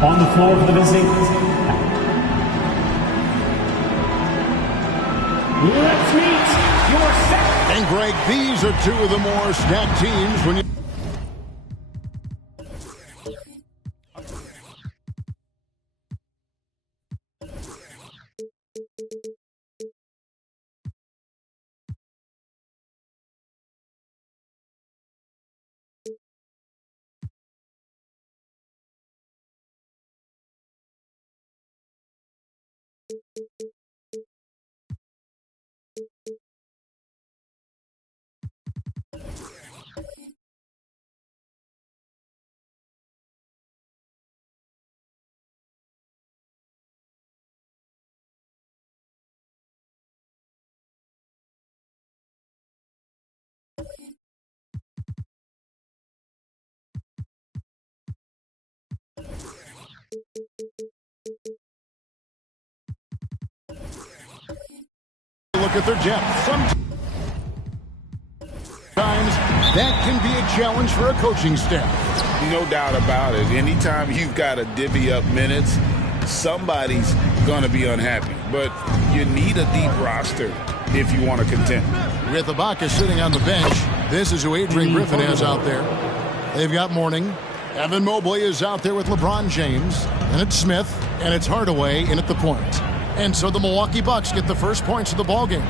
On the floor for the visiting. Let's meet your second. And Greg, these are two of the more stacked teams when you... Look at their depth. Sometimes that can be a challenge for a coaching staff. No doubt about it. Anytime you've got to divvy up minutes, somebody's going to be unhappy. But you need a deep roster if you want to contend. With Ibaka sitting on the bench, this is who Adrian Griffin has out there. They've got Mourning. Evan Mobley is out there with LeBron James. And it's Smith. And it's Hardaway in at the point. And so the Milwaukee Bucks get the first points of the ballgame.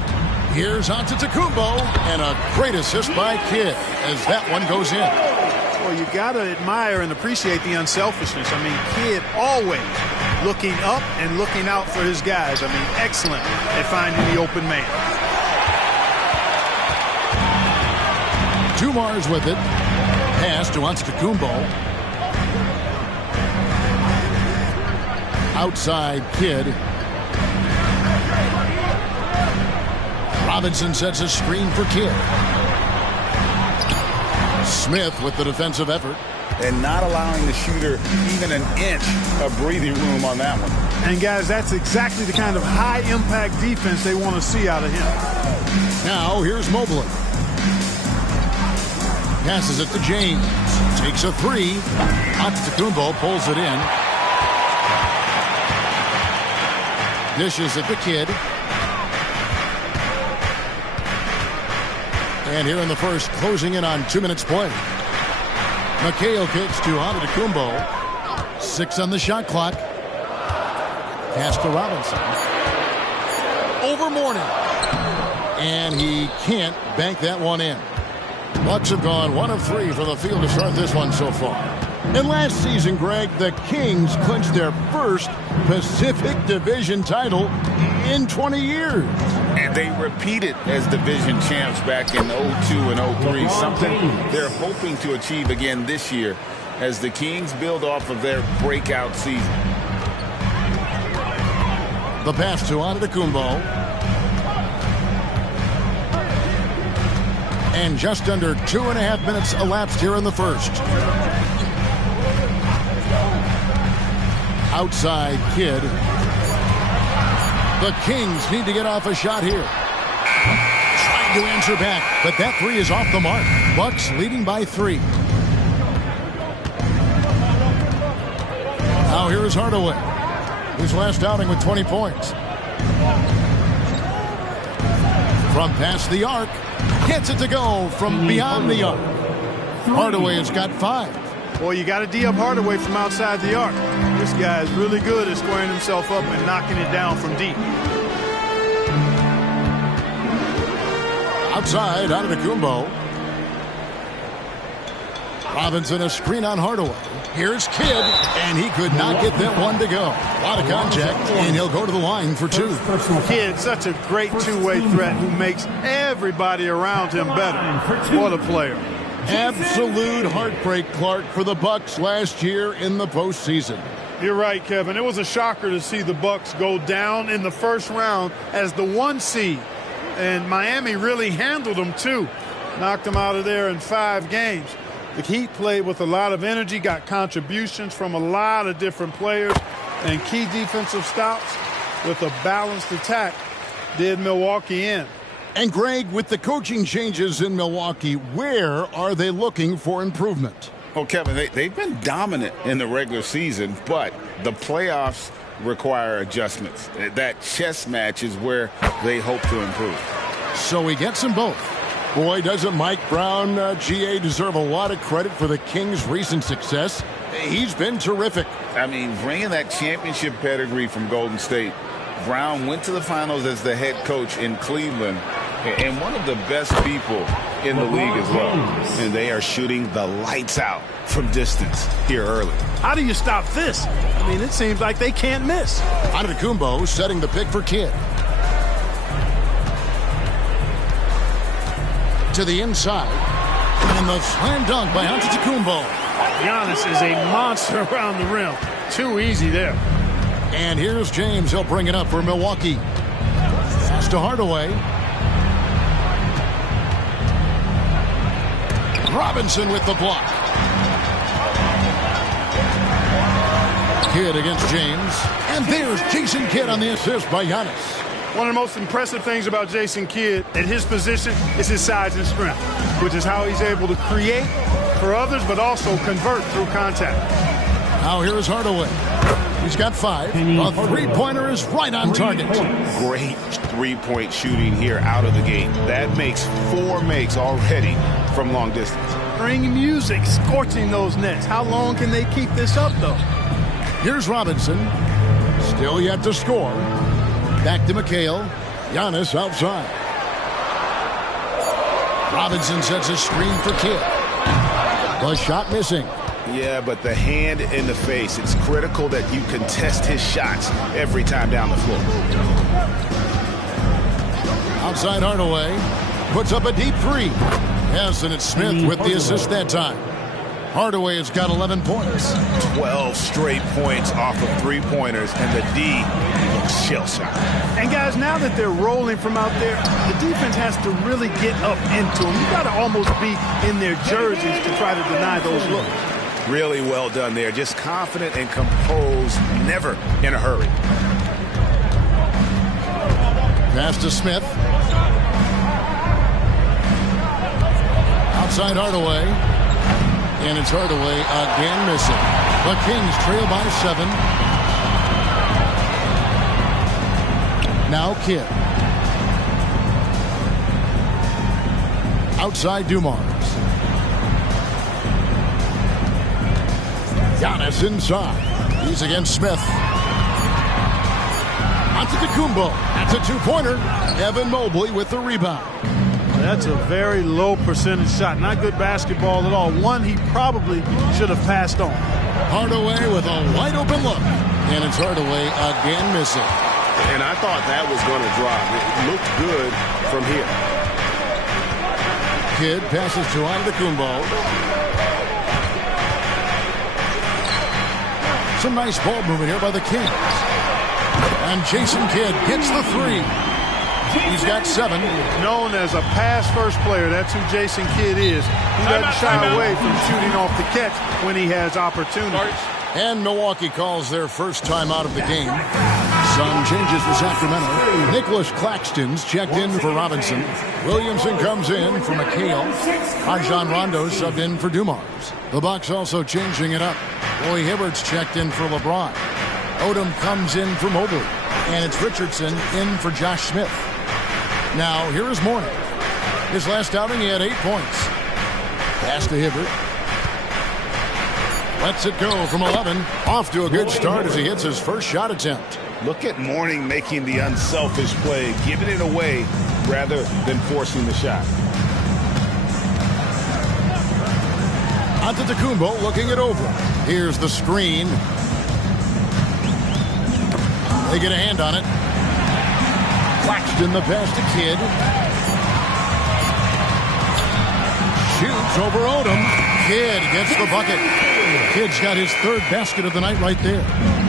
Here's Antetokounmpo, and a great assist by Kidd as that one goes in. Well, you got to admire and appreciate the unselfishness. I mean, Kidd always looking up and looking out for his guys. I mean, excellent at finding the open man. Dumars with it. Pass to Antetokounmpo. Outside Kidd. Robinson sets a screen for Kidd. Smith with the defensive effort. And not allowing the shooter even an inch of breathing room on that one. And, guys, that's exactly the kind of high-impact defense they want to see out of him. Now, here's Mobley. Passes it to James. Takes a three. Antetokounmpo pulls it in. Dishes at the Kidd. And here in the first, closing in on 2 minutes play. McHale kicks to Antetokounmpo. 6 on the shot clock. Pass to Robinson. Over Mourning. And he can't bank that one in. Bucks have gone 1 of 3 from the field to start this one so far. And last season, Greg, the Kings clinched their first Pacific Division title in 20 years. And they repeated as division champs back in 02 and 03, something they're hoping to achieve again this year as the Kings build off of their breakout season. The pass to Antetokounmpo. And just under 2.5 minutes elapsed here in the first. Outside Kidd. The Kings need to get off a shot here. Trying to answer back, but that three is off the mark. Bucks leading by 3. Now here is Hardaway. His last outing with 20 points. From past the arc. Gets it to go from beyond the arc. Hardaway has got 5. Boy, you got to D-up Hardaway from outside the arc. This guy is really good at squaring himself up and knocking it down from deep. Outside, Antetokounmpo. Robinson, a screen on Hardaway. Here's Kidd, and he could not get that one to go. A lot of contact, and he'll go to the line for 2. Kidd, such a great two-way threat who makes everybody around him better. What a player. Absolute heartbreak, Clark, for the Bucks last year in the postseason. You're right, Kevin. It was a shocker to see the Bucks go down in the first round as the 1 seed. And Miami really handled them, too. Knocked them out of there in 5 games. The Heat played with a lot of energy, got contributions from a lot of different players, and key defensive stops with a balanced attack did Milwaukee in. And Greg, with the coaching changes in Milwaukee, where are they looking for improvement? Well, Kevin, they've been dominant in the regular season, but the playoffs require adjustments. That chess match is where they hope to improve. So he gets them both. Boy, doesn't Mike Brown, GA, deserve a lot of credit for the Kings' recent success. He's been terrific. I mean, bringing that championship pedigree from Golden State, Brown went to the finals as the head coach in Cleveland and one of the best people in the league as well. And they are shooting the lights out from distance here early. How do you stop this? I mean, it seems like they can't miss. Antetokounmpo setting the pick for Kidd. To the inside. And the slam dunk by Antetokounmpo. Giannis is a monster around the rim. Too easy there. And here's James. He'll bring it up for Milwaukee. Pass to Hardaway. Robinson with the block. Kidd against James. And there's Jason Kidd on the assist by Giannis. One of the most impressive things about Jason Kidd at his position is his size and strength, which is how he's able to create for others, but also convert through contact. Now here's Hardaway. He's got 5. A three-pointer is right on target. Great three-point shooting here out of the gate. That makes 4 makes already from long distance. Bring music, scorching those nets. How long can they keep this up, though? Here's Robinson. Still yet to score. Back to McHale. Giannis outside. Robinson sets a screen for Kidd. The shot missing. Yeah, but the hand in the face, it's critical that you contest his shots every time down the floor. Outside Hardaway. Puts up a deep 3. Yes, and it's Smith with the assist that time. Hardaway has got 11 points. 12 straight points off of three-pointers, and the D looks shell-shocked. And, guys, now that they're rolling from out there, the defense has to really get up into them. You got to almost be in their jerseys to try to deny those looks. Really well done there. Just confident and composed, never in a hurry. Pass to Smith. Outside Hardaway. And it's Hardaway again missing. The Kings trail by 7. Now Kidd. Outside Dumars. Giannis inside. He's against Smith. Antetokounmpo. That's a two-pointer. Evan Mobley with the rebound. That's a very low percentage shot. Not good basketball at all. One he probably should have passed on. Hardaway with a wide-open look. And it's Hardaway again missing. And I thought that was going to drop. It looked good from here. Kidd passes to Antetokounmpo. Some nice ball movement here by the Kings. And Jason Kidd hits the three. He's got 7. Known as a pass-first player, that's who Jason Kidd is. He doesn't shy away from shooting off the catch when he has opportunities. And Milwaukee calls their first time out of the game. Some changes for Sacramento. Nicholas Claxton's checked in for Robinson. Williamson comes in for McHale. Rajon Rondo subbed in for Dumars. The Bucks also changing it up. Roy Hibbert's checked in for LeBron. Odom comes in for Mobley. And it's Richardson in for Josh Smith. Now, here is Mourning. His last outing, he had 8 points. Pass to Hibbert. Lets it go from 11. Off to a good start as he hits his first shot attempt. Look at Mourning making the unselfish play, giving it away rather than forcing the shot. Antetokounmpo looking it over. Here's the screen. They get a hand on it. Claxton the pass to Kidd. Shoots over Odom. Kidd gets the bucket. Kidd's got his 3rd basket of the night right there.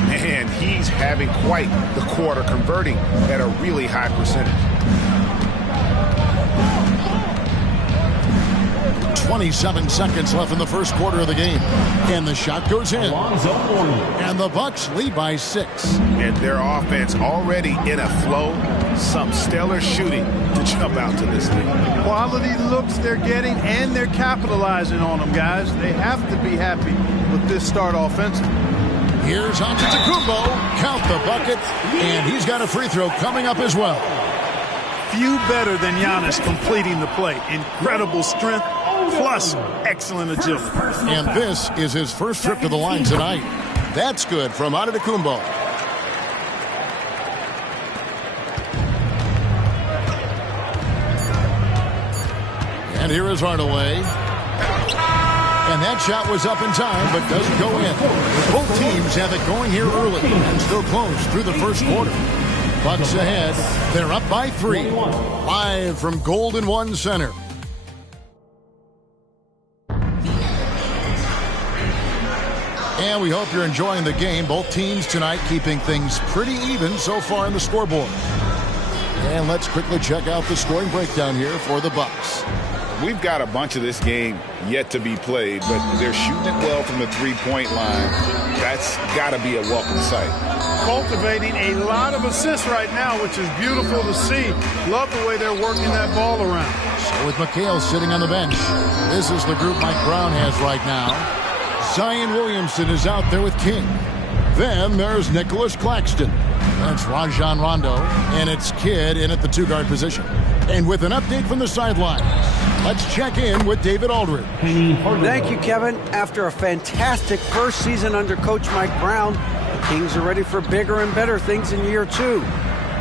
And he's having quite the quarter, converting at a really high percentage. 27 seconds left in the first quarter of the game. And the shot goes in. And the Bucks lead by 6. And their offense already in a flow. Some stellar shooting to jump out to this lead. Quality looks they're getting, and they're capitalizing on them, guys. They have to be happy with this start offensively. Here's Antetokounmpo. Count the bucket. And he's got a free throw coming up as well. Few better than Giannis completing the play. Incredible strength, plus excellent agility. And this is his first trip to the line tonight. That's good from Antetokounmpo. And here is Hardaway. And that shot was up in time, but doesn't go in. Both teams have it going here early and still close through the first quarter. Bucks ahead. They're up by 3. Live from Golden One Center. And we hope you're enjoying the game. Both teams tonight keeping things pretty even so far in the scoreboard. And let's quickly check out the scoring breakdown here for the Bucks. We've got a bunch of this game yet to be played, but they're shooting it well from the three-point line. That's got to be a welcome sight. Cultivating a lot of assists right now, which is beautiful to see. Love the way they're working that ball around. So with McHale sitting on the bench, this is the group Mike Brown has right now. Zion Williamson is out there with King. Then there's Nicholas Claxton. That's Rajon Rondo. And it's Kidd in at the 2-guard position. And with an update from the sidelines, let's check in with David Aldridge. Thank you, Kevin. After a fantastic first season under Coach Mike Brown, the Kings are ready for bigger and better things in year 2.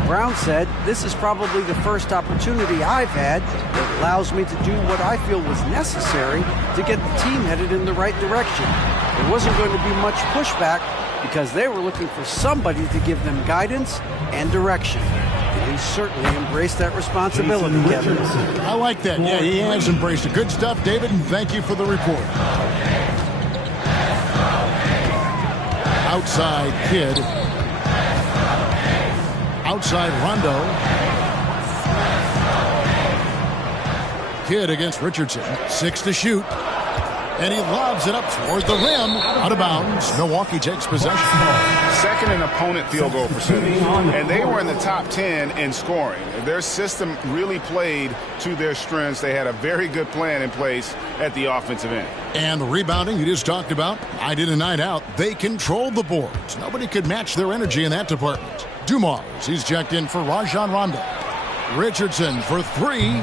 Brown said, "This is probably the first opportunity I've had that allows me to do what I feel was necessary to get the team headed in the right direction. There wasn't going to be much pushback because they were looking for somebody to give them guidance and direction." And he certainly embraced that responsibility, Kevin. I like that. Yeah, he has embraced it. Good stuff, David, and thank you for the report. Outside Kidd. Outside Rondo. Kidd against Richardson. 6 to shoot. And he lobs it up toward the rim. Out of bounds. Milwaukee takes possession. Second in opponent field goal percentage. And they were in the top 10 in scoring. Their system really played to their strengths. They had a very good plan in place at the offensive end. And the rebounding you just talked about, night in and night out, they controlled the boards. Nobody could match their energy in that department. Dumars, he's checked in for Rajon Rondo. Richardson for 3.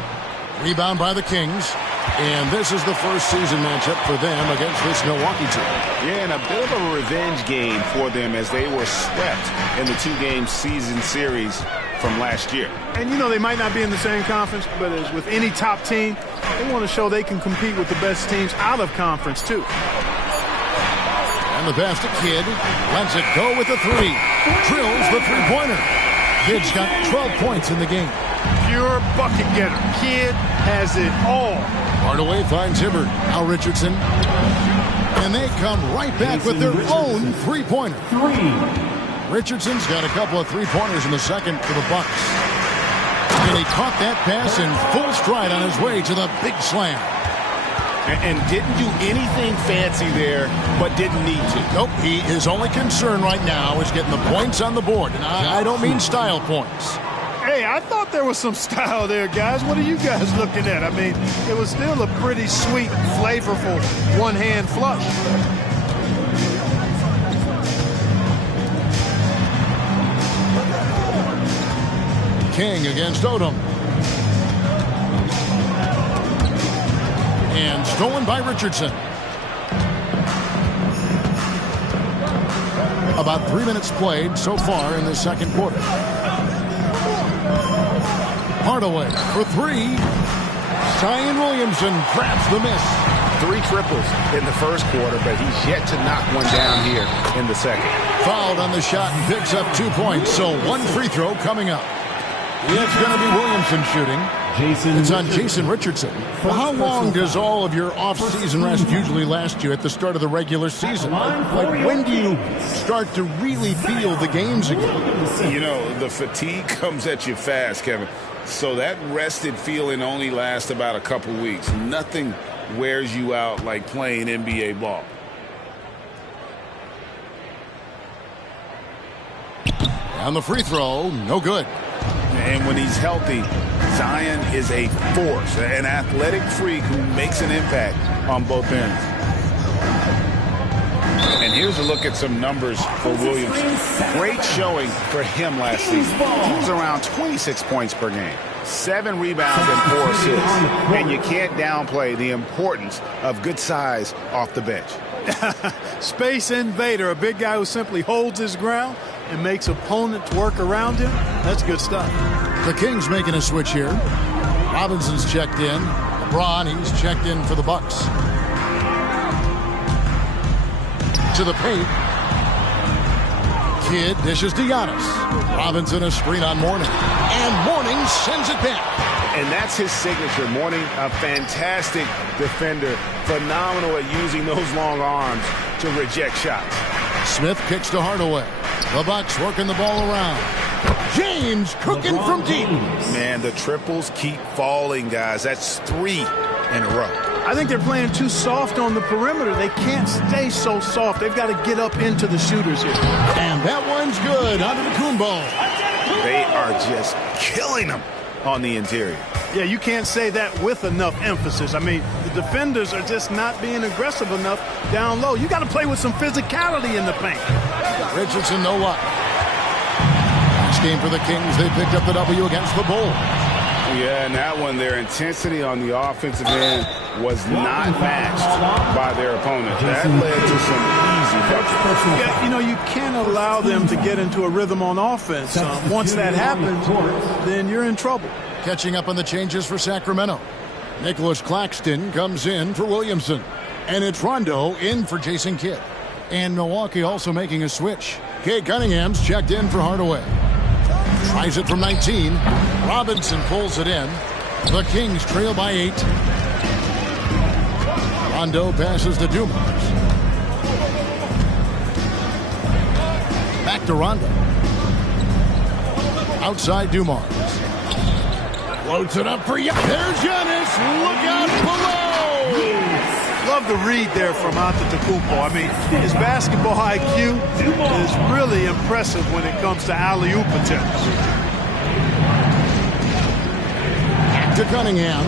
Rebound by the Kings. And this is the first season matchup for them against this Milwaukee team. Yeah, and a bit of a revenge game for them as they were swept in the 2-game season series from last year. And, you know, they might not be in the same conference, but as with any top team, they want to show they can compete with the best teams out of conference, too. And the pass to Kidd. Lets it go with the 3. Drills the three-pointer. Kidd's got 12 points in the game. Pure bucket getter. Kidd has it all. Hardaway finds Hibbert. Now Richardson. And they come right back with their own three-pointer. 3. Richardson's got a couple of three-pointers in the second for the Bucks. And he caught that pass in full stride on his way to the big slam. And didn't do anything fancy there, but didn't need to. Nope, his only concern right now is getting the points on the board. And I don't mean style points. Hey, I thought there was some style there, guys. What are you guys looking at? I mean, it was still a pretty sweet, flavorful one-hand flush. King against Odom. And stolen by Richardson. About 3 minutes played so far in the second quarter. Hardaway for 3. Zion Williamson grabs the miss. 3 triples in the first quarter, but he's yet to knock one down here in the second. Fouled on the shot and picks up 2 points, so 1 free throw coming up. It's going to be Williamson shooting. It's on Jason Richardson. Well, how long does all of your off-season rest usually last you at the start of the regular season? Like when do you start to really feel the games again? You know, the fatigue comes at you fast, Kevin. So that rested feeling only lasts about a couple weeks. Nothing wears you out like playing NBA ball. On the free throw, no good. And when he's healthy, Zion is a force, an athletic freak who makes an impact on both ends. And here's a look at some numbers for Williamson. Great showing for him last season. He was around 26 points per game, 7 rebounds and 4 assists. And you can't downplay the importance of good size off the bench. Space invader, a big guy who simply holds his ground and makes opponents work around him. That's good stuff. The Kings making a switch here. Robinson's checked in. LeBron, he's checked in for the Bucks. To the paint. Kidd dishes to Giannis. Robinson a screen on Mourning. And Mourning sends it back. And that's his signature. Mourning, a fantastic defender. Phenomenal at using those long arms to reject shots. Smith kicks to Hardaway. The Bucks working the ball around. James cooking from deep. Man, the triples keep falling, guys. That's 3 in a row. I think they're playing too soft on the perimeter. They can't stay so soft. They've got to get up into the shooters here. And that one's good. Onto the Kumbo. They are just killing them on the interior. Yeah, you can't say that with enough emphasis. I mean, the defenders are just not being aggressive enough down low. You got to play with some physicality in the paint. Richardson, no luck. Last game for the Kings, they picked up the W against the Bulls. Yeah, and that one, their intensity on the offensive end was not matched by their opponent. That led to some easy buckets. Yeah, you know, you can't allow them to get into a rhythm on offense. Once that happens, then you're in trouble. Catching up on the changes for Sacramento. Nicholas Claxton comes in for Williamson. And it's Rondo in for Jason Kidd. And Milwaukee also making a switch. Cade Cunningham's checked in for Hardaway. Tries it from 19. Robinson pulls it in. The Kings trail by 8. Rondo passes to Dumars. Back to Rondo. Outside Dumars. Floats it up for Giannis. There's Giannis. Look out below. Love the read there from Antetokounmpo. I mean, his basketball IQ is really impressive when it comes to alley-oop attempts. Back to Cunningham.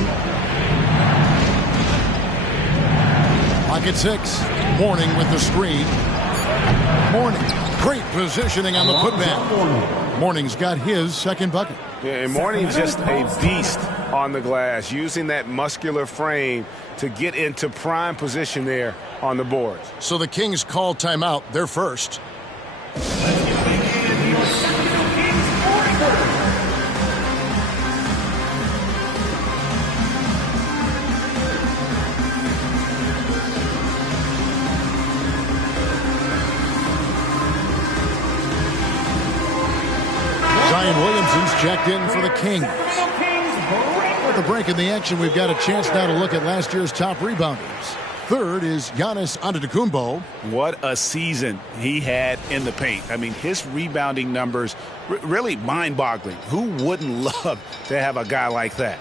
Pocket 6. Mourning with the screen. Mourning Great positioning on the putback. Mourning's got his second bucket. Yeah, and Mourning's just a beast on the glass, using that muscular frame to get into prime position there on the boards. So the Kings call timeout. They're first. Zion Williamson's checked in for the Kings. At the break in the action, we've got a chance now to look at last year's top rebounders. Third is Giannis Antetokounmpo. What a season he had in the paint. I mean, his rebounding numbers really mind-boggling. Who wouldn't love to have a guy like that?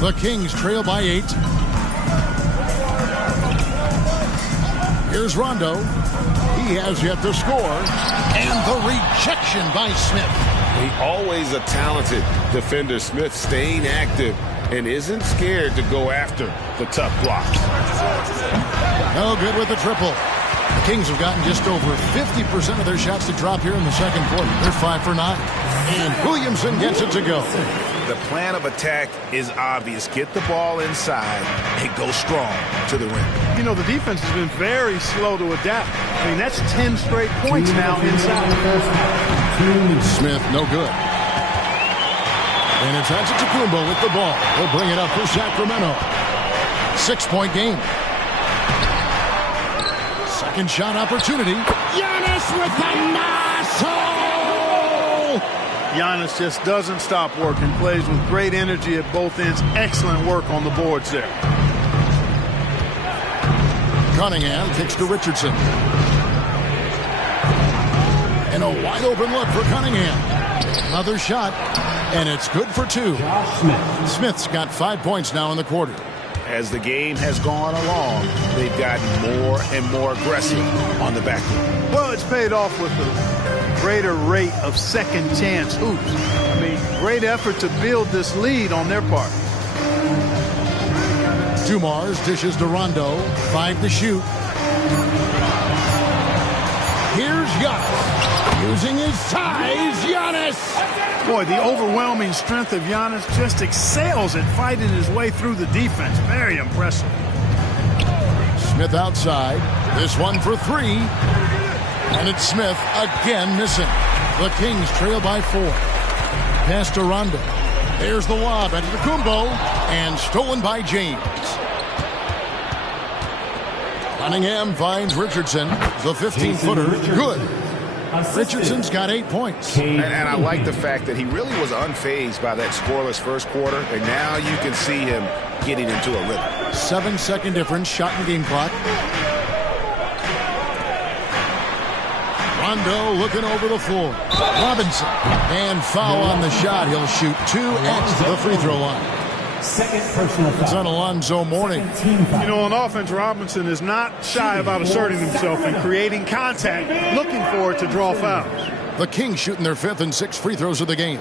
The Kings trail by 8. Here's Rondo. He has yet to score. And the rejection by Smith. Always a talented defender. Smith staying active and isn't scared to go after the tough blocks. No good with the triple. The Kings have gotten just over 50% of their shots to drop here in the second quarter. They're 5 for 9. And Williamson gets it to go. The plan of attack is obvious. Get the ball inside and go strong to the rim. You know, the defense has been very slow to adapt. I mean, that's 10 straight points now inside. Smith, no good. And it's Antetokounmpo with the ball. He'll bring it up for Sacramento. 6-point game. Second shot opportunity. Giannis with the muscle! Giannis just doesn't stop working. Plays with great energy at both ends. Excellent work on the boards there. Cunningham kicks to Richardson. And a wide open look for Cunningham. Another shot, and it's good for 2. Smith's got 5 points now in the quarter. As the game has gone along, they've gotten more and more aggressive on the back end. Well, it's paid off with a greater rate of second chance hoops. I mean, great effort to build this lead on their part. Dumars dishes to Rondo. 5 to shoot. Here's Giannis. Using his size, Giannis. Boy, the overwhelming strength of Giannis just excels at fighting his way through the defense. Very impressive. Smith outside. This one for 3. And it's Smith again missing. The Kings trail by 4. Pass to Rondo. There's the lob at Antetokounmpo. And stolen by James. Cunningham finds Richardson. The 15-footer. Good. Richardson's got 8 points. And I like the fact that he really was unfazed by that scoreless first quarter. And now you can see him getting into a rhythm. 7-second difference. Shot and game clock. Rondo looking over the floor. Robinson. And foul on the shot. He'll shoot 2 at the free throw line. Second personal foul. It's on Alonzo Mourning. You know, on offense, Robinson is not shy about asserting himself and creating contact, looking for it to draw fouls. The Kings shooting their 5th and 6th free throws of the game.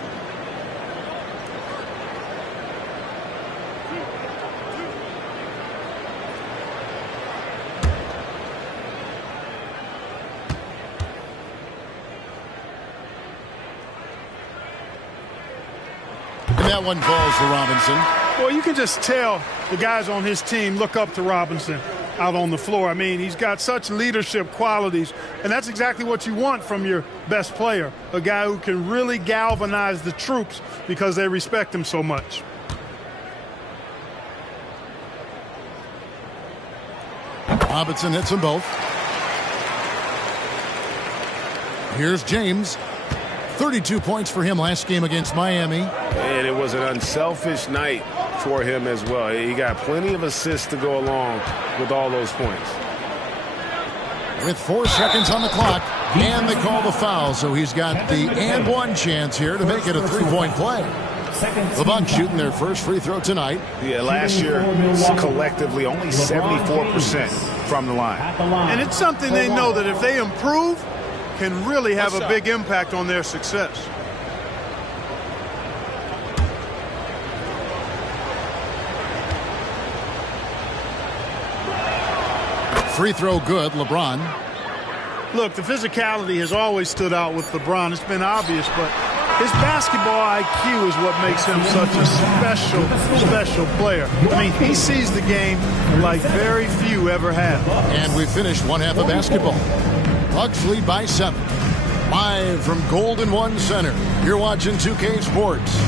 And that one falls for Robinson. Well, you can just tell the guys on his team look up to Robinson out on the floor. I mean, he's got such leadership qualities, and that's exactly what you want from your best player, a guy who can really galvanize the troops because they respect him so much. Robinson hits them both. Here's James. 32 points for him last game against Miami. And it was an unselfish night for him as well. He got plenty of assists to go along with all those points. With 4 seconds on the clock, and they call the foul, so he's got the and one chance here to make it a 3-point play. The Bucks shooting their first free throw tonight. Yeah, last year, collectively, only 74% from the line. And it's something they know that if they improve, can really have a big impact on their success. Free throw good, LeBron. Look, the physicality has always stood out with LeBron. It's been obvious, but his basketball IQ is what makes him such a special player. I mean, he sees the game like very few ever have. And we finished one half of basketball. Bucks lead by 7. Live from Golden One Center, you're watching 2K Sports.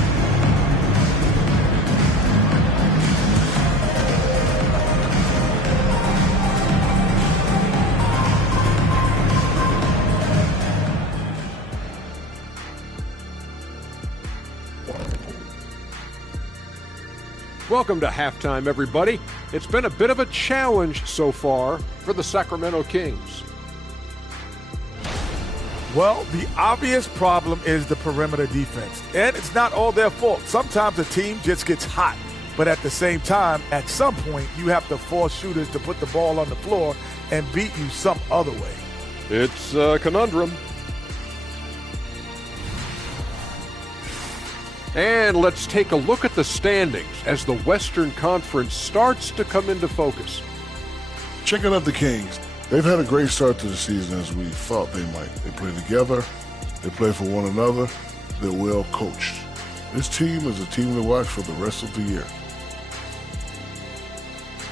Welcome to halftime, everybody. It's been a bit of a challenge so far for the Sacramento Kings. Well, the obvious problem is the perimeter defense, and it's not all their fault. Sometimes a team just gets hot, but at the same time, at some point, you have to force shooters to put the ball on the floor and beat you some other way. It's a conundrum. And let's take a look at the standings as the Western Conference starts to come into focus. Checking out the Kings. They've had a great start to the season as we thought they might. They play together. They play for one another. They're well coached. This team is a team to watch for the rest of the year.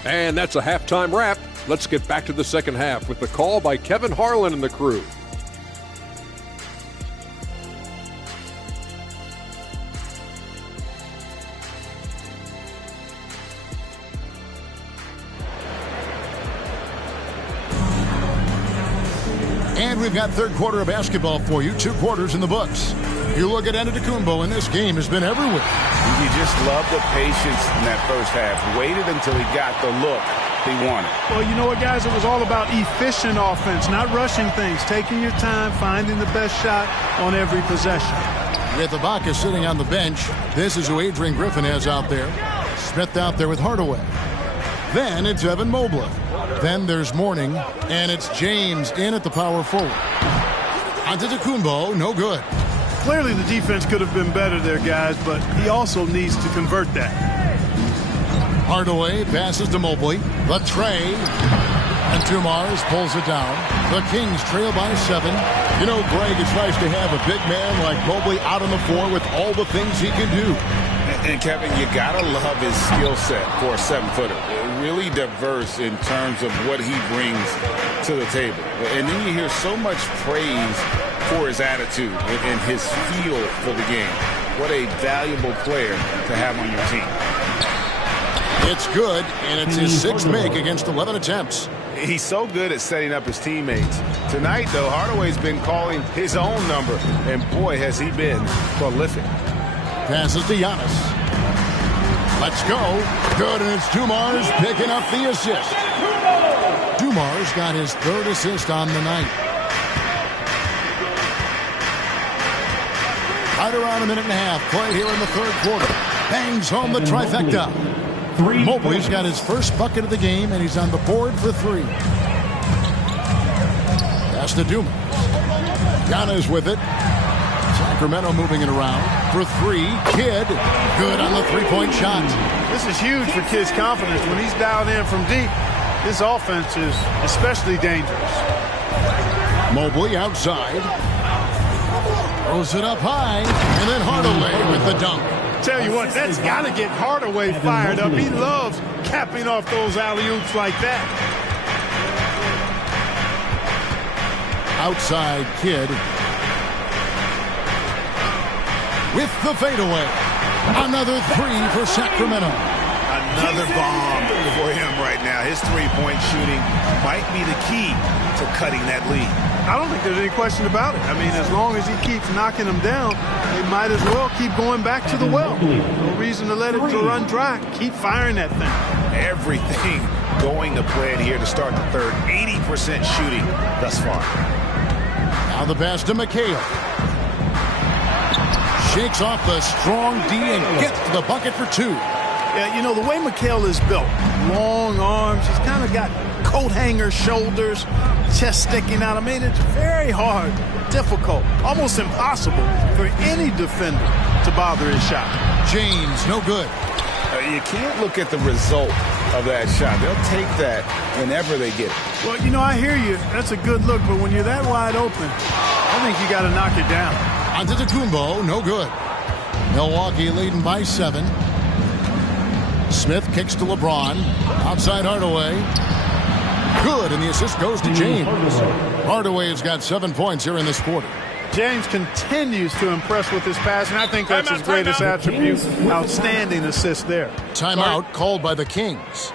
And that's a halftime wrap. Let's get back to the second half with the call by Kevin Harlan and the crew. And we've got third quarter of basketball for you. 2 quarters in the books. You look at Antetokounmpo, and this game has been everywhere. You just love the patience in that first half. Waited until he got the look he wanted. Well, you know what, guys? It was all about efficient offense, not rushing things, taking your time, finding the best shot on every possession. With Ibaka sitting on the bench, this is who Adrian Griffin has out there. Smith out there with Hardaway. Then it's Evan Mobley. Then there's Mourning, and it's James in at the power forward. Antetokounmpo, no good. Clearly the defense could have been better there, guys, but he also needs to convert that. Hardaway passes to Mobley. The tray. And Dumars pulls it down. The Kings trail by 7. You know, Greg, it's nice to have a big man like Mobley out on the floor with all the things he can do. And Kevin, you gotta love his skill set for a 7-footer. Really diverse in terms of what he brings to the table. And then you hear so much praise for his attitude and his feel for the game. What a valuable player to have on your team. It's good, and it's his 6th make against 11 attempts. He's so good at setting up his teammates. Tonight, though, Hardaway's been calling his own number, and boy, has he been prolific. Passes to Giannis. Let's go. Good, and it's Dumars picking up the assist. Dumars got his 3rd assist on the night. Right around a minute and a half played here in the 3rd quarter. Bangs home the trifecta. Mobley's got his first bucket of the game, and he's on the board for 3. Pass to Dumars. Giannis with it. Sacramento moving it around for 3. Kidd, good on the 3-point shot. This is huge for Kidd's confidence. When he's dialed in from deep, this offense is especially dangerous. Mobley outside. Throws it up high, and then Hardaway with the dunk. Tell you what, that's got to get Hardaway fired up. He loves capping off those alley-oops like that. Outside Kidd. With the fadeaway. Another 3 for Sacramento. Another bomb for him right now. His 3-point shooting might be the key to cutting that lead. I don't think there's any question about it. I mean, as long as he keeps knocking them down, they might as well keep going back to the well. No reason to let it run dry. Keep firing that thing. Everything going to plan here to start the third. 80% shooting thus far. Now the pass to McHale. Shakes off the strong D and gets to the bucket for 2. Yeah, you know, the way McHale is built, long arms, he's kind of got coat hanger shoulders, chest sticking out. I mean, it's very hard, difficult, almost impossible for any defender to bother his shot. James, no good. You can't look at the result of that shot. They'll take that whenever they get it. Well, you know, I hear you. That's a good look, but when you're that wide open, I think you got to knock it down. Antetokounmpo, no good. Milwaukee leading by 7. Smith kicks to LeBron. Outside Hardaway. Good, and the assist goes to James. Hardaway has got 7 points here in this quarter. James continues to impress with his passing. I think that's his greatest attribute. Outstanding assist there. Timeout called by the Kings.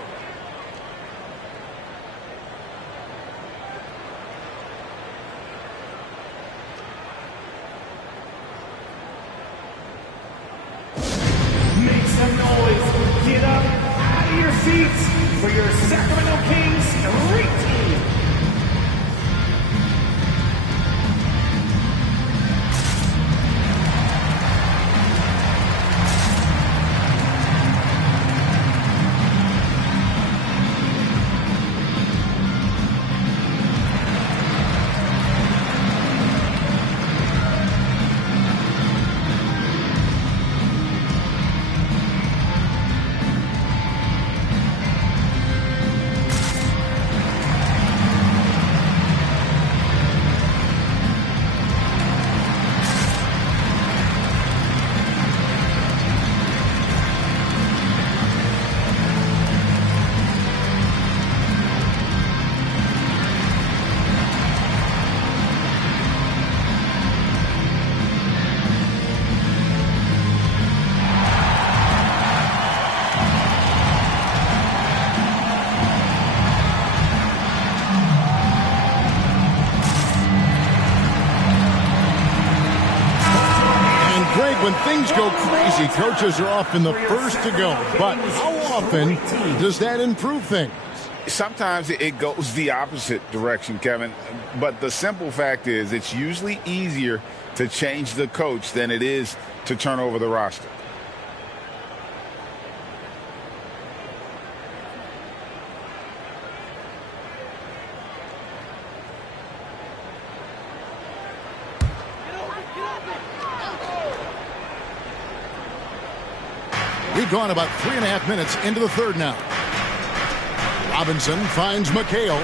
Make some noise. Get up out of your seats for your Sacramento Kings great team. When things go crazy, coaches are often the first to go. But how often does that improve things? Sometimes it goes the opposite direction, Kevin. But the simple fact is it's usually easier to change the coach than it is to turn over the roster. We've gone about 3.5 minutes into the third now. Robinson finds McHale.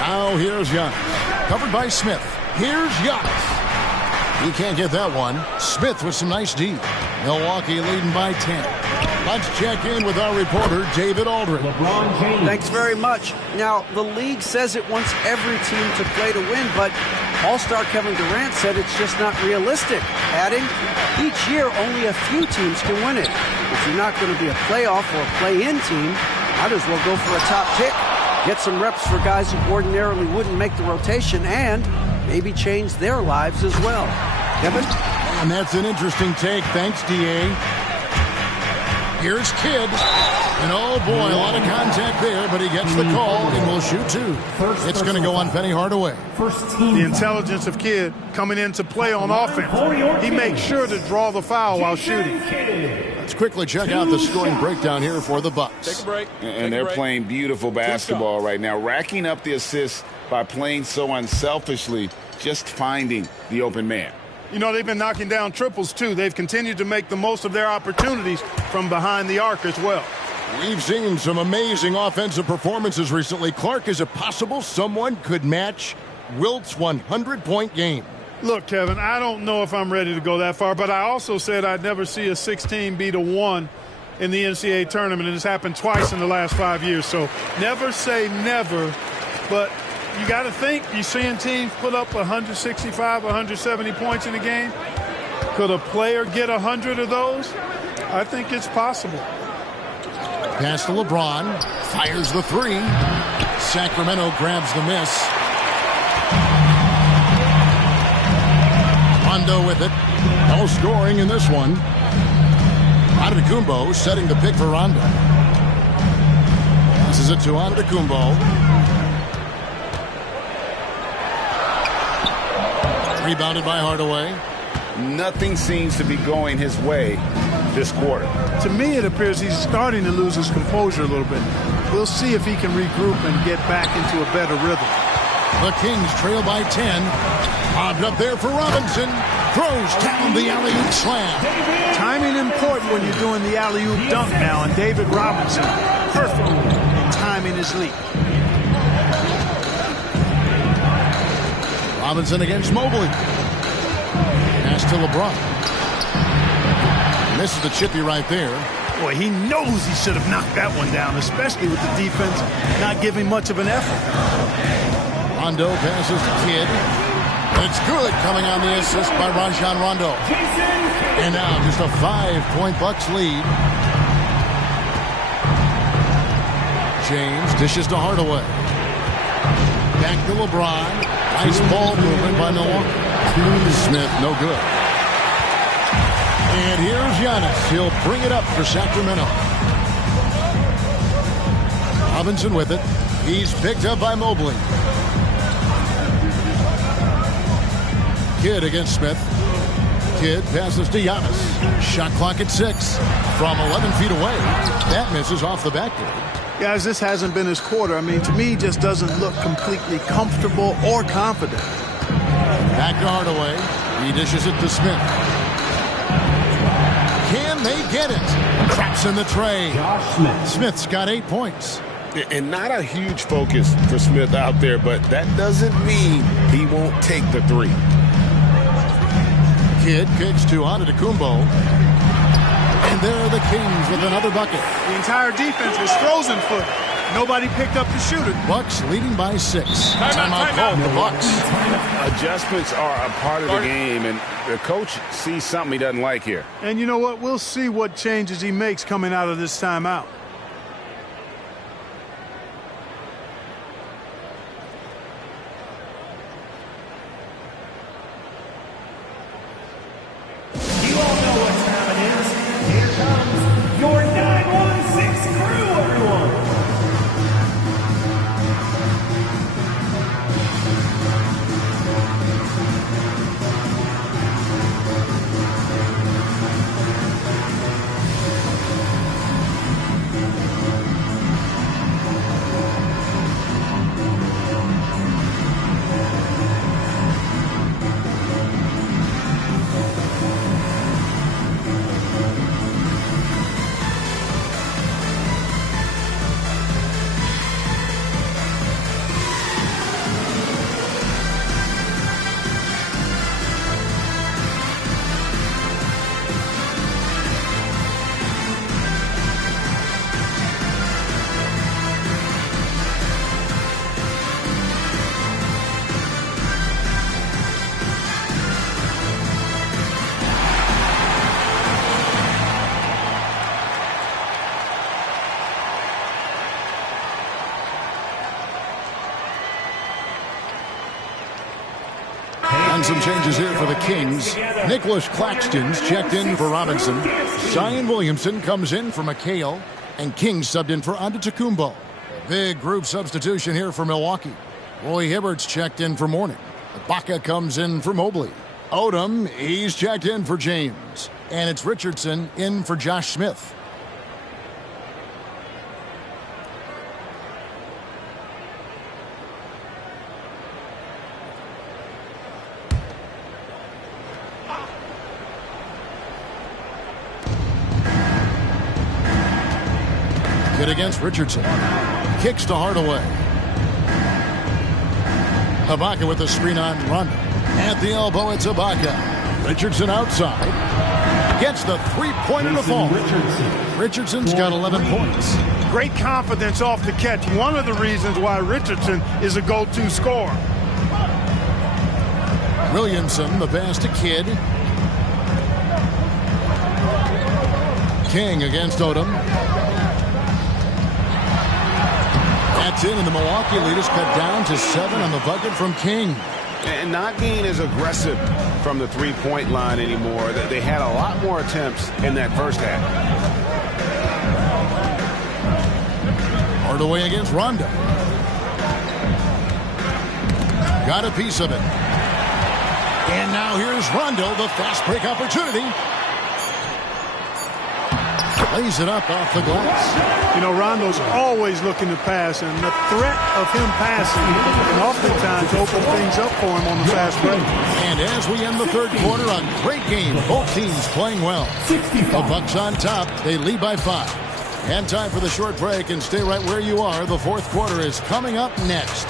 Now here's Giannis. Covered by Smith. Here's Giannis. He can't get that one. Smith with some nice D. Milwaukee leading by 10. Let's check in with our reporter, David Aldridge. LeBron James. Thanks very much. Now, the league says it wants every team to play to win, but All-Star Kevin Durant said it's just not realistic, adding, each year only a few teams can win it. If you're not going to be a playoff or a play-in team, might as well go for a top pick, get some reps for guys who ordinarily wouldn't make the rotation, and maybe change their lives as well. Kevin? And that's an interesting take. Thanks, D.A. Here's Kidd. And oh boy, a lot of contact there, but he gets the call and will shoot 2. It's going to go on Penny Hardaway. The intelligence of Kidd coming into play on offense. He makes sure to draw the foul while shooting. Let's quickly check out the scoring breakdown here for the Bucks. Take a break. And they're playing beautiful basketball right now, racking up the assists by playing so unselfishly, just finding the open man. You know, they've been knocking down triples, too. They've continued to make the most of their opportunities from behind the arc as well. We've seen some amazing offensive performances recently. Clark, is it possible someone could match Wilt's 100-point game? Look, Kevin, I don't know if I'm ready to go that far, but I also said I'd never see a 16 beat a 1 in the NCAA tournament, and it's happened twice in the last 5 years. So never say never, but you got to think, you're seeing teams put up 165, 170 points in a game. Could a player get 100 of those? I think it's possible. Pass to LeBron. Fires the 3. Sacramento grabs the miss. Rondo with it. No scoring in this one. Antetokounmpo setting the pick for Rondo. Passes it to Antetokounmpo. Rebounded by Hardaway. Nothing seems to be going his way this quarter. To me, it appears he's starting to lose his composure a little bit. We'll see if he can regroup and get back into a better rhythm. The Kings trail by 10. Bobbed up there for Robinson. Throws down the alley-oop slam. Timing important when you're doing the alley-oop dunk now, and David Robinson, perfect in timing his leap. Robinson against Mobley. Pass to LeBron. Misses the chippy right there. Boy, he knows he should have knocked that one down, especially with the defense not giving much of an effort. Rondo passes to Kidd. It's good, coming on the assist by Rajon Rondo. And now just a 5-point Bucks lead. James dishes to Hardaway. Back to LeBron. Nice ball movement by Milwaukee. Smith, no good. And here's Giannis. He'll bring it up for Sacramento. Robinson with it. He's picked up by Mobley. Kidd against Smith. Kidd passes to Giannis. Shot clock at 6. From 11 feet away. That misses off the backboard. Guys, this hasn't been his quarter. I mean, to me, he just doesn't look completely comfortable or confident. Back to Hardaway. He dishes it to Smith. Can they get it? Traps in the tray. Smith's got 8 points. And not a huge focus for Smith out there, but that doesn't mean he won't take the three. Kidd kicks to Antetokounmpo. And there are the Kings with another bucket. The entire defense was frozen foot. Nobody picked up the shooter. Bucks leading by 6. Timeout called the Bucks. Adjustments are a part of the game, and the coach sees something he doesn't like here. And you know what? We'll see what changes he makes coming out of this timeout. You all know what time it is. Here comes your 916 crew, everyone. And some changes here for the Kings. Nicholas Claxton's checked in for Robinson. Zion Williamson comes in for McHale. And Kings subbed in for Antetokounmpo. Big group substitution here for Milwaukee. Roy Hibbert's checked in for Mourning. Ibaka comes in for Mobley. Odom, he's checked in for James. And it's Richardson in for Josh Smith. Kidd against Richardson. Kicks to Hardaway. Ibaka with the screen on Rondo. At the elbow, it's Ibaka. Richardson outside. Gets the three-pointer to fall. Richardson's got 11 points. Great confidence off the catch. One of the reasons why Richardson is a go-to scorer. Williamson, the pass to Kidd. King against Odom. That's in, and the Milwaukee lead is cut down to 7 on the bucket from King. And not being as aggressive from the three-point line anymore. They had a lot more attempts in that first half. Hardaway against Rondo. Got a piece of it. And now here's Rondo, the fast break opportunity. Lays it up off the glass. You know, Rondo's always looking to pass, and the threat of him passing can oftentimes open things up for him on the fast break. And as we end the third quarter, a great game. Both teams playing well. The Bucks on top. They lead by 5. And time for the short break, and stay right where you are. The fourth quarter is coming up next.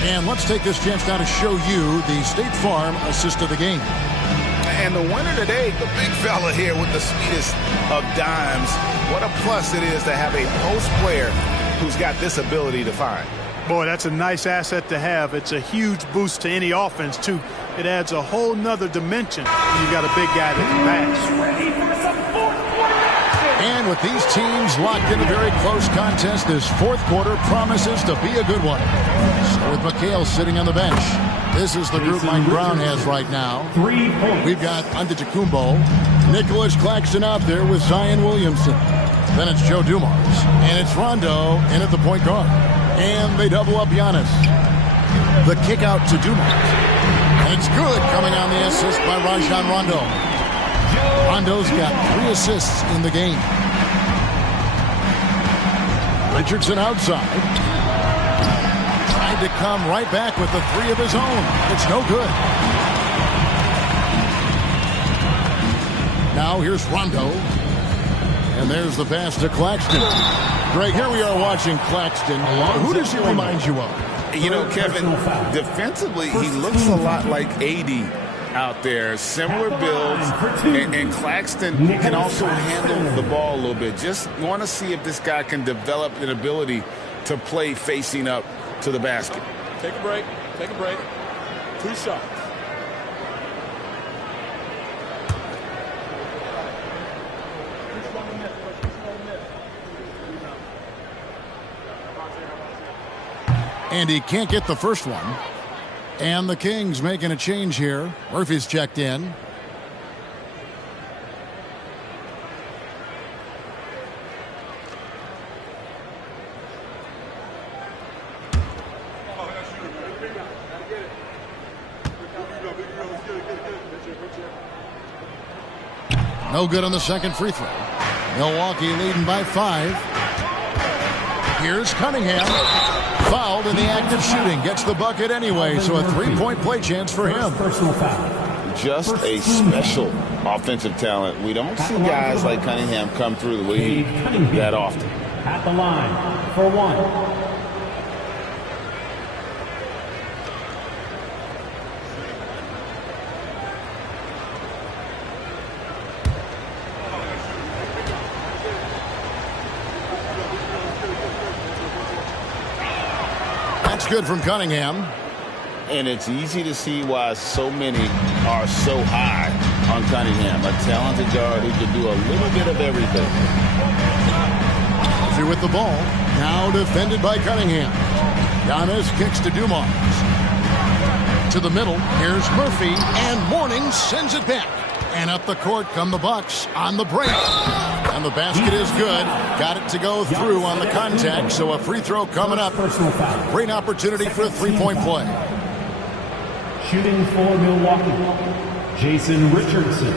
And let's take this chance now to show you the State Farm assist of the game. And the winner today, the big fella here with the sweetest of dimes. What a plus it is to have a post player who's got this ability to find. Boy, that's a nice asset to have. It's a huge boost to any offense, too. It adds a whole nother dimension when you got a big guy that can pass. Ready for some fourth quarter action. And with these teams locked in a very close contest, this fourth quarter promises to be a good one. So with McHale sitting on the bench, this is the group Mike Brown has right now. 3 points. We've got Antetokounmpo, Nicholas Claxton out there with Zion Williamson. Then it's Joe Dumars, and it's Rondo in at the point guard. And they double up Giannis. The kick out to Dumars. And it's good, coming on the assist by Rajon Rondo. Rondo's got 3 assists in the game. Richardson outside. Tried to come right back with the 3 of his own. It's no good. Now here's Rondo. And there's the pass to Claxton. Greg, here we are watching Claxton. Who does he remind you of? You know, Kevin, defensively, he looks a lot like AD out there. Similar builds. And Claxton can also handle the ball a little bit. Just want to see if this guy can develop an ability to play facing up to the basket. Take a break. Take a break. 2 shots. And he can't get the first one. And the Kings making a change here. Murphy's checked in. No good on the second free throw. Milwaukee leading by 5. Here's Cunningham. Fouled in the act of shooting. Gets the bucket anyway, so a 3-point play chance for him. Personal foul. Just a special offensive talent. We don't see guys like Cunningham come through the league that often. At the line for 1. Good from Cunningham. And it's easy to see why so many are so high on Cunningham. A talented guard who can do a little bit of everything. Murphy with the ball. Now defended by Cunningham. Giannis kicks to Dumars. To the middle. Here's Murphy. And Mourning sends it back. And up the court come the Bucks on the break. And the basket is good. Got it to go through on the contact, so a free throw coming up. Great opportunity for a 3-point play. Shooting for Milwaukee, Jason Richardson.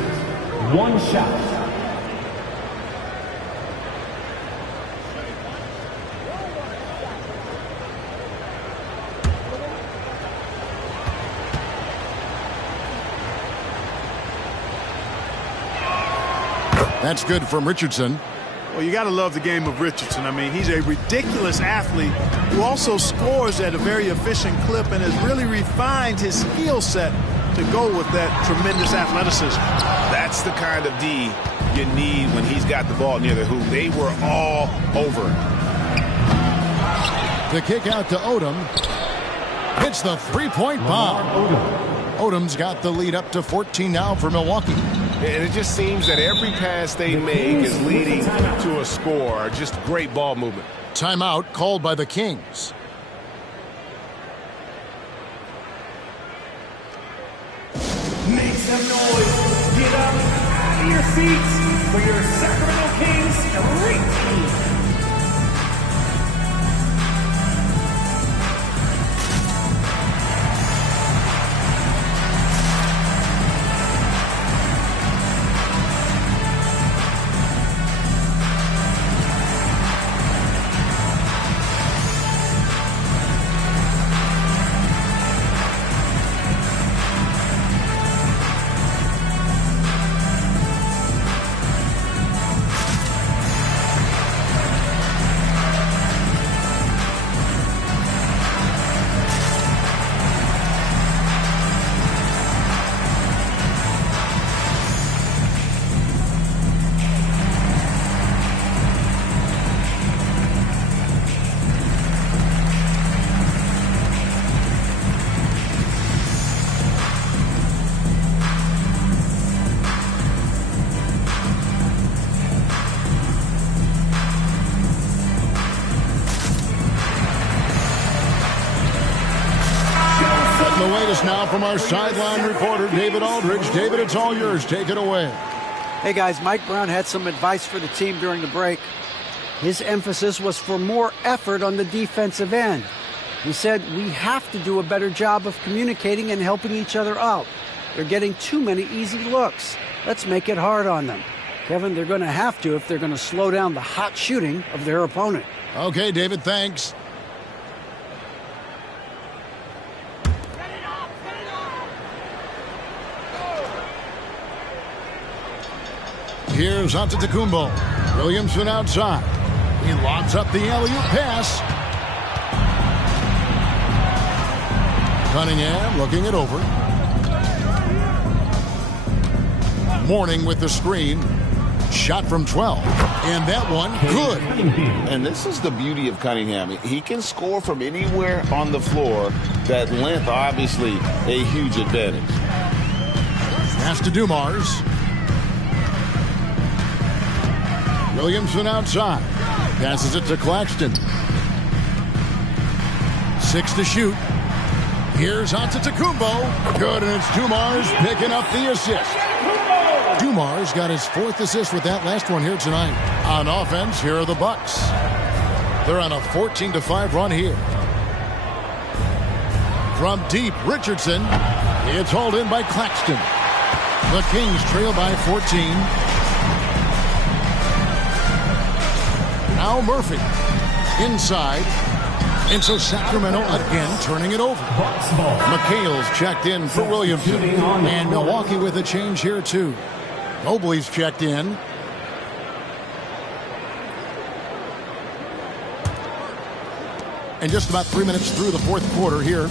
1 shot. That's good from Richardson. Well, you got to love the game of Richardson. I mean, he's a ridiculous athlete who also scores at a very efficient clip and has really refined his skill set to go with that tremendous athleticism. That's the kind of D you need when he's got the ball near the hoop. They were all over him. The kick out to Odom. Hits the 3-point bomb. Odom's got the lead up to 14 now for Milwaukee. And it just seems that every pass they make is leading to a score. Just great ball movement. Timeout called by the Kings. Make some noise. Get up out of your seats for your Sacramento Kings Street Team. The latest now from our sideline reporter, David Aldridge. David, it's all yours. Take it away. Hey, guys, Mike Brown had some advice for the team during the break. His emphasis was for more effort on the defensive end. He said, we have to do a better job of communicating and helping each other out. They're getting too many easy looks. Let's make it hard on them. Kevin, they're going to have to if they're going to slow down the hot shooting of their opponent. Okay, David, thanks. Here's Antetokounmpo. Williamson outside. He lobs up the alley-oop pass. Cunningham looking it over. Mourning with the screen. Shot from 12. And that one, good. And this is the beauty of Cunningham. He can score from anywhere on the floor. That length, obviously, a huge advantage. Pass to Dumars. Williamson outside. Passes it to Claxton. 6 to shoot. Here's Antetokounmpo. Good, and it's Dumars picking up the assist. Dumars got his 4th assist with that last one here tonight. On offense, here are the Bucks. They're on a 14-5 run here. From deep, Richardson. It's hauled in by Claxton. The Kings trail by 14. Now Murphy inside, and so Sacramento again turning it over. McHale's checked in for Williamson, and Milwaukee with a change here too. Mobley's checked in. And just about 3 minutes through the 4th quarter here.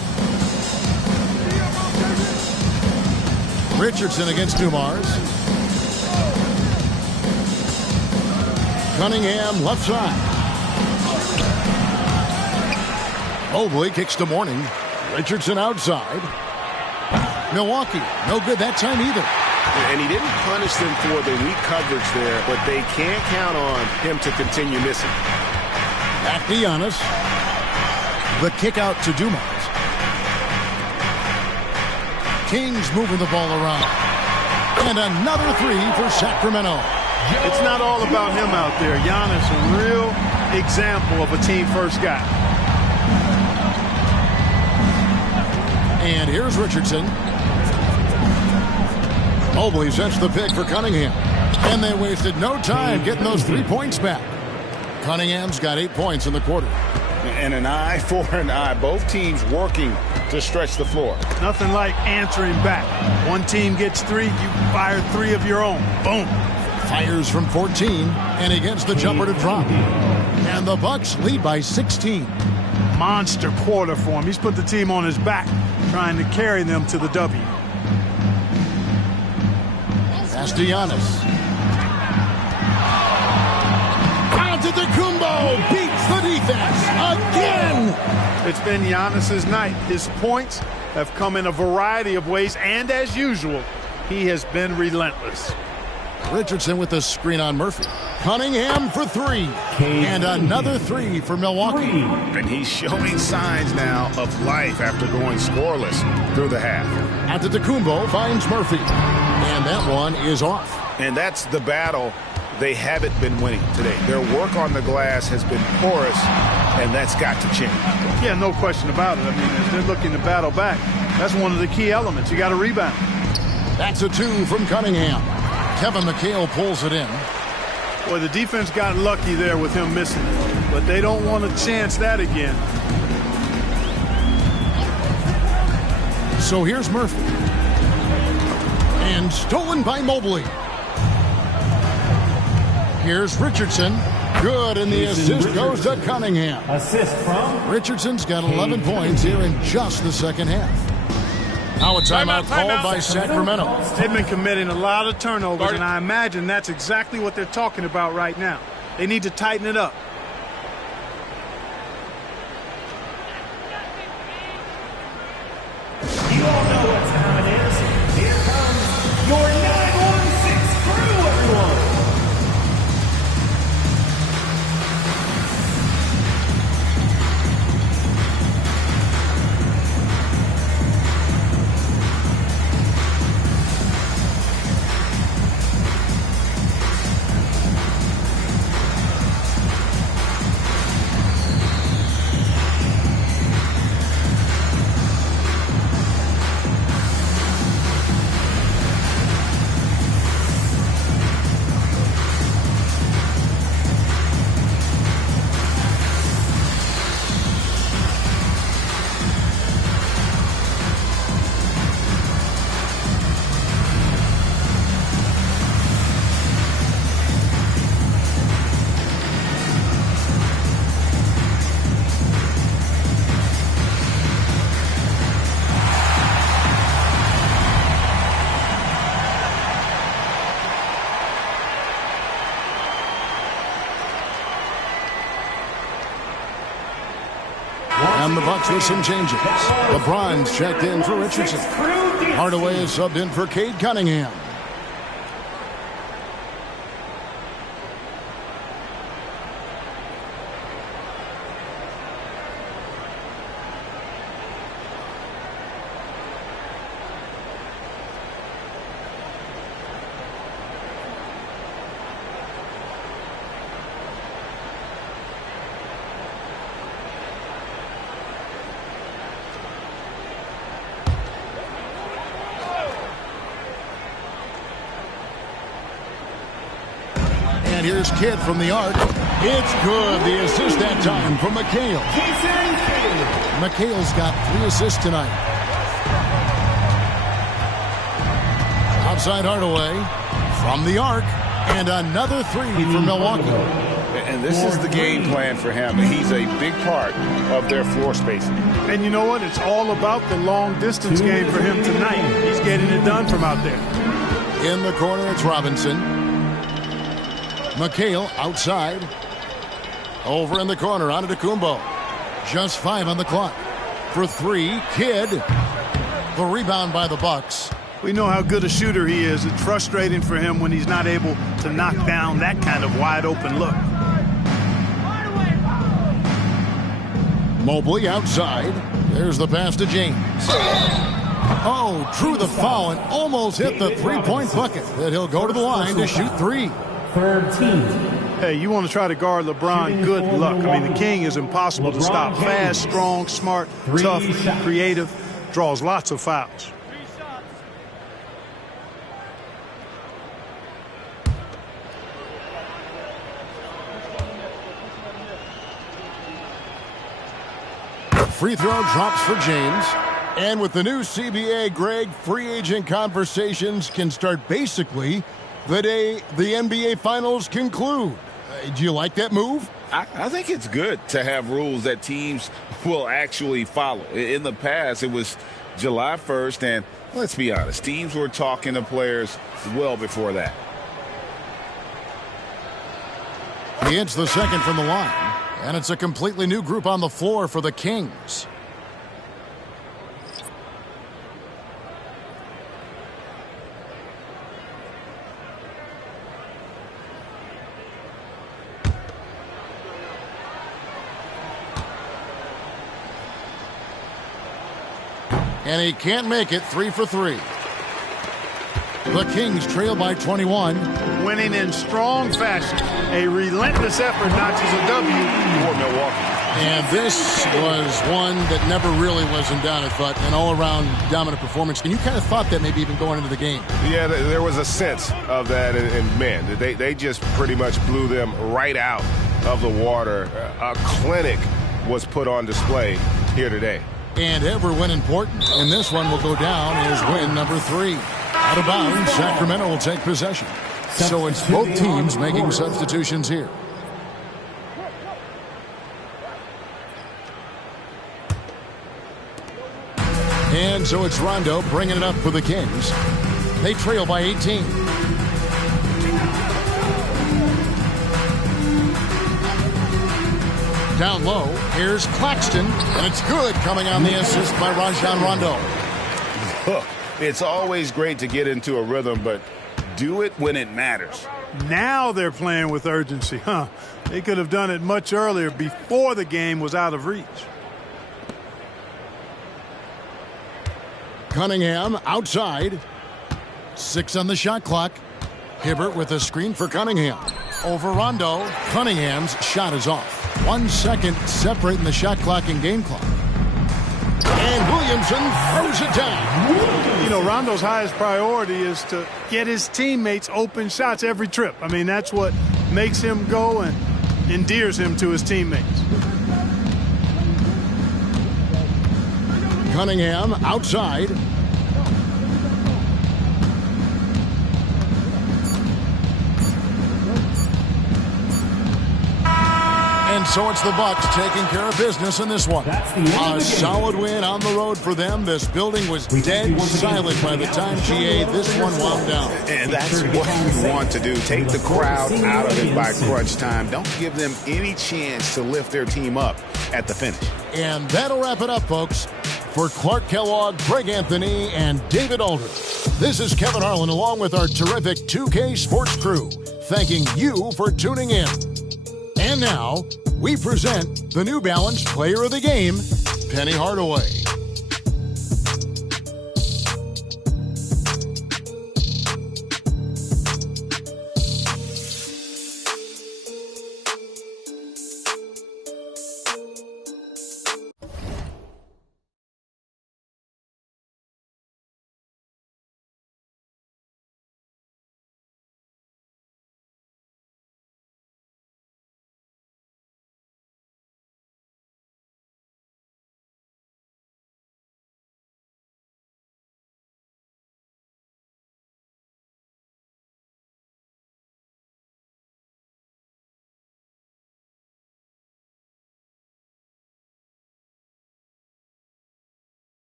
Richardson against Dumars. Cunningham left side. Mobley kicks to Mourning. Richardson outside. Milwaukee, no good that time either. And he didn't punish them for the weak coverage there, but they can't count on him to continue missing. Back to Giannis. The kick out to Dumars. Kings moving the ball around. And another 3 for Sacramento. It's not all about him out there. Giannis, a real example of a team-first guy. And here's Richardson. Mobley sets the pick for Cunningham. And they wasted no time getting those 3 points back. Cunningham's got 8 points in the quarter. And an eye for an eye. Both teams working to stretch the floor. Nothing like answering back. One team gets 3, you fire 3 of your own. Boom. Fires from 14, and he gets the jumper to drop. And the Bucks lead by 16. Monster quarter for him. He's put the team on his back, trying to carry them to the W. Pass to Giannis. Antetokounmpo beats the defense again. It's been Giannis's night. His points have come in a variety of ways, and as usual, He has been relentless. Richardson with the screen on Murphy. Cunningham for three. And another three for Milwaukee. And he's showing signs now of life after going scoreless through the half. Antetokounmpo finds Murphy. And that one is off. And that's the battle they haven't been winning today. Their work on the glass has been porous, and that's got to change. Yeah, no question about it. I mean, as they're looking to battle back, that's one of the key elements. You got to rebound. That's a two from Cunningham. Kevin McHale pulls it in. Boy, the defense got lucky there with him missing it, but they don't want to chance that again. So here's Murphy. And stolen by Mobley. Here's Richardson. Good, and the assist goes to Cunningham. Assist from Richardson's got 11 points here in just the second half. Now a timeout called by Sacramento. They've been committing a lot of turnovers, and I imagine that's exactly what they're talking about right now. They need to tighten it up. You all know what time it is. Here comes your 916 crew, everyone. And the Bucks with some changes. LeBron's checked in for Richardson. Hardaway is subbed in for Cade Cunningham. And here's Kidd from the arc. It's good. The assist that time from McHale. McHale's got 3 assists tonight. Outside Hardaway from the arc. And another 3 for Milwaukee. And this is the game plan for him. He's a big part of their floor spacing. And you know what? It's all about the long distance game for him tonight. He's getting it done from out there. In the corner, it's Robinson. McHale outside. Over in the corner, Antetokounmpo. Just 5 on the clock. For 3, Kidd. The rebound by the Bucks. We know how good a shooter he is. It's frustrating for him when he's not able to knock down that kind of wide open look. Mobley outside. There's the pass to James. Oh, drew the foul and almost hit the three-point bucket. That he'll go to the line to shoot 3. Third team. Hey, you want to try to guard LeBron, good luck. I mean, the king is impossible to stop. Fast, strong, smart, tough, creative, draws lots of fouls. Free throw drops for James. And with the new CBA, Greg, free agent conversations can start basically the day the NBA Finals conclude. Do you like that move? I think it's good to have rules that teams will actually follow. In the past, it was July 1st, and let's be honest, teams were talking to players well before that. He hits the second from the line, and it's a completely new group on the floor for the Kings. And he can't make it 3 for 3. The Kings trail by 21. Winning in strong fashion. A relentless effort notches a W for Milwaukee. And this was one that never really was in doubt, I thought. An all-around dominant performance. And you kind of thought that maybe even going into the game. Yeah, there was a sense of that. And man, they just pretty much blew them right out of the water. A clinic was put on display here today. And ever when important. And this one will go down as win number 3. Out of bounds, Sacramento will take possession. So it's both teams making substitutions here. And so it's Rondo bringing it up for the Kings. They trail by 18. Down low, here's Claxton, and it's good coming on the assist by Rajon Rondo. Look, it's always great to get into a rhythm, but do it when it matters. Now they're playing with urgency, huh? They could have done it much earlier before the game was out of reach. Cunningham outside. 6 on the shot clock. Hibbert with a screen for Cunningham. Over Rondo. Cunningham's shot is off. 1 second separating the shot clock and game clock. And Williamson throws it down. You know, Rondo's highest priority is to get his teammates open shots every trip. I mean, that's what makes him go and endears him to his teammates. Cunningham outside. And so it's the Bucks taking care of business in this one. A solid win on the road for them. This building was dead silent by the time GA this one wound down. And that's what you want to do. Take the crowd out of it by crunch time. Don't give them any chance to lift their team up at the finish. And that'll wrap it up, folks. For Clark Kellogg, Greg Anthony, and David Aldridge, this is Kevin Harlan along with our terrific 2K Sports crew, thanking you for tuning in. And now, we present the New Balance Player of the Game, Penny Hardaway.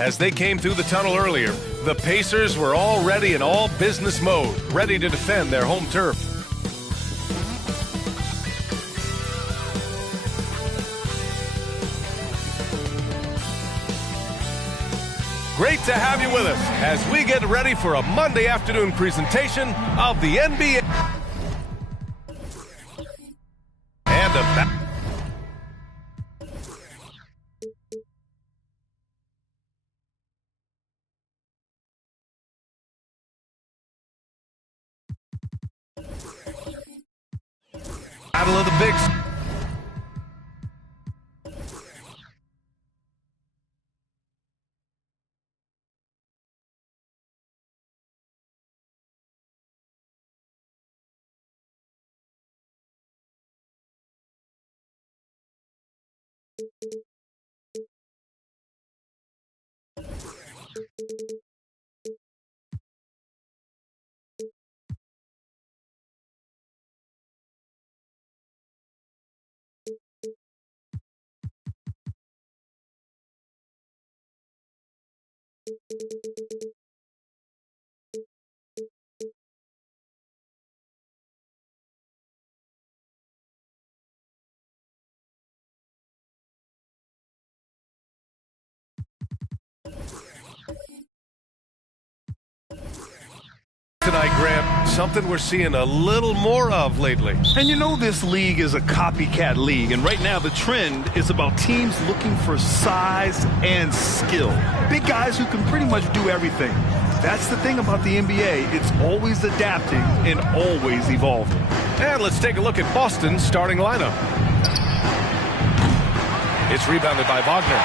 As they came through the tunnel earlier, the Pacers were already in all business mode, ready to defend their home turf. Great to have you with us as we get ready for a Monday afternoon presentation of the NBA. And a Battle of the Bigs. Tonight, Graham, something we're seeing a little more of lately. And you know this league is a copycat league, and right now the trend is about teams looking for size and skill. Big guys who can pretty much do everything. That's the thing about the NBA. It's always adapting and always evolving. And let's take a look at Boston's starting lineup. It's rebounded by Wagner.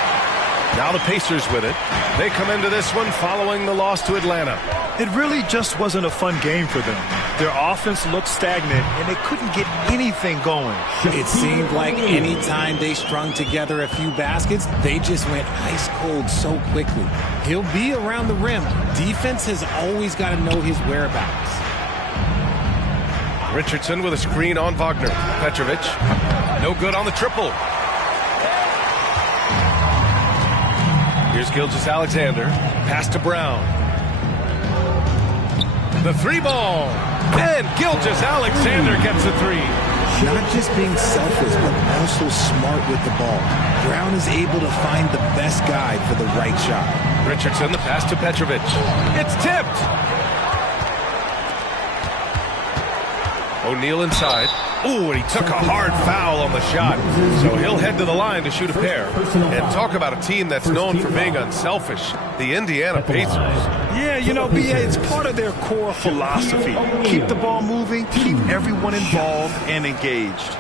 Now the Pacers with it. They come into this one following the loss to Atlanta. It really just wasn't a fun game for them. Their offense looked stagnant, and they couldn't get anything going. It seemed like any time they strung together a few baskets, they just went ice cold so quickly. He'll be around the rim. Defense has always got to know his whereabouts. Richardson with a screen on Wagner. Petrovic, no good on the triple. Here's Gilgeous-Alexander. Pass to Brown. The three ball. And Gilgeous-Alexander gets a three. Not just being selfish, but also smart with the ball. Brown is able to find the best guy for the right shot. Richardson, the pass to Petrovic. It's tipped. O'Neal inside. Ooh, and he took a hard foul on the shot. So he'll head to the line to shoot a pair. And talk about a team that's known for being unselfish. The Indiana Pacers. Yeah, you know, BA, it's part of their core philosophy. Keep the ball moving, keep everyone involved and engaged.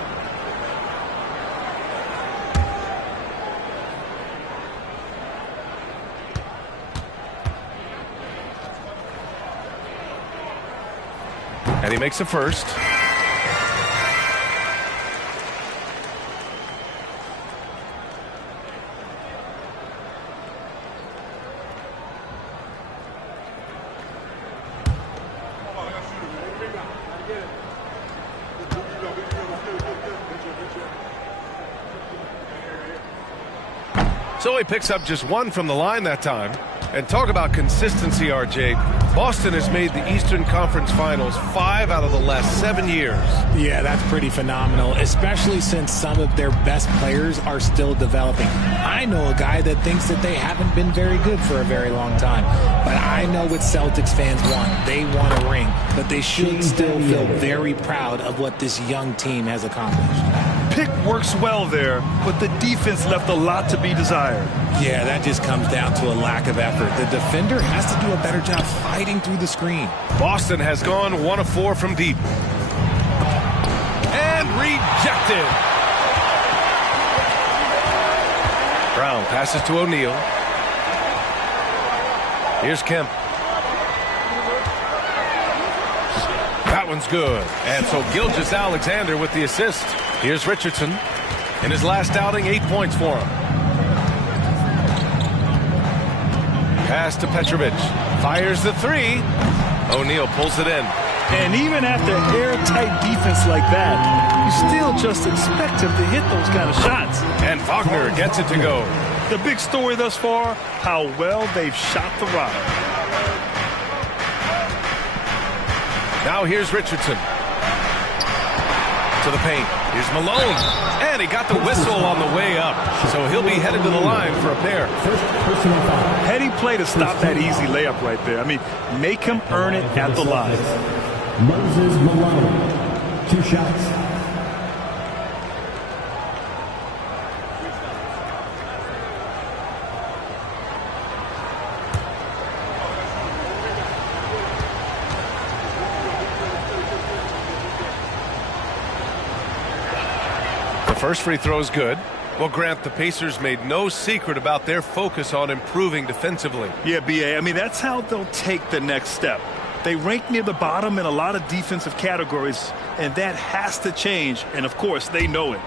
And he makes the first. So he picks up just one from the line that time. And talk about consistency, RJ. Boston has made the Eastern Conference Finals 5 out of the last 7 years. Yeah, that's pretty phenomenal, especially since some of their best players are still developing. I know a guy that thinks that they haven't been very good for a very long time. But I know what Celtics fans want. They want a ring. But they should still feel very proud of what this young team has accomplished. Pick works well there, but the defense left a lot to be desired. Yeah, that just comes down to a lack of effort. The defender has to do a better job fighting through the screen. Boston has gone 1 of 4 from deep. And rejected. Brown passes to O'Neal. Here's Kemp. That one's good. And so Gilgeous-Alexander with the assist. Here's Richardson. In his last outing, 8 points for him. Pass to Petrovic. Fires the three. O'Neal pulls it in. And even after airtight defense like that, you still just expect him to hit those kind of shots. And Wagner gets it to go. The big story thus far, how well they've shot the rock. Now here's Richardson. To the paint. Here's Malone. And he got the whistle on the way up. So he'll be headed to the line for a pair. Heady play to stop that easy layup right there. I mean, make him earn it at the line. Moses Malone, 2 shots. First free throw is good. Well, Grant, the Pacers made no secret about their focus on improving defensively. Yeah, B.A., I mean, that's how they'll take the next step. They rank near the bottom in a lot of defensive categories, and that has to change, and of course, they know it.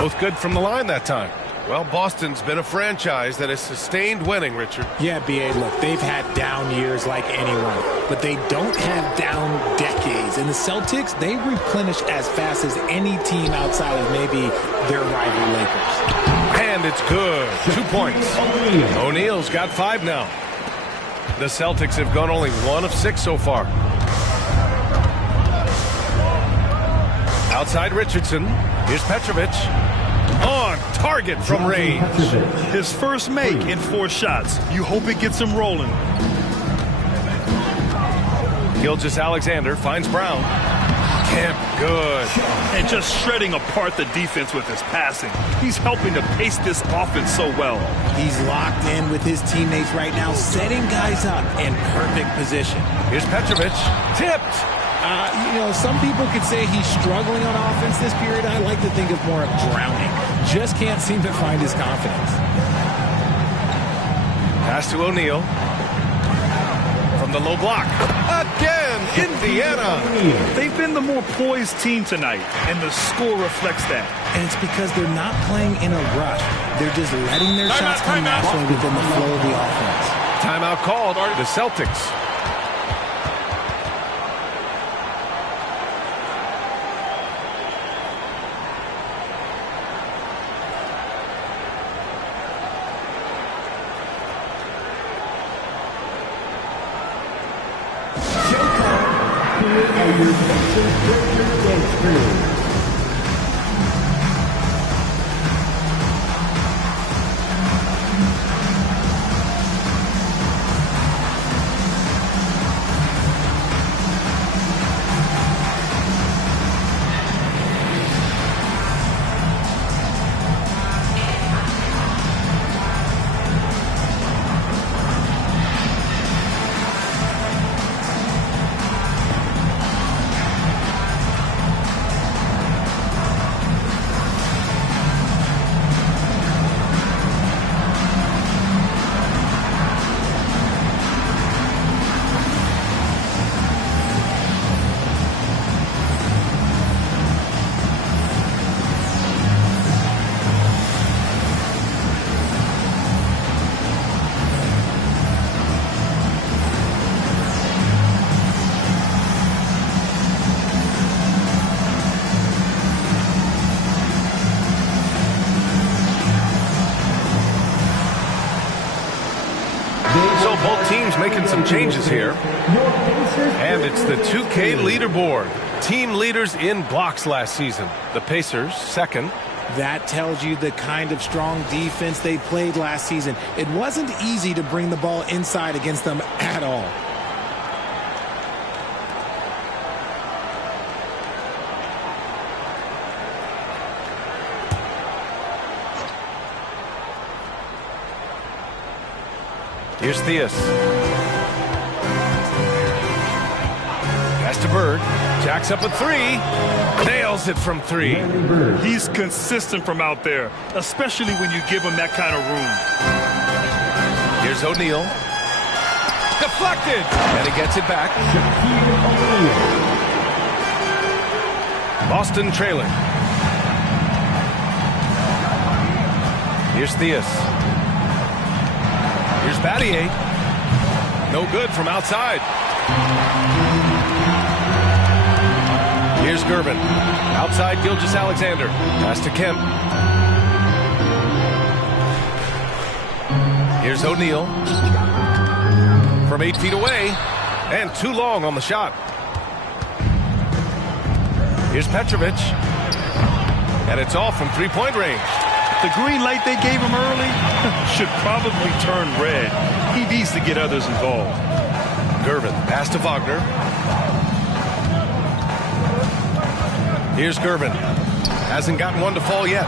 Both good from the line that time. Well, Boston's been a franchise that has sustained winning, Richard. Yeah, B.A., look, they've had down years like anyone, but they don't have down decades. And the Celtics, they replenish as fast as any team outside of maybe their rival Lakers. And it's good. 2 points. O'Neal's got 5 now. The Celtics have gone only 1 of 6 so far. Outside Richardson. Here's Petrovic. On target from range. His first make in 4 shots. You hope it gets him rolling. Gilgeous-Alexander finds Brown. Kemp, good. And just shredding apart the defense with his passing. He's helping to pace this offense so well. He's locked in with his teammates right now, setting guys up in perfect position. Here's Petrovic. Tipped. You know, some people could say he's struggling on offense this period. I like to think of more of drowning. Just can't seem to find his confidence. Pass to O'Neal. From the low block. Again, Indiana. They've been the more poised team tonight, and the score reflects that. And it's because they're not playing in a rush. They're just letting their shots come naturally within the flow of the offense. Timeout called. The Celtics. So both teams making some changes here. And it's the 2K leaderboard. Team leaders in blocks last season. The Pacers, second. That tells you the kind of strong defense they played last season. It wasn't easy to bring the ball inside against them at all. Here's Theus. Pass to Bird. Jacks up a 3. Nails it from 3. He's consistent from out there, especially when you give him that kind of room. Here's O'Neal. Deflected. And he gets it back. Boston trailing. Here's Theus. Here's Battier. No good from outside. Here's Gervin. Outside Gilgeous-Alexander. Pass to Kemp. Here's O'Neal. From 8 feet away. And too long on the shot. Here's Petrovic. And it's off from three-point range. The green light they gave him early should probably turn red. He needs to get others involved. Gervin, pass to Wagner. Here's Gervin. Hasn't gotten one to fall yet.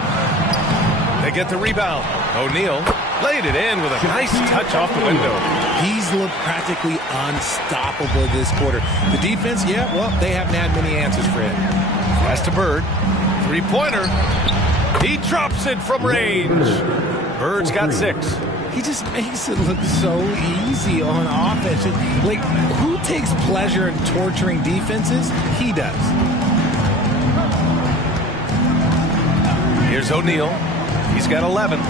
They get the rebound. O'Neal laid it in with a nice touch off the window. He's looked practically unstoppable this quarter. The defense, yeah, well, they haven't had many answers for him. Pass to Bird. Three-pointer. He drops it from range. Bird's got 6. He just makes it look so easy on offense. Like, who takes pleasure in torturing defenses? He does. Here's O'Neal. He's got 11.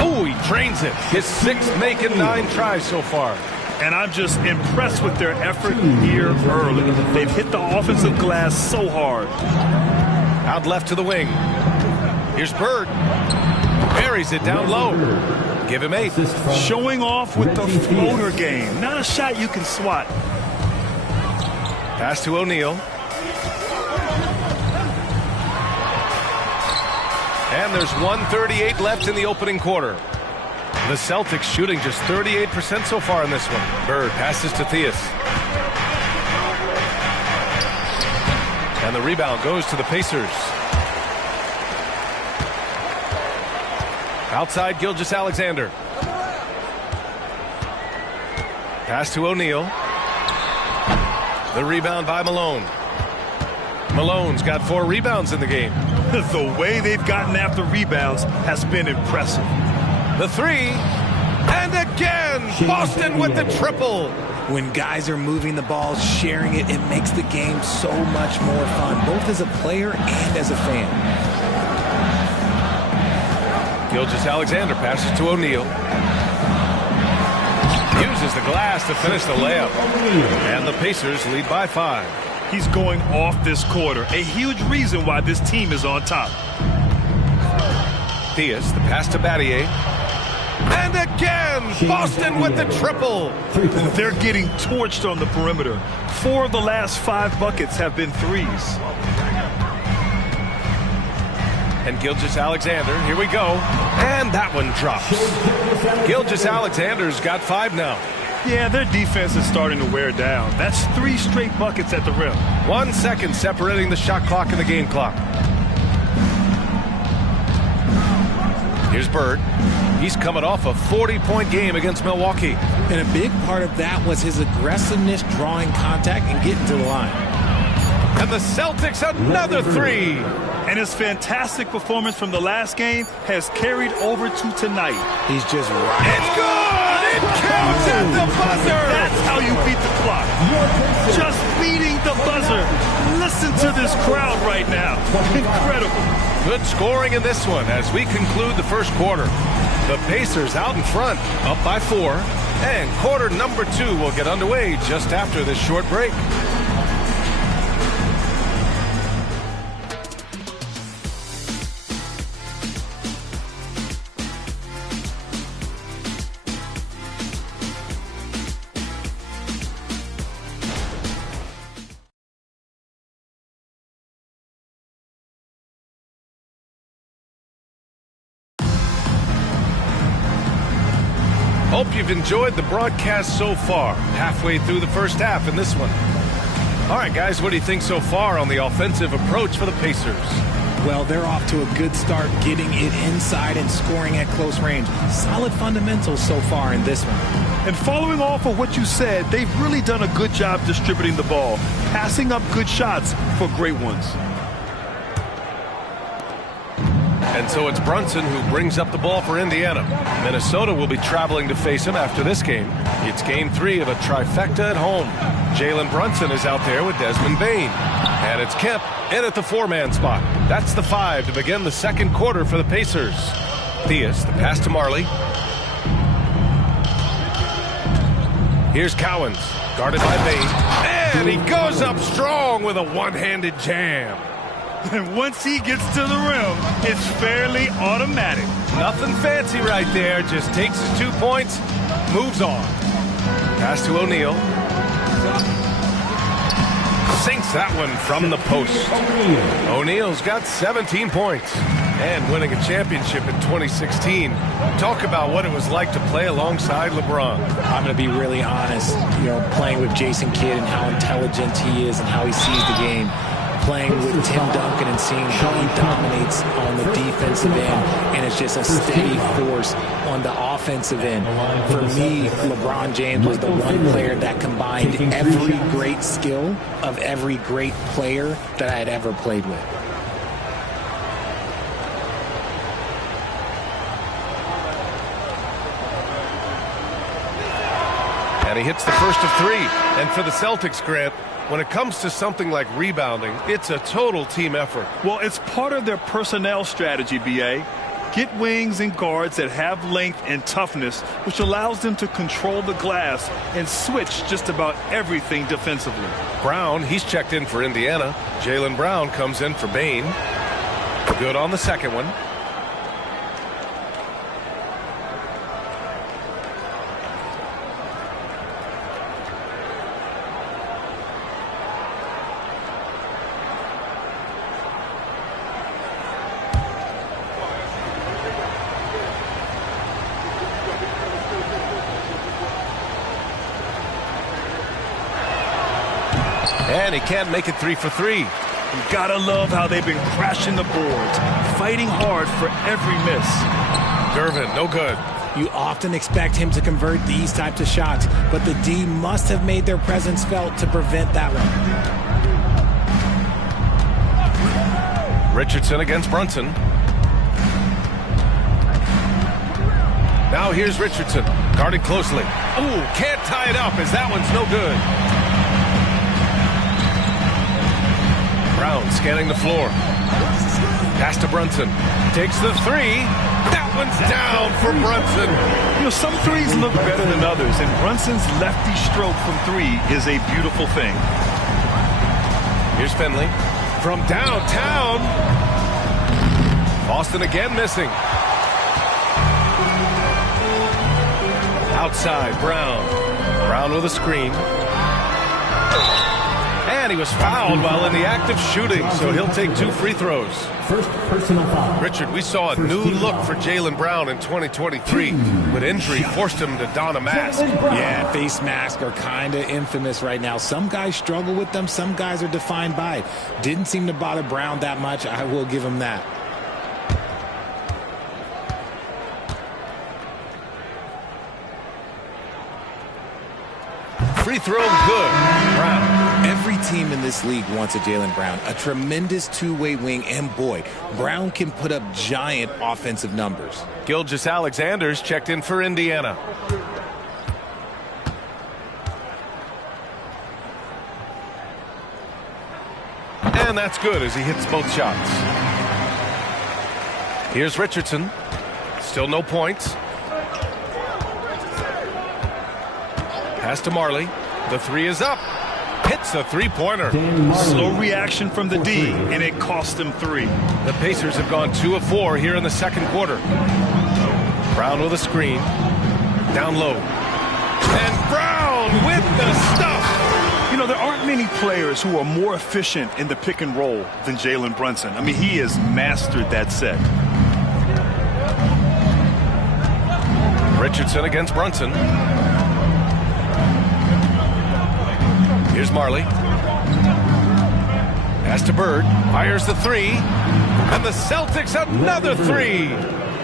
Oh, he drains it. His 6th make in 9 tries so far. And I'm just impressed with their effort here early. They've hit the offensive glass so hard. Out left to the wing. Here's Bird. Buries it down low. Give him 8. Showing off with the floater game. Not a shot you can swat. Pass to O'Neal. And there's 1:38 left in the opening quarter. The Celtics shooting just 38% so far in this one. Bird passes to Theus. And the rebound goes to the Pacers. Outside Gilgeous-Alexander. Pass to O'Neal. The rebound by Malone. Malone's got 4 rebounds in the game. The way they've gotten after rebounds has been impressive. The 3. And again, Boston with the triple. When guys are moving the ball, sharing it, it makes the game so much more fun, both as a player and as a fan. Gilgeous-Alexander passes to O'Neal. Uses the glass to finish the layup. And the Pacers lead by 5. He's going off this quarter. A huge reason why this team is on top. Theus, the pass to Battier. And again, Boston with the triple. They're getting torched on the perimeter. 4 of the last 5 buckets have been threes. And Gilgeous-Alexander, here we go. And that one drops. Gilgeous-Alexander's got 5 now. Yeah, their defense is starting to wear down. That's 3 straight buckets at the rim. 1 second separating the shot clock and the game clock. Here's Bird. He's coming off a 40-point game against Milwaukee. And a big part of that was his aggressiveness, drawing contact, and getting to the line. And the Celtics another 3. And his fantastic performance from the last game has carried over to tonight. He's just right. It's good! It counts at the buzzer! That's how you beat the clock. Just beating the buzzer. Listen to this crowd right now. Incredible. Good scoring in this one as we conclude the first quarter. The Pacers out in front, up by 4. And quarter number 2 will get underway just after this short break. Hope you've enjoyed the broadcast so far. Halfway through the first half in this one. All right, guys, what do you think so far on the offensive approach for the Pacers? Well, they're off to a good start getting it inside and scoring at close range. Solid fundamentals so far in this one. And following off of what you said, they've really done a good job distributing the ball, passing up good shots for great ones. And so it's Brunson who brings up the ball for Indiana. Minnesota will be traveling to face him after this game. It's game 3 of a trifecta at home. Jalen Brunson is out there with Desmond Bane. And it's Kemp in at the 4-man spot. That's the 5 to begin the second quarter for the Pacers. Theus, the pass to Marley. Here's Cowens, guarded by Bane. And he goes up strong with a one-handed jam. And once he gets to the rim, it's fairly automatic. Nothing fancy right there. Just takes his 2 points, moves on. Pass to O'Neal. Sinks that one from the post. O'Neal's got 17 points. And winning a championship in 2016. Talk about what it was like to play alongside LeBron. I'm going to be really honest. Playing with Jason Kidd and how intelligent he is and how he sees the game. Playing with Tim Duncan and seeing how he dominates on the defensive end, and it's just a steady force on the offensive end. For me, LeBron James was the one player that combined every great skill of every great player that I had ever played with. And he hits the first of 3. And for the Celtics, Grant, when it comes to something like rebounding, it's a total team effort. Well, it's part of their personnel strategy, B.A. Get wings and guards that have length and toughness, which allows them to control the glass and switch just about everything defensively. Brown, he's checked in for Indiana. Jaylen Brown comes in for Bane. Good on the second one. And he can't make it 3 for 3. You gotta love how they've been crashing the boards, fighting hard for every miss. Gervin, no good. You often expect him to convert these types of shots, but the D must have made their presence felt to prevent that one. Richardson against Brunson. Now here's Richardson, guarded closely. Ooh, can't tie it up as that one's no good. Brown scanning the floor. Pass to Brunson. Takes the 3. That one's down for Brunson. Some threes look better than others, and Brunson's lefty stroke from 3 is a beautiful thing. Here's Finley. From downtown. Boston again missing. Outside, Brown. Brown with a screen. And he was fouled while in the act of shooting, so he'll take 2 free throws. First personal foul. Richard, we saw a new look for Jaylen Brown in 2023, but injury forced him to don a mask. Yeah, face masks are kind of infamous right now. Some guys struggle with them. Some guys are defined by it. Didn't seem to bother Brown that much. I will give him that. Free throw good. Brown. Every team in this league wants a Jaylen Brown, a tremendous two-way wing, and boy, Brown can put up giant offensive numbers. Gilgeous-Alexander's checked in for Indiana. And that's good as he hits both shots. Here's Richardson. Still no points. Pass to Marley. The 3 is up. Hits a 3-pointer. Slow reaction from the D, and it cost him 3. The Pacers have gone 2 of 4 here in the second quarter. Brown with a screen. Down low. And Brown with the stuff. There aren't many players who are more efficient in the pick and roll than Jalen Brunson. I mean, he has mastered that set. Richardson against Brunson. Here's Marley. Pass to Bird. Fires the 3. And the Celtics another 3.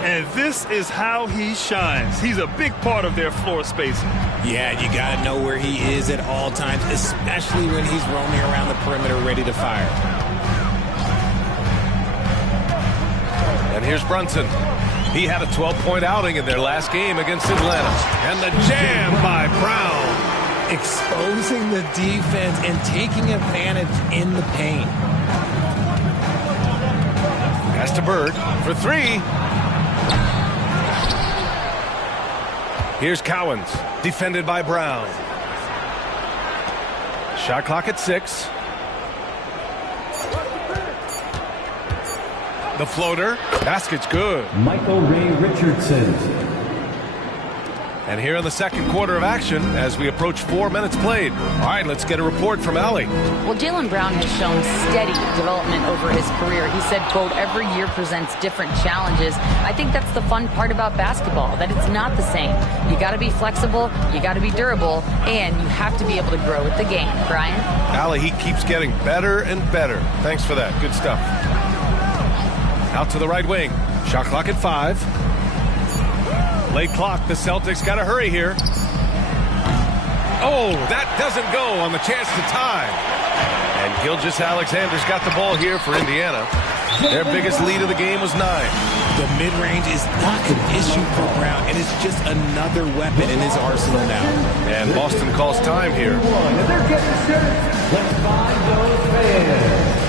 And this is how he shines. He's a big part of their floor spacing. Yeah, you got to know where he is at all times, especially when he's roaming around the perimeter ready to fire. And here's Brunson. He had a 12-point outing in their last game against Atlanta. And the jam by Brown. Exposing the defense and taking advantage in the paint. Pass to Bird for 3. Here's Cowens, defended by Brown. Shot clock at 6. The floater. Basket's good. Michael Ray Richardson. And here in the second quarter of action as we approach 4 minutes played. All right, let's get a report from Allie. Well, Jaylen Brown has shown steady development over his career. He said, quote, every year presents different challenges. I think that's the fun part about basketball, that it's not the same. You got to be flexible, you got to be durable, and you have to be able to grow with the game. Brian? Allie, he keeps getting better and better. Thanks for that. Good stuff. Out to the right wing. Shot clock at 5. Late clock. The Celtics got to hurry here. Oh, that doesn't go on the chance to tie. And Gilgeous-Alexander's got the ball here for Indiana. Their biggest lead of the game was 9. The mid-range is not an issue for Brown, and it's just another weapon in his arsenal now. And Boston calls time here. They're getting set. Let's find those fans.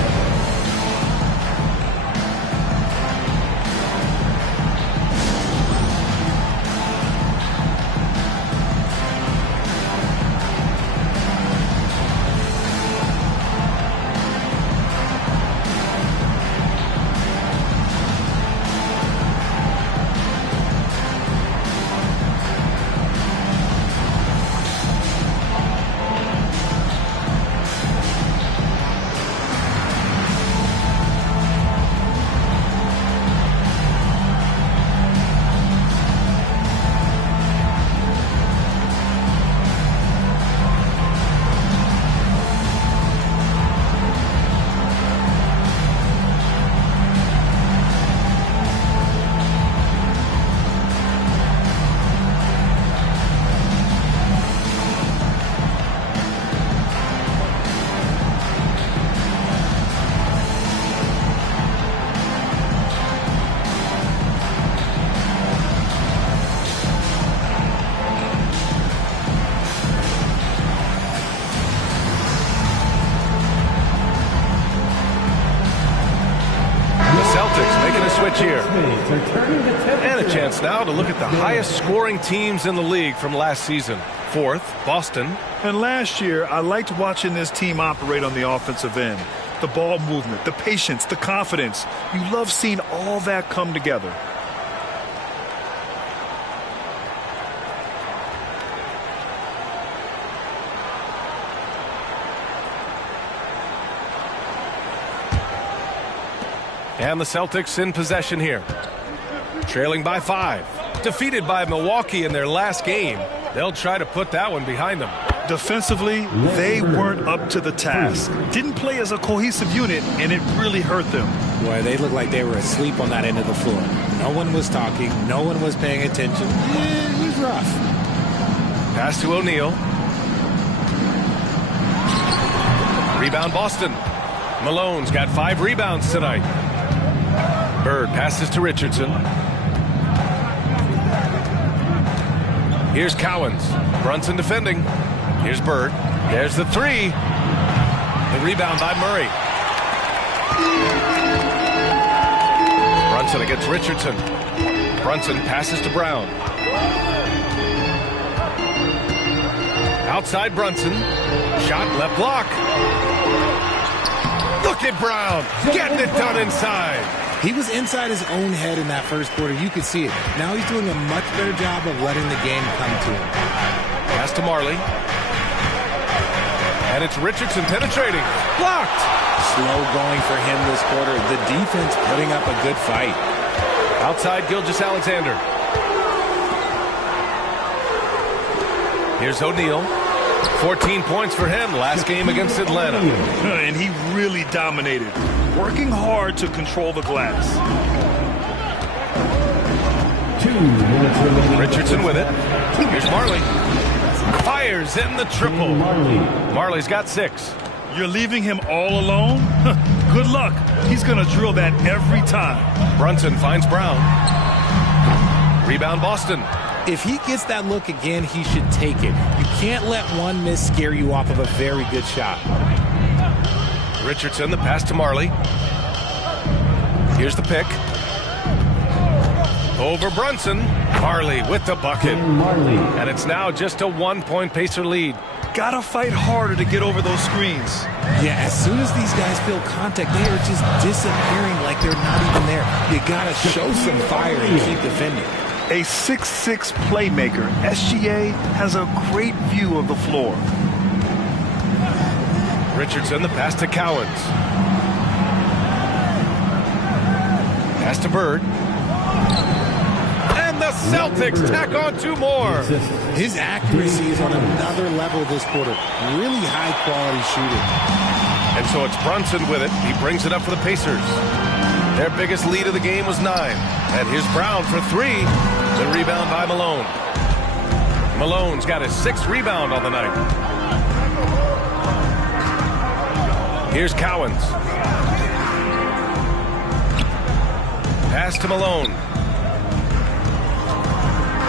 Here. And a chance now to look at the highest scoring teams in the league from last season. 4th, Boston. And last year, I liked watching this team operate on the offensive end. The ball movement, the patience, the confidence. You love seeing all that come together. And the Celtics in possession here. Trailing by 5. Defeated by Milwaukee in their last game. They'll try to put that one behind them. Defensively, they weren't up to the task. Didn't play as a cohesive unit, and it really hurt them. Boy, they looked like they were asleep on that end of the floor. No one was talking. No one was paying attention. It was rough. Pass to O'Neal. Rebound Boston. Malone's got 5 rebounds tonight. Bird passes to Richardson. Here's Cowens. Brunson defending. Here's Bird. There's the 3. The rebound by Murray. Brunson against Richardson. Brunson passes to Brown. Outside Brunson. Shot left block. Look at Brown getting it done inside. He was inside his own head in that first quarter. You could see it. Now he's doing a much better job of letting the game come to him. Pass to Marley. And it's Richardson penetrating. Blocked. Slow going for him this quarter. The defense putting up a good fight. Outside Gilgeous-Alexander. Here's O'Neal. 14 points for him last game against Atlanta. And he really dominated, working hard to control the glass. 2 minutes remaining. Richardson with it. Here's Marley. Fires in the triple. Marley's got 6. You're leaving him all alone? Good luck. He's going to drill that every time. Brunson finds Brown. Rebound Boston. If he gets that look again, he should take it. You can't let one miss scare you off of a very good shot. Richardson, the pass to Marley. Here's the pick. Over Brunson. Marley with the bucket. And it's now just a 1-point Pacer lead. got to fight harder to get over those screens. Yeah, as soon as these guys feel contact, they are just disappearing like they're not even there. You got to show some fire and keep defending. A 6'6" playmaker, SGA has a great view of the floor. Richardson, the pass to Cowens. Pass to Bird. And the Celtics tack on 2 more. His accuracy is on another level this quarter. Really high quality shooting. And so it's Brunson with it. He brings it up for the Pacers. Their biggest lead of the game was 9. And here's Brown for 3. The rebound by Malone. Malone's got his 6th rebound on the night. Here's Cowens. Pass to Malone.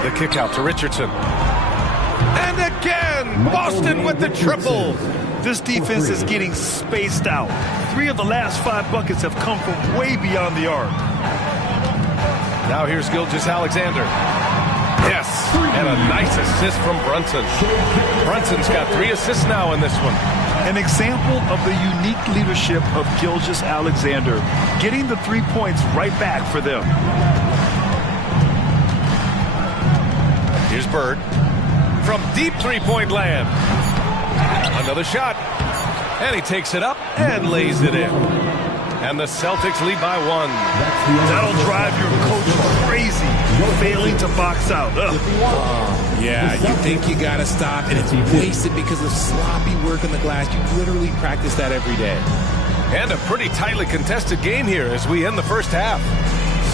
The kick out to Richardson. And again, Boston with the triple. This defense is getting spaced out. 3 of the last 5 buckets have come from way beyond the arc. Now here's Gilgeous-Alexander. Yes, and a nice assist from Brunson. Brunson's got 3 assists now in this one. An example of the unique leadership of Gilgeous-Alexander, getting the 3 points right back for them. Here's Bird from deep 3-point land. Another shot, and he takes it up and lays it in. And the Celtics lead by 1. That'll drive your coach crazy, failing to box out. Yeah, you think you got to stop, and it's wasted because of sloppy work on the glass. You literally practice that every day. And a pretty tightly contested game here as we end the first half.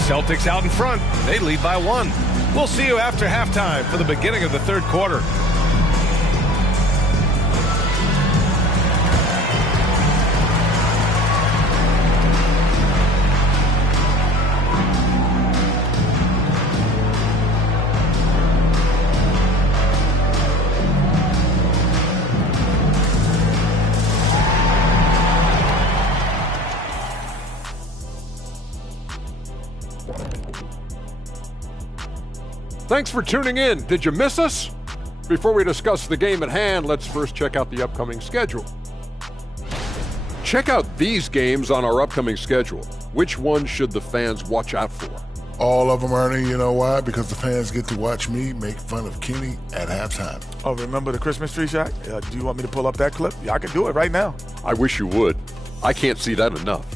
Celtics out in front. They lead by 1. We'll see you after halftime for the beginning of the third quarter. Thanks for tuning in. Did you miss us? Before we discuss the game at hand, let's first check out the upcoming schedule. Check out these games on our upcoming schedule. Which ones should the fans watch out for? All of them, Ernie. You know why? Because the fans get to watch me make fun of Kenny at halftime. Oh, remember the Christmas tree shot? Do you want me to pull up that clip? Yeah, I can do it right now. I wish you would. I can't see that enough.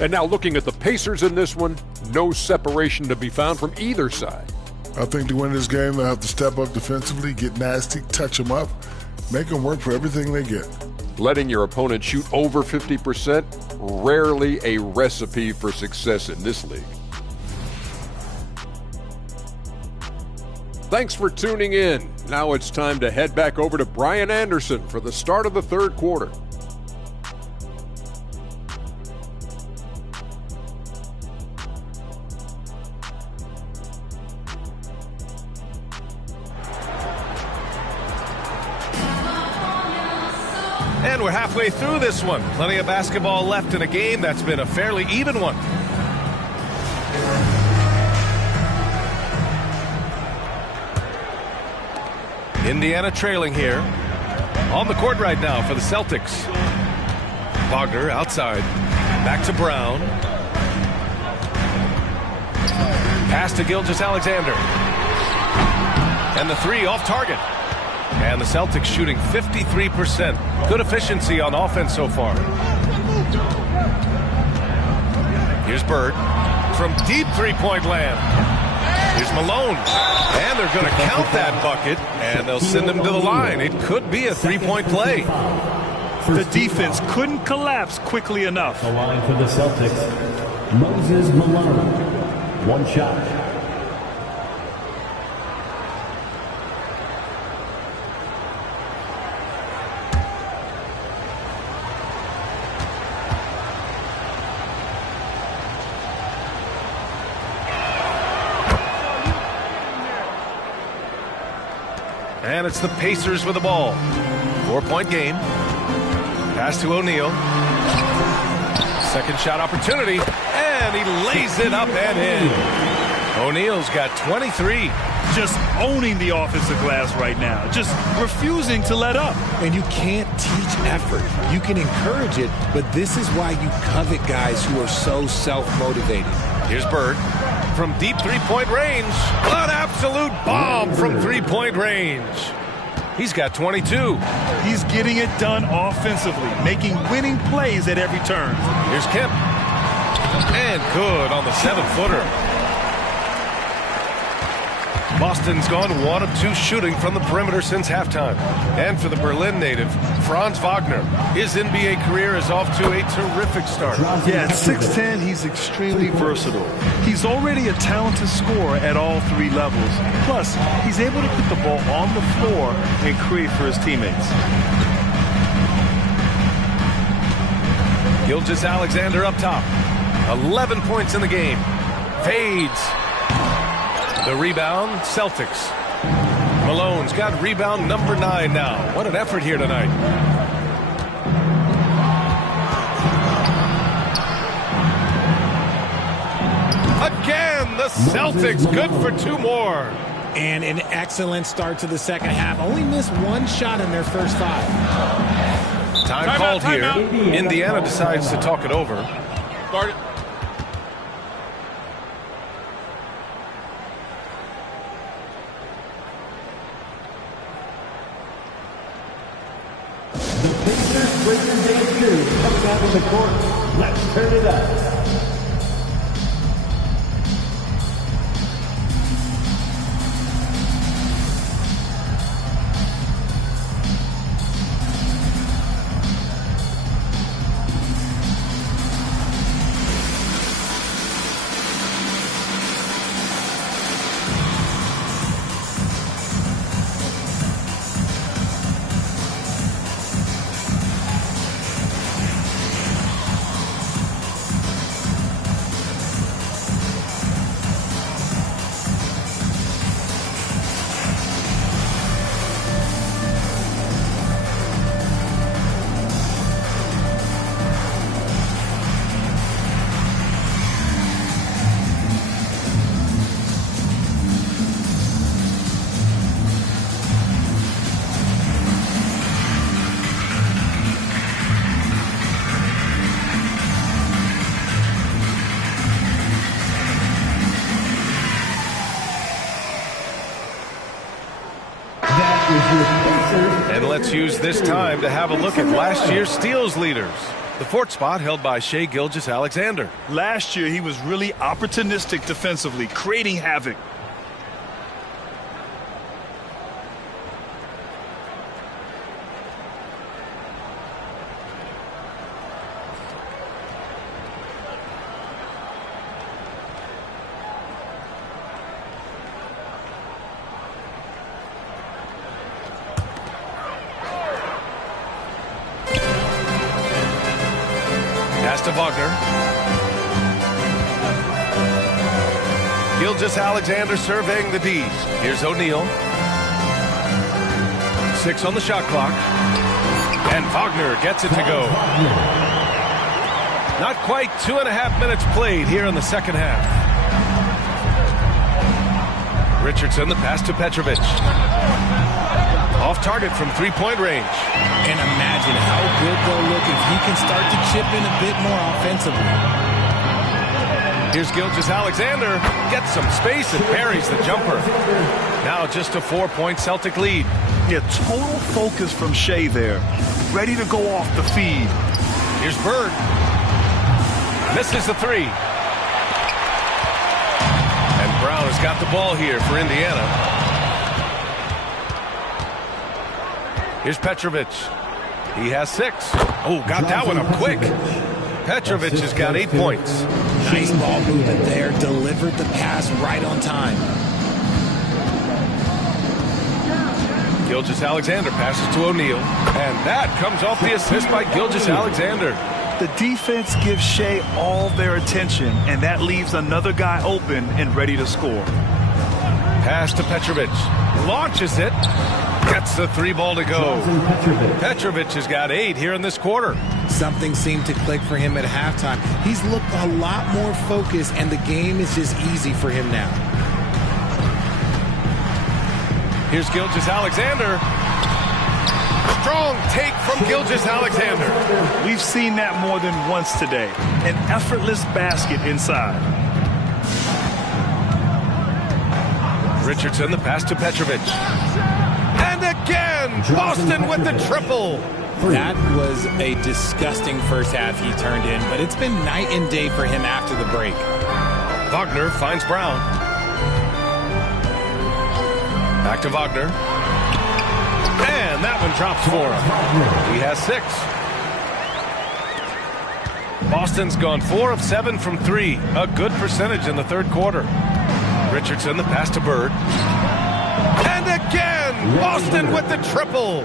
And now looking at the Pacers in this one, no separation to be found from either side. I think to win this game, they'll have to step up defensively, get nasty, touch them up, make them work for everything they get. Letting your opponent shoot over 50%, rarely a recipe for success in this league. Thanks for tuning in. Now it's time to head back over to Brian Anderson for the start of the third quarter. And we're halfway through this one. Plenty of basketball left in a game that's been a fairly even one. Indiana trailing here. On the court right now for the Celtics. Wagner outside. Back to Brown. Pass to Gilgeous-Alexander. And the 3 off target. And the Celtics shooting 53%. Good efficiency on offense so far. Here's Bird from deep 3-point land. Here's Malone. And they're going to count that bucket, and they'll send him to the line. It could be a 3-point play. The defense couldn't collapse quickly enough. The line for the Celtics, Moses Malone. 1 shot. And it's the Pacers with the ball. 4-point game. Pass to O'Neal. Second shot opportunity. And he lays it up and in. O'Neal's got 23. just owning the offensive glass right now, just refusing to let up. And you can't teach effort. You can encourage it, but this is why you covet guys who are so self-motivated. Here's Bird from deep three-point range. An absolute bomb from three-point range. He's got 22. He's getting it done offensively, making winning plays at every turn. Here's Kemp. And good on the 7-footer. Boston's gone 1 of 2 shooting from the perimeter since halftime. And for the Berlin native, Franz Wagner, his NBA career is off to a terrific start. Yeah, at 6'10", he's extremely versatile. He's already a talented scorer at all 3 levels. Plus, he's able to put the ball on the floor and create for his teammates. Gilgeous-Alexander up top. 11 points in the game. Fades. The rebound, Celtics. Malone's got rebound number 9 now. What an effort here tonight. Again, the Celtics good for 2 more. And an excellent start to the second half. Only missed 1 shot in their first 5. Time called here. Indiana decides to talk it over. Start it. Coming out of the court. Let's turn it up. And let's use this time to have a look at last year's steals leaders. The 4th spot held by Shai Gilgeous-Alexander. Last year, he was really opportunistic defensively, creating havoc. To Wagner. Gilgeous-Alexander surveying the D's. Here's O'Neal. 6 on the shot clock. And Wagner gets it to go. Not quite 2.5 minutes played here in the second half. Richardson, the pass to Petrovic. Off target from 3-point range. And imagine how good they'll look if he can start to chip in a bit more offensively. Here's Gilgeous-Alexander. Gets some space and parries the jumper. Now just a 4-point Celtic lead. Yeah, total focus from Shai there. Ready to go off the feed. Here's Bird. Misses the 3. And Brown has got the ball here for Indiana. Here's Petrovic. He has 6. Oh, got that one up quick. Petrovic has got 8 points. Nice ball movement there. Delivered the pass right on time. Gilgeous-Alexander passes to O'Neal. And that comes off the assist by Gilgeous-Alexander. The defense gives Shai all their attention, and that leaves another guy open and ready to score. Pass to Petrovic. Launches it. Gets the 3 ball to go. Petrovic has got 8 here in this quarter. Something seemed to click for him at halftime. He's looked a lot more focused, and the game is just easy for him now. Here's Gilgeous-Alexander. Strong take from Gilgeous-Alexander. We've seen that more than once today. An effortless basket inside. Richardson, the pass to Petrovic. And again, Boston with the triple. That was a disgusting first half he turned in, but it's been night and day for him after the break. Wagner finds Brown. Back to Wagner. And that one drops for him. He has 6. Boston's gone 4 of 7 from 3. A good percentage in the third quarter. Richardson, the pass to Bird. And again, Boston with the triple.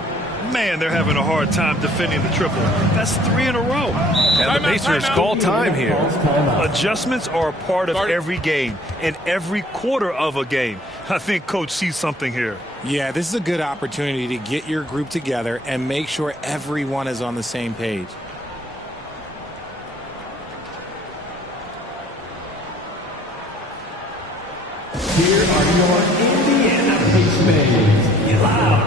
Man, they're having a hard time defending the triple. That's 3 in a row. And the Pacers call time here. Adjustments are a part of every game and every quarter of a game. I think Coach sees something here. Yeah, this is a good opportunity to get your group together and make sure everyone is on the same page. Here are your Indiana Pacers. Get loud.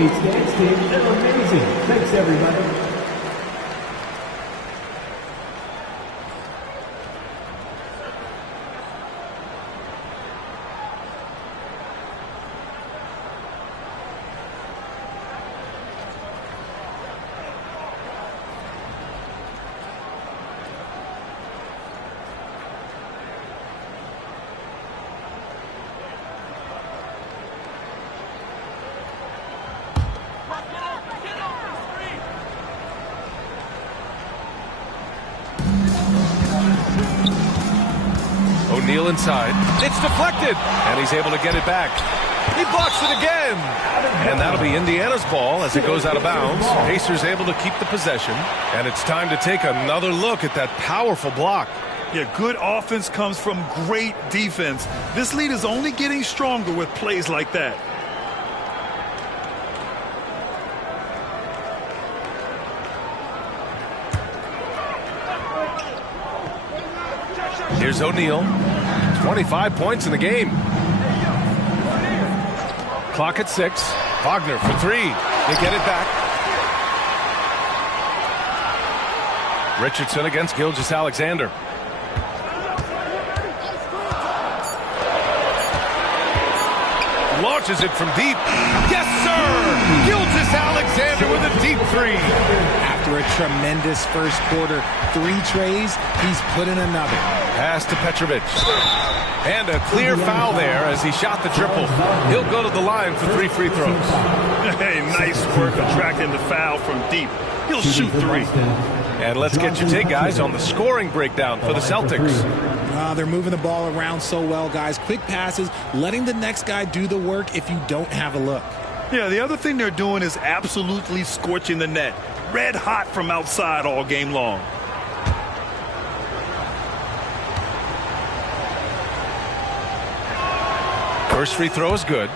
They're amazing. Thanks, everybody. O'Neal inside. It's deflected. And he's able to get it back. He blocks it again. And that'll be Indiana's ball as it goes out of bounds. Pacers able to keep the possession. And it's time to take another look at that powerful block. Yeah, good offense comes from great defense. This lead is only getting stronger with plays like that. Here's O'Neal. 25 points in the game. Clock at 6. Wagner for 3. They get it back. Richardson against Gilgeous-Alexander. Launches it from deep. Yes, sir! Gilgeous-Alexander with a deep 3. After a tremendous first quarter, 3 trays, he's put in another. Pass to Petrovic. And a clear foul there as he shot the triple. He'll go to the line for 3 free throws. Hey, nice work attracting the foul from deep. He'll shoot 3. And let's get your take, guys, on the scoring breakdown for the Celtics. They're moving the ball around so well, guys. Quick passes, letting the next guy do the work if you don't have a look. Yeah, the other thing they're doing is absolutely scorching the net. Red hot from outside all game long. First free throw is good.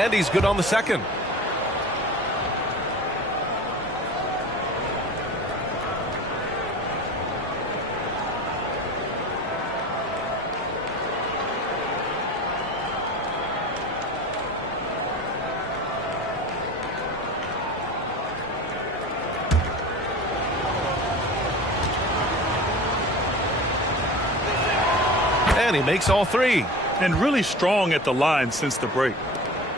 And he's good on the second. And he makes all three. And really strong at the line since the break.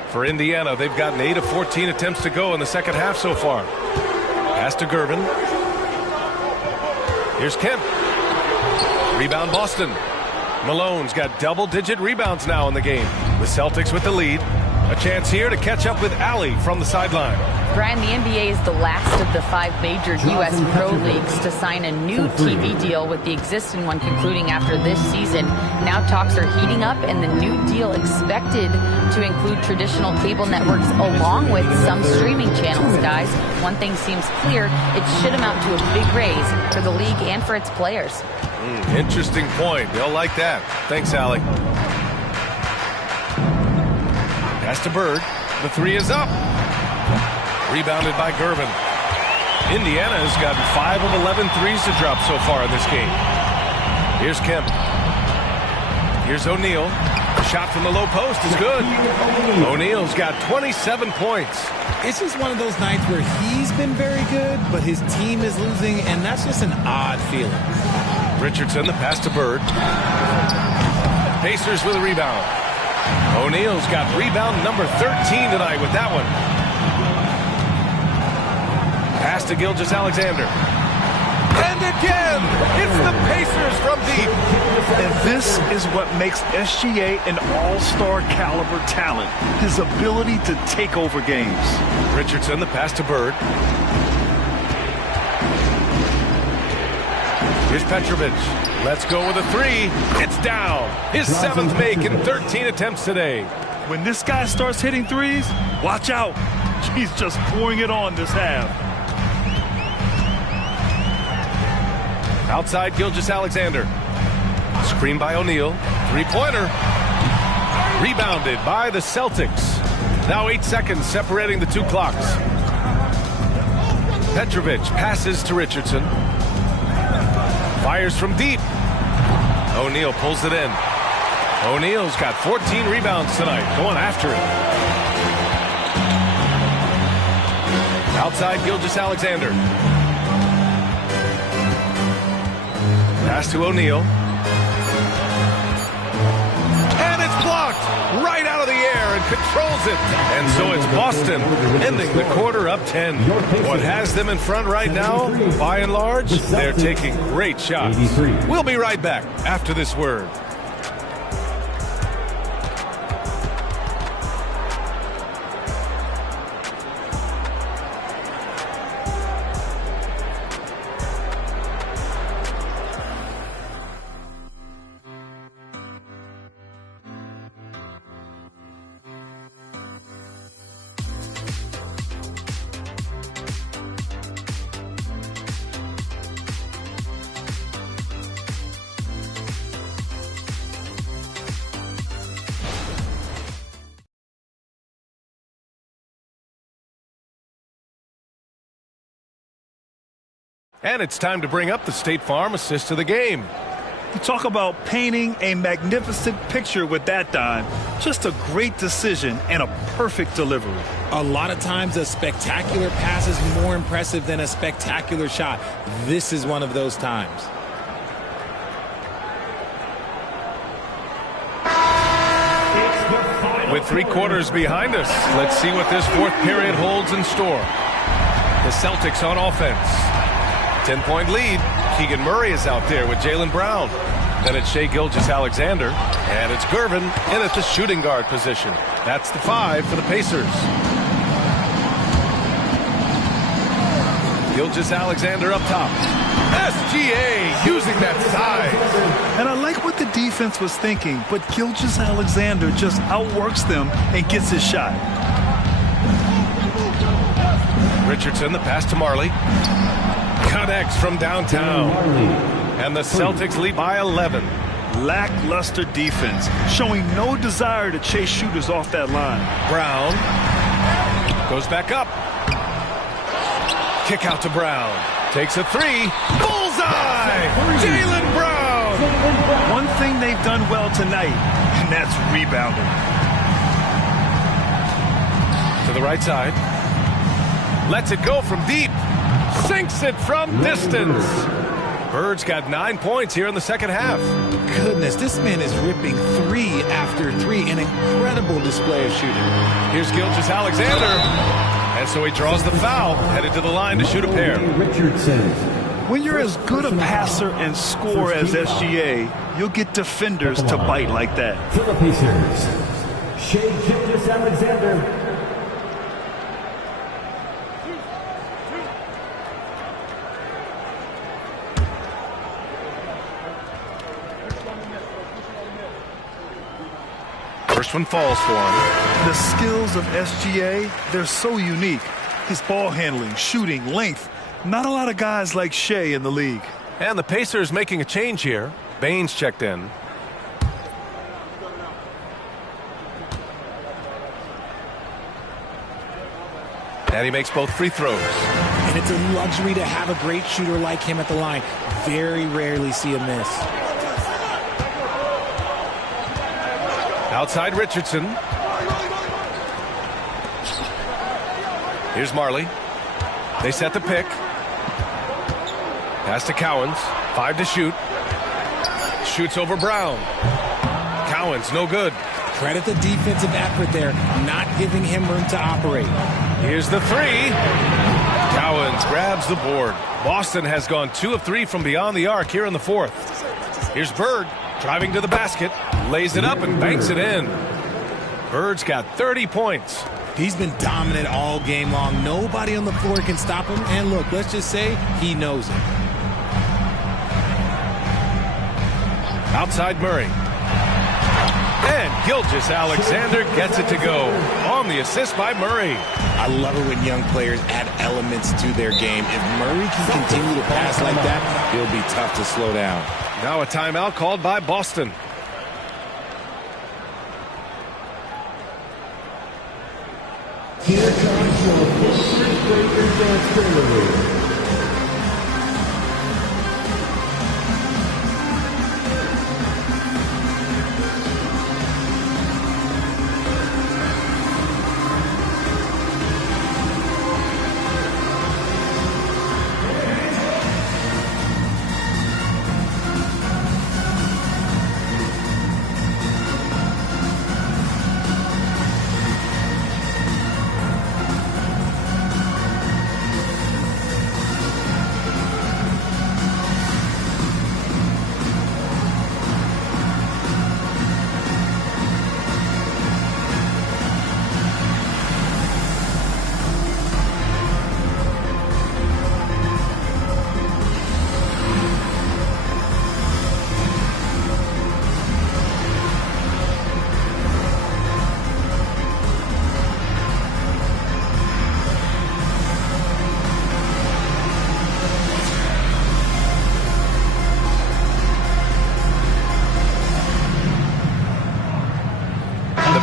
For Indiana, they've gotten 8 of 14 attempts to go in the second half so far. Pass to Gervin. Here's Kemp. Rebound Boston. Malone's got double-digit rebounds now in the game. The Celtics with the lead. A chance here to catch up with Allie from the sideline. Brian, the NBA is the last of the 5 major U.S. pro leagues to sign a new TV deal, with the existing one concluding after this season. Now talks are heating up, and the new deal expected to include traditional cable networks along with some streaming channels, guys. One thing seems clear: it should amount to a big raise for the league and for its players. Interesting point. They'll like that. Thanks, Allie. Pass to Bird. The three is up. Rebounded by Gervin. Indiana has gotten 5 of 11 threes to drop so far in this game. Here's Kemp. Here's O'Neal. The shot from the low post is good. O'Neal's got 27 points. It's just one of those nights where he's been very good, but his team is losing, and that's just an odd feeling. Richardson, the pass to Bird. Pacers with a rebound. O'Neal's got rebound number 13 tonight with that one. Pass to Gilgeous-Alexander. And again, it's the Pacers from deep. And this is what makes SGA an all-star caliber talent. His ability to take over games. Richardson, the pass to Bird. Here's Petrovic. Let's go with a three. It's down. His 7th make in 13 attempts today. When this guy starts hitting threes, watch out. He's just pouring it on this half. Outside Gilgeous-Alexander. Screen by O'Neal. Three-pointer. Rebounded by the Celtics. Now 8 seconds separating the two clocks. Petrovic passes to Richardson. Fires from deep. O'Neal pulls it in. O'Neal's got 14 rebounds tonight, going after it. Outside Gilgeous-Alexander. Pass to O'Neal. And it's blocked right out of the air and controls it. And so it's Boston ending the quarter up 10. What has them in front right now, by and large, they're taking great shots. We'll be right back after this word. And it's time to bring up the State Farm assist of the game. You talk about painting a magnificent picture with that dime. Just a great decision and a perfect delivery. A lot of times a spectacular pass is more impressive than a spectacular shot. This is one of those times. With 3 quarters behind us, let's see what this 4th period holds in store. The Celtics on offense. 10-point lead. Keegan Murray is out there with Jaylen Brown. Then it's Shai Gilgeous-Alexander. And it's Gervin in at the shooting guard position. That's the 5 for the Pacers. Gilgeous-Alexander up top. SGA using that size. And I like what the defense was thinking, but Gilgeous-Alexander just outworks them and gets his shot. Richardson, the pass to Marley. Connects from downtown. And the Celtics lead by 11. Lackluster defense, showing no desire to chase shooters off that line. Brown goes back up. Kick out to Brown. Takes a three. Bullseye! Jaylen Brown! One thing they've done well tonight, and that's rebounding. To the right side. Lets it go from deep. Sinks it from distance. Bird's got 9 points here in the second half. Goodness, this man is ripping 3 after 3. An incredible display of shooting. Here's Gilgeous-Alexander. And so he draws the foul, headed to the line to shoot a pair. When you're as good a passer and scorer as SGA, you'll get defenders to bite like that. For the Pacers, Shai Gilgeous-Alexander. First one falls for him. The skills of SGA, they're so unique. His ball handling, shooting, length. Not a lot of guys like Shai in the league. And the Pacers making a change here. Baines checked in. And he makes both free throws. And it's a luxury to have a great shooter like him at the line. Very rarely see a miss. Outside Richardson. Here's Marley. They set the pick. Pass to Cowens. 5 to shoot. Shoots over Brown. Cowens, no good. Credit the defensive effort there, not giving him room to operate. Here's the three. Cowens grabs the board. Boston has gone 2 of 3 from beyond the arc here in the fourth. Here's Bird driving to the basket. Lays it up and banks it in. Bird's got 30 points. He's been dominant all game long. Nobody on the floor can stop him. And look, let's just say he knows it. Outside Murray. And Gilgeous-Alexander gets it to go on the assist by Murray. I love it when young players add elements to their game. If Murray can continue to pass like that, it'll be tough to slow down. Now a timeout called by Boston. Here comes your Pacers Breakers Dance Delivery.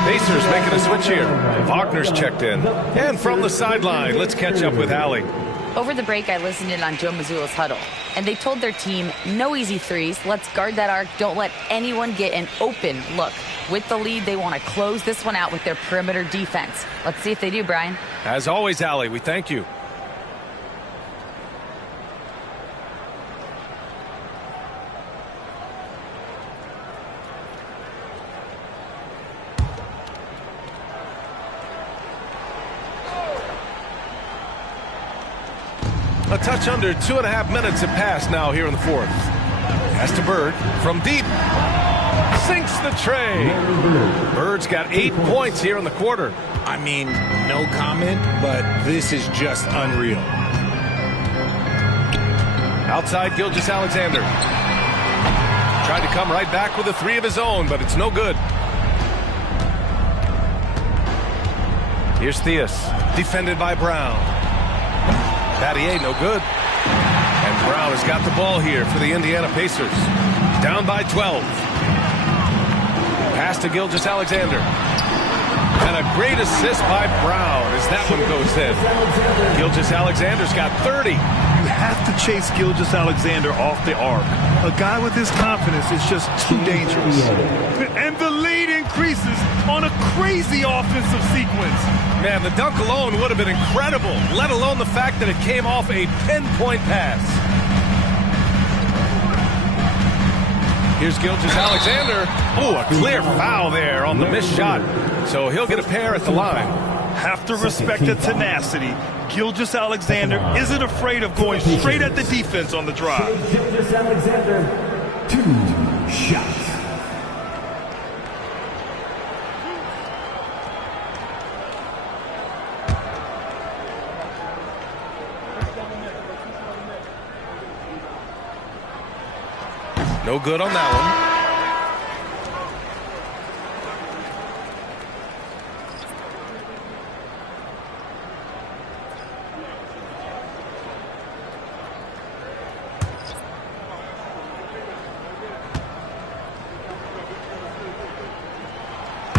Pacers making a switch here. Wagner's checked in. And from the sideline, let's catch up with Allie. Over the break, I listened in on Joe Mazzulla's huddle, and they told their team, no easy threes. Let's guard that arc. Don't let anyone get an open look. With the lead, they want to close this one out with their perimeter defense. Let's see if they do, Brian. As always, Allie, we thank you. A touch under 2.5 minutes have passed now here in the fourth. Pass to Bird from deep. Sinks the tray. Bird's got 8 points here in the quarter. I mean, no comment, but this is just unreal. Outside Gilgeous-Alexander. Tried to come right back with a three of his own, but it's no good. Here's Theus, defended by Brown. Battier, no good. And Brown has got the ball here for the Indiana Pacers. Down by 12. Pass to Gilgeous-Alexander. And a great assist by Brown as that one goes in. Gilgeous-Alexander's got 30. You have to chase Gilgeous-Alexander off the arc. A guy with his confidence is just too dangerous. And the lead increases on a crazy offensive sequence. Man, the dunk alone would have been incredible, let alone the fact that it came off a pinpoint pass. Here's Gilgeous-Alexander. Ooh, a clear foul there on the missed shot. So he'll get a pair at the line. Have to respect the tenacity. Gilgeous-Alexander isn't afraid of going straight at the defense on the drive. Gilgeous-Alexander, 2 shots. No good on that one.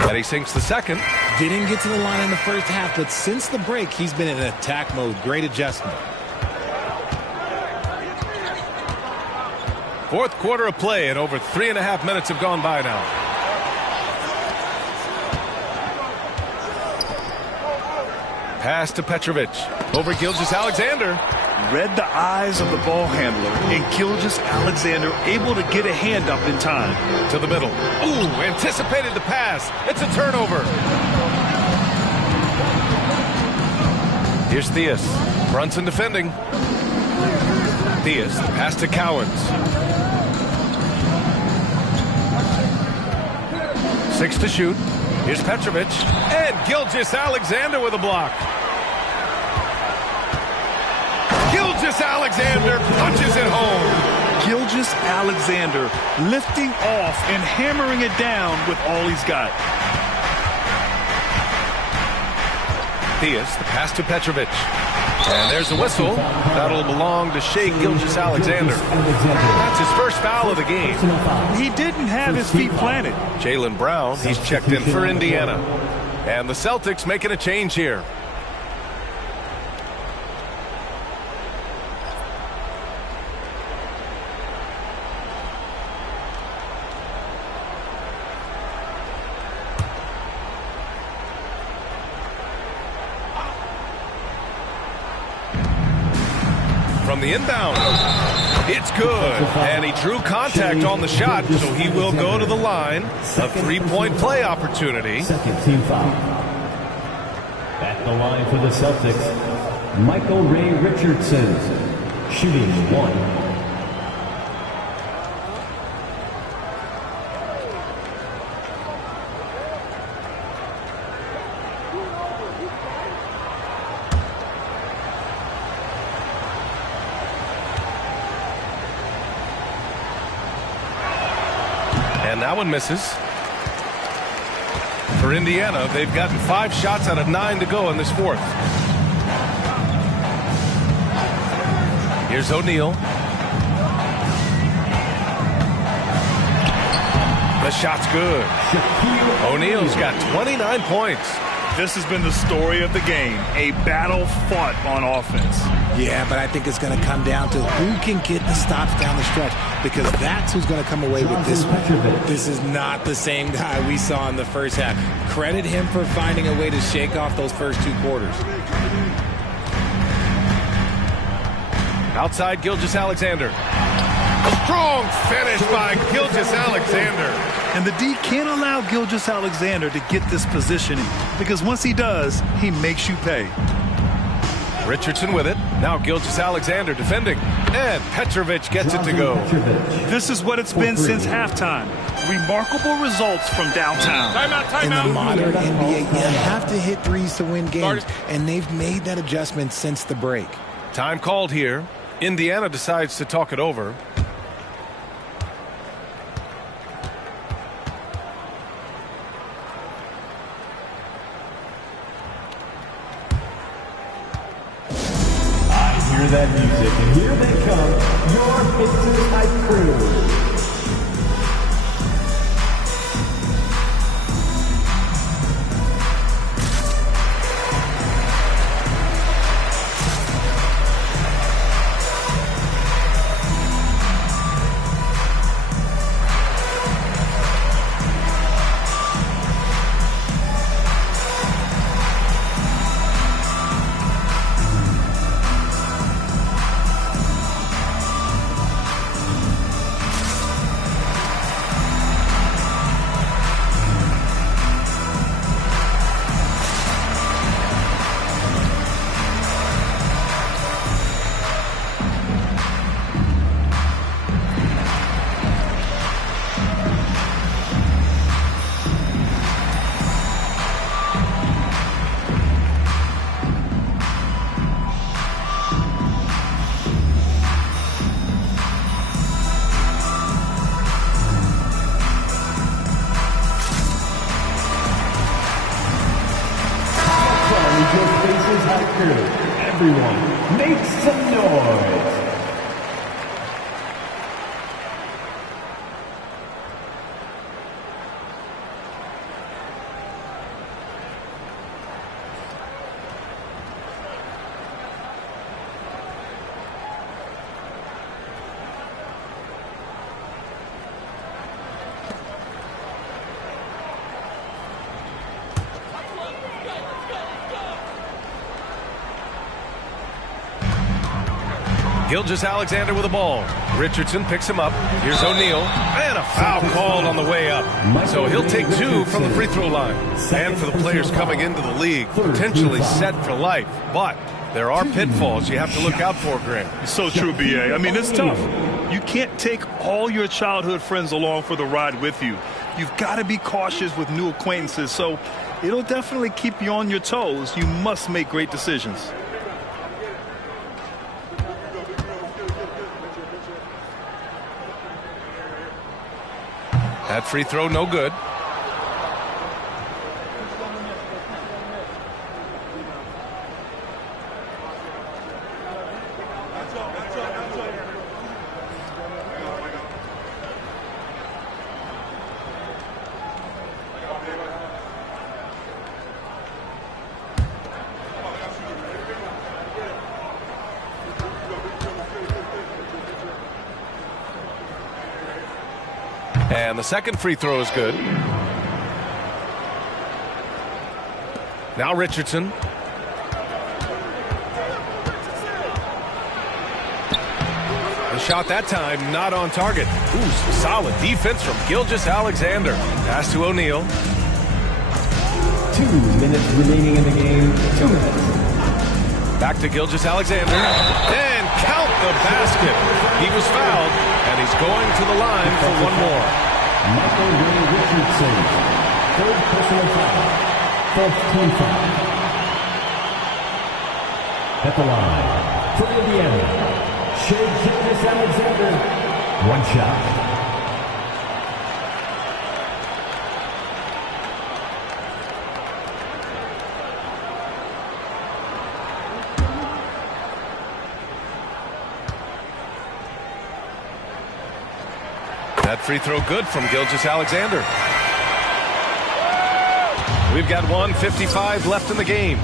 And he sinks the second. Didn't get to the line in the first half, but since the break, he's been in attack mode. Great adjustment. Fourth quarter of play, and over 3.5 minutes have gone by now. Pass to Petrovic. Over Gilgeous-Alexander. Read the eyes of the ball handler, and Gilgeous-Alexander able to get a hand up in time. To the middle. Ooh, anticipated the pass. It's a turnover. Here's Theus. Brunson defending. Theus, pass to Cowens. 6 to shoot. Here's Petrovic. And Gilgeous-Alexander with a block. Gilgeous-Alexander punches it home. Gilgeous-Alexander lifting off and hammering it down with all he's got. Theus, the pass to Petrovic. And there's a whistle. That'll belong to Shai Gilgeous-Alexander. That's his first foul of the game. He didn't have his feet planted. Jaylen Brown, he's checked in for Indiana. And the Celtics making a change here. From the inbound, it's good, and he drew contact on the shot, so he will go to the line. A 3-point play opportunity. Second team foul. At the line for the Celtics, Michael Ray Richardson, shooting 1. And that one misses. For Indiana, they've gotten 5 shots out of 9 to go in this fourth. Here's O'Neal. The shot's good. O'Neal's got 29 points. This has been the story of the game. A battle fought on offense. Yeah, but I think it's going to come down to who can get the stops down the stretch, because that's who's going to come away with this one. This is not the same guy we saw in the first half. Credit him for finding a way to shake off those first 2 quarters. Outside Gilgeous-Alexander. Strong finish by Gilgeous-Alexander. And the D can't allow Gilgeous-Alexander to get this positioning, because once he does, he makes you pay. Richardson with it. Now Gilgeous-Alexander defending. And Petrovic gets it to go. This is what it's been since halftime. Remarkable results from downtown. In the modern NBA, you have to hit threes to win games, and they've made that adjustment since the break. Time called here. Indiana decides to talk it over. Hear that music, and here they come, your Pistons Hype Crew. record. Everyone, make some noise. Gilgeous-Alexander with the ball. Richardson picks him up. Here's O'Neal. And a foul called on the way up. So he'll take 2 from the free throw line. And for the players coming into the league, potentially set for life. But there are pitfalls you have to look out for, Grant. So true, B.A. I mean, it's tough. You can't take all your childhood friends along for the ride with you. You've got to be cautious with new acquaintances. So it'll definitely keep you on your toes. You must make great decisions. That free throw, no good. And the second free throw is good. Now Richardson. The shot that time not on target. Ooh, solid defense from Gilgeous-Alexander. Pass to O'Neal. 2 minutes remaining in the game. 2 minutes. Back to Gilgeous-Alexander. And count the basket. He was fouled, and he's going to the line for one more. Michael Ray Richardson, 3rd personal foul, 4th team foul. At the line, for Indiana, Shai Gilgeous-Alexander, 1 shot. That free throw good from Gilgeous-Alexander. We've got 1:55 left in the game.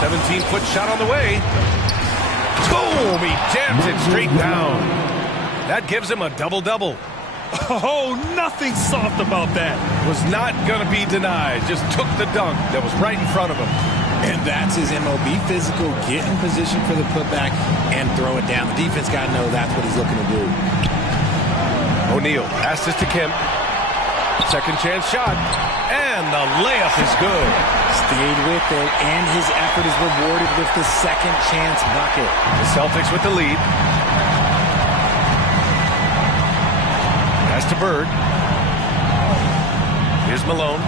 17-foot shot on the way. Boom! He jams it straight down. That gives him a double-double. Oh, nothing soft about that. Was not going to be denied. Just took the dunk that was right in front of him. And that's his MO. Be physical, get in position for the putback, and throw it down. The defense got to know that's what he's looking to do. O'Neal passes to Kemp. Second chance shot. And the layup is good. Stayed with it, and his effort is rewarded with the second chance bucket. The Celtics with the lead. Pass to Bird. Here's Malone.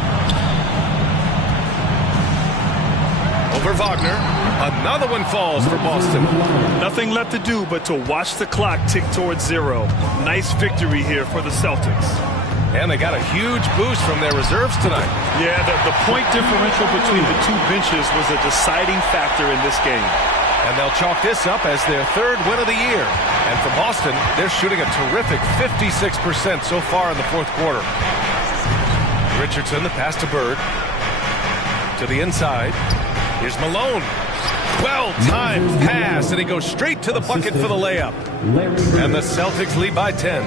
Over Wagner. Another one falls for Boston. Nothing left to do but to watch the clock tick towards 0. Nice victory here for the Celtics. And they got a huge boost from their reserves tonight. Yeah, the point differential between the two benches was a deciding factor in this game. And they'll chalk this up as their 3rd win of the year. And for Boston, they're shooting a terrific 56% so far in the 4th quarter. Richardson, the pass to Bird. To the inside. Here's Malone. Well-timed pass, and he goes straight to the bucket for the layup. And the Celtics lead by 10.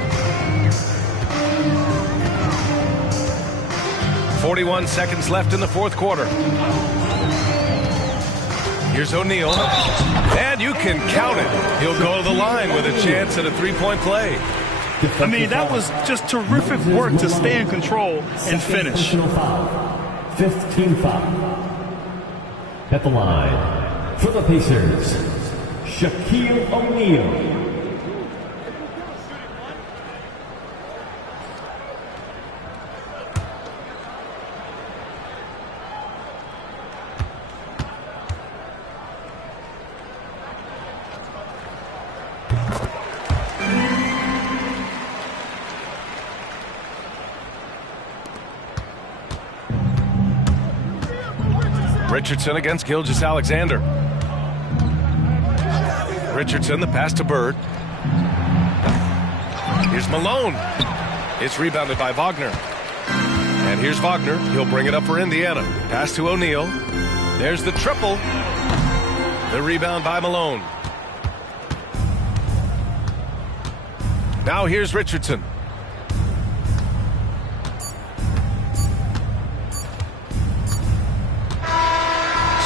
41 seconds left in the 4th quarter. Here's O'Neal. And you can count it. He'll go to the line with a chance at a 3-point play. I mean, that was just terrific work to stay in control and finish. 5th team foul. At the line, for the Pacers, Shaquille O'Neal. Richardson against Gilgeous-Alexander. Richardson, the pass to Bird. Here's Malone. It's rebounded by Wagner. And here's Wagner. He'll bring it up for Indiana. Pass to O'Neal. There's the triple. The rebound by Malone. Now here's Richardson.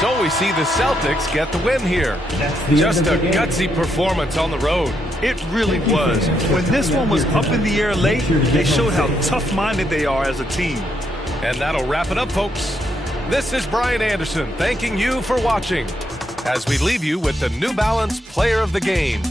So we see the Celtics get the win here. Just a gutsy performance on the road. It really was. When this one was up in the air late, they showed how tough-minded they are as a team. And that'll wrap it up, folks. This is Brian Anderson thanking you for watching as we leave you with the New Balance Player of the Game.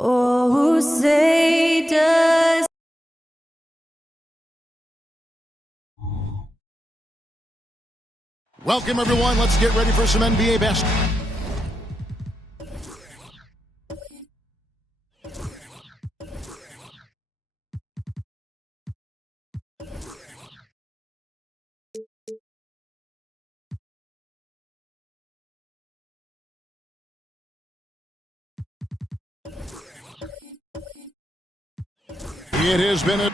Oh, say does. Welcome, everyone. Let's get ready for some NBA basketball. It has been a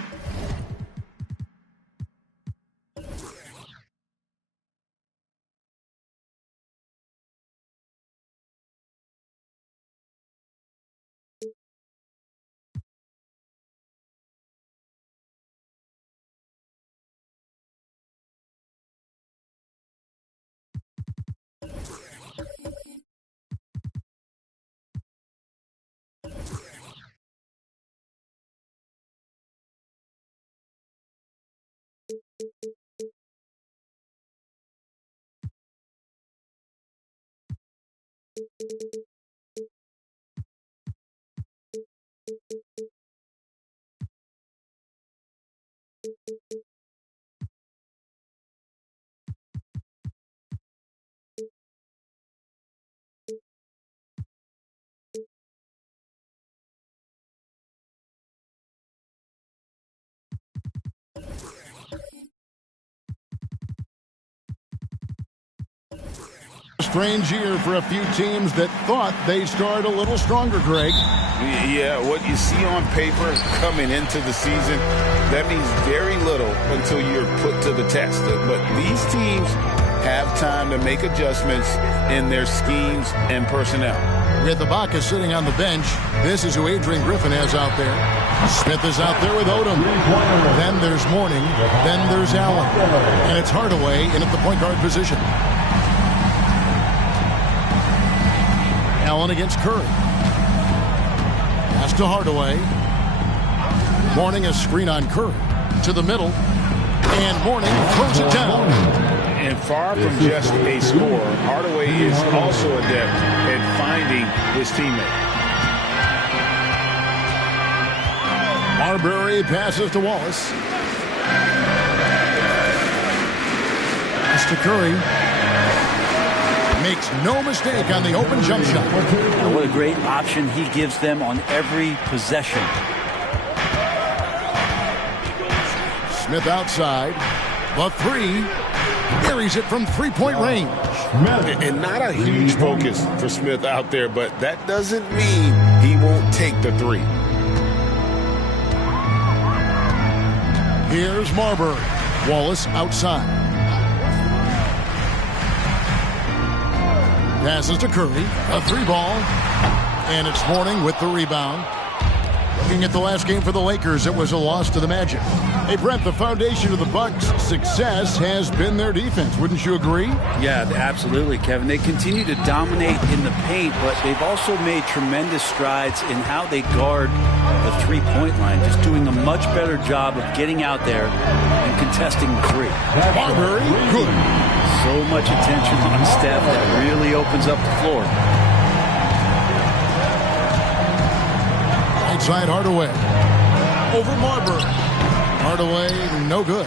strange year for a few teams that thought they started a little stronger, Greg. Yeah, what you see on paper coming into the season, that means very little until you're put to the test. But these teams have time to make adjustments in their schemes and personnel. With Ibaka sitting on the bench, this is who Adrian Griffin has out there. Smith is out there with Odom. Then there's Mourning. Then there's Allen. And it's Hardaway in at the point guard position. Allen against Curry. Pass to Hardaway. Mourning a screen on Curry. To the middle. And Mourning throws it down. And far from just a scorer, Hardaway is also adept at finding his teammate. Marbury passes to Wallace. Pass to Curry. Makes no mistake on the open jump shot. And what a great option he gives them on every possession. Smith outside. The three. Buries it from three-point range. And not a huge focus for Smith out there, but that doesn't mean he won't take the three. Here's Marbury. Wallace outside. Passes to Curry. A three ball. And it's Mourning with the rebound. Looking at the last game for the Lakers, it was a loss to the Magic. Hey, Brent, the foundation of the Bucks' success has been their defense. Wouldn't you agree? Yeah, absolutely, Kevin. They continue to dominate in the paint, but they've also made tremendous strides in how they guard the three-point line, just doing a much better job of getting out there and contesting the three. Marbury, good. So much attention on Steph that really opens up the floor. Side Hardaway. Over Marbury. Hardaway, no good.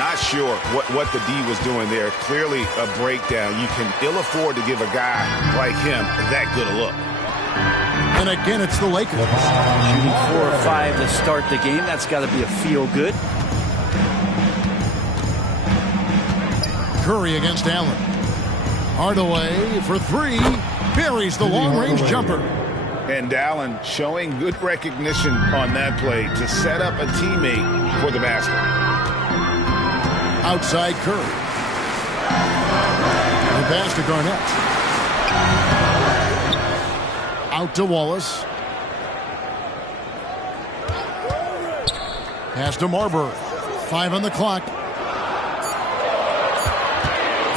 Not sure what the D was doing there. Clearly a breakdown. You can ill afford to give a guy like him that good a look. And again, it's the Lakers. Shooting 4 or 5 to start the game. That's got to be a feel good. Curry against Allen. Hardaway for three. Buries the long-range jumper. And Allen showing good recognition on that play to set up a teammate for the basket. Outside Curry. The pass to Garnett. Out to Wallace. Pass to Marbury. 5 on the clock.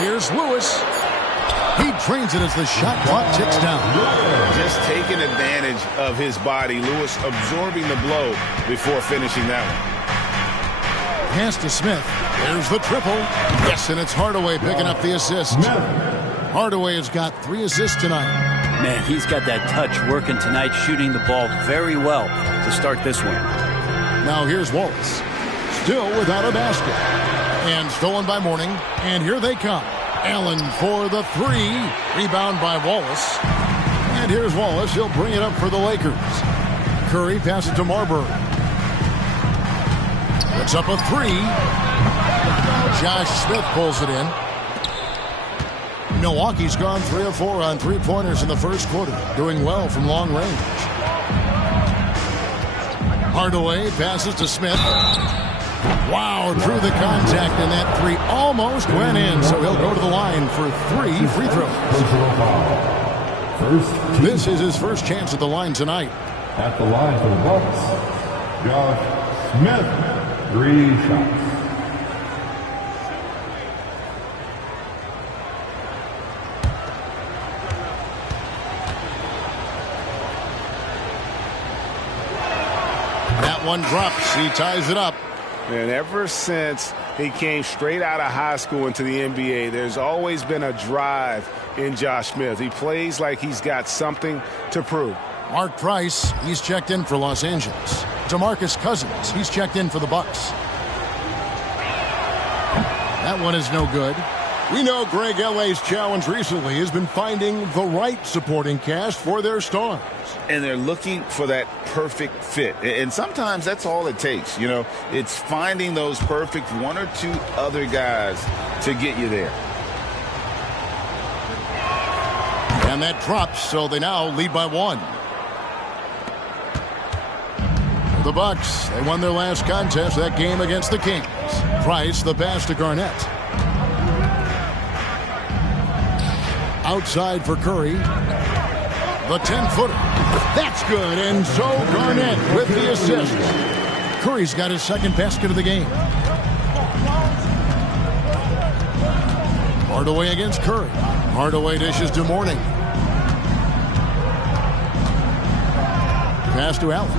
Here's Lewis. He trains it as the shot clock ticks down. Just taking advantage of his body. Lewis absorbing the blow before finishing that one. Pass to Smith. There's the triple. Yes, and it's Hardaway picking up the assist. Hardaway has got 3 assists tonight. Man, he's got that touch working tonight, shooting the ball very well to start this one. Now here's Wallace. Still without a basket. And stolen by Mourning. And here they come. Allen for the 3. Rebound by Wallace. And here's Wallace. He'll bring it up for the Lakers. Curry passes to Marbury. Puts up a 3. Josh Smith pulls it in. Milwaukee's gone 3 of 4 on three-pointers in the first quarter. Doing well from long range. Hardaway passes to Smith. Wow, through the contact, and that three almost went in, so he'll go to the line for 3 free throws. This is his first chance at the line tonight. At the line for the Bucks, Josh Smith, 3 shots. That one drops. He ties it up. And ever since he came straight out of high school into the NBA, there's always been a drive in Josh Smith. He plays like he's got something to prove. Mark Price, he's checked in for Los Angeles. DeMarcus Cousins, he's checked in for the Bucks. That one is no good. We know Greg L.A.'s challenge recently has been finding the right supporting cast for their stars. And they're looking for that perfect fit. And sometimes that's all it takes. You know, it's finding those perfect 1 or 2 other guys to get you there. And that drops, so they now lead by 1. The Bucks, they won their last contest, that game against the Kings. Price, the pass to Garnett. Outside for Curry. The 10-footer. That's good, and so Garnett with the assist. Curry's got his second basket of the game. Hardaway against Curry. Hardaway dishes to Mourning. Pass to Allen.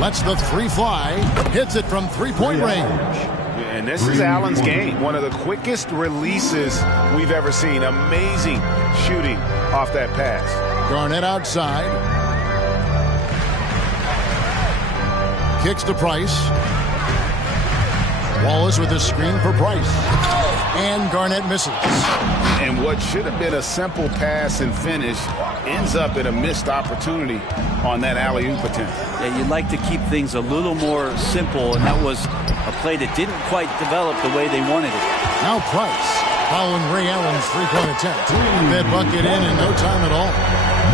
Lets the 3 fly. Hits it from 3-point range. And this is Allen's game. One of the quickest releases we've ever seen. Amazing shooting off that pass. Garnett outside. Kicks to Price. Wallace with a screen for Price. And Garnett misses. And what should have been a simple pass and finish ends up in a missed opportunity on that alley-oop attempt. Yeah, you'd like to keep things a little more simple, and that was a play that didn't quite develop the way they wanted it. Now Price following Ray Allen's 3-point attempt. That bucket in no time at all.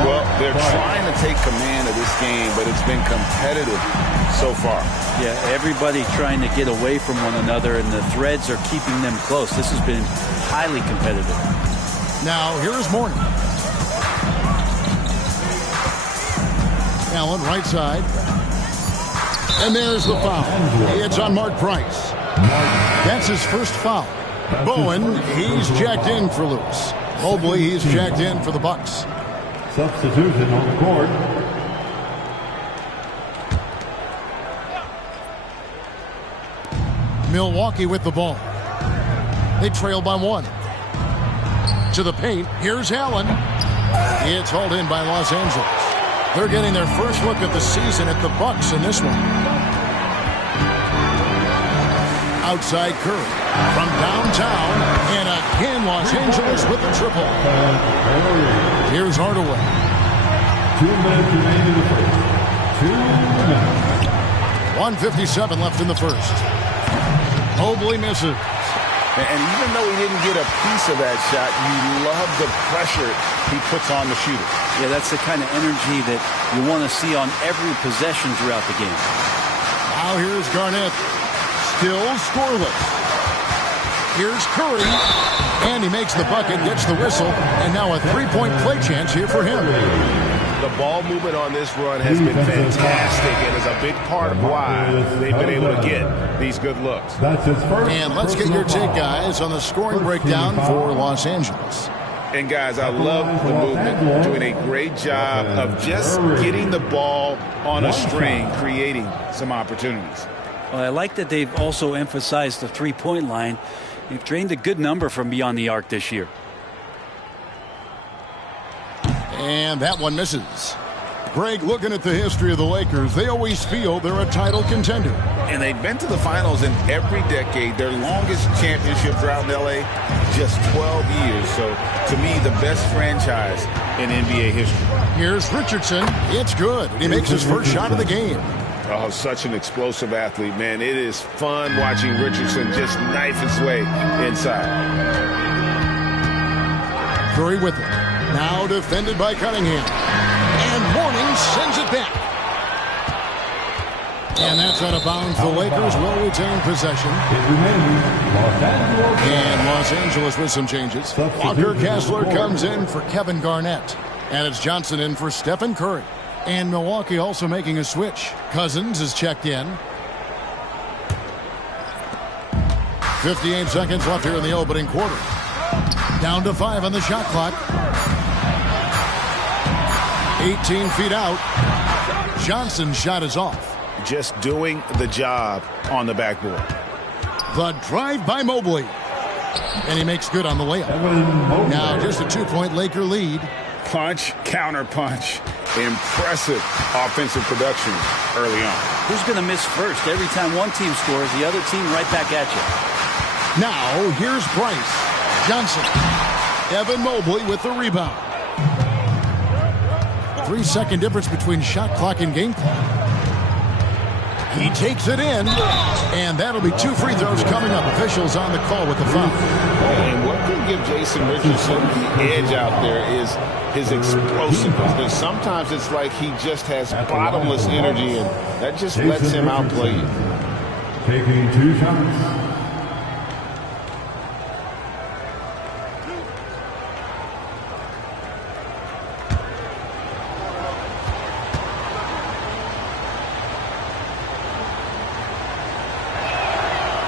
Well, they're trying to take command of this game, but it's been competitive so far. Yeah, everybody trying to get away from one another, and the threads are keeping them close. This has been highly competitive. Now, here's Mourning. Allen, right side. And there's the foul. It's on Mark Price. That's his first foul. Bowen, he's checked in for Lewis. Mobley, he's checked in for the Bucks. Substitution on the court. Milwaukee with the ball. They trail by 1. To the paint. Here's Allen. It's hauled in by Los Angeles. They're getting their first look at the season at the Bucks in this one. Outside Curry. From downtown. And again, Los Angeles with the triple. Here's Hardaway. 2 minutes remaining in the first. 2 minutes. 1:57 left in the first. Mobley misses. And even though he didn't get a piece of that shot, you love the pressure he puts on the shooter. Yeah, that's the kind of energy that you want to see on every possession throughout the game. Now here's Garnett. Still scoreless. Here's Curry. And he makes the bucket, gets the whistle, and now a 3-point play chance here for him. The ball movement on this run has been fantastic and is a big part of why they've been able to get these good looks. And let's get your take, guys, on the scoring breakdown for Los Angeles. And, guys, I love the movement, doing a great job of just getting the ball on a string, creating some opportunities. Well, I like that they've also emphasized the 3-point line. They've drained a good number from beyond the arc this year. And that one misses. Greg, looking at the history of the Lakers, they always feel they're a title contender. And they've been to the finals in every decade. Their longest championship drought in L.A., just 12 years. So, to me, the best franchise in NBA history. Here's Richardson. It's good. He makes his first shot of the game. Oh, such an explosive athlete, man. It is fun watching Richardson just knife his way inside. Curry with it. Now defended by Cunningham. And Mourning sends it back. And that's out of bounds. The Lakers will retain possession. And Los Angeles with some changes. Walker Kessler comes in for Kevin Garnett. And it's Johnson in for Stephen Curry. And Milwaukee also making a switch. Cousins is checked in. 58 seconds left here in the opening quarter. Down to 5 on the shot clock. 18 feet out. Johnson's shot is off. Just doing the job on the backboard. The drive by Mobley. And he makes good on the layup. Now just a 2-point Laker lead. Punch, counter punch. Impressive offensive production early on. Who's going to miss first? Every time one team scores, the other team right back at you. Now here's Price. Johnson. Evan Mobley with the rebound. 3-second difference between shot clock and game clock. He takes it in, and that'll be 2 free throws coming up. Officials on the call with the foul. And what can give Jason Richardson the edge out there is his explosiveness. Because sometimes it's like he just has bottomless energy, and that just lets him outplay you. Taking 2 shots.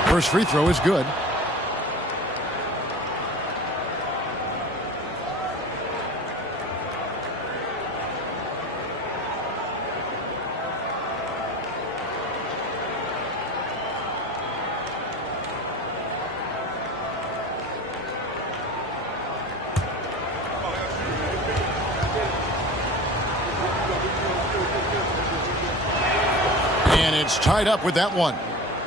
First free throw is good. And it's tied up with that one.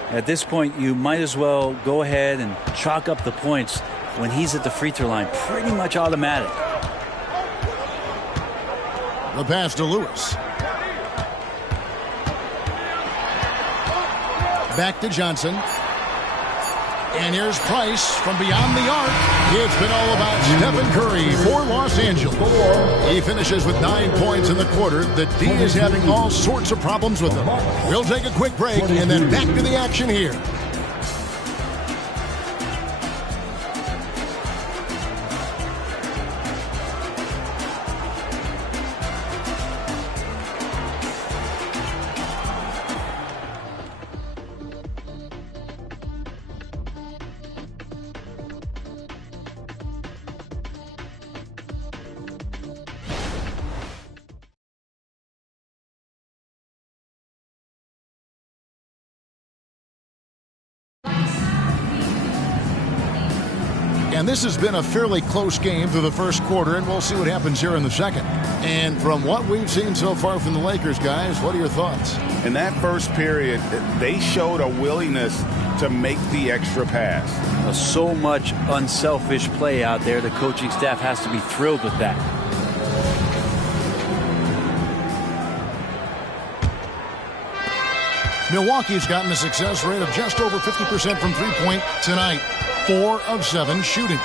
At this point, you might as well go ahead and chalk up the points when he's at the free throw line. Pretty much automatic. The pass to Lewis. Back to Johnson. And here's Price from beyond the arc. It's been all about Stephen Curry for Los Angeles. He finishes with 9 points in the quarter. The D is having all sorts of problems with him. We'll take a quick break and then back to the action here. And this has been a fairly close game through the first quarter, and we'll see what happens here in the second. And from what we've seen so far from the Lakers, guys, what are your thoughts? In that first period, they showed a willingness to make the extra pass. So much unselfish play out there. The coaching staff has to be thrilled with that. Milwaukee's gotten a success rate of just over 50% from three-point tonight. 4 of 7 shooting.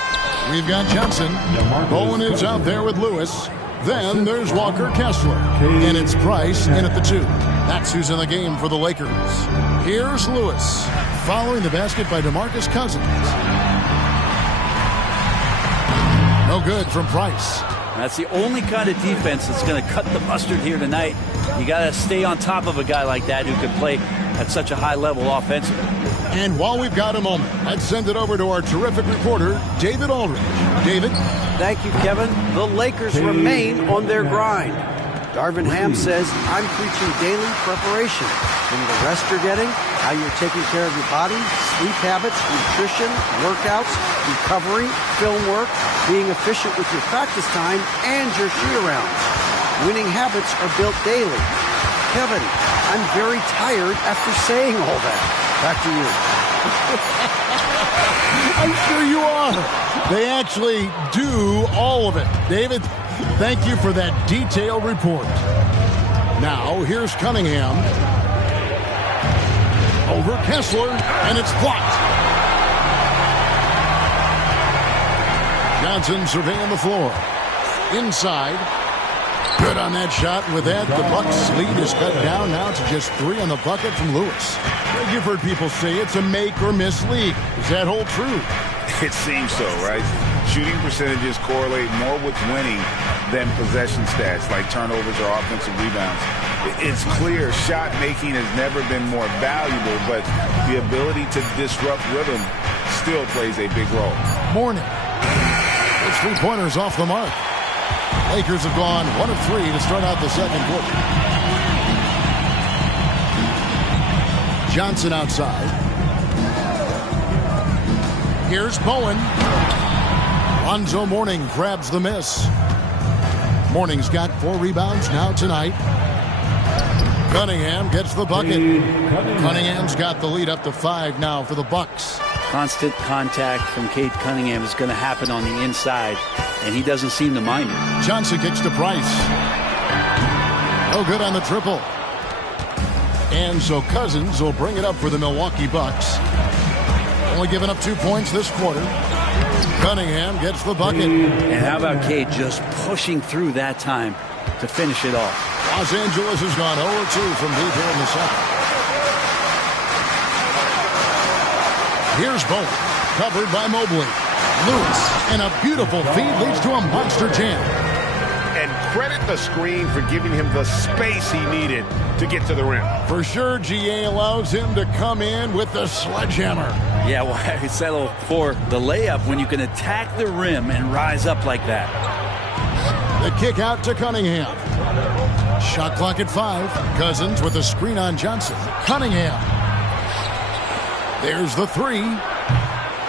We've got Johnson. Bowen is out there with Lewis. Then there's Walker Kessler. And it's Price in at the 2. That's who's in the game for the Lakers. Here's Lewis. Following the basket by DeMarcus Cousins. No good from Price. That's the only kind of defense that's going to cut the mustard here tonight. You got to stay on top of a guy like that who can play at such a high level offensively. And while we've got a moment, let's send it over to our terrific reporter, David Aldridge. David? Thank you, Kevin. The Lakers remain on their grind. Darvin Ham says, I'm preaching daily preparation. From the rest you're getting, how you're taking care of your body, sleep habits, nutrition, workouts, recovery, film work, being efficient with your practice time, and your shoot-arounds. Winning habits are built daily. Kevin, I'm very tired after saying all that. Back to you. I'm sure you are. They actually do all of it. David, thank you for that detailed report. Now, here's Cunningham. Over Kessler, and it's blocked. Johnson surveying the floor. Inside. Good on that shot. With that, the Bucks' lead is cut down now to just 3 on the bucket from Lewis. You've heard people say it's a make-or-miss league. Does that hold true? It seems so, right? Shooting percentages correlate more with winning than possession stats like turnovers or offensive rebounds. It's clear shot making has never been more valuable, but the ability to disrupt rhythm still plays a big role. Mourning. Those 3-pointers off the mark. Lakers have gone 1 of 3 to start out the second quarter. Johnson outside. Here's Bowen. Lonzo Mourning grabs the miss. Mourning's got 4 rebounds now tonight. Cunningham gets the bucket. Cunningham's got the lead up to 5 now for the Bucks. Constant contact from Cade Cunningham is going to happen on the inside, and he doesn't seem to mind it. Johnson kicks to Price. No good on the triple. And so Cousins will bring it up for the Milwaukee Bucks. Only giving up 2 points this quarter. Cunningham gets the bucket. And how about Cade just pushing through that time to finish it off? Los Angeles has gone 0-2 from deep here in the second. Here's Bowen, covered by Mobley. Lewis, and a beautiful feed leads to a monster jam. And credit the screen for giving him the space he needed to get to the rim. For sure, GA allows him to come in with the sledgehammer. Yeah, well, I settle for the layup when you can attack the rim and rise up like that. The kick out to Cunningham. Shot clock at 5. Cousins with a screen on Johnson. Cunningham. There's the 3.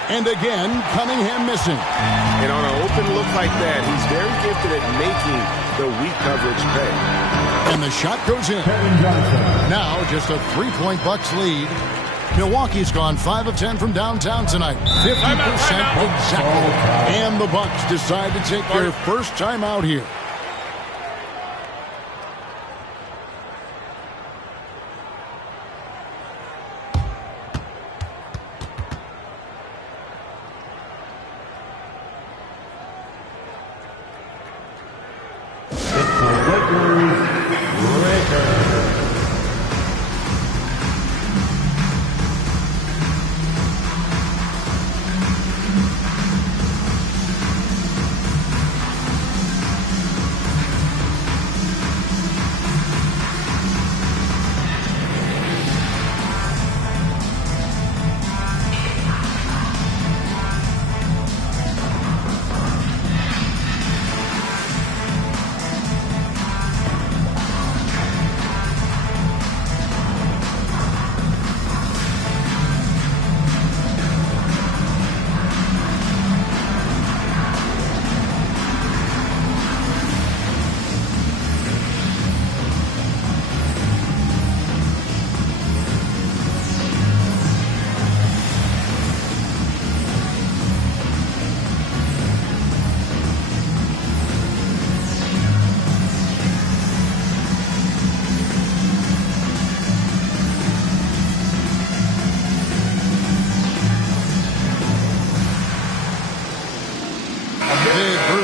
And again, Cunningham missing. And on an open look like that, he's very gifted at making the weak coverage pay. And the shot goes in. Now just a 3-point Bucks lead. Milwaukee's gone 5 of 10 from downtown tonight. 50% exactly. And the Bucks decide to take their first time out here.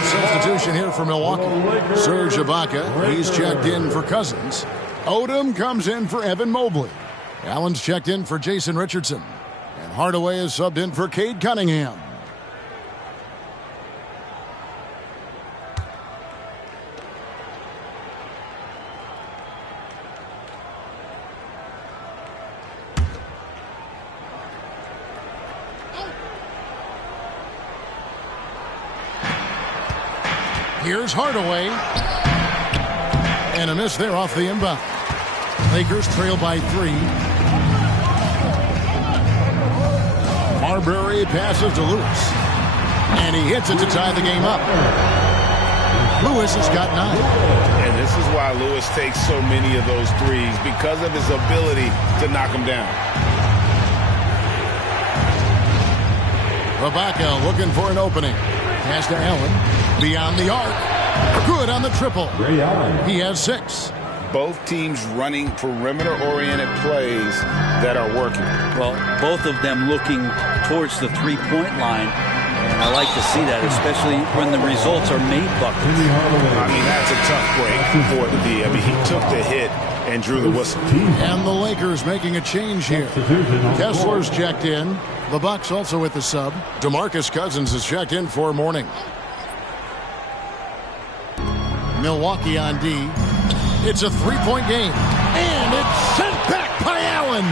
Substitution here for Milwaukee. Serge Ibaka, he's checked in for Cousins. Odom comes in for Evan Mobley. Allen's checked in for Jason Richardson. And Hardaway is subbed in for Cade Cunningham. Here's Hardaway. And a miss there off the inbound. Lakers trail by 3. Marbury passes to Lewis. And he hits it to tie the game up. Lewis has got 9. And this is why Lewis takes so many of those threes, because of his ability to knock them down. Ibaka looking for an opening. Pass to Allen. Beyond the arc. Good on the triple. He has 6. Both teams running perimeter-oriented plays that are working. Well, both of them looking towards the three-point line. I like to see that, especially when the results are made buckets. I mean, that's a tough break for the D. I mean, he took the hit and drew the whistle. And the Lakers making a change here. Kessler's checked in. The Bucks also with the sub. DeMarcus Cousins is checked in for Mourning. Milwaukee on D. It's a three-point game. And it's sent back by Allen.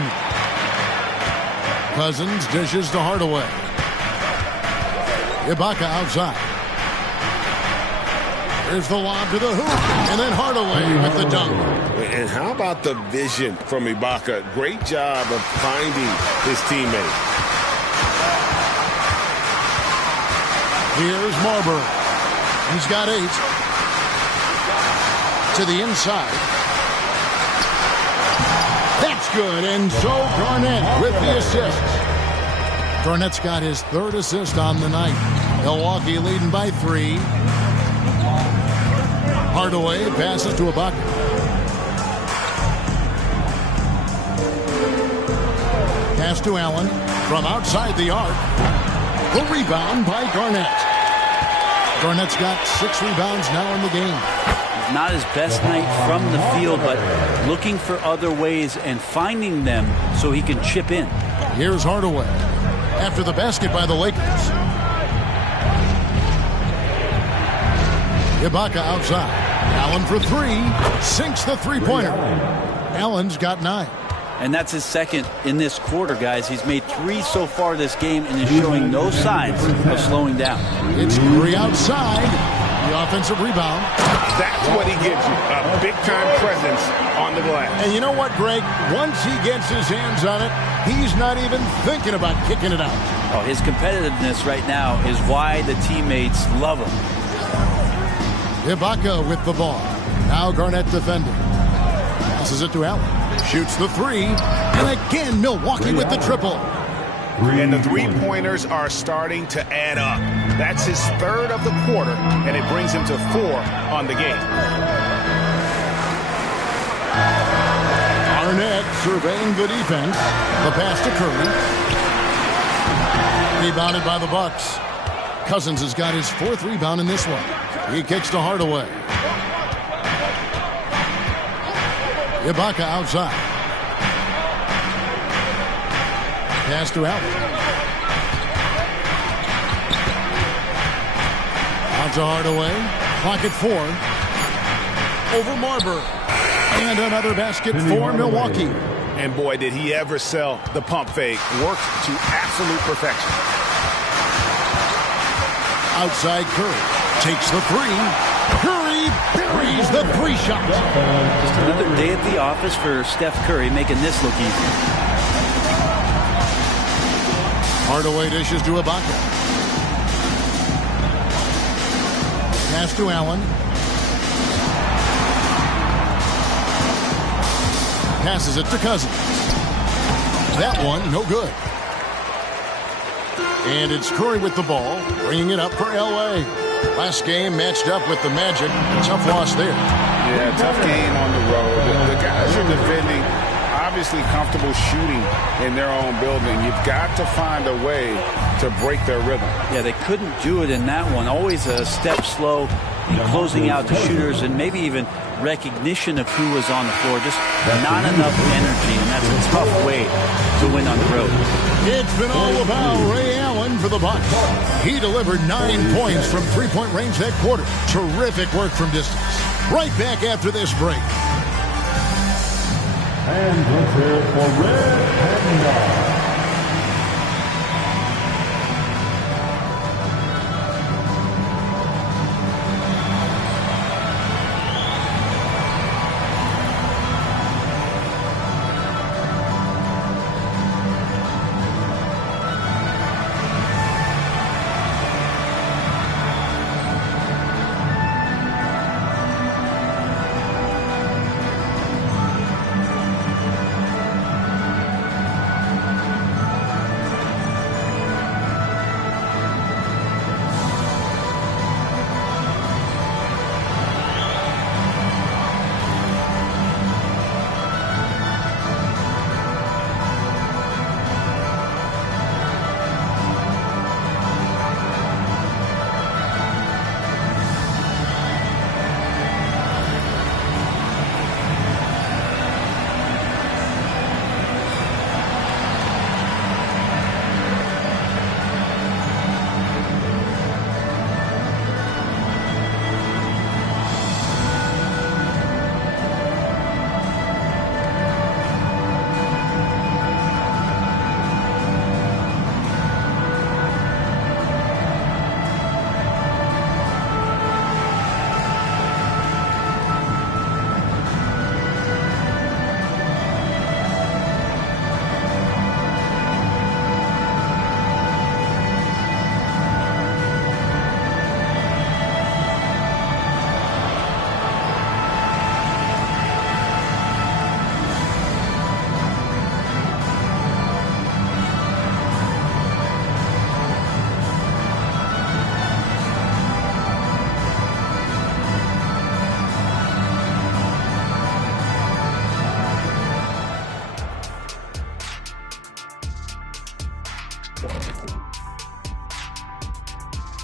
Cousins dishes to Hardaway. Ibaka outside. Here's the lob to the hoop. And then Hardaway with the dunk. And how about the vision from Ibaka? Great job of finding his teammate. Here's Marbury. He's got 8. To the inside. That's good. And so Garnett with the assist. Garnett's got his 3rd assist on the night. Milwaukee leading by 3. Hardaway passes to Ibaka. Pass to Allen from outside the arc. The rebound by Garnett. Garnett's got 6 rebounds now in the game. Not his best night from the field, but looking for other ways and finding them so he can chip in. Here's Hardaway after the basket by the Lakers. Ibaka outside. Allen for 3. Sinks the three-pointer. Allen's got 9. And that's his 2nd in this quarter, guys. He's made 3 so far this game and is showing no signs of slowing down. It's Curry outside. The offensive rebound. That's what he gives you, a big-time presence on the glass. And you know what, Greg? Once he gets his hands on it, he's not even thinking about kicking it out. Oh, his competitiveness right now is why the teammates love him. Ibaka with the ball. Now Garnett defending. Passes it to Allen. Shoots the 3. And again, Milwaukee with the triple. And the three-pointers are starting to add up. That's his 3rd of the quarter, and it brings him to 4 on the game. Garnett surveying the defense. The pass to Curry. Rebounded by the Bucks. Cousins has got his 4th rebound in this one. He kicks to Hardaway. Ibaka outside. Pass to Allen. Out to Hardaway. Clock at 4. Over Marbury. And another basket for Milwaukee. And boy, did he ever sell the pump fake. Worked to absolute perfection. Outside Curry. Takes the 3. Curry buries the 3 shot. Just another day at the office for Steph Curry, making this look easy. Hardaway dishes to Ibaka. Pass to Allen. Passes it to Cousins. That one, no good. And it's Curry with the ball, bringing it up for L.A. Last game matched up with the Magic. Tough loss there. Yeah, tough game on the road. The guys are defending, obviously comfortable shooting in their own building. You've got to find a way to break their rhythm. Yeah, they couldn't do it in that one. Always a step slow in closing out the shooters and maybe even recognition of who was on the floor. Just not enough energy, and that's a tough way to win on the road. It's been all about Ray Allen for the Bucks. He delivered 9 points from three-point range that quarter. Terrific work from distance. Right back after this break. And let's hear it for Red Panda.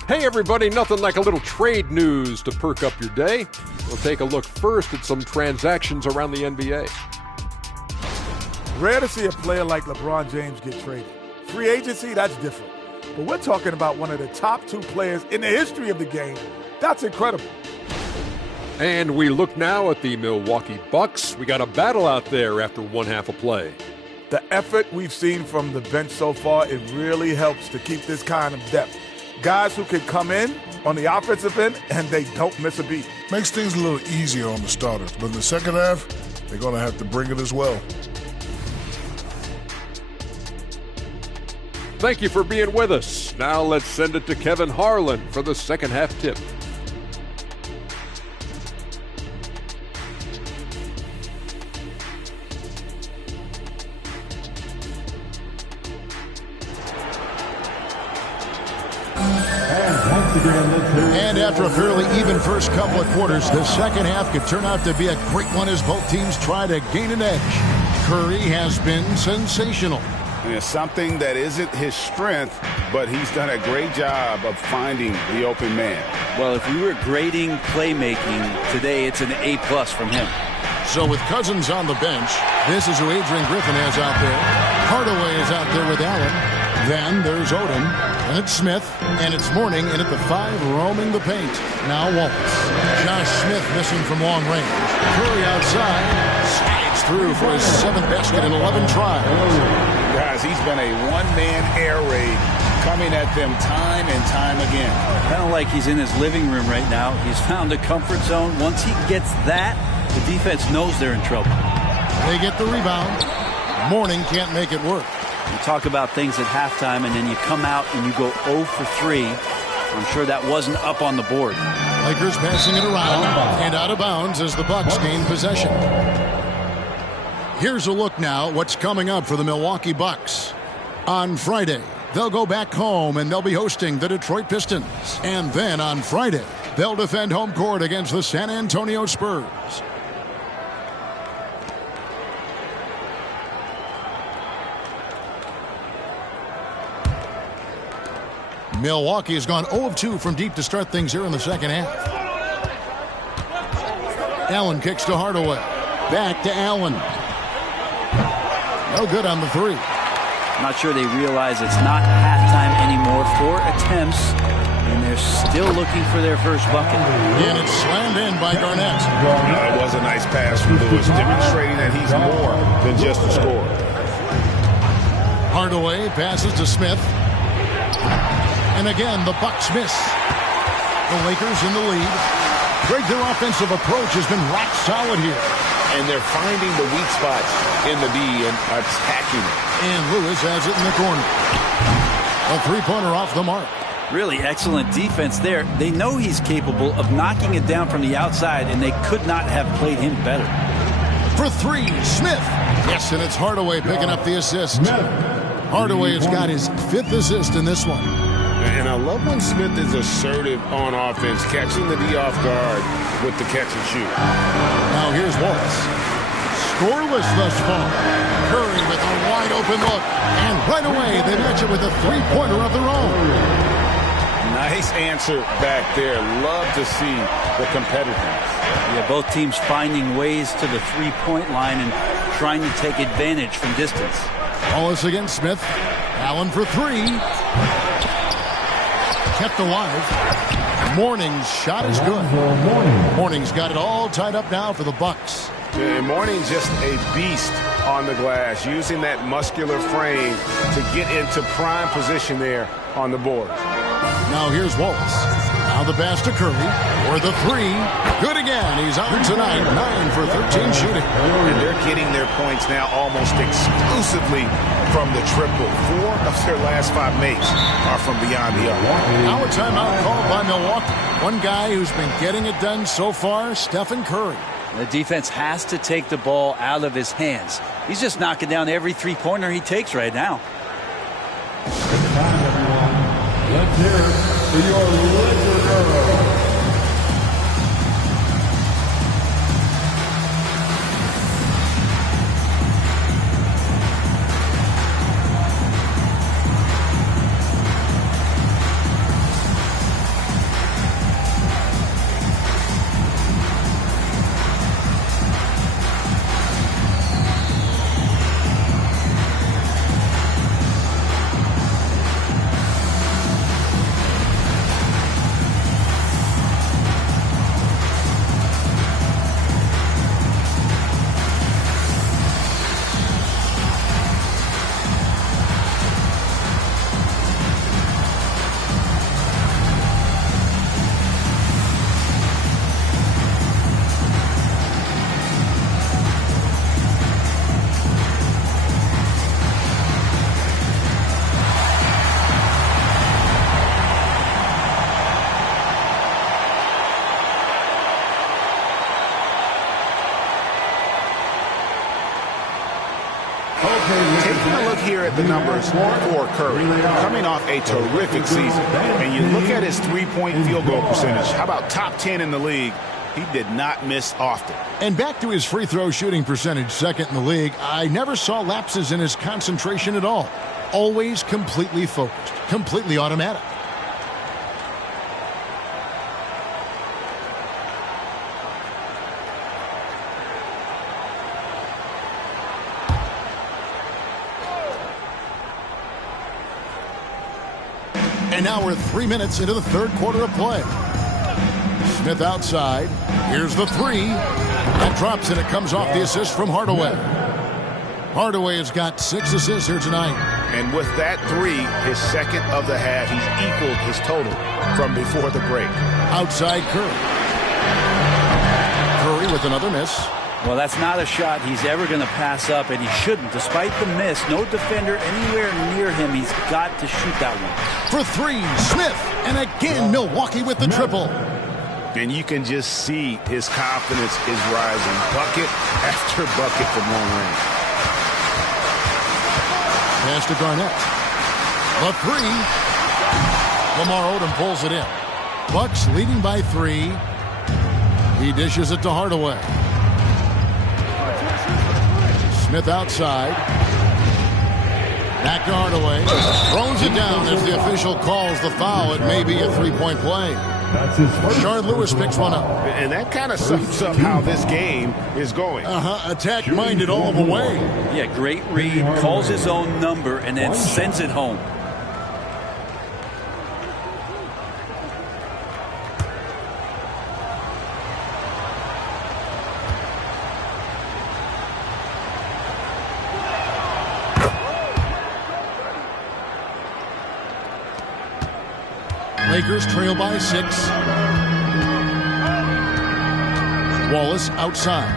Hey everybody, nothing like a little trade news to perk up your day. We'll take a look first at some transactions around the NBA. Rare to see a player like LeBron James get traded. Free agency, that's different. But we're talking about one of the top 2 players in the history of the game. That's incredible. And we look now at the Milwaukee Bucks. We got a battle out there after one half of play. The effort we've seen from the bench so far, it really helps to keep this kind of depth. Guys who can come in on the offensive end and they don't miss a beat. Makes things a little easier on the starters, but in the second half, they're going to have to bring it as well. Thank you for being with us. Now let's send it to Kevin Harlan for the second half tip. And after a fairly even first couple of quarters, the second half could turn out to be a great one as both teams try to gain an edge. Curry has been sensational. And it's something that isn't his strength, but he's done a great job of finding the open man. Well, if we were grading playmaking today, it's an A+ from him. So with Cousins on the bench, this is who Adrian Griffin has out there. Hardaway is out there with Allen. Then there's Odom, and it's Smith, and it's Mourning, and at the 5, roaming the paint. Now Wallace. Josh Smith missing from long range. Curry outside, slides through for his 7th basket in 11 tries. Guys, he's been a one-man air raid coming at them time and time again. Kind of like he's in his living room right now. He's found a comfort zone. Once he gets that, the defense knows they're in trouble. They get the rebound. Mourning can't make it work. You talk about things at halftime, and then you come out and you go 0 for 3. I'm sure that wasn't up on the board. Lakers passing it around and out of bounds as the Bucks gain possession. Here's a look now what's coming up for the Milwaukee Bucks. On Friday, they'll go back home and they'll be hosting the Detroit Pistons. And then on Friday, they'll defend home court against the San Antonio Spurs. Milwaukee has gone 0 of 2 from deep to start things here in the second half. Allen kicks to Hardaway. Back to Allen. No good on the 3. Not sure they realize it's not halftime anymore. 4 attempts, and they're still looking for their first bucket. And it's slammed in by Garnett. It was a nice pass from Lewis, demonstrating that he's more than just a scorer. Hardaway passes to Smith. And again, the Bucks miss. The Lakers in the lead. Greg, their offensive approach has been rock solid here. And they're finding the weak spots in the D and attacking it. And Lewis has it in the corner. A 3-pointer off the mark. Really excellent defense there. They know he's capable of knocking it down from the outside, and they could not have played him better. For 3, Smith. Yes, and it's Hardaway picking up the assist. Hardaway has got his 5th assist in this one. And I love when Smith is assertive on offense, catching the D off guard with the catch and shoot. Now here's Wallace. Scoreless thus far. Curry with a wide open look. And right away, they match it with a 3-pointer of their own. Nice answer back there. Love to see the competitiveness. Yeah, both teams finding ways to the 3-point line and trying to take advantage from distance. Wallace against Smith. Allen for 3. Kept alive. Mourning's shot is good. Mourning's got it all tied up now for the Bucks. And Mourning's just a beast on the glass, using that muscular frame to get into prime position there on the board. Now here's Wallace. Now the pass to Curry. For the 3. Good again. He's on tonight. 9 for 13 shooting. And they're getting their points now almost exclusively from the triple. 4 of their last 5 makes are from beyond the arc. Now a timeout called by Milwaukee. One guy who's been getting it done so far, Stephen Curry. The defense has to take the ball out of his hands. He's just knocking down every 3-pointer he takes right now. It's time, everyone. Let's hear it for your Laker Girls. at the numbers for Curry. Coming off a terrific season. And you look at his three-point field goal percentage. How about top 10 in the league? He did not miss often. And back to his free throw shooting percentage, second in the league. I never saw lapses in his concentration at all. Always completely focused, completely automatic. And now we're 3 minutes into the third quarter of play. Smith outside. Here's the three. That drops, and it comes off the assist from Hardaway. Hardaway has got 6 assists here tonight. And with that three, his second of the half, he's equaled his total from before the break. Outside Curry. Curry with another miss. Well, that's not a shot he's ever going to pass up, and he shouldn't. Despite the miss, no defender anywhere near him. He's got to shoot that one. For three, Smith. And again, Milwaukee with the triple. And you can just see his confidence is rising. Bucket after bucket from long range. Pass to Garnett. The three. Lamar Odom pulls it in. Bucks leading by 3. He dishes it to Hardaway. Smith outside. Back to Hardaway. Throws it down as the official calls the foul. It may be a three-point play. Shard Lewis picks one up. And that kind of sums up how this game is going. Attack-minded all the way. Yeah, great read. Calls his own number and then sends it home. Lakers trail by 6. Wallace outside.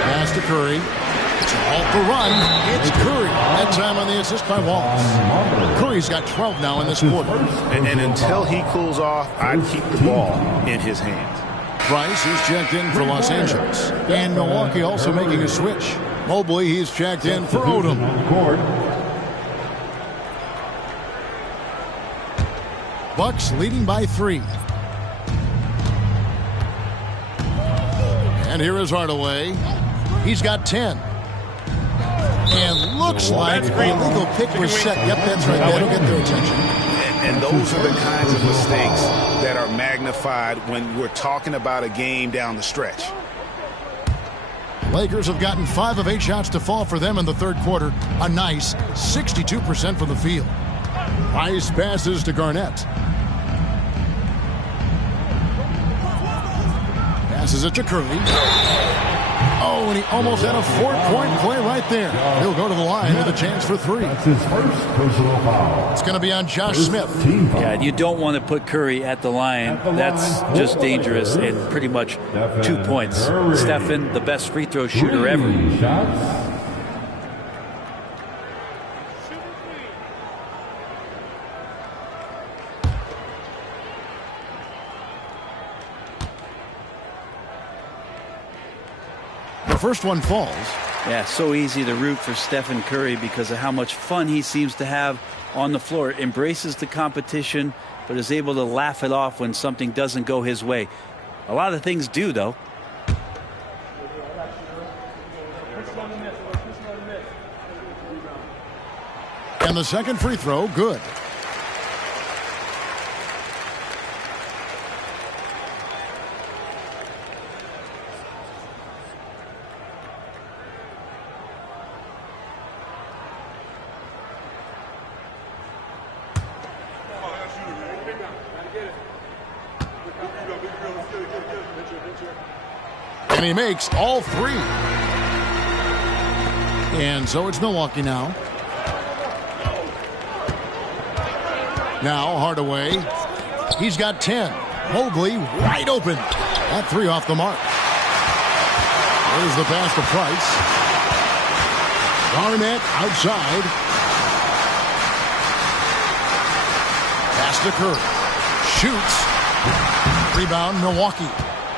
Pass to Curry. It's off the run. It's Curry. That time on the assist by Wallace. Curry's got 12 now in this quarter. And until he cools off, I'd keep the ball in his hands. Price is checked in for Los Angeles. And Milwaukee also making a switch. Mobley, he's checked in for Odom. Bucks leading by 3. And here is Hardaway. He's got 10. And looks like the illegal pick was set. Yep, that's right. That'll get their attention. And those are the kinds of mistakes that are magnified when we're talking about a game down the stretch. Lakers have gotten 5 of 8 shots to fall for them in the third quarter. A nice 62% from the field. Price passes to Garnett. Passes it to Curry. Oh, and he almost had a 4-point play right there. He'll go to the line with a chance for 3. That's his first personal foul. It's going to be on Josh Smith. Yeah, you don't want to put Curry at the line. That's just dangerous and pretty much 2 points. Stephen, the best free throw shooter ever. First one falls. Yeah, so easy to root for Stephen Curry because of how much fun he seems to have on the floor. Embraces the competition, but is able to laugh it off when something doesn't go his way. A lot of things do, though. And the second free throw, good. And he makes all 3. And so it's Milwaukee now. Now Hardaway. He's got 10. Mobley wide open. That 3 off the mark. There's the pass to Price. Garnett outside. Pass to Curry. Shoots. Rebound Milwaukee.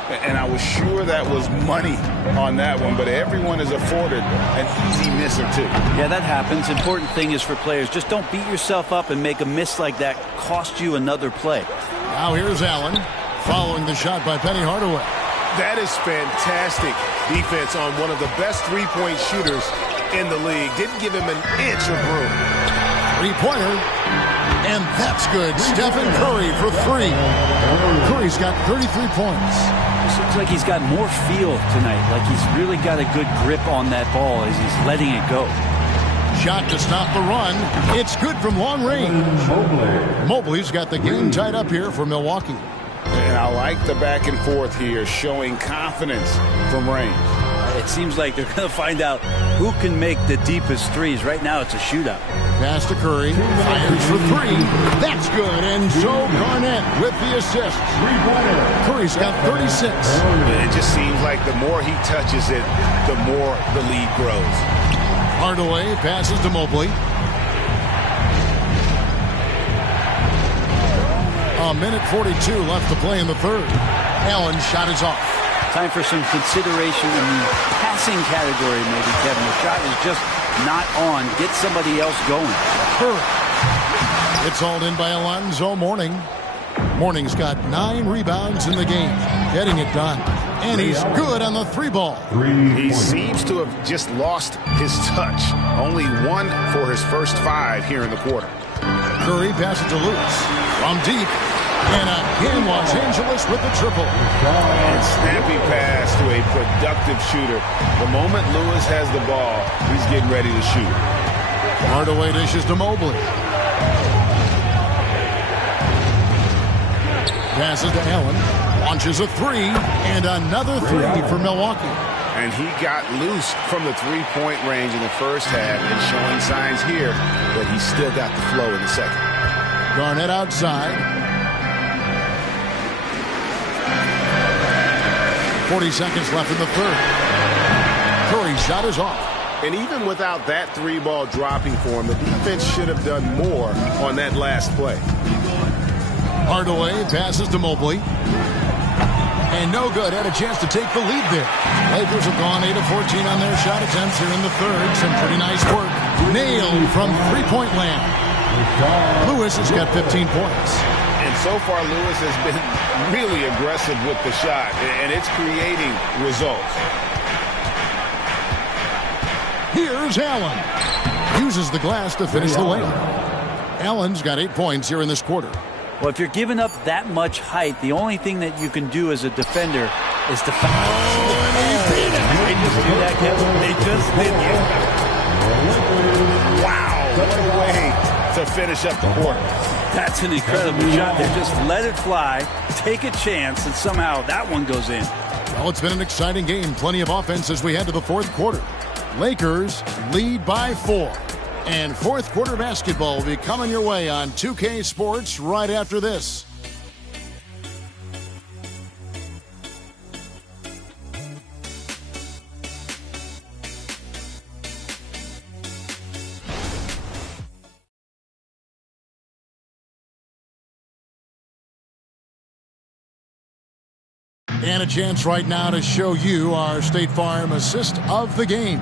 And I was sure that was money on that one, but everyone is afforded an easy miss or two. Yeah, that happens. Important thing is for players, just don't beat yourself up and make a miss like that cost you another play. Now here's Allen following the shot by Penny Hardaway. That is fantastic defense on one of the best three-point shooters in the league. Didn't give him an inch of room. Three-pointer, and that's good. Stephen Curry for three. Curry's got 33 points. It looks like he's got more feel tonight, like he's really got a good grip on that ball as he's letting it go. Shot to stop the run. It's good from long range. Mobley's got the game tied up here for Milwaukee. And I like the back and forth here, showing confidence from range. It seems like they're going to find out who can make the deepest threes. Right now, it's a shootout. Pass to Curry. Fires for three. That's good. And Joe Garnett with the assist. Curry's got 36. It just seems like the more he touches it, the more the lead grows. Hardaway passes to Mobley. A minute 42 left to play in the third. Allen's shot is off. Time for some consideration in the passing category, maybe, Kevin. The shot is just not on. Get somebody else going. It's hauled in by Alonzo Mourning. Mourning's got 9 rebounds in the game. Getting it done. And he's good on the three ball. He seems to have just lost his touch. Only 1 for his first 5 here in the quarter. Curry passes to Lewis. From deep. And again, Los Angeles with the triple. And snappy pass to a productive shooter. The moment Lewis has the ball, he's getting ready to shoot. Hardaway dishes to Mobley. Passes to Allen. Launches a three. And another three for Milwaukee. And he got loose from the three-point range in the first half and showing signs here that he's still got the flow in the second. Garnett outside. 40 seconds left in the third. Curry's shot is off. And even without that three ball dropping for him, the defense should have done more on that last play. Hardaway passes to Mobley. And no good. Had a chance to take the lead there. Lakers have gone 8 of 14 on their shot attempts here in the third. Some pretty nice work. Nailed from three-point land. Lewis has got 15 points. And so far, Lewis has been really aggressive with the shot, and it's creating results. Here's Allen. Uses the glass to finish the layup. Allen's got 8 points here in this quarter. Well, if you're giving up that much height, the only thing that you can do as a defender is to foul. They just do that, Kevin. They just did that. Wow, what a way to finish up the quarter. That's an incredible shot. They just let it fly, take a chance, and somehow that one goes in. Well, it's been an exciting game. Plenty of offense as we head to the fourth quarter. Lakers lead by 4. And fourth quarter basketball will be coming your way on 2K Sports right after this. And a chance right now to show you our State Farm assist of the game.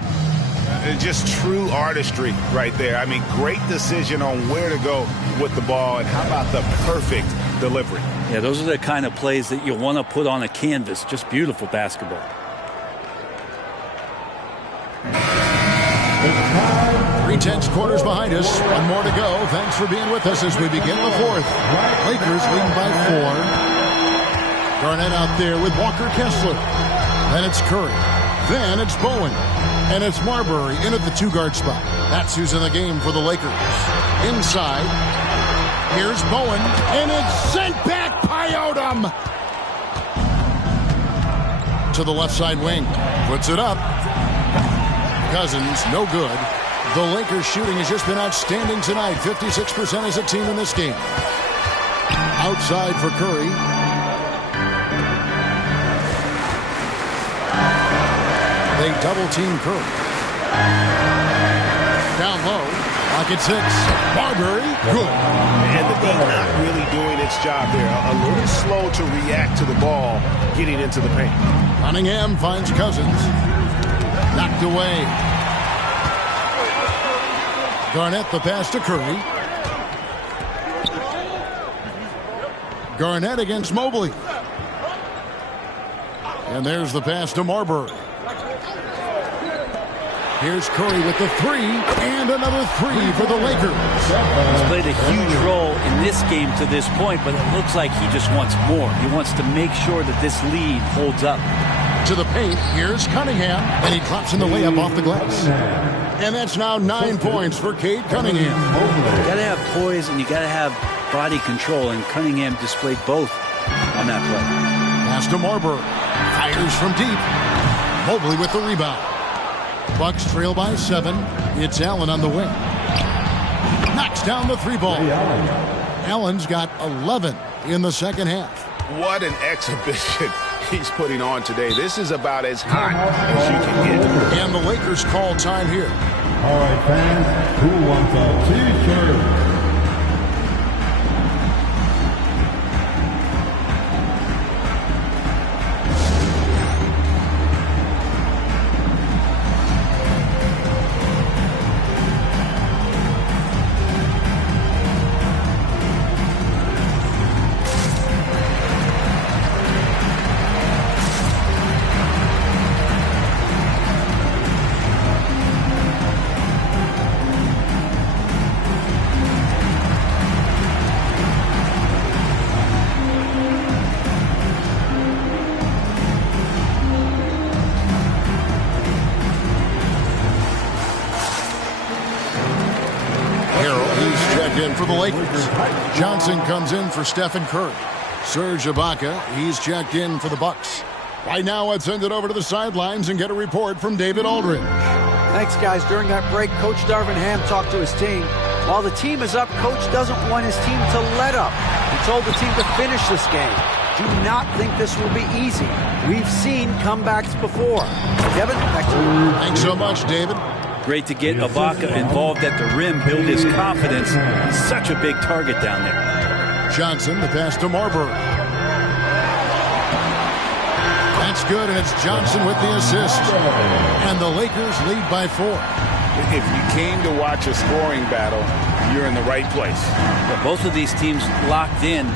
Just true artistry right there. I mean, great decision on where to go with the ball, and how about the perfect delivery? Yeah, those are the kind of plays that you want to put on a canvas. Just beautiful basketball. 3/10 quarters behind us. One more to go. Thanks for being with us as we begin the fourth. Lakers leading by 4. Garnett out there with Walker Kessler. Then it's Curry. Then it's Bowen. And it's Marbury in at the 2-guard spot. That's who's in the game for the Lakers. Inside. Here's Bowen. And it's sent back by Odom. To the left side wing. Puts it up. Cousins, no good. The Lakers shooting has just been outstanding tonight. 56% as a team in this game. Outside for Curry. They double-team Curry. Down low. Clock at 6. Marbury, good. And the D not really doing its job there. A little slow to react to the ball getting into the paint. Cunningham finds Cousins. Knocked away. Garnett the pass to Curry. Garnett against Mobley. And there's the pass to Marbury. Here's Curry with the 3, and another 3 for the Lakers. He's played a huge role in this game to this point, but it looks like he just wants more. He wants to make sure that this lead holds up. To the paint, here's Cunningham, and he drops in the layup off the glass. And that's now 9 points for Cade Cunningham. You got to have poise and you got to have body control, and Cunningham displayed both on that play. Pass to Marbury. Fires from deep. Mobley with the rebound. Bucks trail by 7. It's Allen on the wing. Knocks down the 3 ball. Allen's got 11 in the second half. What an exhibition he's putting on today. This is about as hot as you can get. And the Lakers call time here. All right, fans, who wants a T-shirt? For the Lakers. Johnson comes in for Stephen Curry. Serge Ibaka, he's checked in for the Bucks. Right now, let's send it over to the sidelines and get a report from David Aldridge. Thanks, guys. During that break, Coach Darvin Ham talked to his team. While the team is up, Coach doesn't want his team to let up. He told the team to finish this game. Do not think this will be easy. We've seen comebacks before. Kevin, back to you. Thanks so much, David. Great to get Ibaka involved at the rim, build his confidence. He's such a big target down there. Johnson, the pass to Marbury. That's good, and it's Johnson with the assist. And the Lakers lead by 4. If you came to watch a scoring battle, you're in the right place. Well, both of these teams locked in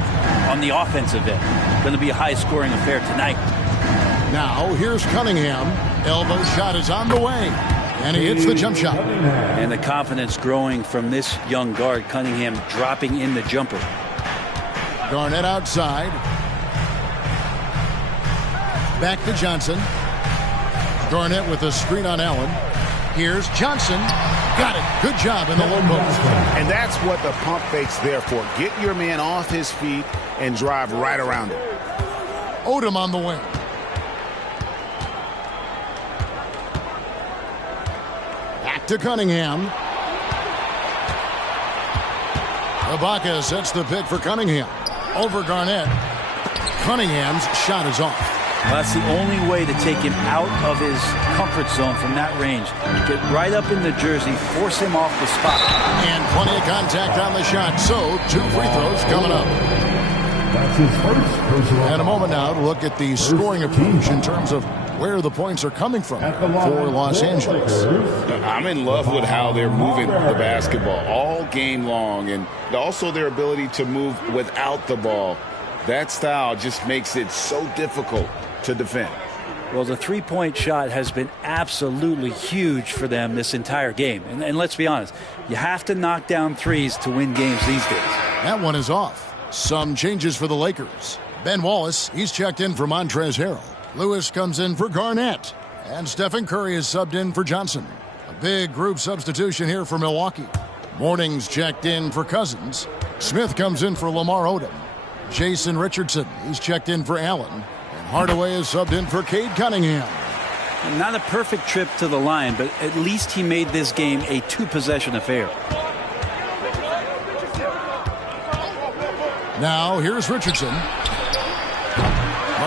on the offensive end. Going to be a high-scoring affair tonight. Now, here's Cunningham. Elbow shot is on the way. And he hits the jump shot. And the confidence growing from this young guard, Cunningham, dropping in the jumper. Garnett outside. Back to Johnson. Garnett with a screen on Allen. Here's Johnson. Got it. Good job in the low post. And that's what the pump fake's there for. Get your man off his feet and drive right around him. Odom on the wing. To Cunningham. Ibaka sets the pick for Cunningham. Over Garnett. Cunningham's shot is off. Well, that's the only way to take him out of his comfort zone from that range. Get right up in the jersey, force him off the spot. And plenty of contact on the shot. So, 2 free throws coming up. That's his first personal. And a moment now to look at the scoring approach in terms of where the points are coming from for Los Angeles. I'm in love with how they're moving the basketball all game long, and also their ability to move without the ball. That style just makes it so difficult to defend. Well, the three-point shot has been absolutely huge for them this entire game. And let's be honest, you have to knock down threes to win games these days. That one is off. Some changes for the Lakers. Ben Wallace, he's checked in for Montrezl Harrell. Lewis comes in for Garnett. And Stephen Curry is subbed in for Johnson. A big group substitution here for Milwaukee. Morning's checked in for Cousins. Smith comes in for Lamar Odom. Jason Richardson, he's checked in for Allen. And Hardaway is subbed in for Cade Cunningham. Not a perfect trip to the line, but at least he made this game a 2-possession affair. Now, here's Richardson.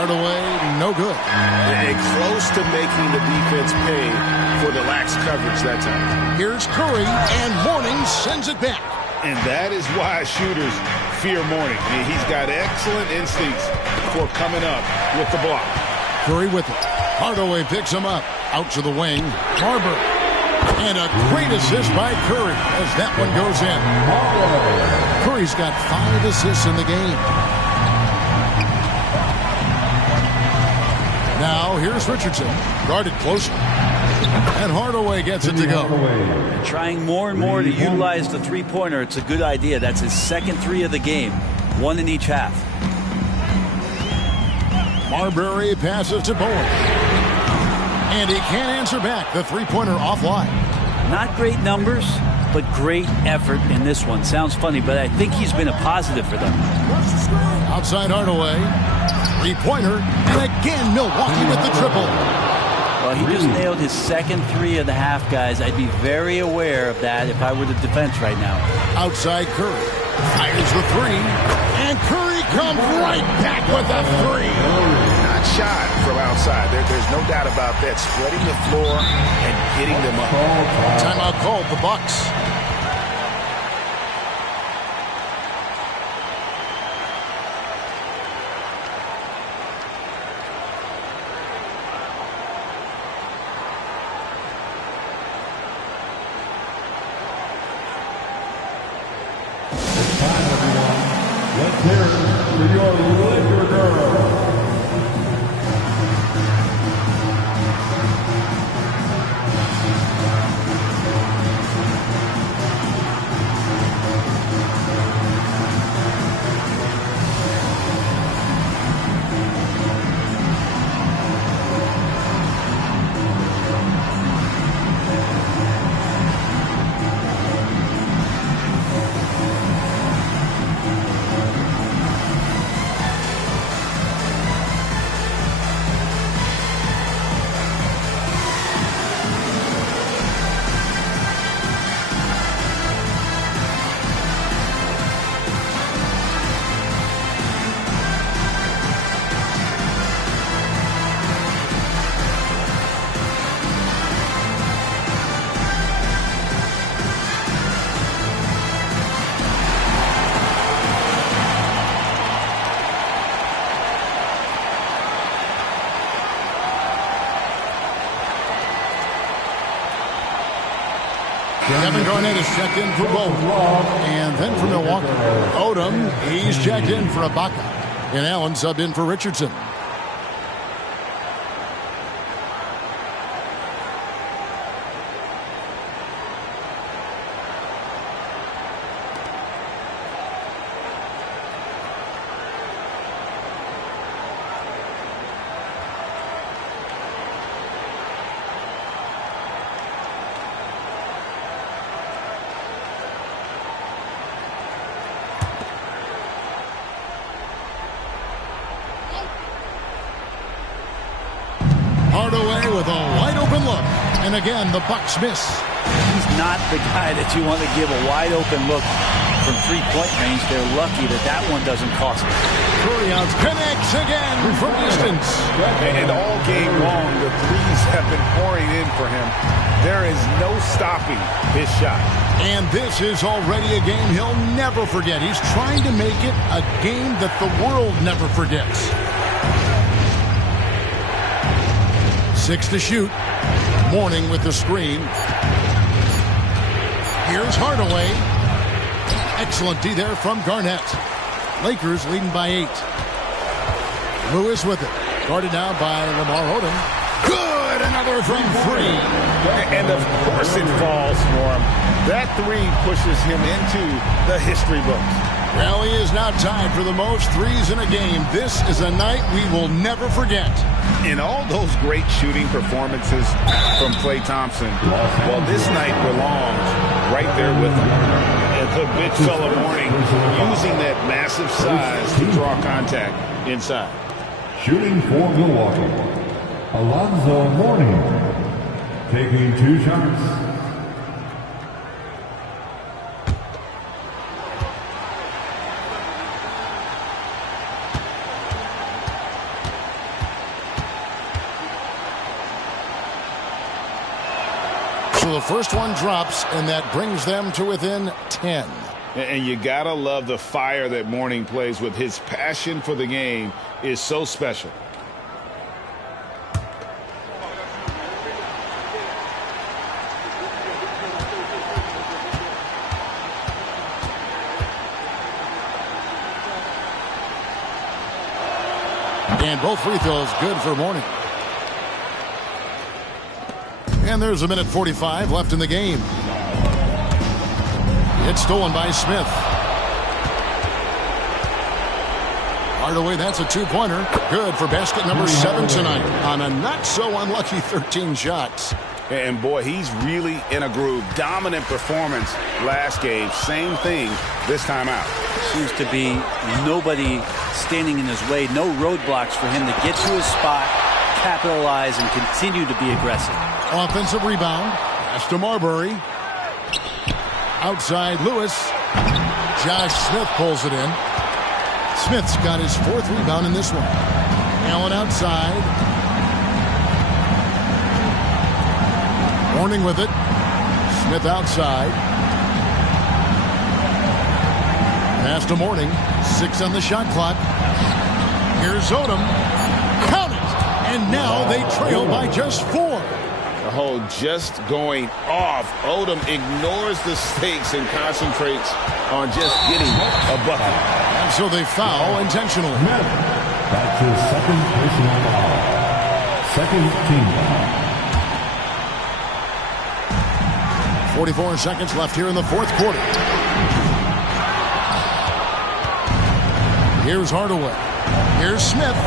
Hardaway, no good. And close to making the defense pay for the lax coverage that time. Here's Curry, and Mourning sends it back. And that is why shooters fear Mourning. I mean, he's got excellent instincts for coming up with the block. Curry with it. Hardaway picks him up. Out to the wing. Barber. And a great assist by Curry as that one goes in. Curry's got 5 assists in the game. Now here's Richardson. Guarded closely. And Hardaway gets it to go. Trying more and more to utilize the three-pointer. It's a good idea. That's his second 3 of the game. 1 in each half. Marbury passes to Bowen. And he can't answer back. The three-pointer offline. Not great numbers, but great effort in this one. Sounds funny, but I think he's been a positive for them. Outside Hardaway. Three-pointer. And again, Milwaukee with the triple. Well, he just nailed his second 3 of the half, guys. I'd be very aware of that if I were the defense right now. Outside Curry. Fires the 3. And Curry comes right back with a 3. Not shy from outside. There's no doubt about that. Spreading the floor and getting them up. Timeout called the Bucks. Let's hear it for your Laker girl. Kevin Garnett is checked in for Bolton. And then for Milwaukee, Odom, he's checked in for Ibaka. And Allen subbed in for Richardson. Hardaway with a wide open look. And again, the Bucks miss. He's not the guy that you want to give a wide open look from three-point range. They're lucky that that one doesn't cost them. Curry out connects again from distance. And all game long, the threes have been pouring in for him. There is no stopping his shot. And this is already a game he'll never forget. He's trying to make it a game that the world never forgets. 6 to shoot. Mourning with the screen. Here's Hardaway. Excellent D there from Garnett. Lakers leading by 8. Lewis with it. Guarded now by Lamar Odom. Good! Another from 3. And of course it falls for him. That 3 pushes him into the history books. Well, he is now tied for the most threes in a game. This is a night we will never forget. In all those great shooting performances from Klay Thompson, well, this night belongs right there with him. And the big fella Mourning using that massive size to draw contact inside. Shooting for Milwaukee, Alonzo Mourning, taking 2 shots. the first one drops, and that brings them to within 10. And you gotta love the fire that Mourning plays with. His passion for the game is so special. And both free throws good for Mourning. And there's a minute 45 left in the game. It's stolen by Smith. Hardaway, that's a two-pointer. Good for basket number 7 tonight on a not-so-unlucky 13 shots. And boy, he's really in a groove. Dominant performance last game. Same thing this time out. Seems to be nobody standing in his way. No roadblocks for him to get to his spot, capitalize, and continue to be aggressive. Offensive rebound. Pass to Marbury. Outside Lewis. Josh Smith pulls it in. Smith's got his 4th rebound in this one. Allen outside. Mourning with it. Smith outside. Pass to Mourning. 6 on the shot clock. Here's Odom. Count it! And now they trail by just 4. The hole just going off. Odom ignores the stakes and concentrates on just getting a bucket. And so they foul intentionally. That's his second personal foul. Second team foul. 44 seconds left here in the 4th quarter. Here's Hardaway. Here's Smith.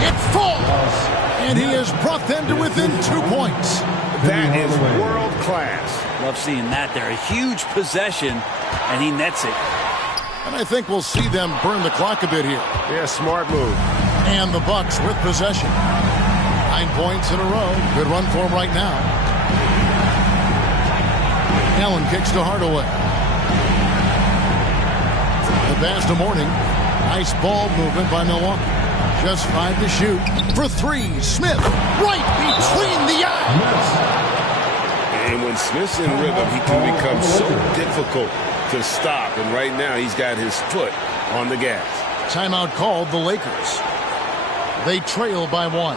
It falls. And he has brought them to within 2 points. That is world class. Love seeing that there. A huge possession, and he nets it. And I think we'll see them burn the clock a bit here. Yeah, smart move. And the Bucks with possession. 9 points in a row. Good run for him right now. Allen kicks to Hardaway. The pass to Mourning. Nice ball movement by Milwaukee. Just 5 to shoot. For 3, Smith right between the eyes. And when Smith's in rhythm, he can become so difficult to stop. And right now, he's got his foot on the gas. Timeout called the Lakers. They trail by 1.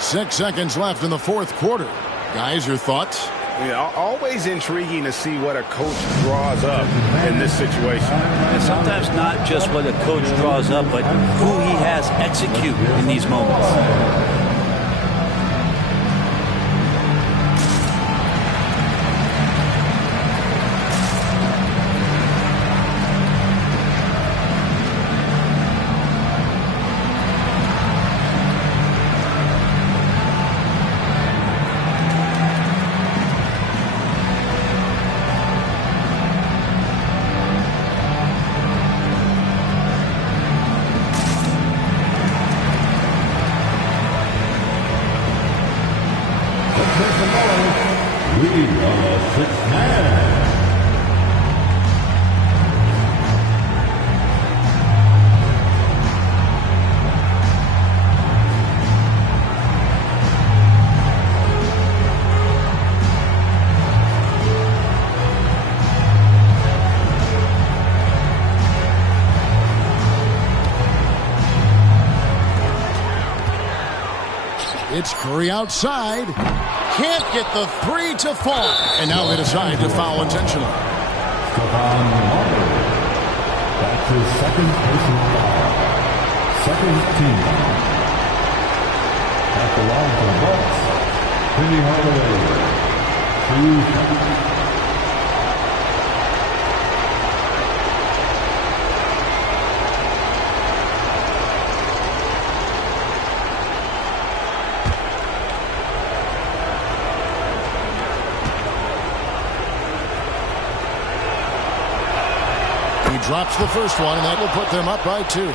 6 seconds left in the 4th quarter. Guys, your thoughts? Yeah, always intriguing to see what a coach draws up in this situation. And sometimes not just what a coach draws up, but who he has execute in these moments. It's Curry outside. Can't get the 3 to fall. And now they decide to foul intentionally. Stephon Marbury. That's his second personal foul. Second team foul. At the line for the Bucks, Penny Hardaway. 2 shots. Drops the first one, and that will put them up by 2.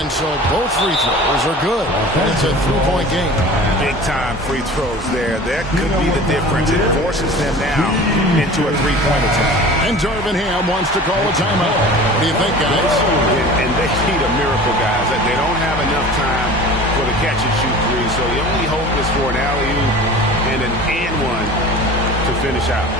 And so both free throws are good. And it's a 3-point game. Big-time free throws there. That could be the difference. It forces them now into a three-point attempt. And Darvin Ham wants to call a timeout. What do you think, guys? And they need a miracle, guys. They don't have enough time for the catch-and-shoot three, so the only hope is for an alley-oop and an and-one to finish out.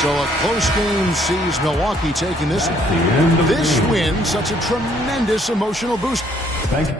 So a close game sees Milwaukee taking this one. This win, such a tremendous emotional boost. Thank you.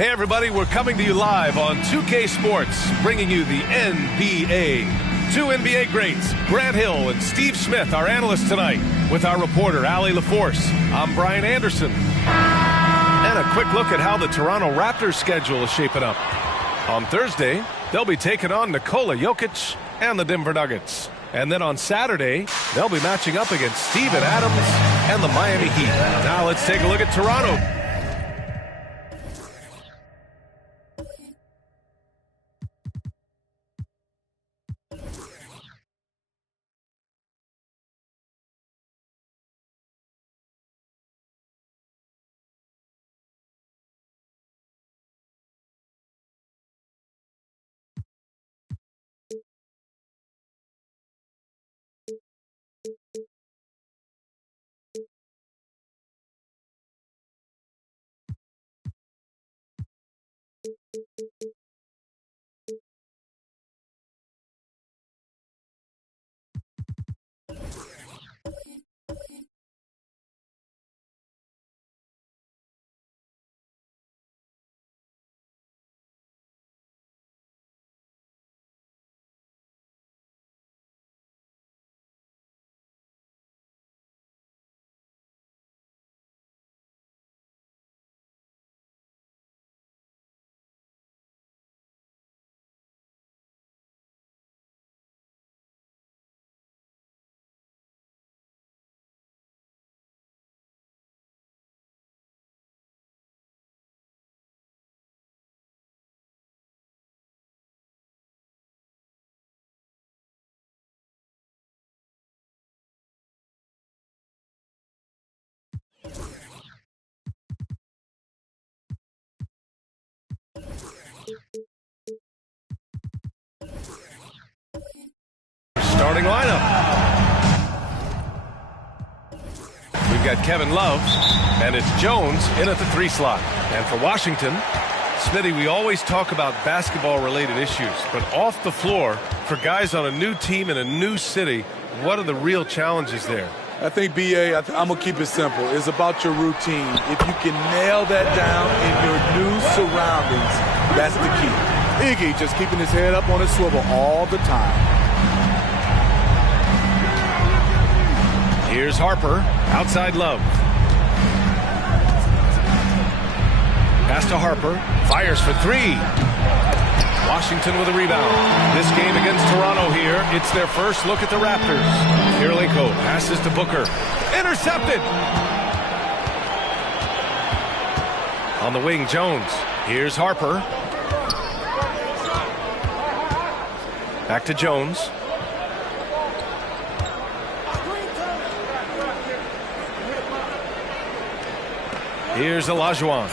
Hey, everybody, we're coming to you live on 2K Sports, bringing you the NBA. Two NBA greats, Grant Hill and Steve Smith, our analysts tonight, with our reporter, Allie LaForce. I'm Brian Anderson. And a quick look at how the Toronto Raptors schedule is shaping up. On Thursday, they'll be taking on Nikola Jokic and the Denver Nuggets. And then on Saturday, they'll be matching up against Steven Adams and the Miami Heat. Now let's take a look at Toronto. Starting lineup. We've got Kevin Love, and it's Jones in at the 3 slot. And for Washington, Smitty, we always talk about basketball-related issues, but off the floor, for guys on a new team in a new city, what are the real challenges there? I think, B.A., I'm going to keep it simple. It's about your routine. If you can nail that down in your new surroundings, that's the key. Iggy just keeping his head up on his swivel all the time. Here's Harper, outside Love. Pass to Harper, fires for 3. Washington with a rebound. This game against Toronto here, it's their first look at the Raptors. Kirilenko passes to Booker. Intercepted! On the wing, Jones. Here's Harper. Back to Jones. Here's Olajuwon.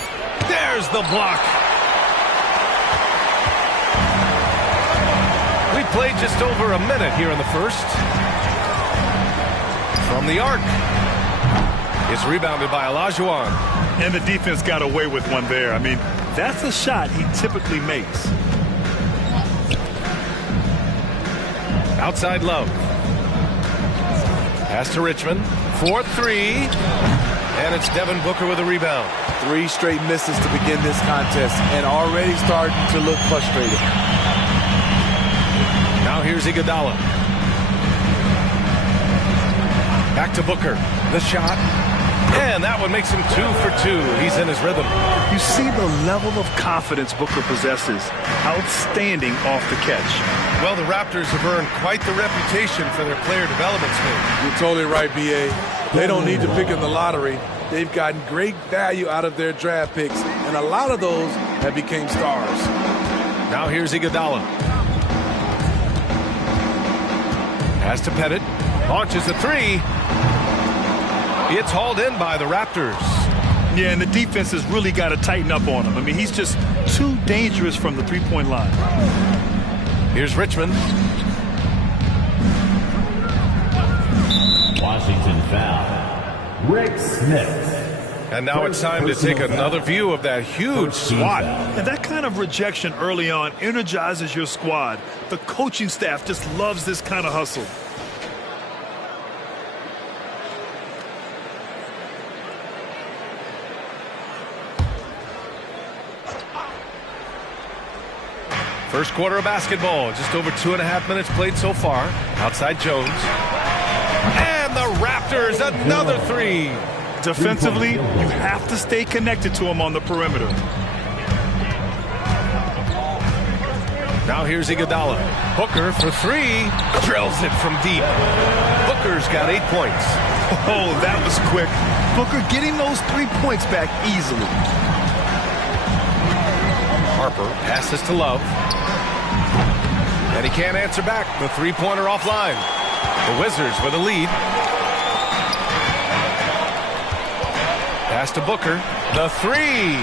There's the block. We played just over a minute here in the first. From the arc. It's rebounded by Olajuwon. And the defense got away with one there. I mean, that's a shot he typically makes. Outside Love. Pass to Richmond. 4-3. And it's Devin Booker with a rebound. 3 straight misses to begin this contest and already starting to look frustrated. Now here's Iguodala. Back to Booker. The shot. And that one makes him 2 for 2. He's in his rhythm. You see the level of confidence Booker possesses. Outstanding off the catch. Well, the Raptors have earned quite the reputation for their player development skills. You're totally right, B.A. They don't need to pick in the lottery. They've gotten great value out of their draft picks, and a lot of those have become stars. Now here's Iguodala. Pass to Pettit. Launches a 3. It's hauled in by the Raptors. Yeah, and the defense has really got to tighten up on him. I mean, he's just too dangerous from the three-point line. Here's Richmond. Washington foul. Rick Smith. And now it's time to take another view of that huge swat. And that kind of rejection early on energizes your squad. The coaching staff just loves this kind of hustle. First quarter of basketball, just over 2.5 minutes played so far. Outside Jones. And the Raptors, another 3. Defensively, you have to stay connected to him on the perimeter. Now here's Iguodala. Booker for three. Drills it from deep. Booker's got 8 points. Oh, that was quick. Booker getting those 3 points back easily. Harper passes to Love. And he can't answer back. The three-pointer offline. The Wizards with a lead. Pass to Booker. The three.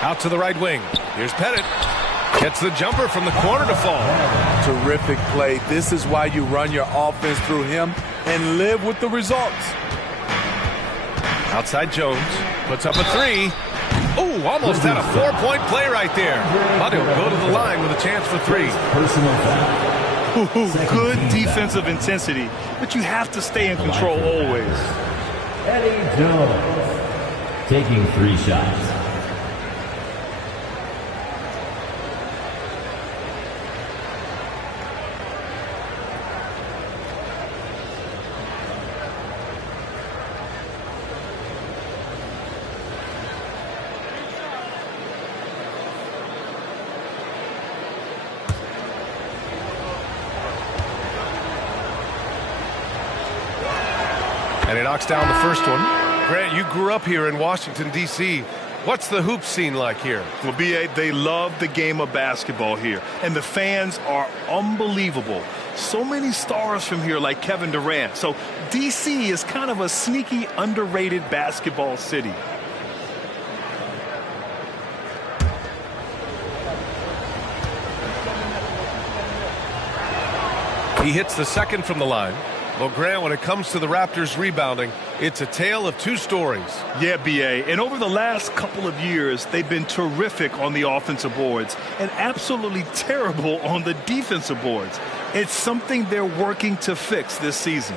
Out to the right wing. Here's Pettit. Gets the jumper from the corner to fall. Terrific play. This is why you run your offense through him and live with the results. Outside Jones. Puts up a three. Oh, almost had a 4-point play right there. But he'll go to the line with a chance for three. Good defensive intensity, but you have to stay in control always. Eddie Jones taking 3 shots. And he knocks down the first one. Grant, you grew up here in Washington, D.C. What's the hoop scene like here? Well, B.A., they love the game of basketball here. And the fans are unbelievable. So many stars from here like Kevin Durant. So D.C. is kind of a sneaky, underrated basketball city. He hits the second from the line. Well, Grant, when it comes to the Raptors rebounding, it's a tale of 2 stories. Yeah, B.A., and over the last couple of years, they've been terrific on the offensive boards and absolutely terrible on the defensive boards. It's something they're working to fix this season.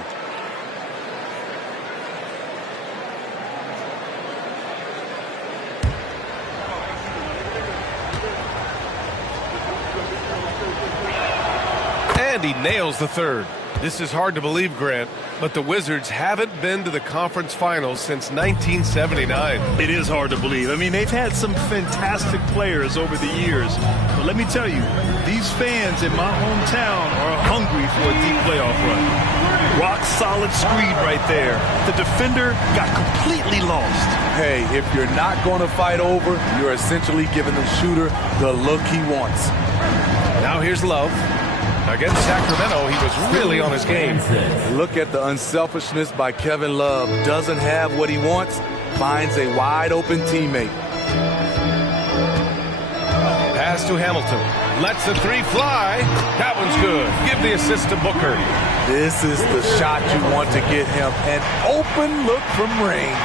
And he nails the third. This is hard to believe, Grant, but the Wizards haven't been to the conference finals since 1979. It is hard to believe. I mean, they've had some fantastic players over the years. But let me tell you, these fans in my hometown are hungry for a deep playoff run. Rock solid screen right there. The defender got completely lost. Hey, if you're not going to fight over, you're essentially giving the shooter the look he wants. Now here's Love. Against Sacramento, he was really on his game. Look at the unselfishness by Kevin Love. Doesn't have what he wants, finds a wide open teammate. Pass to Hamilton. Lets the three fly. That one's good. Give the assist to Booker. This is the shot you want to get him. An open look from range.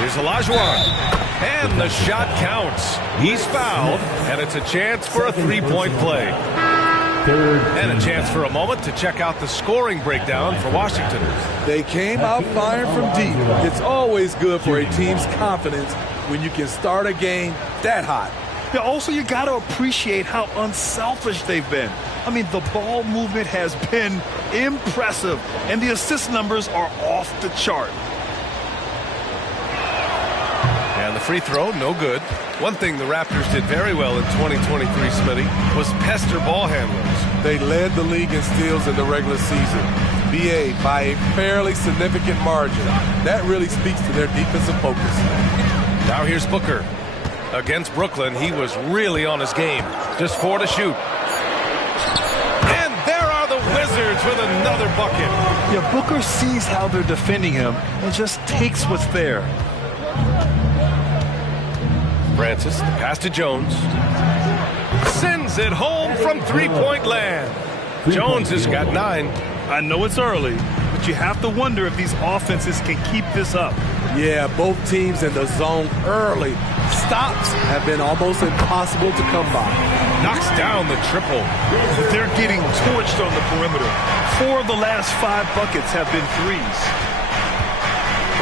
Here's Olajuwon. And the shot counts. He's fouled, and it's a chance for a three-point play. And a chance for a moment to check out the scoring breakdown for Washington. They came out firing from deep. It's always good for a team's confidence when you can start a game that hot. Yeah, also, you got to appreciate how unselfish they've been. I mean, the ball movement has been impressive, and the assist numbers are off the chart. And the free throw, no good. One thing the Raptors did very well in 2023, Smitty, was pester ball handlers. They led the league in steals in the regular season. BA by a fairly significant margin. That really speaks to their defensive focus. Now here's Booker. Against Brooklyn, he was really on his game. Just 4 to shoot. And there are the Wizards with another bucket. Yeah, Booker sees how they're defending him and just takes what's there. Francis, the pass to Jones. Sends it home from three-point land. Jones has got 9. I know it's early, but you have to wonder if these offenses can keep this up. Yeah, both teams in the zone early. Stops have been almost impossible to come by. Knocks down the triple. They're getting torched on the perimeter. 4 of the last 5 buckets have been threes.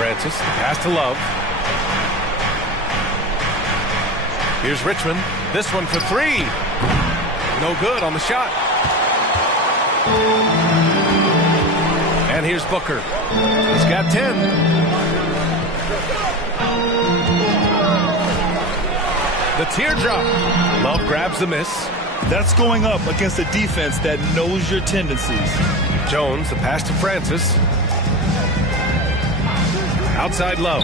Francis, the pass to Love. Here's Richmond. This one for 3. No good on the shot. And here's Booker. He's got 10. The teardrop. Love grabs the miss. That's going up against a defense that knows your tendencies. Jones, the pass to Francis. Outside Love.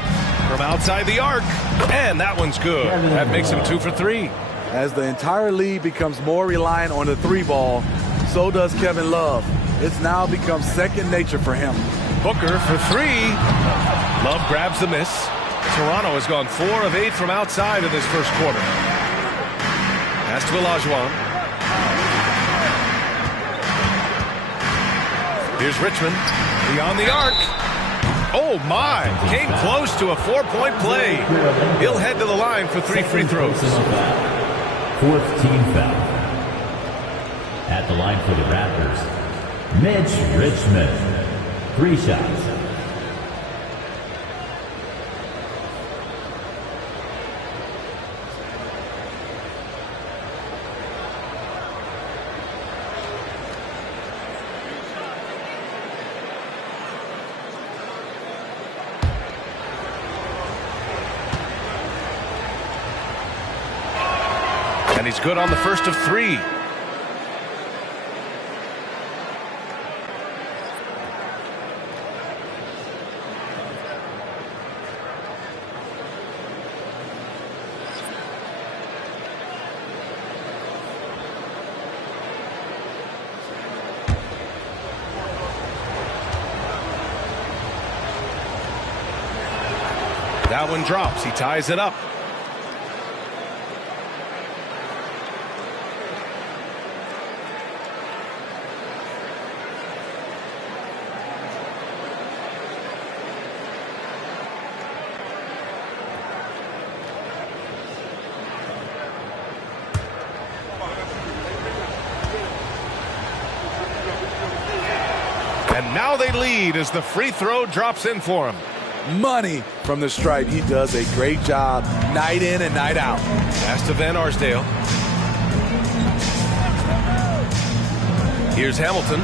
From outside the arc. And that one's good. That makes him 2 for 3. As the entire league becomes more reliant on the 3-ball, so does Kevin Love. It's now become second nature for him. Booker for 3. Love grabs the miss. Toronto has gone 4 of 8 from outside in this first quarter. Pass to Olajuwon. Here's Richmond. Beyond the arc. Oh, my. Came close to a 4-point play. He'll head to the line for 3 free throws. 4th team foul. At the line for the Raptors, Mitch Richmond. 3 shots. And he's good on the first of 3. That one drops. He ties it up. And now they lead as the free throw drops in for him. Money from the stripe. He does a great job night in and night out. Pass to Van Arsdale. Here's Hamilton.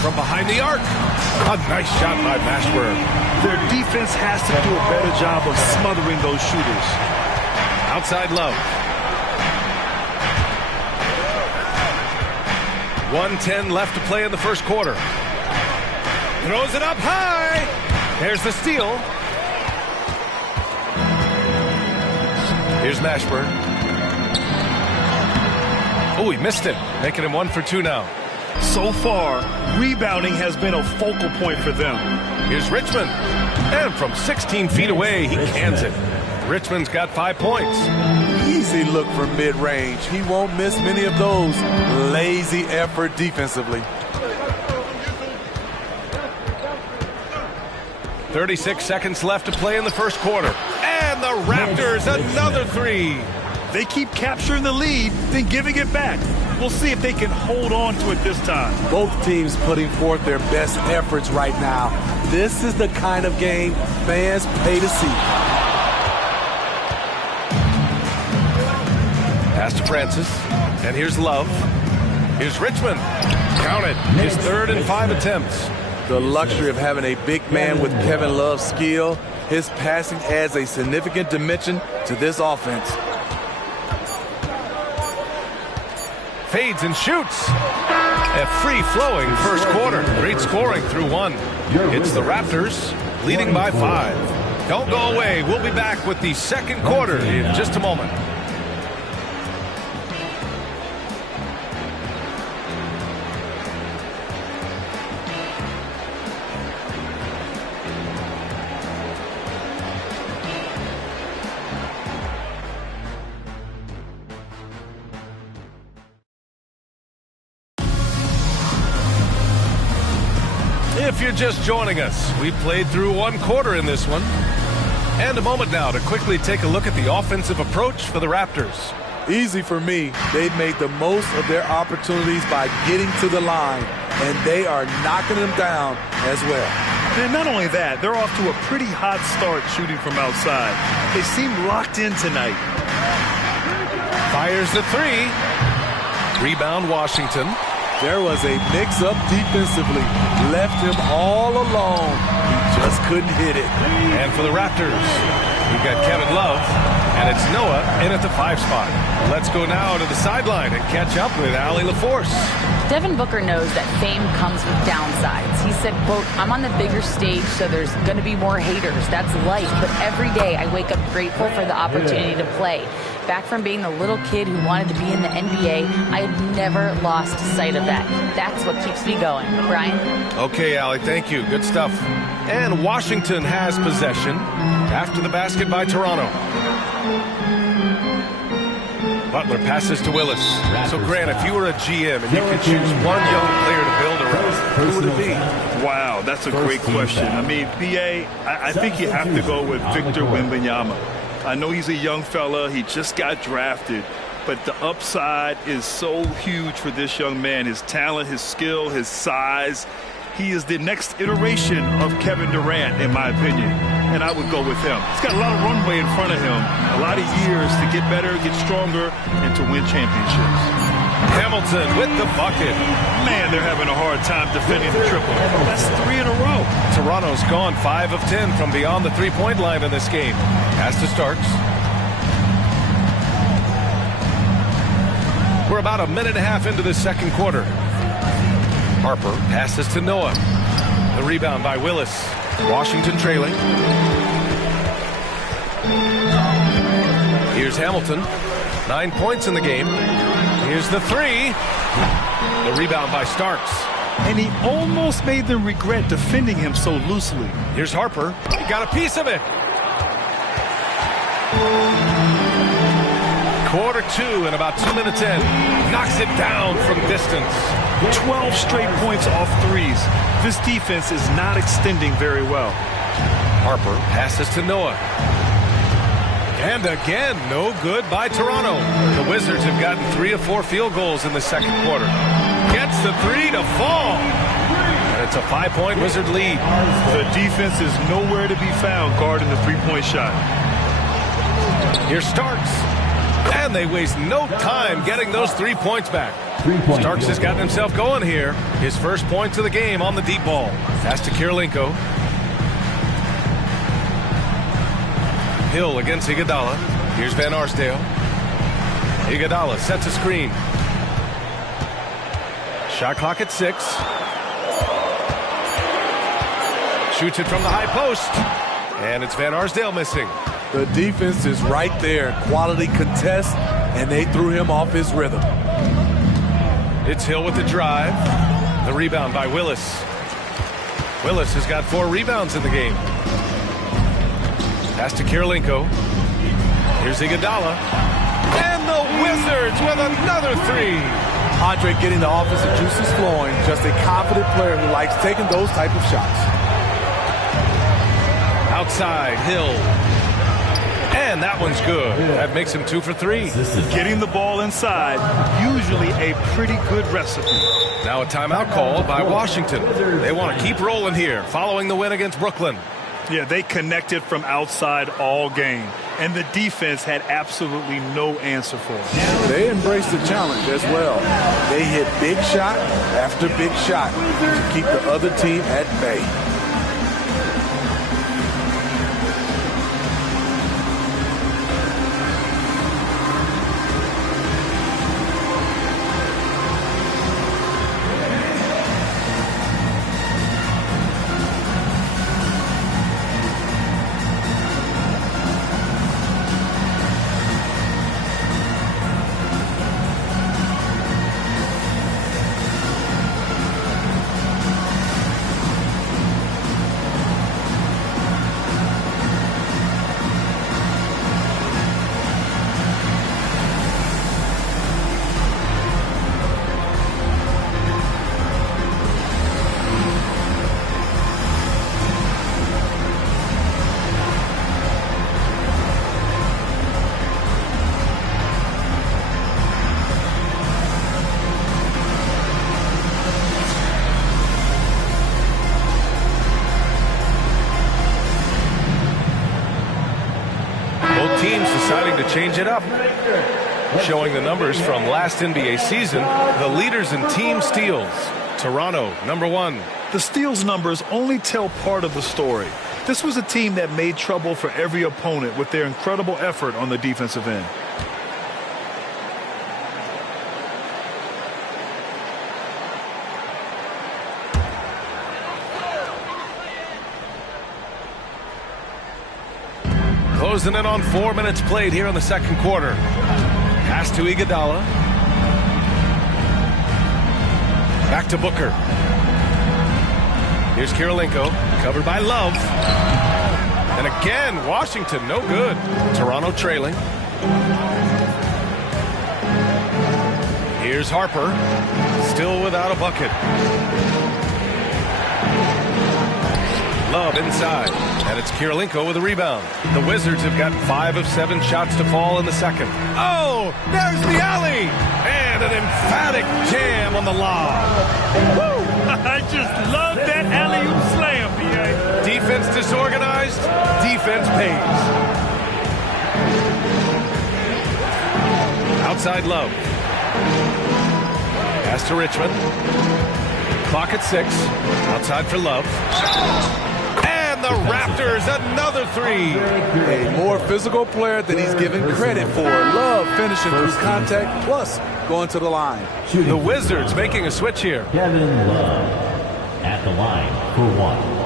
From behind the arc. A nice shot by Mashburn. Their defense has to do a better job of smothering those shooters. Outside Love. 1:10 left to play in the first quarter. Throws it up high. There's the steal. Here's Mashburn. Oh, he missed it, making him 1 for 2 now. So far, rebounding has been a focal point for them. Here's Richmond. And from 16 feet away, he cans it. Richmond's got 5 points. Easy look from mid-range. He won't miss many of those. Lazy effort defensively. 36 seconds left to play in the first quarter. And the Raptors, another 3. They keep capturing the lead, then giving it back. We'll see if they can hold on to it this time. Both teams putting forth their best efforts right now. This is the kind of game fans pay to see. Pass to Francis. And here's Love. Here's Richmond. Counted. His 3rd and 5 attempts. The luxury of having a big man with Kevin Love's skill, his passing adds a significant dimension to this offense. Fades and shoots. A free-flowing first quarter. Great scoring through 1. It's the Raptors leading by 5. Don't go away. We'll be back with the second quarter in just a moment. If you're just joining us, we've played through 1 quarter in this one. And a moment now to quickly take a look at the offensive approach for the Raptors. Easy for me. They've made the most of their opportunities by getting to the line, and they are knocking them down as well. And not only that, they're off to a pretty hot start shooting from outside. They seem locked in tonight. Fires the 3. Rebound Washington. There was a mix-up defensively. Left him all alone. He just couldn't hit it. And for the Raptors, We've got Kevin Love, and it's Noah in at the 5 spot. Let's go now to the sideline and catch up with Allie LaForce. Devin Booker knows that fame comes with downsides. He said, quote, I'm on the bigger stage, so there's going to be more haters. That's life. But every day I wake up grateful for the opportunity to play. Back from being the little kid who wanted to be in the NBA, I have never lost sight of that. That's what keeps me going. Brian? Okay, Allie, thank you. Good stuff. And Washington has possession after the basket by Toronto. Butler passes to Willis. So, Grant, if you were a GM and you could choose one young player to build around, who would it be? Wow, that's a great question. I mean, B.A., I think you have to go with Victor Wembanyama. I know he's a young fella. He just got drafted. But the upside is so huge for this young man. His talent, his skill, his size. He is the next iteration of Kevin Durant, in my opinion. And I would go with him. He's got a lot of runway in front of him. A lot of years to get better, get stronger, and to win championships. Hamilton with the bucket. Man, they're having a hard time defending the triple. That's 3 in a row. Toronto's gone 5 of 10 from beyond the three-point line in this game. Pass to Starks. We're about a minute and a half into the second quarter. Harper passes to Noah. The rebound by Willis. Washington trailing. Here's Hamilton. 9 points in the game. Here's the 3. The rebound by Starks. And he almost made them regret defending him so loosely. Here's Harper. He got a piece of it. Quarter 2 and about 2 minutes in. Knocks it down from distance. 12 straight points off threes. This defense is not extending very well. Harper passes to Noah. And again, no good by Toronto. The Wizards have gotten 3 of 4 field goals in the second quarter. Gets the 3 to fall. And it's a 5-point Wizard lead. The defense is nowhere to be found guarding the 3-point shot. Here's Starks. And they waste no time getting those 3 points back. Starks has gotten himself going here. His first points of the game on the deep ball. Pass to Kirilenko. Hill against Iguodala. Here's Van Arsdale. Iguodala sets a screen. Shot clock at 6. Shoots it from the high post. And it's Van Arsdale missing. The defense is right there. Quality contest, and they threw him off his rhythm. It's Hill with the drive. The rebound by Willis. Willis has got 4 rebounds in the game. Pass to Kirilenko. Here's Iguodala. And the Wizards with another 3. Andre getting the offensive juices flowing. Just a confident player who likes taking those type of shots. Outside, Hill. And that one's good. That makes him 2 for 3. Getting the ball inside, usually a pretty good recipe. Now a timeout called by Washington. They want to keep rolling here following the win against Brooklyn. Yeah, they connected from outside all game. And the defense had absolutely no answer for it. They embraced the challenge as well. They hit big shot after big shot to keep the other team at bay. Change it up. Showing the numbers from last NBA season, the leaders in team steals. Toronto, number 1. The steals numbers only tell part of the story. This was a team that made trouble for every opponent with their incredible effort on the defensive end. Closing in on 4 minutes played here in the second quarter. Pass to Iguodala. Back to Booker. Here's Kirilenko, covered by Love. And again, Washington, no good. Toronto trailing. Here's Harper, still without a bucket. Love inside, and it's Kirilenko with a rebound. The Wizards have gotten 5 of 7 shots to fall in the second. Oh, there's the alley! And an emphatic jam on the lob. Woo! I just love that alley-oop slam, B.A. Defense disorganized, defense pays. Outside Love. Pass to Richmond. Clock at 6. Outside for Love. And the Raptors, another 3. A more physical player than he's given credit for. Love finishing through contact, plus going to the line. The Wizards making a switch here. Kevin Love at the line for 1.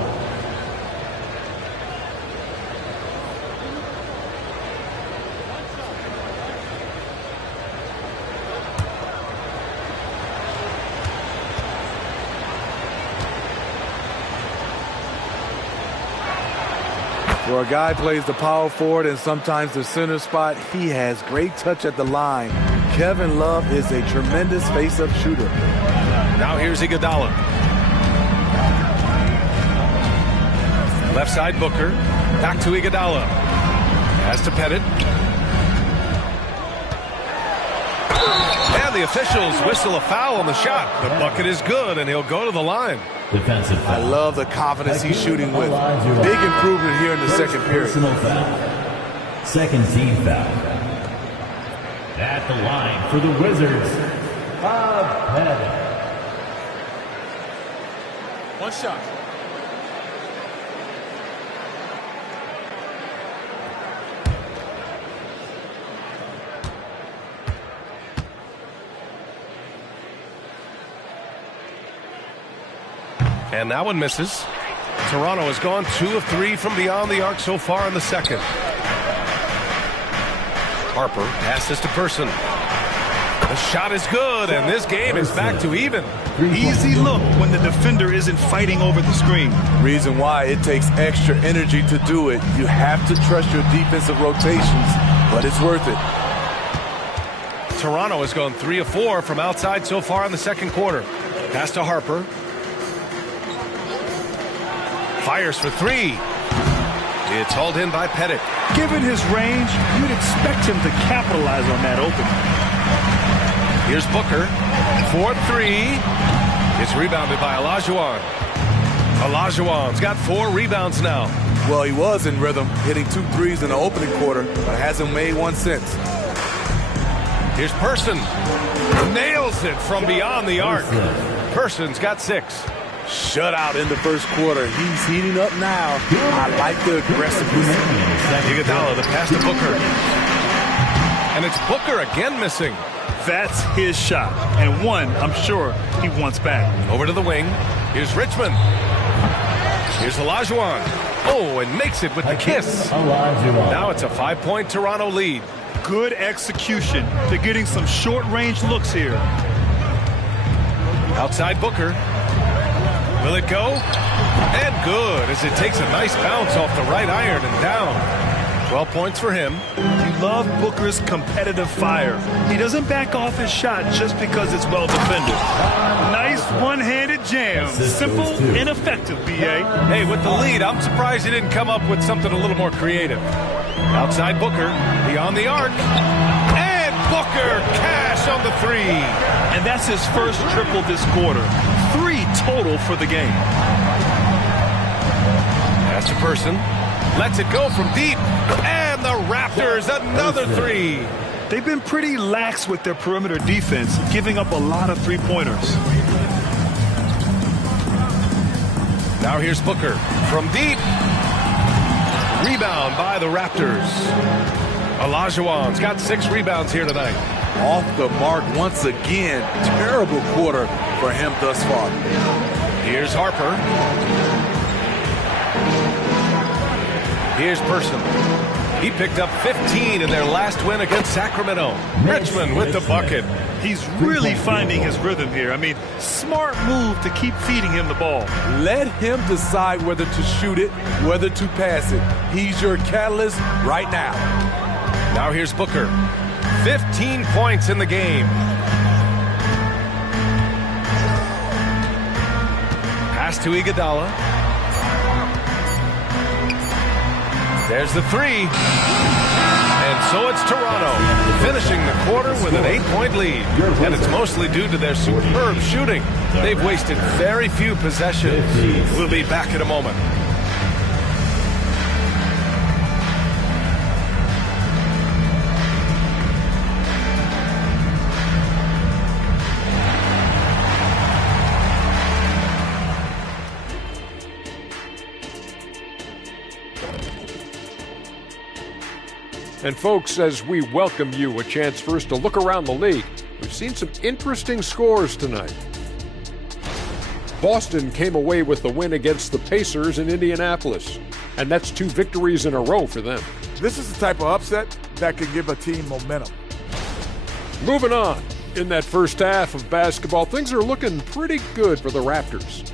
Where a guy plays the power forward and sometimes the center spot, he has great touch at the line. Kevin Love is a tremendous face-up shooter. Now here's Iguodala. Left side Booker. Back to Iguodala. Pass to Pettit. And the officials whistle a foul on the shot. The bucket is good, and he'll go to the line. Defensive foul. I love the confidence he's shooting with. Big improvement here in the second period. Personal foul. Second team foul. At the line for the Wizards, Bob Pettit. One shot. And that one misses. Toronto has gone 2 of 3 from beyond the arc so far in the second. Harper passes to Person. The shot is good, and this game is back to even. Easy look when the defender isn't fighting over the screen. Reason why it takes extra energy to do it. You have to trust your defensive rotations, but it's worth it. Toronto has gone 3 of 4 from outside so far in the second quarter. Pass to Harper. Fires for 3. It's hauled in by Pettit. Given his range, you'd expect him to capitalize on that opening. Here's Booker. 4-3. It's rebounded by Olajuwon. Olajuwon's got 4 rebounds now. Well, he was in rhythm, hitting 2 threes in the opening quarter, but hasn't made one since. Here's Person. Nails it from beyond the arc. Person's got 6. Shutout in the first quarter. He's heating up now. I like the aggressiveness. Iguodala, the pass to Booker. And it's Booker again missing. That's his shot, and one I'm sure he wants back. Over to the wing. Here's Richmond. Here's Olajuwon. Oh, and makes it with the kiss. Now it's a 5-point Toronto lead. Good execution. They're getting some short-range looks here. Outside Booker. Will it go? And good, as it takes a nice bounce off the right iron and down. 12 points for him. You love Booker's competitive fire. He doesn't back off his shot just because it's well defended. Nice one-handed jam. Simple and effective, B.A. Hey, with the lead, I'm surprised he didn't come up with something a little more creative. Outside Booker, beyond the arc. And Booker, cash on the 3. And that's his first triple this quarter. 3 total for the game. Pass to Person. Lets it go from deep. And the Raptors, another 3. They've been pretty lax with their perimeter defense, giving up a lot of three-pointers. Now here's Booker from deep. Rebound by the Raptors. Olajuwon's got 6 rebounds here tonight. Off the mark once again. Terrible quarter for him thus far. Here's Harper. Here's Person. He picked up 15 in their last win against Sacramento. Richmond with the bucket. He's really finding his rhythm here. I mean, smart move to keep feeding him the ball. Let him decide whether to shoot it, whether to pass it. He's your catalyst right now. Now here's Booker. 15 points in the game. Pass to Iguodala. There's the 3. And so it's Toronto, finishing the quarter with an 8-point lead. And it's mostly due to their superb shooting. They've wasted very few possessions. We'll be back in a moment. And folks, as we welcome you a chance first to look around the league, we've seen some interesting scores tonight. Boston came away with the win against the Pacers in Indianapolis, and that's 2 victories in a row for them. This is the type of upset that can give a team momentum. Moving on, in that first half of basketball, things are looking pretty good for the Raptors.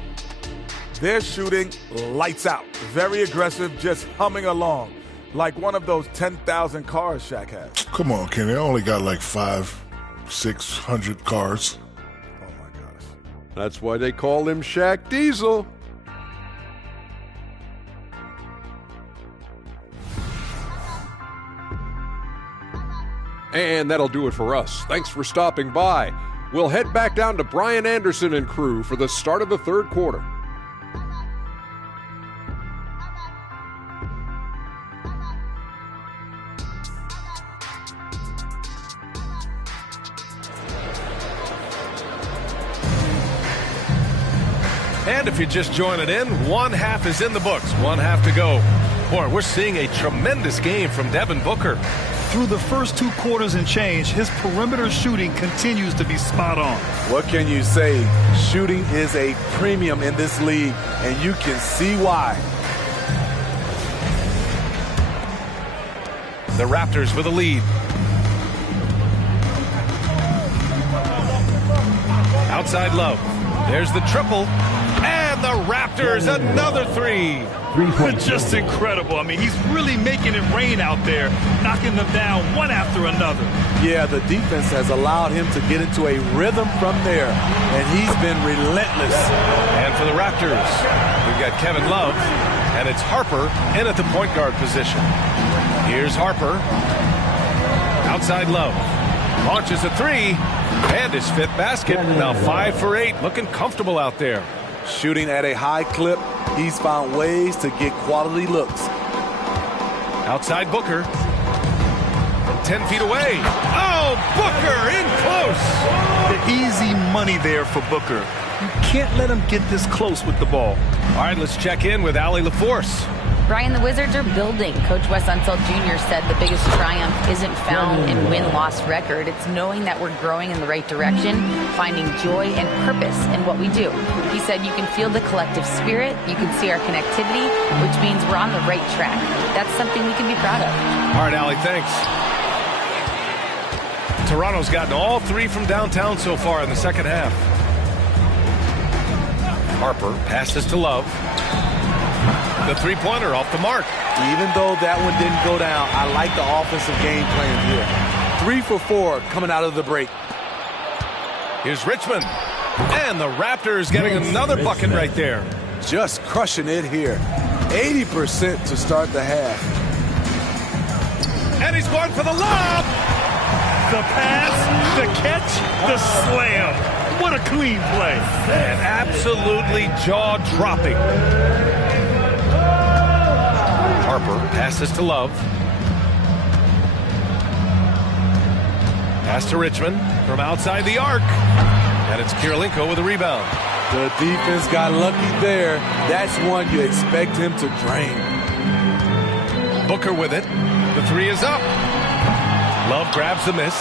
They're shooting lights out, very aggressive, just humming along. Like one of those 10,000 cars Shaq has. Come on, Kenny. I only got like 500-600 cars. Oh, my gosh. That's why they call him Shaq Diesel. And that'll do it for us. Thanks for stopping by. We'll head back down to Brian Anderson and crew for the start of the third quarter. And if you're just joining in, one half is in the books, one half to go. Boy, we're seeing a tremendous game from Devin Booker. Through the first 2 quarters and change, his perimeter shooting continues to be spot on. What can you say? Shooting is a premium in this league, and you can see why. The Raptors with a lead. Outside Love. There's the triple. And the Raptors, another 3. Just incredible. I mean, he's really making it rain out there, knocking them down one after another. Yeah, the defense has allowed him to get into a rhythm from there, and he's been relentless. And for the Raptors, we've got Kevin Love, and it's Harper in at the point guard position. Here's Harper. Outside Love. Launches a 3, and his 5th basket. Now 5 for 8, looking comfortable out there. Shooting at a high clip, he's found ways to get quality looks. Outside Booker. From 10 feet away. Oh, Booker in close. The easy money there for Booker. You can't let him get this close with the ball. All right, let's check in with Allie LaForce. Brian, the Wizards are building. Coach Wes Unseld Jr. said the biggest triumph isn't found in win-loss record. It's knowing that we're growing in the right direction, finding joy and purpose in what we do. He said you can feel the collective spirit, you can see our connectivity, which means we're on the right track. That's something we can be proud of. All right, Allie, thanks. Toronto's gotten all 3 from downtown so far in the second half. Harper passes to Love. The 3-pointer off the mark. Even though that one didn't go down, I like the offensive game plan here. 3 for 4 coming out of the break. Here's Richmond. And the Raptors getting another bucket right there. Just crushing it here. 80% to start the half. And he's going for the lob. The pass, the catch, the slam. What a clean play. And absolutely jaw-dropping. Harper passes to Love. Pass to Richmond from outside the arc. And it's Kirilenko with a rebound. The defense got lucky there. That's one you expect him to drain. Booker with it. The three is up. Love grabs the miss.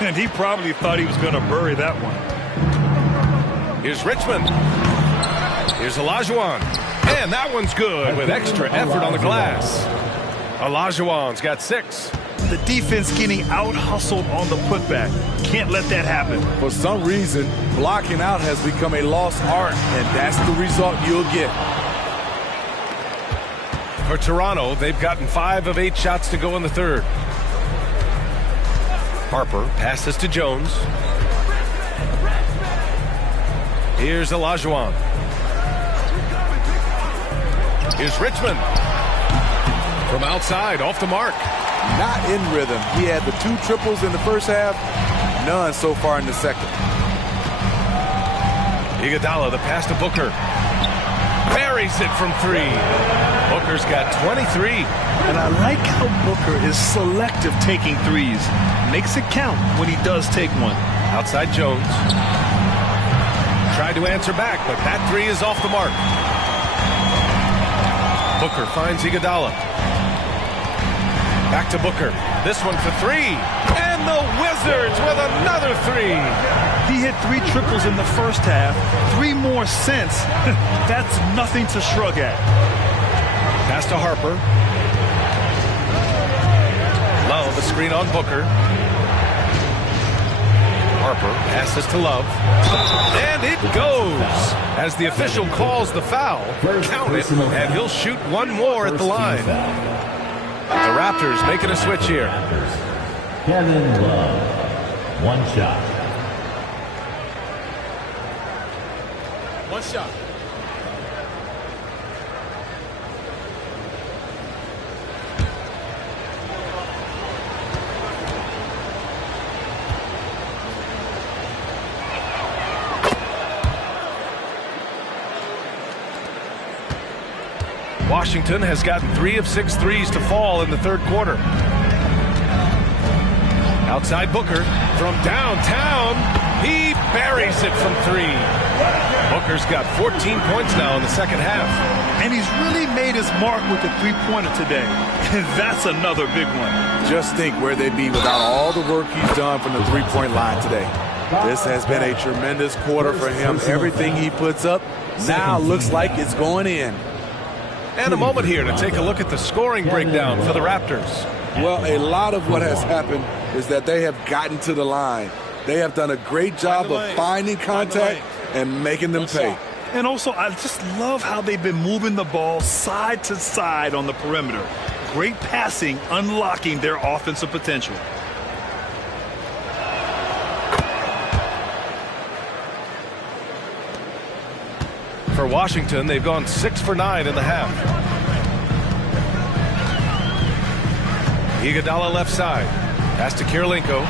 And he probably thought he was going to bury that one. Here's Richmond. Here's Olajuwon. And that one's good with extra effort on the glass. Olajuwon's got 6. The defense getting out-hustled on the putback. Can't let that happen. For some reason, blocking out has become a lost art, and that's the result you'll get. For Toronto, they've gotten 5 of 8 shots to go in the third. Harper passes to Jones. Here's Olajuwon. Here's Richmond. From outside, off the mark. Not in rhythm. He had the 2 triples in the first half, none so far in the second. Iguodala, the pass to Booker. Buries it from 3. Booker's got 23. And I like how Booker is selective taking threes. Makes it count when he does take one. Outside Jones. Tried to answer back, but that 3 is off the mark. Booker finds Iguodala. Back to Booker. This one for 3. And the Wizards with another 3. He hit 3 triples in the first half. 3 more since. That's nothing to shrug at. Pass to Harper. Love, a screen on Booker. Harper passes to Love. And it goes. As the official calls the foul, count it, and he'll shoot 1 more at the line. The Raptors making a switch here. Kevin Love, 1 shot. 1 shot. Washington has gotten 3 of 6 threes to fall in the third quarter. Outside Booker from downtown. He buries it from 3. Booker's got 14 points now in the second half. And he's really made his mark with the 3-pointer today. And that's another big one. Just think where they'd be without all the work he's done from the 3-point line today. This has been a tremendous quarter for him. Everything he puts up now looks like it's going in. And a moment here to take a look at the scoring breakdown for the Raptors. Well, a lot of what has happened is that they have gotten to the line. They have done a great job of finding contact and making them pay. And also, I just love how they've been moving the ball side to side on the perimeter. Great passing, unlocking their offensive potential. For Washington, they've gone 6 for 9 in the half. Iguodala left side. Pass to Kirilenko.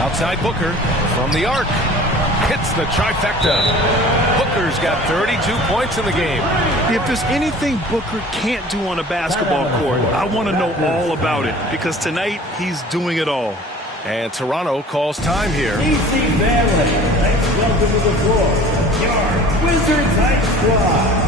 Outside Booker from the arc. Hits the trifecta. Booker's got 32 points in the game. If there's anything Booker can't do on a basketball court, I want to know all about it, because tonight he's doing it all. And Toronto calls time here. AC Family, let's welcome to the floor your Wizards Hype Squad.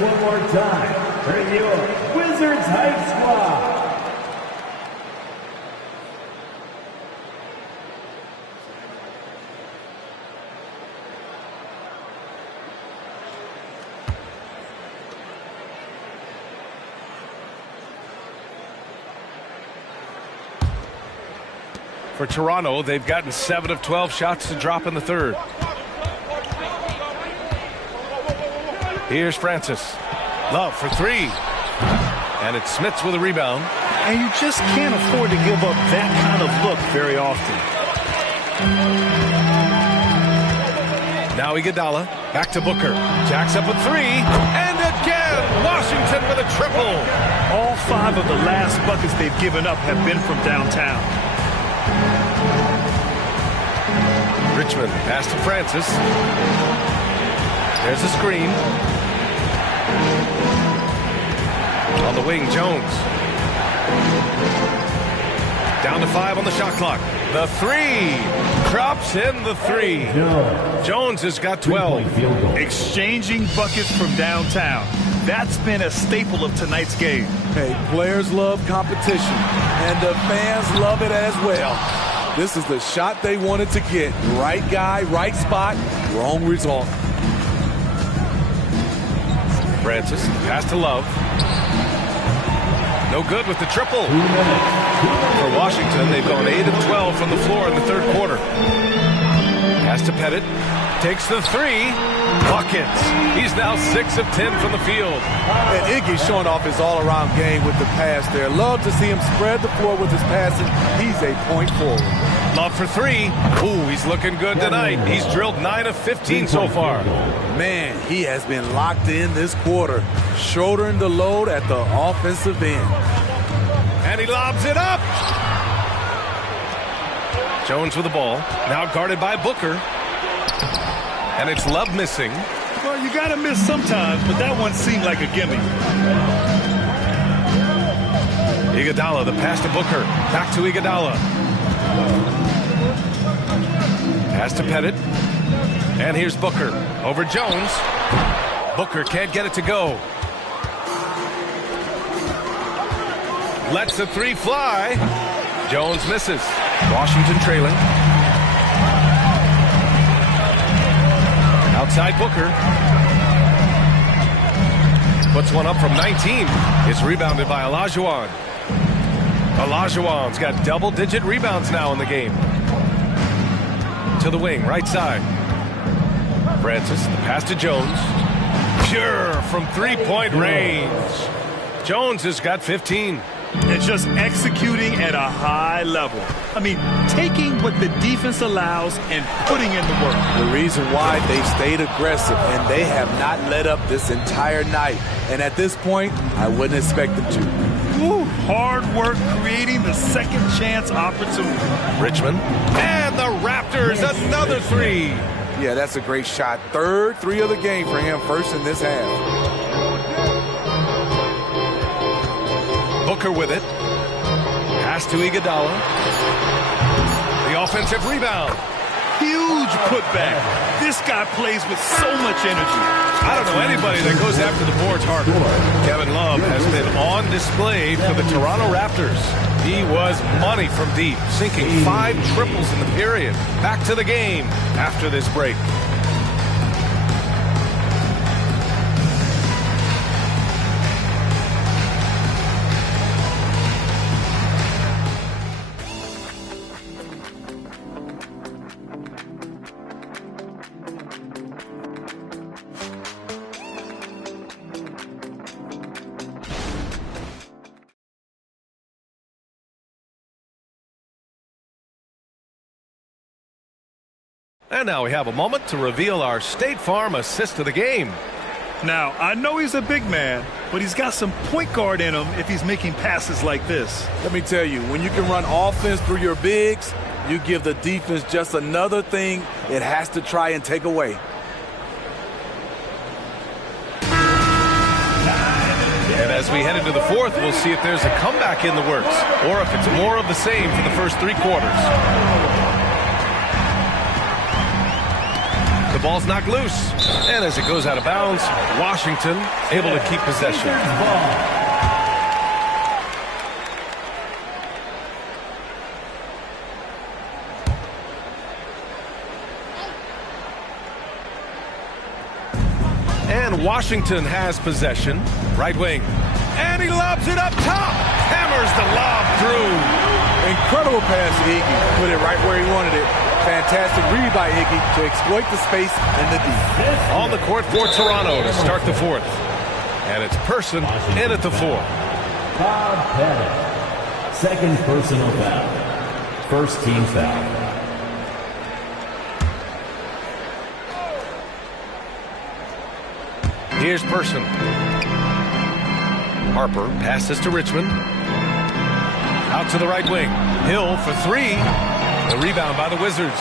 One more time for your Wizards Hype Squad. For Toronto, they've gotten 7 of 12 shots to drop in the third. Here's Francis. Love for 3. And it's Smits with a rebound. And you just can't afford to give up that kind of look very often. Now Iguodala. Back to Booker. Jacks up a 3. And again, Washington with a triple. All 5 of the last buckets they've given up have been from downtown. Richmond pass to Francis. There's a screen. On the wing, Jones. Down to 5 on the shot clock. The 3. Drops in the 3. Jones has got 12. Exchanging buckets from downtown. That's been a staple of tonight's game. Hey, players love competition, and the fans love it as well. This is the shot they wanted to get. Right guy, right spot, wrong result. Francis, pass to Love. No good with the triple. For Washington, they've gone 8 of 12 from the floor in the third quarter. Pass to Pettit. Takes the 3. Buckets. He's now 6 of 10 from the field. And Iggy's showing off his all-around game with the pass there. Love to see him spread the floor with his passing. He's a point forward. Love for 3. Ooh, he's looking good tonight. He's drilled 9 of 15 so far. Man, he has been locked in this quarter, shouldering the load at the offensive end. And he lobs it up. Jones with the ball. Now guarded by Booker. And it's Love missing. Well, you got to miss sometimes, but that one seemed like a gimme. Iguodala, the pass to Booker. Back to Iguodala. Pass to Pettit. And here's Booker. Over Jones. Booker can't get it to go. Lets the 3 fly. Jones misses. Washington trailing. Outside Booker. Puts one up from 19. It's rebounded by Olajuwon. Olajuwon's got double-digit rebounds now in the game. To the wing, right side. Francis, the pass to Jones. Pure from three-point range. Jones has got 15. And just executing at a high level. I mean, taking what the defense allows and putting in the work. The reason why they stayed aggressive, and they have not let up this entire night. And at this point, I wouldn't expect them to. Woo, hard work creating the second chance opportunity. Richmond. And the Raptors, another 3. Yeah, that's a great shot. Third 3 of the game for him, first in this half. Booker with it. Pass to Iguodala. The offensive rebound. Huge putback. This guy plays with so much energy. I don't know anybody that goes after the boards harder. Kevin Love has been on display for the Toronto Raptors. He was money from deep, sinking 5 triples in the period. Back to the game after this break. And now we have a moment to reveal our State Farm assist of the game. Now, I know he's a big man, but he's got some point guard in him if he's making passes like this. Let me tell you, when you can run offense through your bigs, you give the defense just another thing it has to try and take away. And as we head into the fourth, we'll see if there's a comeback in the works or if it's more of the same for the first 3 quarters. The ball's knocked loose, and as it goes out of bounds, Washington able to keep possession. And Washington has possession, right wing, and he lobs it up top, hammers the lob through. Incredible pass to Iggy. Put it right where he wanted it. Fantastic read by Iggy to exploit the space in the D. On the court for Toronto to start the fourth. And it's Person in at the 4. Bob Pettit. Second personal foul. First team foul. Here's Person. Harper passes to Richmond. Out to the right wing. Hill for 3. The rebound by the Wizards.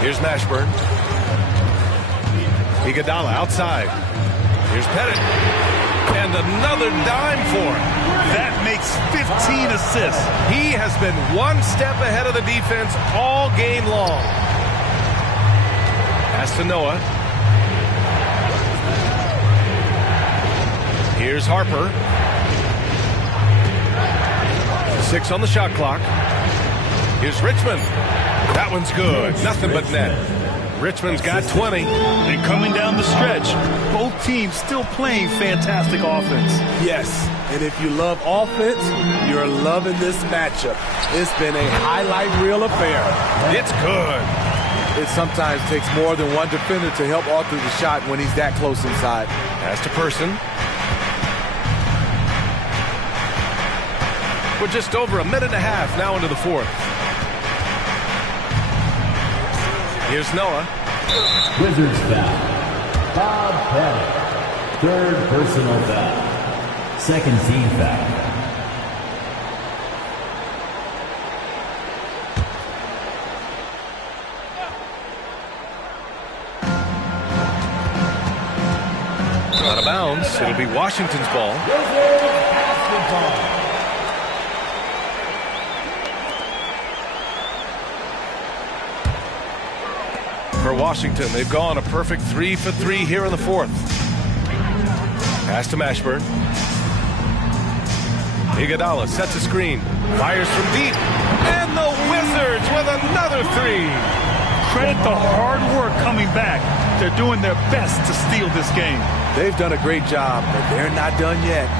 Here's Mashburn. Iguodala outside. Here's Pettit. And another dime for him. That makes 15 assists. He has been one step ahead of the defense all game long. Pass to Noah. Here's Harper. 6 on the shot clock. Here's Richmond. That one's good. Nothing but net. Richmond's got 20. And coming down the stretch, both teams still playing fantastic offense. Yes, and if you love offense, you're loving this matchup. It's been a highlight reel affair. It's good. It sometimes takes more than one defender to help alter the shot when he's that close inside. Pass to Person. We're just over a minute and a half now into the fourth. Here's Noah. Wizards foul. Bob Pettit. Third personal foul. Second team foul. Out of bounds. It'll be Washington's ball. For Washington, they've gone a perfect 3 for 3 here in the fourth. Pass to Mashburn. Iguodala sets a screen, fires from deep, and the Wizards with another 3. Credit the hard work coming back. They're doing their best to steal this game. They've done a great job, but they're not done yet.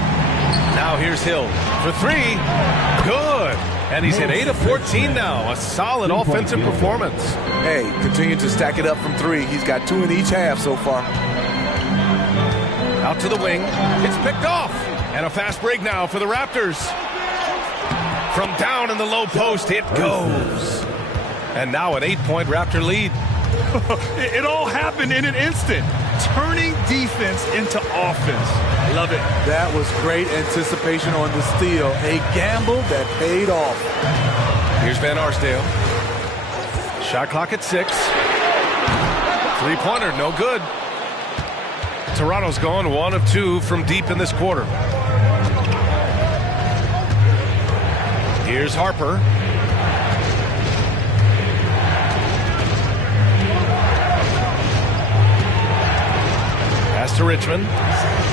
Now here's Hill for 3. Good. And he's hit 8 of 14 now. A solid offensive performance. Hey, continue to stack it up from 3. He's got 2 in each half so far. Out to the wing. It's picked off. And a fast break now for the Raptors. From down in the low post, it goes. And now an 8-point Raptor lead. It all happened in an instant. Turning defense into offense. I love it. That was great anticipation on the steal. A gamble that paid off. Here's Van Arsdale. Shot clock at 6. 3-pointer, no good. Toronto's gone 1 of 2 from deep in this quarter. Here's Harper. Pass to Richmond.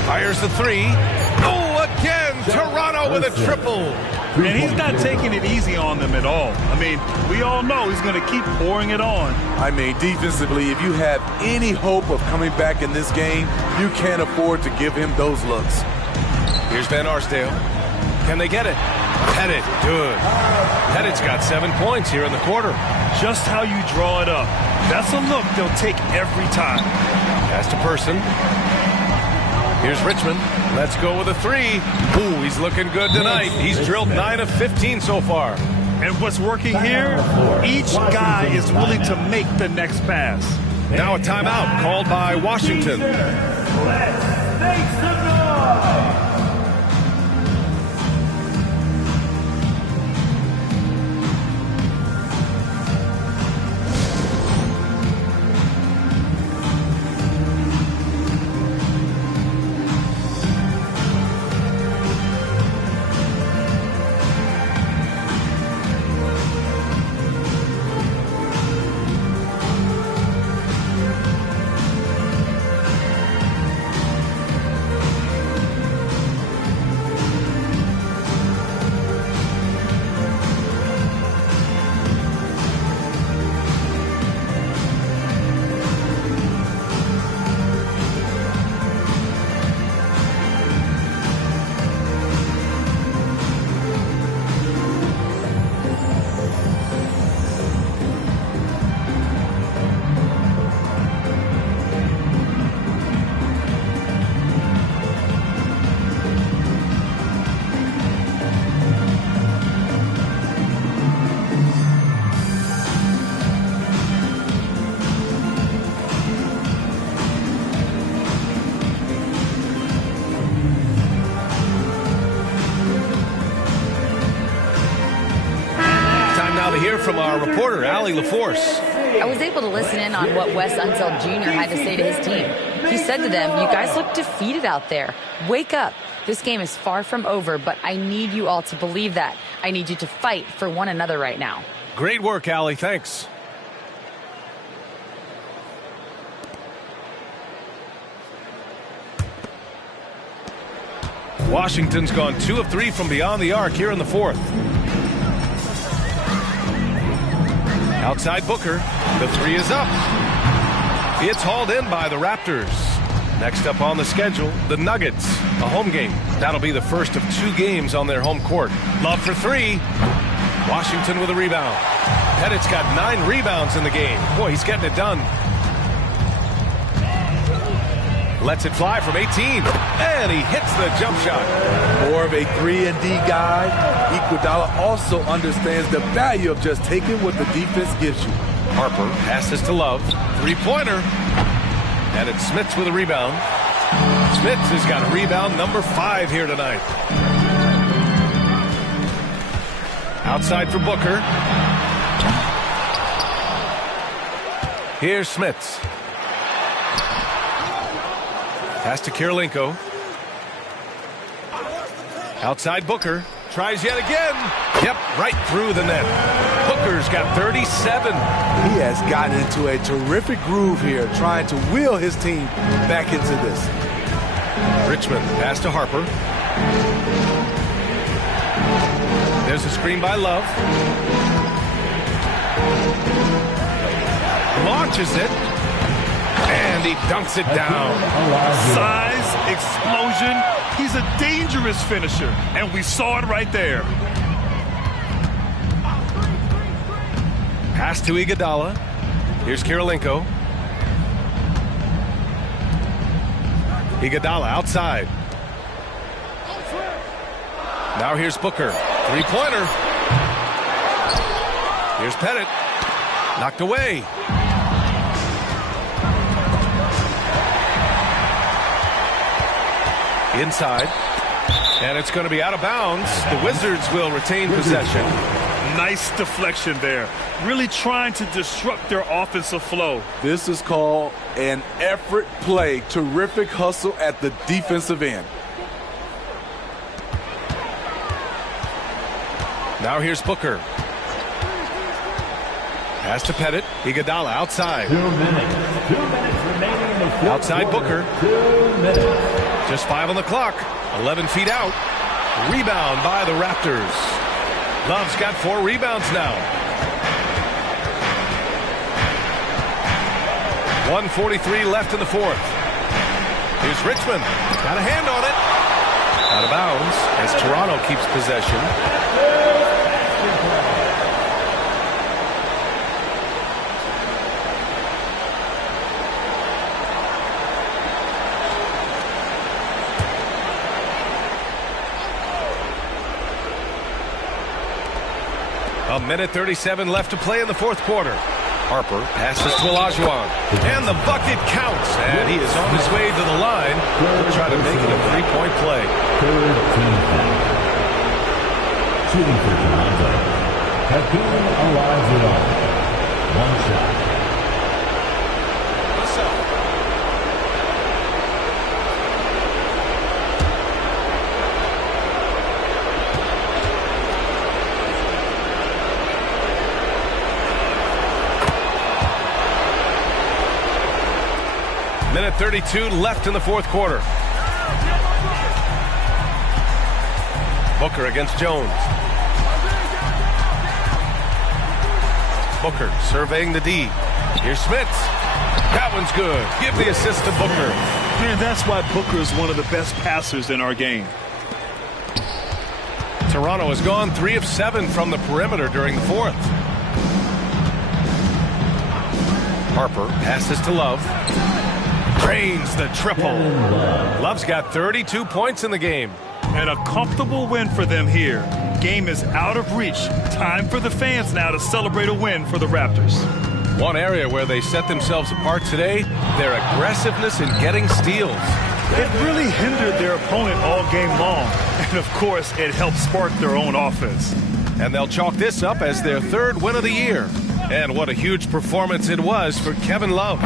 Fires the 3. Oh, again, Toronto with a triple. And he's not taking it easy on them at all. I mean, we all know he's going to keep pouring it on. I mean, defensively, if you have any hope of coming back in this game, you can't afford to give him those looks. Here's Van Arsdale. Can they get it? Pettit, good. Pettit's got 7 points here in the quarter. Just how you draw it up. That's a look they'll take every time. Pass to Person. Here's Richmond. Let's go with a 3. Ooh, he's looking good tonight. He's drilled 9 of 15 so far. And what's working here, each guy is willing to make the next pass. Now a timeout called by Washington. Let's make some noise. from our reporter, Allie LaForce. I was able to listen in on what Wes Unseld Jr. had to say to his team. He said to them, "You guys look defeated out there. Wake up. This game is far from over, but I need you all to believe that. I need you to fight for one another right now." Great work, Allie. Thanks. Washington's gone 2 of 3 from beyond the arc here in the fourth. Outside Booker. The three is up. It's hauled in by the Raptors. Next up on the schedule, the Nuggets. A home game. That'll be the first of 2 games on their home court. Love for 3. Washington with a rebound. Pettit's got 9 rebounds in the game. Boy, he's getting it done. Lets it fly from 18. And he hits the jump shot. More of a 3-and-D guy. Iguodala also understands the value of just taking what the defense gives you. Harper passes to Love. Three-pointer. And it's Smits with a rebound. Smits has got rebound number 5 here tonight. Outside for Booker. Here's Smits. Pass to Kirilenko. Outside Booker. Tries yet again. Yep, right through the net. Booker's got 37. He has gotten into a terrific groove here, trying to wheel his team back into this. Richmond pass to Harper. There's a screen by Love. Launches it. And he dunks it down. Size, explosion. He's a dangerous finisher. And we saw it right there. Pass to Iguodala. Here's Kirilenko. Iguodala outside. Now here's Booker. Three-pointer. Here's Pettit. Knocked away. Inside. And it's going to be out of bounds. The Wizards will retain possession. Nice deflection there. Really trying to disrupt their offensive flow. This is called an effort play. Terrific hustle at the defensive end. Now here's Booker. Pass to Pettit. Iguodala outside. 2 minutes. 2 minutes remaining in the fourth outside quarter. Booker. 2 minutes. Just 5 on the clock. 11 feet out. Rebound by the Raptors. Love's got 4 rebounds now. 1:43 left in the fourth. Here's Richmond. Got a hand on it. Out of bounds as Toronto keeps possession. A minute 37 left to play in the fourth quarter. Harper passes to Olajuwon. And the bucket counts. And he is on his way to the line to try to make it a 3-point play. Third team foul. Shooting for Toronto. Hakeem Olajuwon. 1 shot. Minute 32 left in the fourth quarter. Booker against Jones. Booker surveying the D. Here's Smits. That one's good. Give the assist to Booker. Man, that's why Booker is one of the best passers in our game. Toronto has gone 3 of 7 from the perimeter during the fourth. Harper passes to Love. Drains the triple. Love's got 32 points in the game. And a comfortable win for them here. Game is out of reach. Time for the fans now to celebrate a win for the Raptors. One area where they set themselves apart today, their aggressiveness in getting steals. It really hindered their opponent all game long. And of course, it helped spark their own offense. and they'll chalk this up as their third win of the year. And what a huge performance it was for Kevin Love.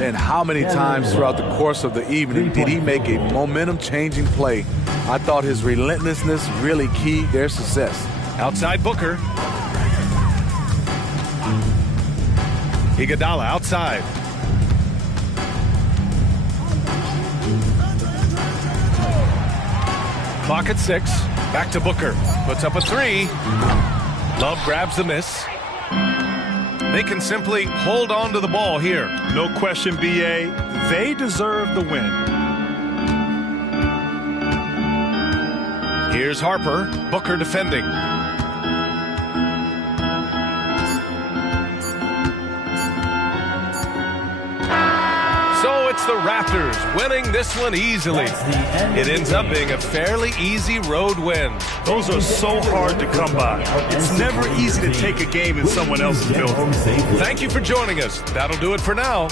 And how many times throughout the course of the evening did he make a momentum-changing play? I thought his relentlessness really keyed their success. Outside Booker. Iguodala outside. Clock at 6. Back to Booker. Puts up a 3. Love grabs the miss. They can simply hold on to the ball here. No question, B.A. They deserve the win. Here's Harper. Booker defending. So it's the Raptors winning this one easily. It ends up being a fairly easy road win. Those are so hard to come by. It's never easy to take a game in someone else's building. Thank you for joining us. That'll do it for now.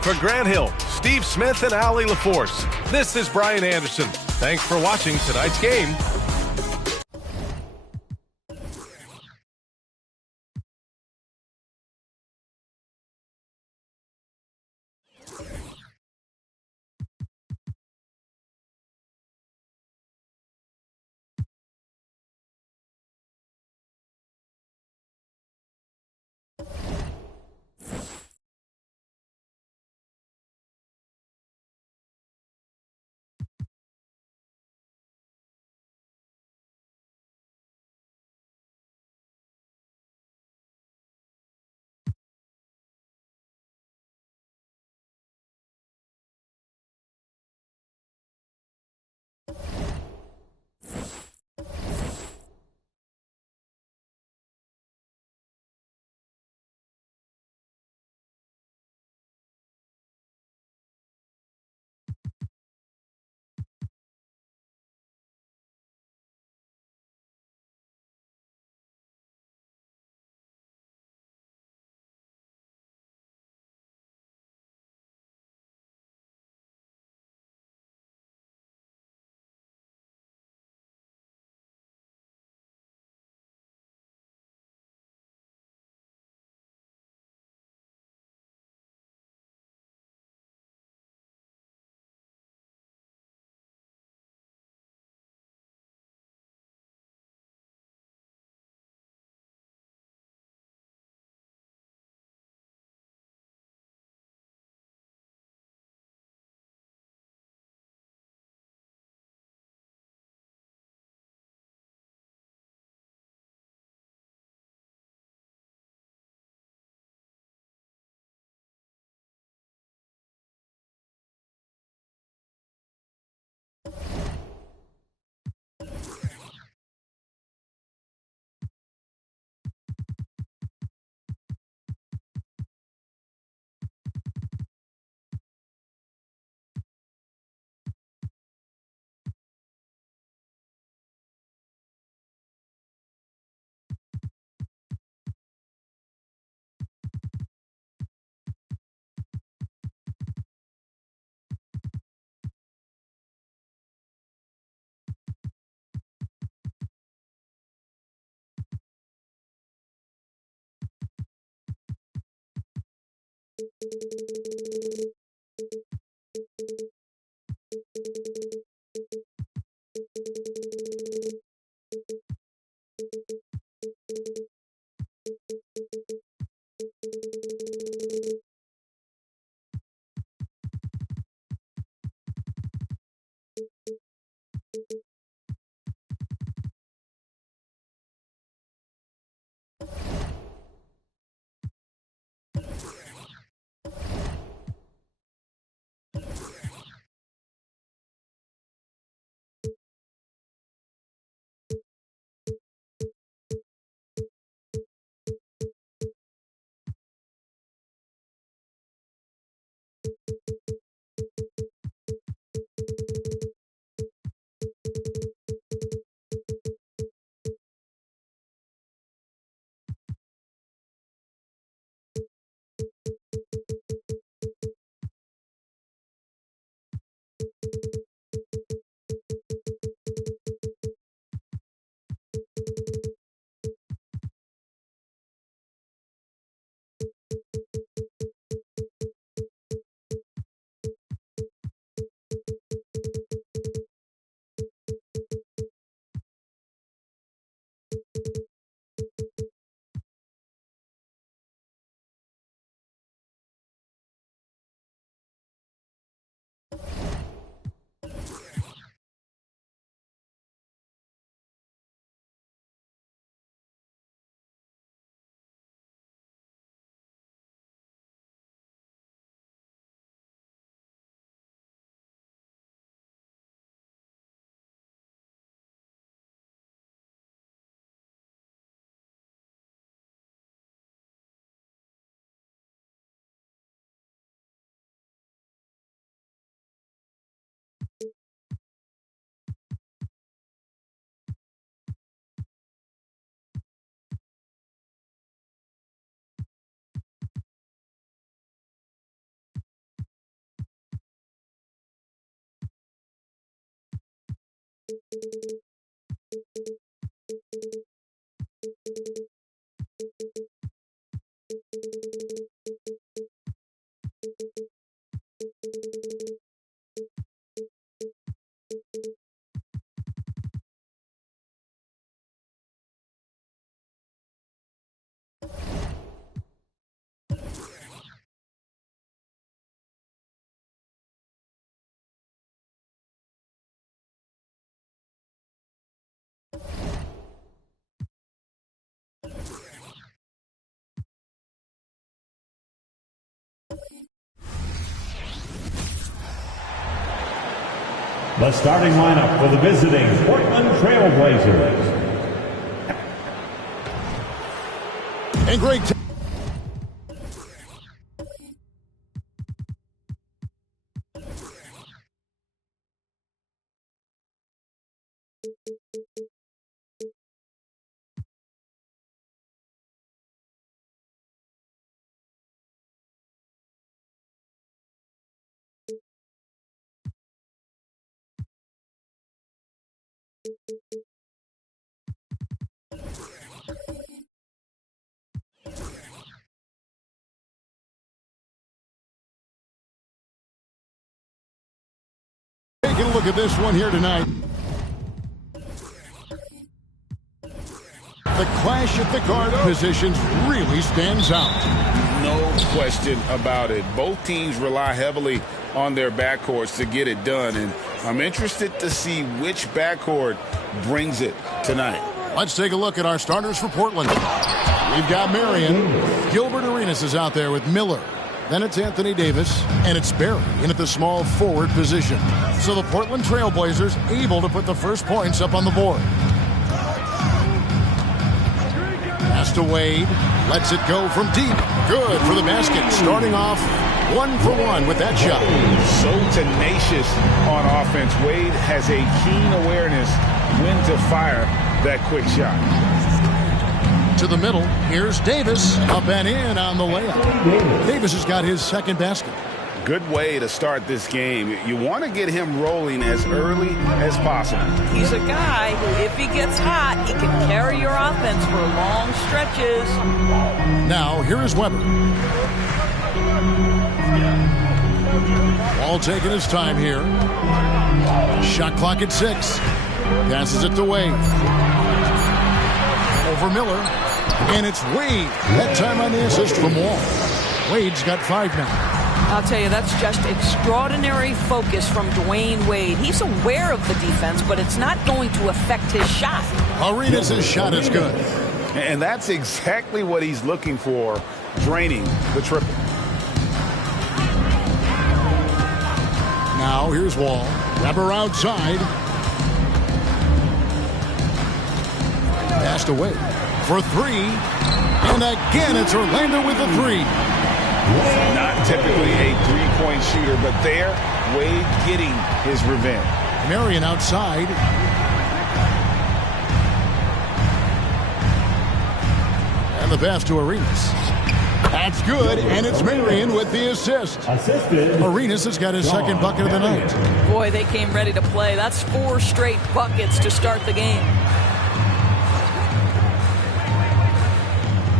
For Grant Hill, Steve Smith, and Allie LaForce, this is Brian Anderson. Thanks for watching tonight's game. The starting lineup for the visiting Portland Trail Blazers. And great. Taking a look at this one here tonight. The clash at the guard positions really stands out. No question about it. Both teams rely heavily on their backcourts to get it done, and I'm interested to see which backcourt brings it tonight. Let's take a look at our starters for Portland. We've got Marion. Gilbert Arenas is out there with Miller. Then it's Anthony Davis, and it's Barry in at the small forward position. So the Portland Trail Blazers able to put the first points up on the board. Pass to Wade. Lets it go from deep. Good for the basket. Starting off 1 for 1 with that shot. So tenacious on offense. Wade has a keen awareness when to fire that quick shot. To the middle. Here's Davis. Up and in on the layup. Davis has got his second basket. Good way to start this game. You want to get him rolling as early as possible. He's a guy who, if he gets hot, he can carry your offense for long stretches. Now, here is Weber. Ball taking his time here. Shot clock at 6. Passes it to Wade. Over Miller. And it's Wade. That time on the assist from Wall. Wade's got 5 now. I'll tell you, that's just extraordinary focus from Dwayne Wade. He's aware of the defense, but it's not going to affect his shot. Arenas' shot is good. And that's exactly what he's looking for, draining the triple. Now, here's Wall. Weber outside. Passed away for 3. And again, it's Orlando with the 3. Not typically a three-point shooter, but there, Wade getting his revenge. Marion outside. And the pass to Arenas. That's good, and it's Marion with the assist. Arenas has got his second bucket of the night. Boy, they came ready to play. That's 4 straight buckets to start the game.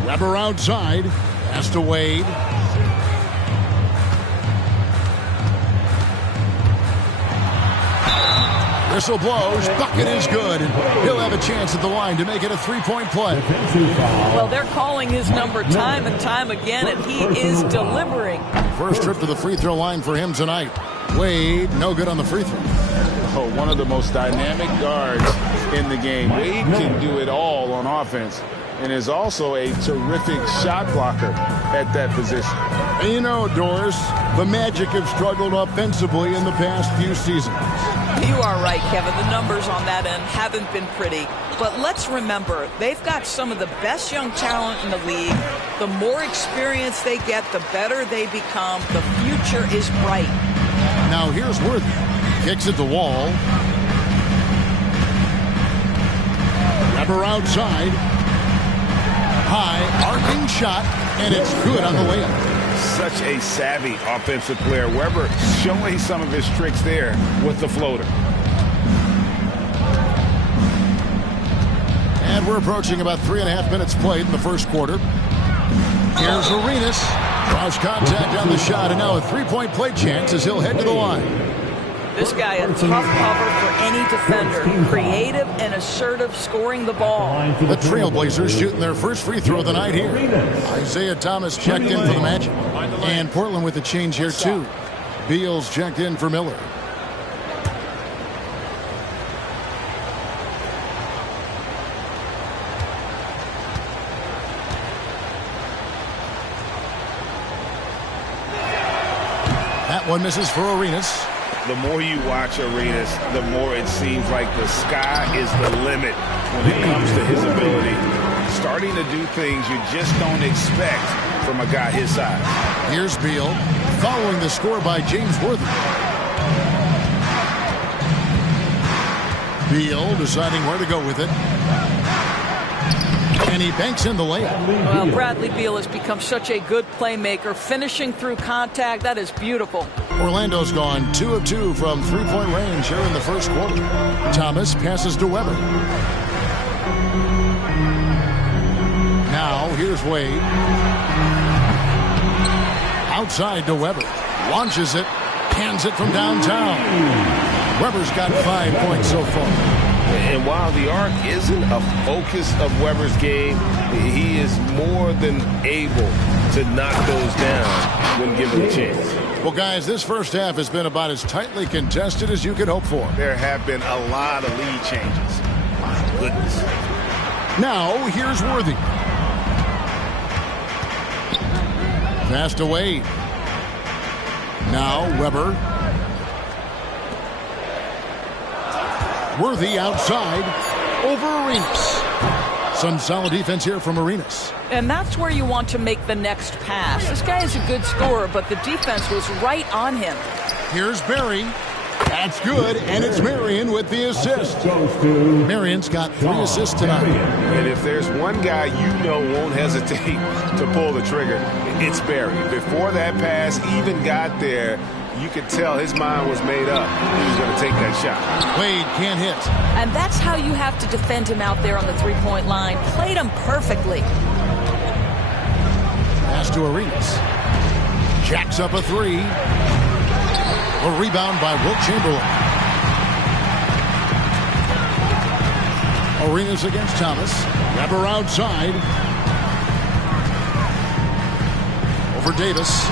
Weber outside. Pass to Wade. Whistle blows. Bucket is good. He'll have a chance at the line to make it a 3-point play. Well, they're calling his number time and time again, and he is delivering. First trip to the free throw line for him tonight. Wade, no good on the free throw. Oh, one of the most dynamic guards in the game. Wade can do it all on offense and is also a terrific shot blocker at that position. And you know, Doris, the Magic have struggled offensively in the past few seasons. You are right, Kevin. The numbers on that end haven't been pretty. But let's remember, they've got some of the best young talent in the league. The more experience they get, the better they become. The future is bright. Now here's Worthy. Kicks at the Wall. Weber outside. High, arcing shot, and it's good on the layup. Such a savvy offensive player. Weber showing some of his tricks there with the floater. And we're approaching about 3.5 minutes played in the first quarter. Here's Arenas. Cross contact on the shot, and now a three-point play chance as he'll head to the line. This guy, a tough cover for any defender. Creative and assertive scoring the ball. The Trailblazers shooting their first free throw of the night here. Isaiah Thomas checked in for the Magic. And Portland with a change here, too. Beals checked in for Miller. That one misses for Arenas. The more you watch Arenas, the more it seems like the sky is the limit when it comes to his ability. Starting to do things you just don't expect from a guy his size. Here's Beal, following the score by James Worthy. Beal deciding where to go with it. And he banks in the layup. Well, Bradley Beal has become such a good playmaker, finishing through contact. That is beautiful. Orlando's gone 2 of 2 from three-point range here in the first quarter. Thomas passes to Weber. Now, here's Wade. Outside to Weber. Launches it. Hands it from downtown. Weber's got 5 points so far. And while the arc isn't a focus of Weber's game, he is more than able to knock those down when given a chance. Well, guys, this first half has been about as tightly contested as you could hope for. There have been a lot of lead changes. My goodness. Now, here's Worthy. Pass to Wade. Now, Weber. Worthy outside over Arenas. Some solid defense here from Arenas. And that's where you want to make the next pass. This guy is a good scorer, but the defense was right on him. Here's Barry. That's good, and it's Marion with the assist. Marion's got 3 assists tonight. And if there's one guy you know won't hesitate to pull the trigger, it's Barry. Before that pass even got there, you could tell his mind was made up. He was going to take that shot. Wade can't hit. And that's how you have to defend him out there on the three-point line. Played him perfectly. Pass to Arenas. Jacks up a 3. A rebound by Wilt Chamberlain. Arenas against Thomas. Weber outside. Over Davis.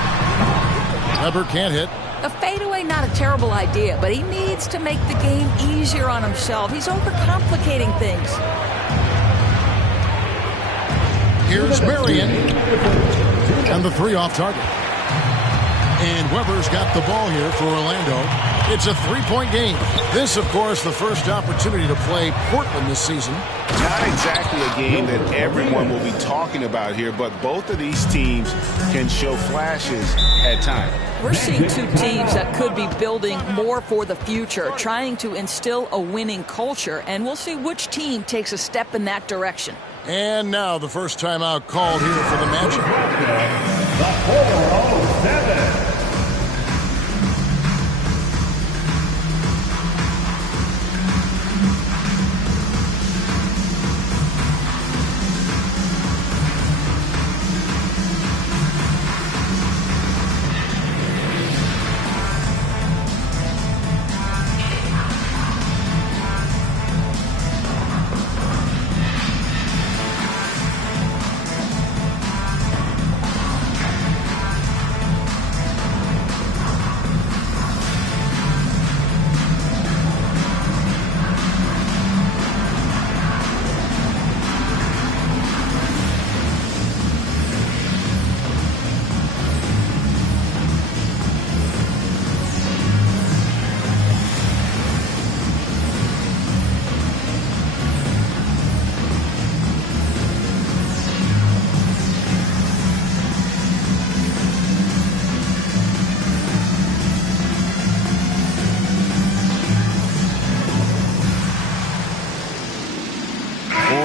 Weber can't hit. A fadeaway, not a terrible idea, but he needs to make the game easier on himself. He's overcomplicating things. Here's Marion. And the 3 off target. And Weber's got the ball here for Orlando. It's a 3-point game. This, of course, the first opportunity to play Portland this season. Not exactly a game that everyone will be talking about here, but both of these teams can show flashes at times. We're seeing 2 teams that could be building more for the future, trying to instill a winning culture, and we'll see which team takes a step in that direction. And now the first timeout called here for the Magic. The 407.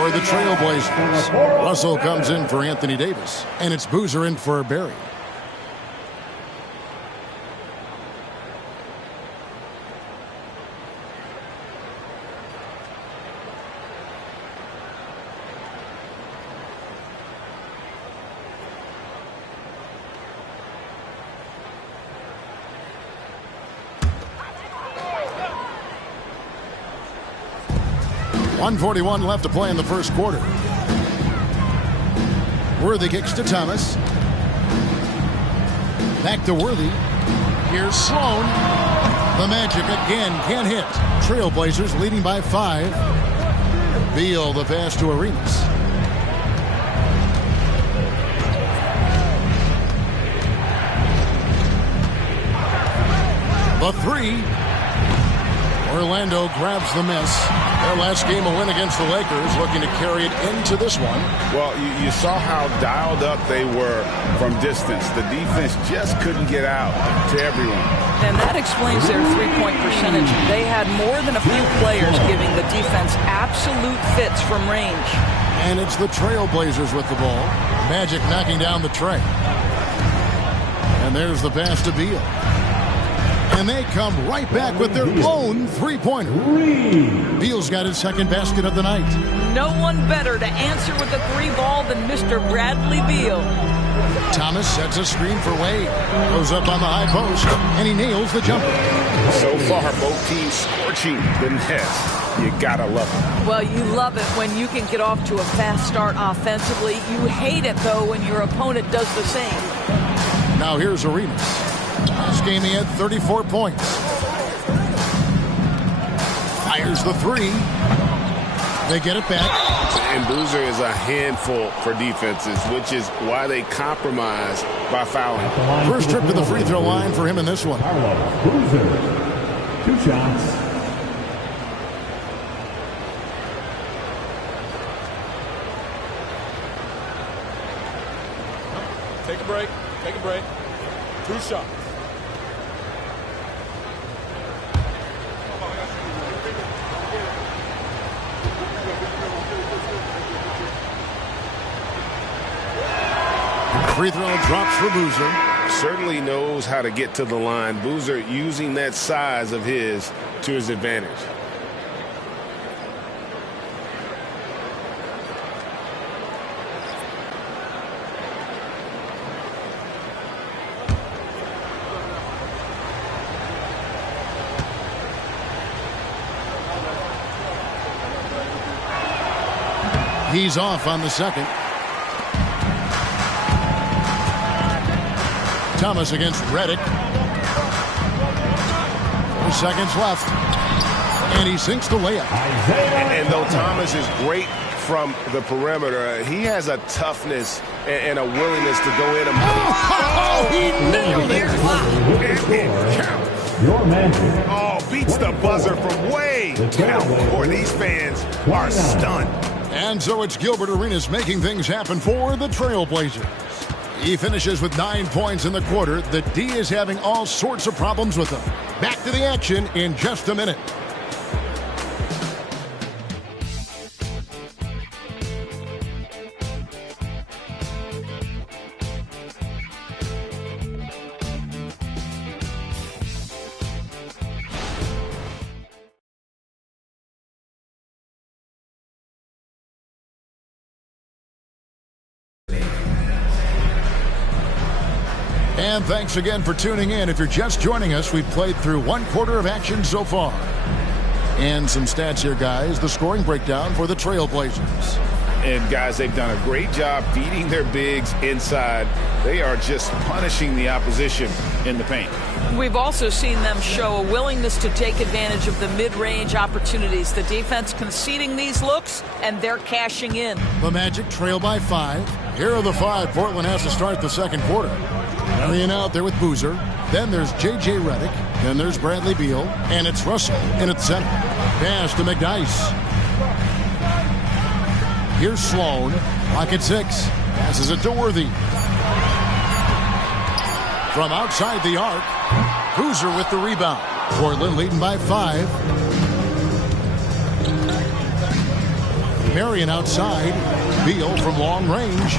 The Trailblazers. Russell comes in for Anthony Davis, and it's Boozer in for Barry. 1:41 left to play in the first quarter. Worthy kicks to Thomas. Back to Worthy. Here's Sloan. The Magic again can't hit. Trailblazers leading by 5. Beal the pass to Arenas. The 3. Orlando grabs the miss. Their last game a win against the Lakers, looking to carry it into this one. Well, you saw how dialed up they were from distance. The defense just couldn't get out to everyone. And that explains their three-point percentage. They had more than a few players giving the defense absolute fits from range. And it's the Trailblazers with the ball. Magic knocking down the tray. And there's the pass to Beal. And they come right back with their own three-pointer. Beal's got his second basket of the night. No one better to answer with a 3 ball than Mr. Bradley Beal. Thomas sets a screen for Wade. Goes up on the high post, and he nails the jumper. So far, both teams scorching the nest. You gotta love it. Well, you love it when you can get off to a fast start offensively. You hate it, though, when your opponent does the same. Now here's Arenas. Last game he had 34 points. Fires the 3. They get it back. And Boozer is a handful for defenses, which is why they compromise by fouling. First trip to the free throw line for him in this one. Boozer, 2 shots. Take a break. Take a break. 2 shots. Free throw drops for Boozer. Certainly knows how to get to the line. Boozer using that size of his to his advantage. He's off on the second. Thomas against Redick. 4 seconds left. And he sinks the layup. And though Thomas is great from the perimeter, he has a toughness and a willingness to go in and he nailed it. Your Magic. Oh, beats the buzzer from way down. Boy, these fans are stunned. And so it's Gilbert Arenas making things happen for the Trailblazers. He finishes with 9 points in the quarter. The D is having all sorts of problems with him. Back to the action in just a minute. And thanks again for tuning in. If you're just joining us, we've played through 1 quarter of action so far. And some stats here, guys. The scoring breakdown for the Trailblazers. And, guys, they've done a great job feeding their bigs inside. They are just punishing the opposition in the paint. We've also seen them show a willingness to take advantage of the mid-range opportunities. The defense conceding these looks, and they're cashing in. The Magic trail by 5. Here are the 5 Portland has to start the second quarter. Carrying out there with Boozer. Then there's J.J. Redick. Then there's Bradley Beal. And it's Russell in at center. Pass to McDyess. Here's Sloan. Clock at 6. Passes it to Worthy. From outside the arc, Boozer with the rebound. Portland leading by 5. Marion outside. Beal from long range.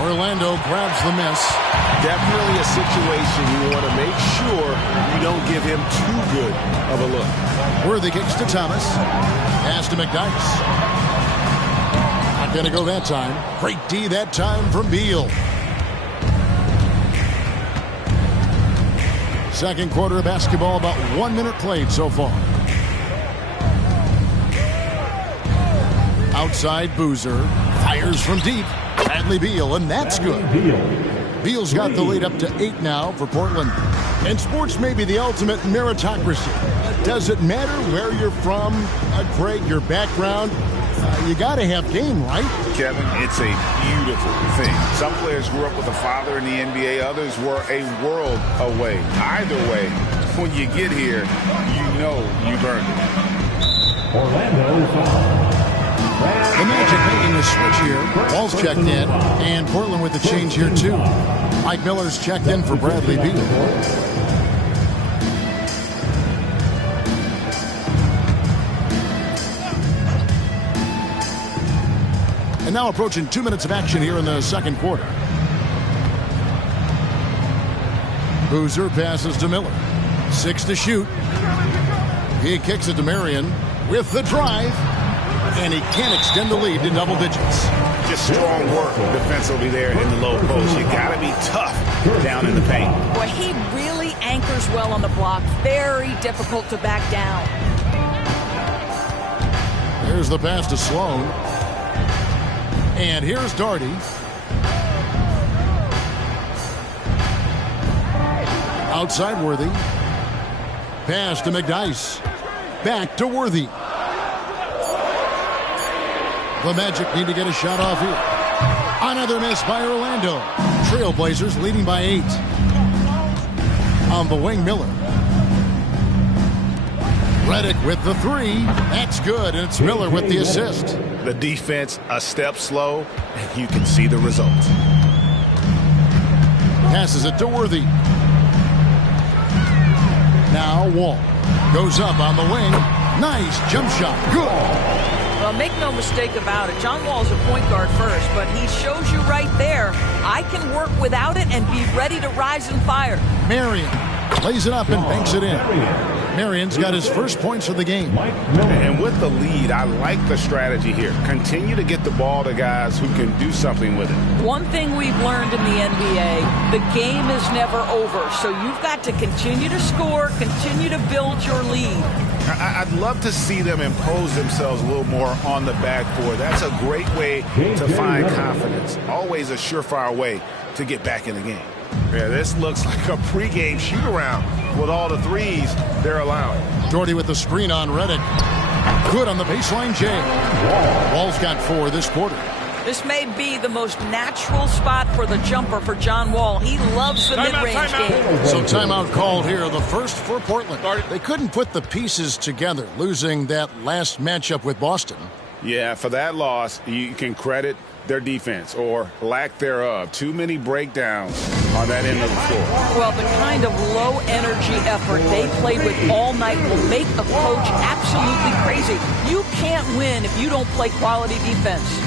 Orlando grabs the miss. Definitely a situation you want to make sure you don't give him too good of a look. Worthy kicks to Thomas. Pass to McDyess. Not going to go that time. Great D that time from Beal. Second quarter of basketball, about 1 minute played so far. Outside Boozer. Fires from deep. Bradley Beal, and that's good. Beal's got the lead up to 8 now for Portland. And sports may be the ultimate meritocracy. Does it matter where you're from, Craig, your background? You got to have game, right? Kevin, it's a beautiful thing. Some players grew up with a father in the NBA. Others were a world away. Either way, when you get here, you know you've earned it. Orlando. The Magic making a switch here. Ball's checked in, and Portland with a change here, too. Mike Miller's checked in for Bradley Beal. And now approaching 2 minutes of action here in the second quarter. Boozer passes to Miller. 6 to shoot. He kicks it to Marion with the drive. And he can't extend the lead to double digits. Just strong work defensively there in the low post. You got to be tough down in the paint. Boy, he really anchors well on the block. Very difficult to back down. Here's the pass to Sloan. And here's Darty. Outside Worthy. Pass to McDyess. Back to Worthy. The Magic need to get a shot off here. Another miss by Orlando. Trailblazers leading by 8. On the wing, Miller. Redick with the 3. That's good, and it's Miller with the assist. The defense a step slow, and you can see the results. Passes it to Worthy. Now Wall. Goes up on the wing. Nice jump shot. Good. Well, make no mistake about it. John Wall's a point guard first, but he shows you right there, I can work without it and be ready to rise and fire. Marion lays it up and banks it in. Marion's got his first points of the game. And with the lead, I like the strategy here. Continue to get the ball to guys who can do something with it. One thing we've learned in the NBA, the game is never over. So you've got to continue to score, continue to build your lead. I'd love to see them impose themselves a little more on the backboard. That's a great way to find confidence. Always a surefire way to get back in the game. Yeah, this looks like a pregame shoot-around with all the threes they're allowing. Doherty with the screen on Redick. Good on the baseline, Jay. Wall's got 4 this quarter. This may be the most natural spot for the jumper for John Wall. He loves the mid-range game. So timeout called here, the first for Portland. They couldn't put the pieces together, losing that last matchup with Boston. Yeah, for that loss, you can credit their defense or lack thereof. Too many breakdowns on that end of the floor. Well, the kind of low-energy effort they played with all night will make a coach absolutely crazy. You can't win if you don't play quality defense.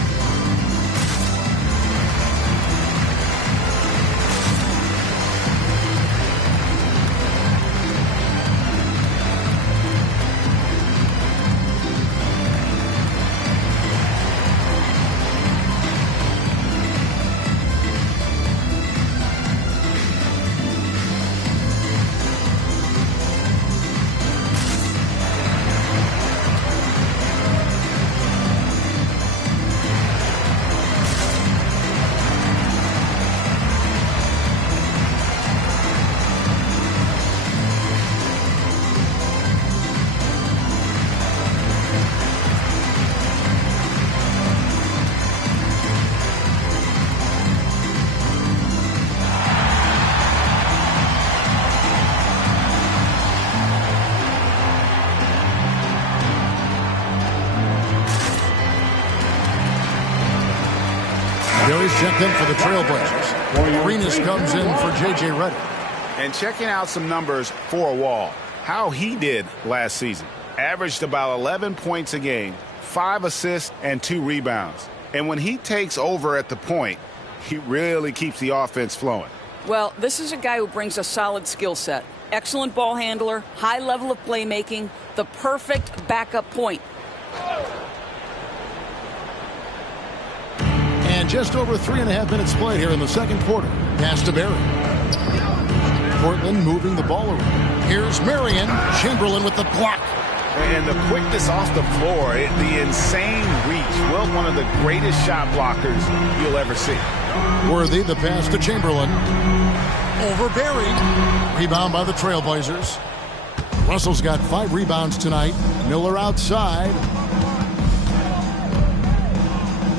Gary's checked in for the Trailblazers. Arenas comes in for J.J. Redick. And checking out some numbers for Wall. How he did last season. Averaged about 11 points a game, 5 assists, and 2 rebounds. And when he takes over at the point, he really keeps the offense flowing. Well, this is a guy who brings a solid skill set. Excellent ball handler, high level of playmaking, the perfect backup point. And just over 3.5 minutes played here in the second quarter. Pass to Barry. Portland moving the ball around. Here's Marion. Chamberlain with the block. And the quickness off the floor, the insane reach. Will, one of the greatest shot blockers you'll ever see. Worthy, the pass to Chamberlain. Over Berry. Rebound by the Trailblazers. Russell's got 5 rebounds tonight. Miller outside.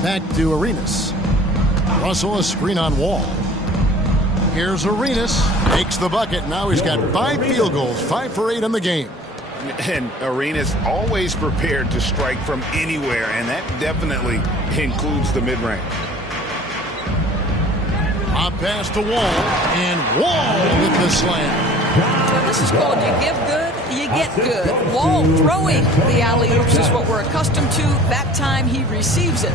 Back to Arenas. Russell, a screen on Wall. Here's Arenas. Makes the bucket. Now he's got 5 field goals. 5 for 8 in the game. And Arenas always prepared to strike from anywhere, and that definitely includes the mid-range. Up pass to Wall, and Wall with the slam. Well, this is called you give good, you get good. Wall throwing the alley-oops is what we're accustomed to. That time he receives it.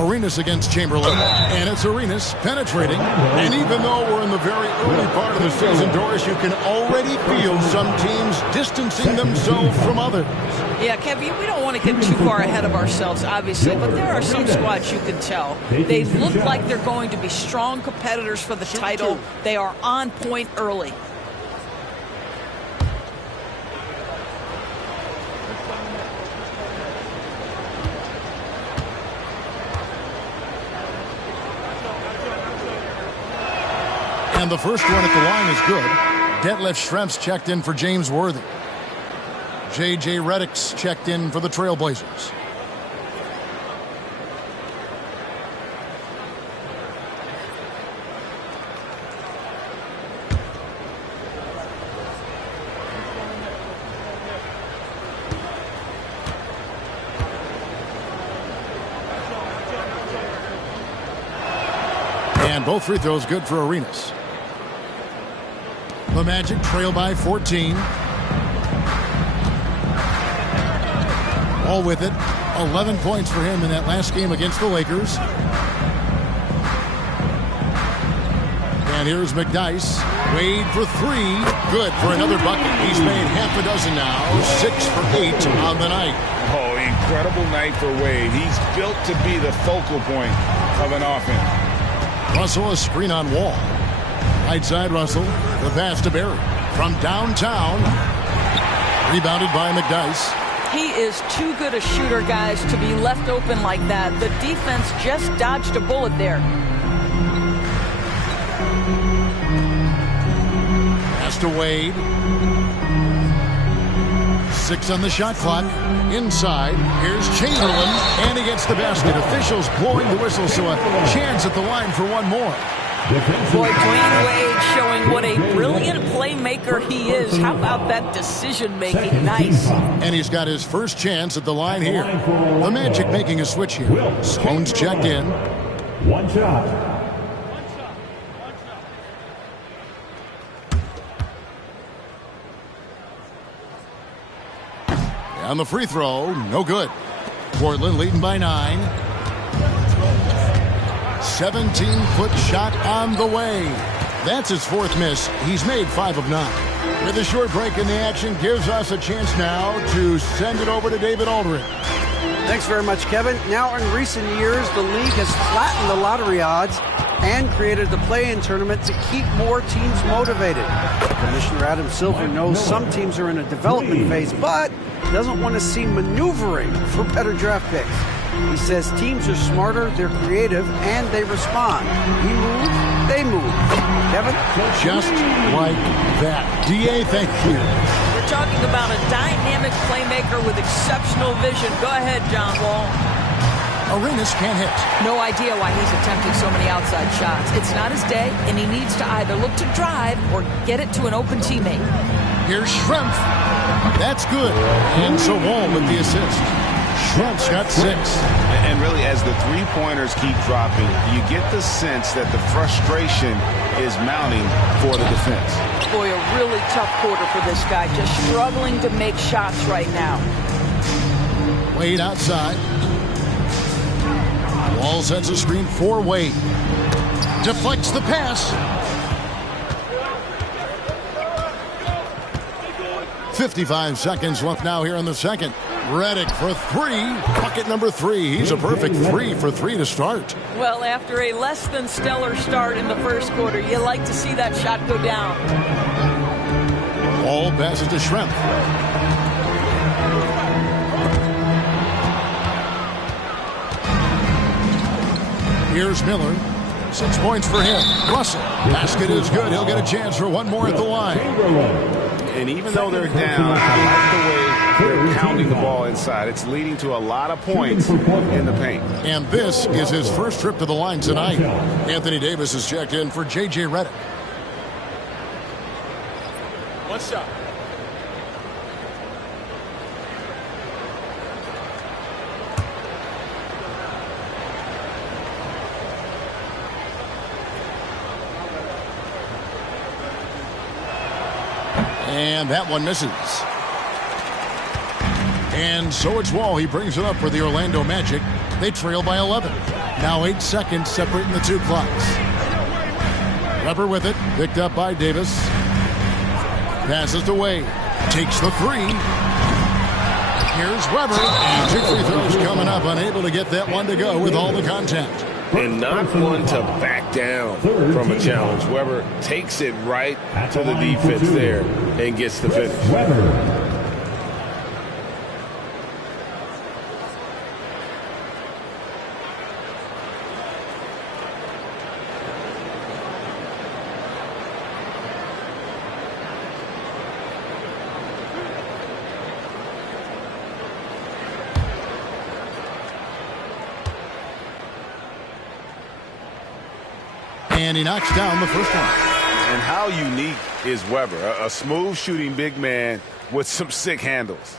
Arenas against Chamberlain, and it's Arenas penetrating. And even though we're in the very early part of the season, Doris, you can already feel some teams distancing themselves from others. Yeah, Kevin, we don't want to get too far ahead of ourselves, obviously, but there are some squads you can tell. They look like they're going to be strong competitors for the title. They are on point early. And the first one at the line is good. Detlef Schrempf's checked in for James Worthy. J.J. Redick's checked in for the Trailblazers. And both free throws good for Arenas. The Magic trail by 14. All with it. 11 points for him in that last game against the Lakers. And here's McDyess. Wade for 3. Good for another bucket. He's made half a dozen now. 6 for 8 on the night. Oh, incredible night for Wade. He's built to be the focal point of an offense. Russell, a screen on Wall. Right side Russell. The pass to Berry. From downtown. Rebounded by McDyess. He is too good a shooter, guys, to be left open like that. The defense just dodged a bullet there. Pass to Wade. 6 on the shot clock. Inside. Here's Chamberlain. And he gets the basket. Officials blowing the whistle, so a chance at the line for one more. Boy, Dwayne Wade showing what a brilliant playmaker he is. How about that decision-making? Nice. And he's got his first chance at the line here. The Magic making a switch here. Sloan's checked in. One shot. On the free throw, no good. Portland leading by 9. 17-foot shot on the way. That's his 4th miss. He's made 5 of 9. With a short break in the action, gives us a chance now to send it over to David Aldridge. Thanks very much, Kevin. Now, in recent years, the league has flattened the lottery odds and created the play-in tournament to keep more teams motivated. Commissioner Adam Silver knows some teams are in a development phase, but doesn't want to see maneuvering for better draft picks. He says teams are smarter, they're creative, and they respond. We move, they move. Kevin? Just like that. D.A., thank you. We're talking about a dynamic playmaker with exceptional vision. Go ahead, John Wall. Arenas can't hit. No idea why he's attempting so many outside shots. It's not his day, and he needs to either look to drive or get it to an open teammate. Here's Schrempf. That's good. And so Wall with the assist. Schrempf's got 6. And really, as the three-pointers keep dropping, you get the sense that the frustration is mounting for the defense. Boy, a really tough quarter for this guy. Just struggling to make shots right now. Wade outside. Wall sets a screen for Wade. Deflects the pass. 55 seconds left now here in the second. Redick for 3. Bucket number 3. He's a perfect 3 for 3 to start. Well, after a less than stellar start in the first quarter, you like to see that shot go down. Ball passes to Schrempf. Here's Miller. 6 points for him. Russell. Basket is good. He'll get a chance for one more at the line. And even though they're down, I like the way they're pounding the ball inside. It's leading to a lot of points in the paint. And this is his first trip to the line tonight. Anthony Davis is checked in for J.J. Redick. One shot. And that one misses. And so it's Wall. He brings it up for the Orlando Magic. They trail by 11. Now 8 seconds separating the two clocks. Weber with it. Picked up by Davis. Passes to Wade. Takes the three. Here's Weber. And 2 free throws coming up. Unable to get that one to go with all the contact. And not one to back down from a challenge. Weber takes it right to the defense there and gets the finish. And he knocks down the first one. And how unique is Weber? A smooth shooting big man with some sick handles.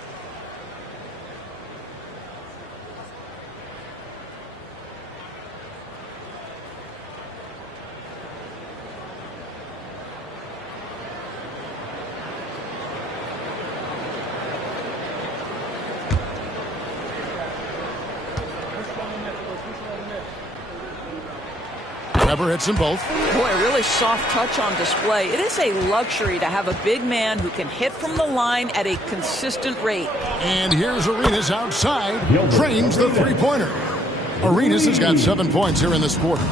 Weber hits them both. Boy, really soft touch on display. It is a luxury to have a big man who can hit from the line at a consistent rate. And here's Arenas outside. Frames the three-pointer. Arenas has got 7 points here in this quarter.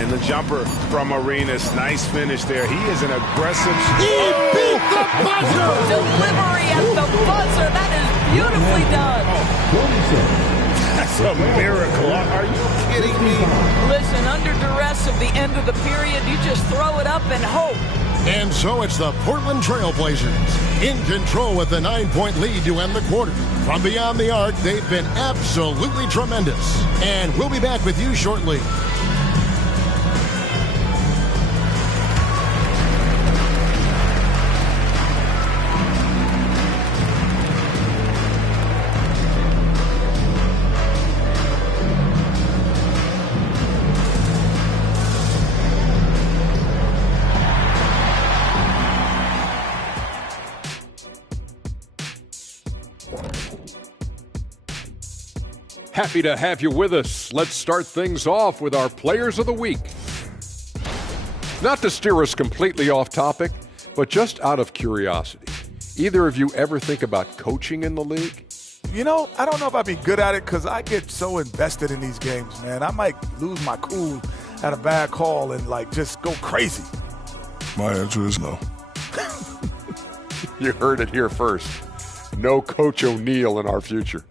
And the jumper from Arenas. Nice finish there. He is an aggressive. He beat the buzzer! Delivery at the buzzer. That is beautifully done. That's a miracle. Are you kidding me? Listen, under duress of the end of the period, you just throw it up and hope. And so it's the Portland Trail Blazers in control with a 9-point lead to end the quarter. From beyond the arc, they've been absolutely tremendous. And we'll be back with you shortly. Happy to have you with us. Let's start things off with our Players of the Week. Not to steer us completely off topic, but just out of curiosity. Either of you ever think about coaching in the league? You know, I don't know if I'd be good at it because I get so invested in these games, man. I might lose my cool at a bad call and, just go crazy. My answer is no. You heard it here first. No Coach O'Neal in our future.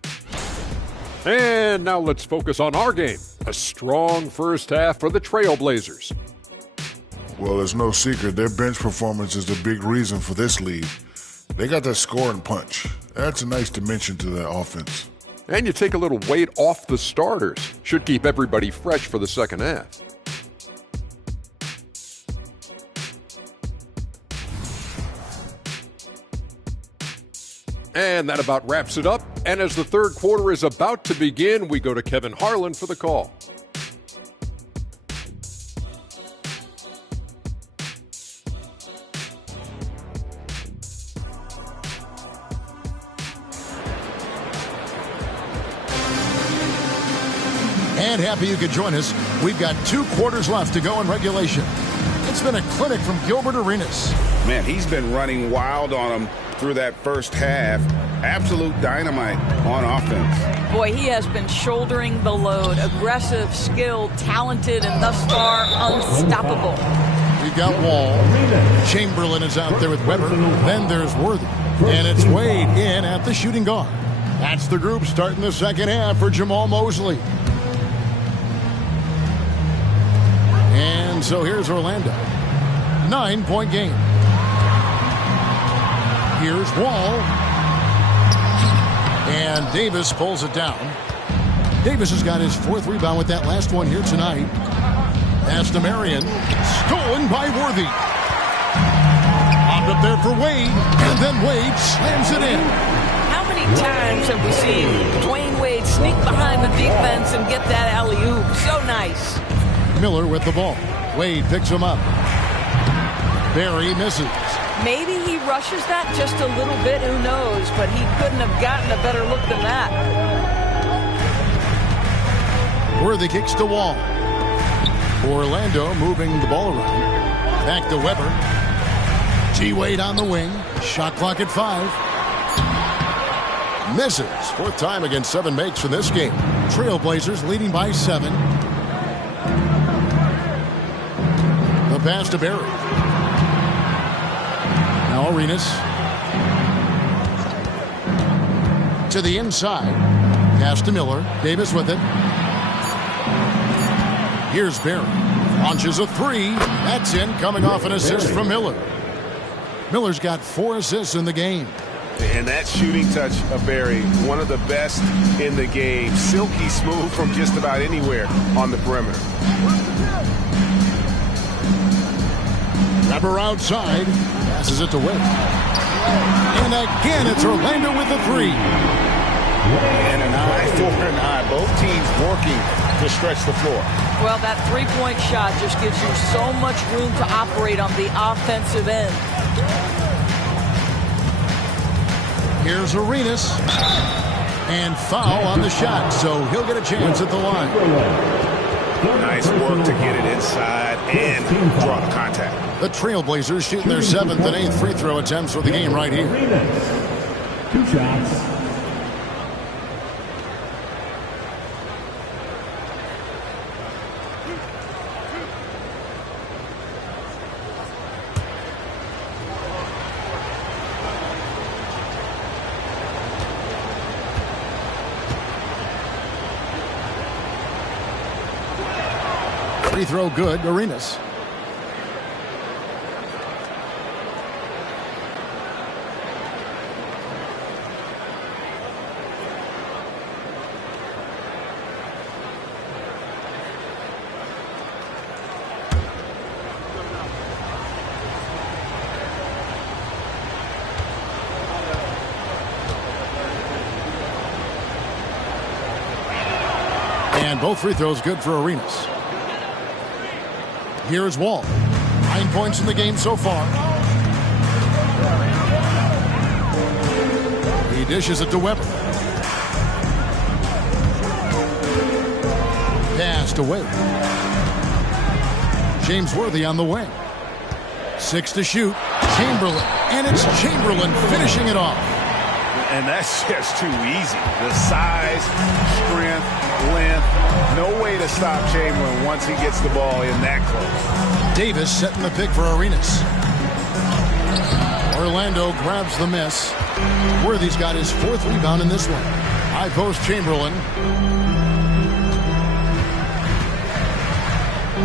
And now let's focus on our game. A strong first half for the Trailblazers. Well, it's no secret their bench performance is the big reason for this lead. They got that scoring punch. Adds a nice dimension to their offense. And you take a little weight off the starters. Should keep everybody fresh for the second half. And that about wraps it up. And as the third quarter is about to begin, we go to Kevin Harlan for the call. And happy you could join us. We've got 2 quarters left to go in regulation. It's been a clinic from Gilbert Arenas. Man, he's been running wild on him through that first half. Absolute dynamite on offense. Boy, he has been shouldering the load. Aggressive, skilled, talented, and thus far unstoppable. We've They've got Wall. Chamberlain is out there with Weber. Then there's Worthy. And it's Wade in at the shooting guard. That's the group starting the second half for Jamal Mosley. And so here's Orlando. 9-point game. Here's Wall. And Davis pulls it down. Davis has got his 4th rebound with that last one here tonight. Pass to Marion. Stolen by Worthy. Popped up there for Wade. And then Wade slams it in. How many times have we seen Dwayne Wade sneak behind the defense and get that alley-oop? So nice. Miller with the ball. Wade picks him up. Barry misses. Maybe he rushes that just a little bit. Who knows? But he couldn't have gotten a better look than that. Worthy kicks to Wall. Orlando moving the ball around. Back to Weber. T-Wade on the wing. Shot clock at 5. Misses. 4th time against 7 makes for this game. Trailblazers leading by 7. The pass to Barry. Now Arenas. To the inside. Pass to Miller. Davis with it. Here's Barry. Launches a 3. That's in, coming off an assist from Miller. Miller's got 4 assists in the game. And that shooting touch of Barry, one of the best in the game. Silky smooth from just about anywhere on the perimeter. Weber outside. Passes it to Wade. And again, it's Orlando with the 3. And an eye for an eye. Both teams working to stretch the floor. Well, that 3-point shot just gives you so much room to operate on the offensive end. Here's Arenas. And foul on the shot, so he'll get a chance at the line. Nice work to get it inside and draw the contact. The Trailblazers shooting their 7th and 8th free throw attempts for the game right here. 2 shots. Free throw good, Arenas. And both free throws good for Arenas. Here's Wall. 9 points in the game so far. He dishes it to Weber. Pass to Wade. James Worthy on the wing. 6 to shoot. Chamberlain. And it's Chamberlain finishing it off. And that's just too easy. The size, strength, length. No way to stop Chamberlain once he gets the ball in that close. Davis setting the pick for Arenas. Orlando grabs the miss. Worthy's got his 4th rebound in this one. High post Chamberlain.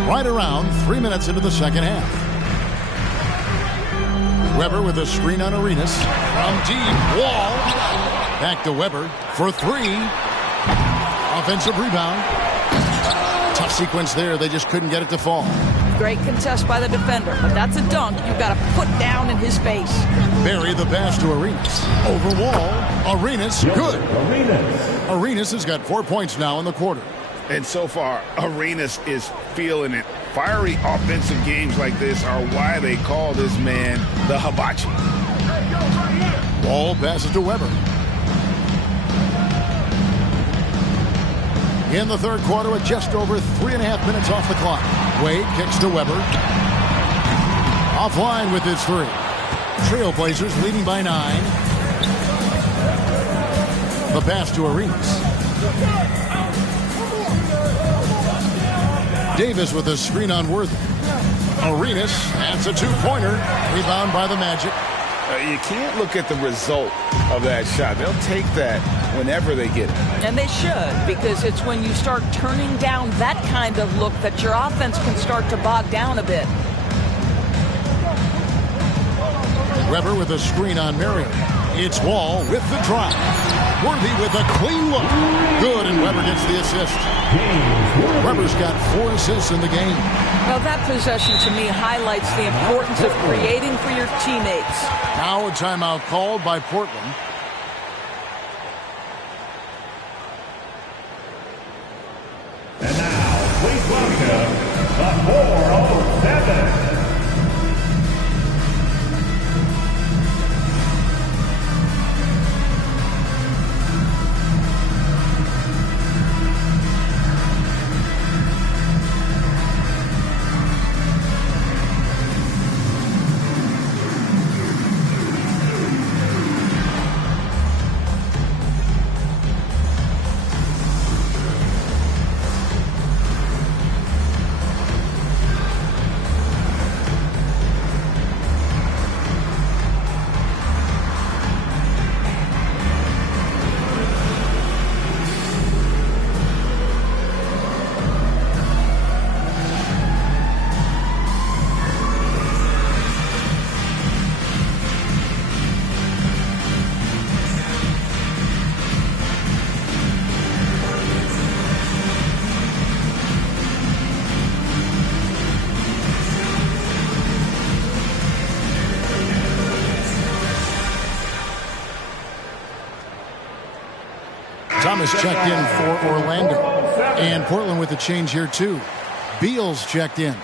Right around 3 minutes into the second half. Weber with a screen on Arenas. From deep, Wall. Back to Weber for 3. Offensive rebound. Tough sequence there. They just couldn't get it to fall. Great contest by the defender, but that's a dunk you've got to put down in his face. Barry the pass to Arenas. Over Wall. Arenas, good. Arenas has got 4 points now in the quarter. And so far, Arenas is feeling it. Fiery offensive games like this are why they call this man the hibachi. Wall passes to Weber. In the third quarter with just over 3.5 minutes off the clock. Wade kicks to Weber. Offline with his 3. Trailblazers leading by 9. The pass to Arenas. Davis with a screen on Worthy. Arenas, that's a two-pointer. Rebound by the Magic. You can't look at the result of that shot. They'll take that whenever they get it. And they should, because it's when you start turning down that kind of look that your offense can start to bog down a bit. Weber with a screen on Marion. It's Wall with the drive. Worthy with a clean look. Good, and Weber gets the assist. Weber's got 4 assists in the game. Well, that possession to me highlights the importance of creating for your teammates. Now a timeout called by Portland. And now, please welcome the 407. Thomas checked in for Orlando. And Portland with a change here, too. Beals checked in.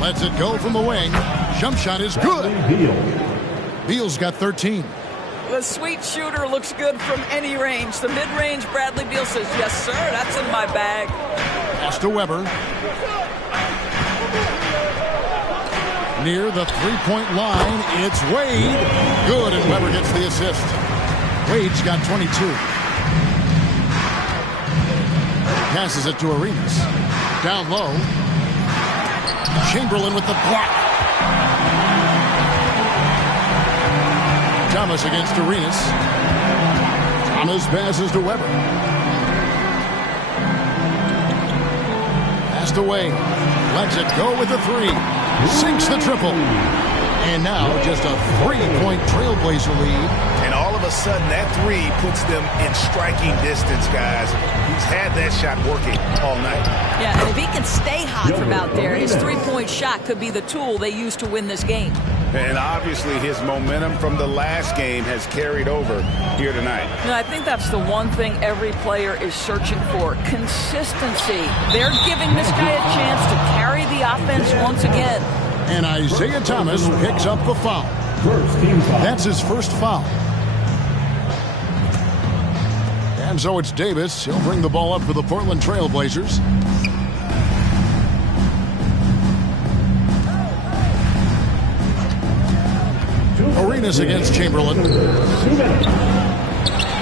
Lets it go from the wing. Jump shot is good. Beals got 13. The sweet shooter looks good from any range. The mid-range, Bradley Beal says, yes, sir, that's in my bag. Pass to Weber. Near the three-point line, it's Wade. Good, and Weber gets the assist. Wade's got 22. Passes it to Arenas. Down low. Chamberlain with the block. Thomas against Arenas. Thomas passes to Weber. Passed away. Lets it go with the three. Sinks the triple. And now just a 3-point Trailblazer lead. And all of a sudden, that three puts them in striking distance, guys. He's had that shot working all night. Yeah, and if he can stay hot from out there, his three-point shot could be the tool they use to win this game. And obviously his momentum from the last game has carried over here tonight. You know, I think that's the one thing every player is searching for, consistency. They're giving this guy a chance to carry the offense once again. And Isaiah Thomas picks up the foul. That's his first foul. And so it's Davis. He'll bring the ball up for the Portland Trailblazers. Arenas against Chamberlain.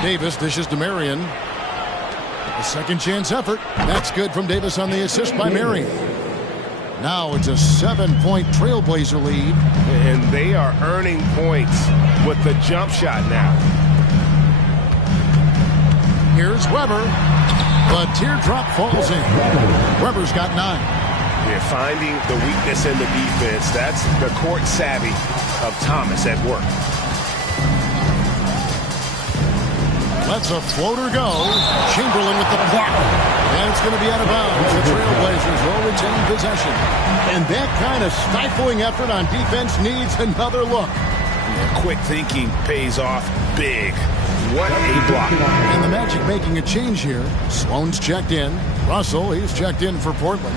Davis dishes to Marion. A second chance effort. That's good from Davis on the assist by Marion. Now it's a 7-point Trailblazer lead. And they are earning points with the jump shot now. Here's Weber. The teardrop falls in. Weber's got 9. They're finding the weakness in the defense. That's the court savvy of Thomas at work. Lets a floater go. Chamberlain with the block. And it's going to be out of bounds. The Trailblazers will retain possession. And that kind of stifling effort on defense needs another look. Quick thinking pays off big. What a block. And the Magic making a change here. Sloan's checked in. Russell, he's checked in for Portland.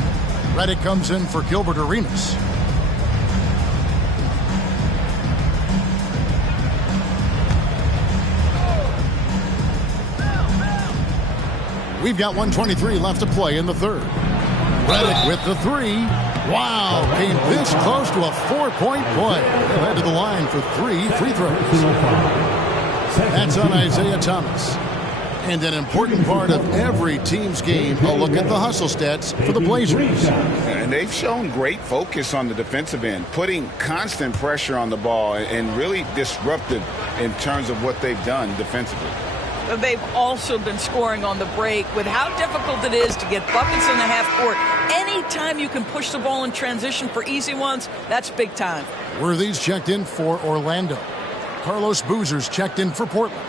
Redick comes in for Gilbert Arenas. We've got 1:23 left to play in the third. Redick with the three. Wow, came this close to a 4-point play. He'll head to the line for 3 free throws. That's on Isaiah Thomas. And an important part of every team's game, a look at the hustle stats for the Blazers. And they've shown great focus on the defensive end, putting constant pressure on the ball and really disruptive in terms of what they've done defensively. They've also been scoring on the break. With how difficult it is to get buckets in the half court, anytime you can push the ball in transition for easy ones, that's big time. Worthy's checked in for Orlando. Carlos Boozer's checked in for Portland.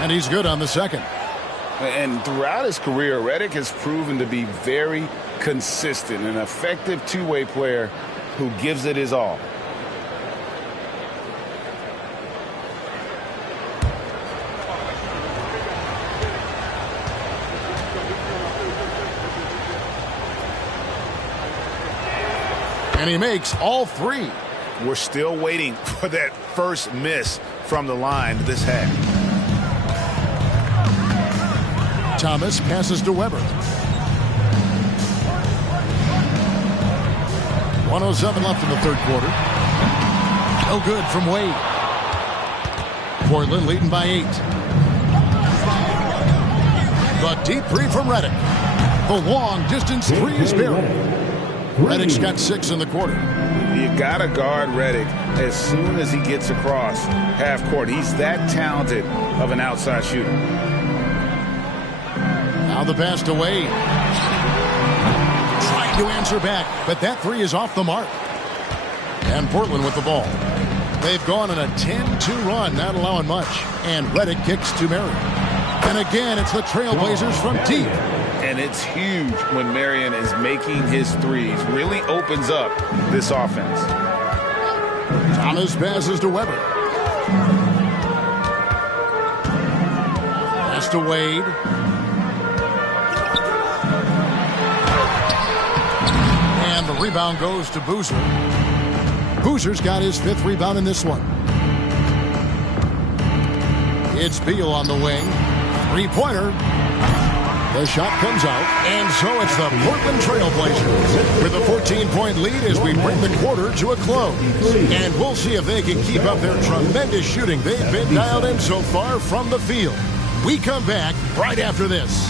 And he's good on the second. And throughout his career, Redick has proven to be very consistent, an effective two-way player who gives it his all. And he makes all three. We're still waiting for that first miss from the line this half. Thomas passes to Weber. 1:07 left in the third quarter. No good from Wade. Portland leading by 8. The deep three from Redick. The long distance three is buried. Redick's got 6 in the quarter. You got to guard Redick as soon as he gets across half court. He's that talented of an outside shooter. Now the pass to Wade. Trying to answer back, but that three is off the mark. And Portland with the ball. They've gone on a 10-2 run, not allowing much. And Redick kicks to Marion. And again, it's the Trailblazers from deep. And it's huge when Marion is making his threes. Really opens up this offense. Thomas passes to Weber. Pass to Wade. And the rebound goes to Boozer. Boozer's got his 5th rebound in this one. It's Beal on the wing. 3-pointer. The shot comes out, and so it's the Portland Trailblazers with a 14-point lead as we bring the quarter to a close. And we'll see if they can keep up their tremendous shooting they've been dialed in so far from the field. We come back right after this.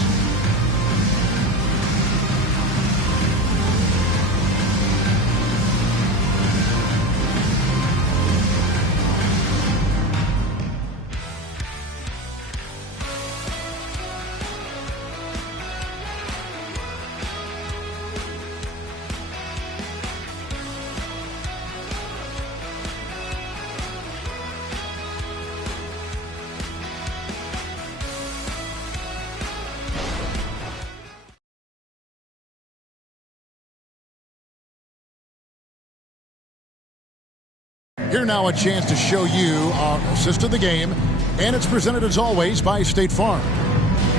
Here now a chance to show you our assist of the game, and it's presented as always by State Farm.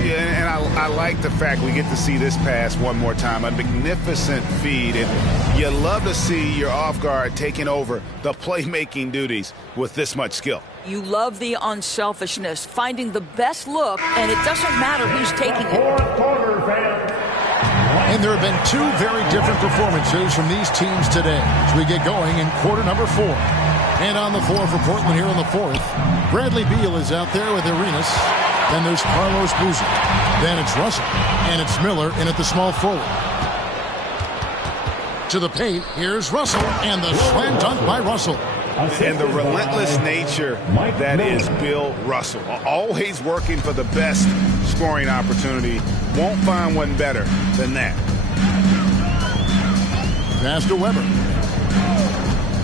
Yeah, and I like the fact we get to see this pass one more time. A magnificent feed, and you love to see your off guard taking over the playmaking duties with this much skill. You love the unselfishness, finding the best look, and it doesn't matter who's taking it. And there have been 2 very different performances from these teams today as we get going in quarter number 4. And on the floor for Portland here in the 4th, Bradley Beal is out there with Arenas. Then there's Carlos Boozer. Then it's Russell. And it's Miller in at the small forward. To the paint, here's Russell. And the slam dunk by Russell. And the relentless nature that is Bill Russell. Always working for the best scoring opportunity. Won't find one better than that. Pass to Weber.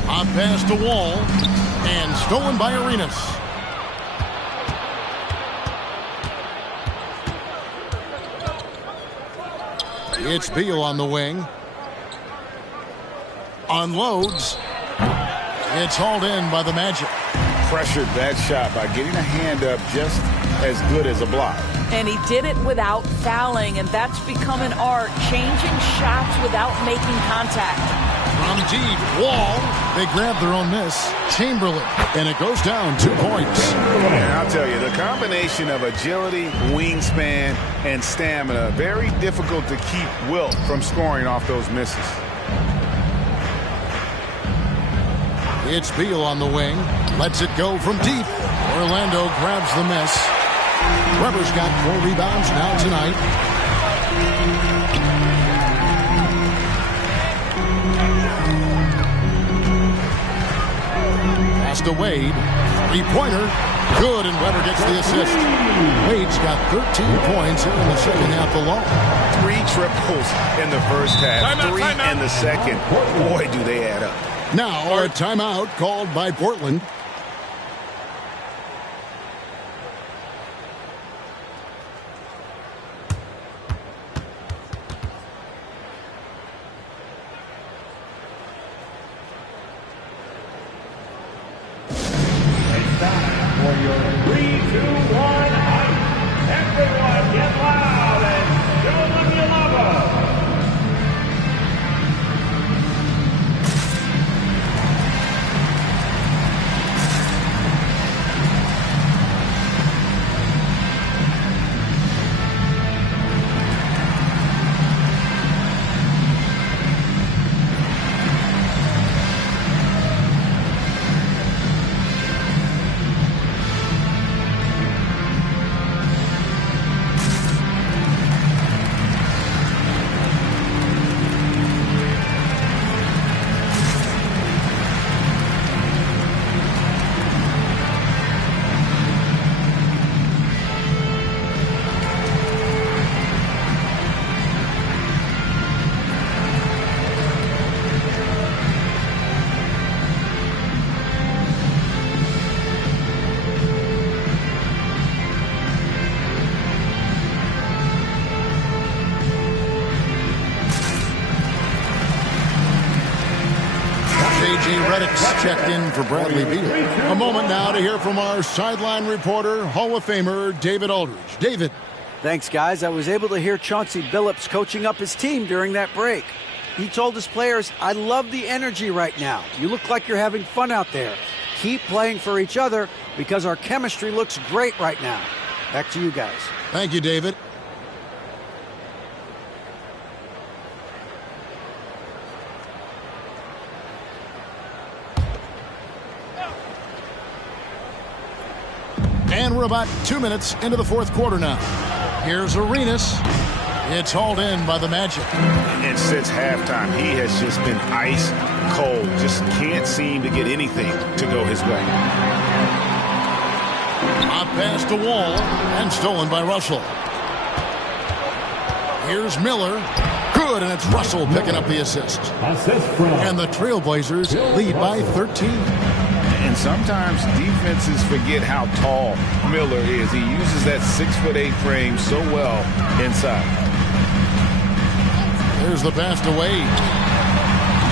On pass to Wall. And stolen by Arenas. It's Beal on the wing. Unloads. It's hauled in by the Magic. Pressured that shot by getting a hand up just as good as a block. And he did it without fouling, and that's become an art, changing shots without making contact. From deep, Wall. They grab their own miss. Chamberlain. And it goes down 2 points. And I'll tell you, the combination of agility, wingspan, and stamina, very difficult to keep Wilt from scoring off those misses. It's Beal on the wing. Lets it go from deep. Orlando grabs the miss. Weber's got 4 rebounds now tonight. Pass to Wade. 3-pointer. Good, and Weber gets the assist. Wade's got 13 points here in the second half alone. 3 triples in the first half. 3 in the second. Boy, do they add up. Now a timeout called by Portland. It's time for your 3, 2, 1 hype. Everyone get loud and show them your love. Reddick's checked in for Bradley Beal. A moment now to hear from our sideline reporter, Hall of Famer David Aldridge. David. Thanks, guys. I was able to hear Chauncey Billups coaching up his team during that break. He told his players, "I love the energy right now. You look like you're having fun out there. Keep playing for each other because our chemistry looks great right now." Back to you guys. Thank you, David. And we're about 2 minutes into the fourth quarter now. Here's Arenas. It's hauled in by the Magic. And since halftime, he has just been ice cold. Just can't seem to get anything to go his way. Hot pass to Wall and stolen by Russell. Here's Miller. Good, and it's Russell picking up the assist. And the Trailblazers lead by 13. And sometimes defenses forget how tall Miller is. He uses that 6'8" frame so well inside. There's the pass to Wade.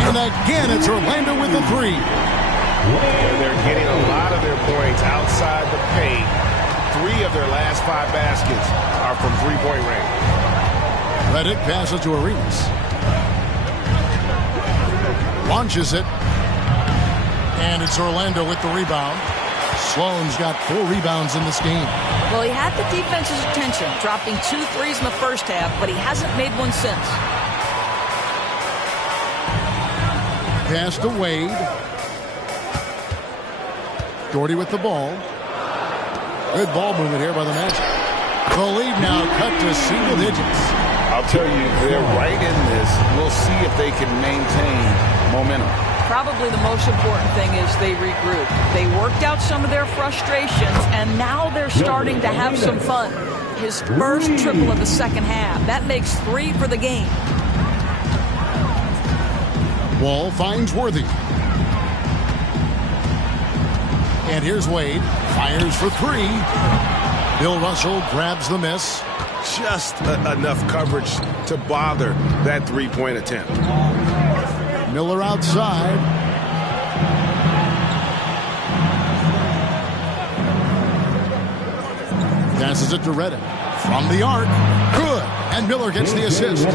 And again, it's Orlando with the three. And they're getting a lot of their points outside the paint. 3 of their last 5 baskets are from three-point range. Reddick passes to Arenas. Launches it. And it's Orlando with the rebound. Sloan's got 4 rebounds in this game. Well, he had the defense's attention, dropping 2 threes in the first half, but he hasn't made one since. Pass to Wade. Doherty with the ball. Good ball movement here by the Magic. The lead now cut to single digits. I'll tell you, they're right in this. We'll see if they can maintain momentum. Probably the most important thing is they regroup. They worked out some of their frustrations, and now they're starting to have some fun. His first triple of the second half. That makes 3 for the game. Wall finds Worthy. And here's Wade. Fires for 3. Bill Russell grabs the miss. just enough coverage to bother that three-point attempt. Miller outside. Passes it to Reddick. From the arc. Good. And Miller gets the assist.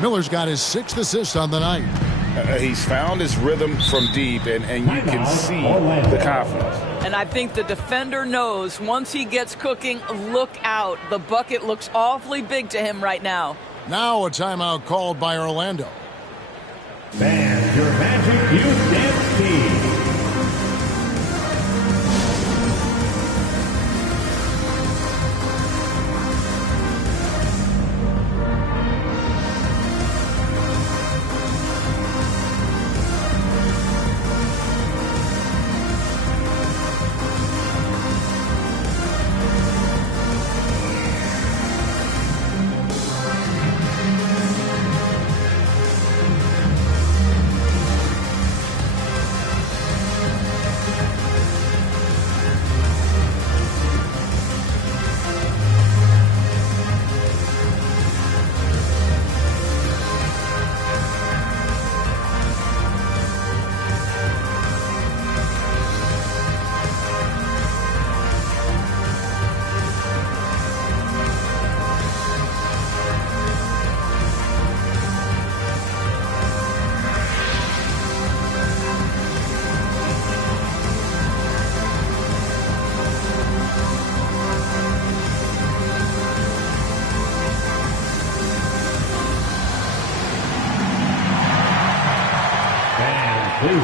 Miller's got his 6th assist on the night. He's found his rhythm from deep, and you can see the confidence. And I think the defender knows once he gets cooking, look out. The bucket looks awfully big to him right now. Now a timeout called by Orlando. Fans, your Magic Youth Dance Team.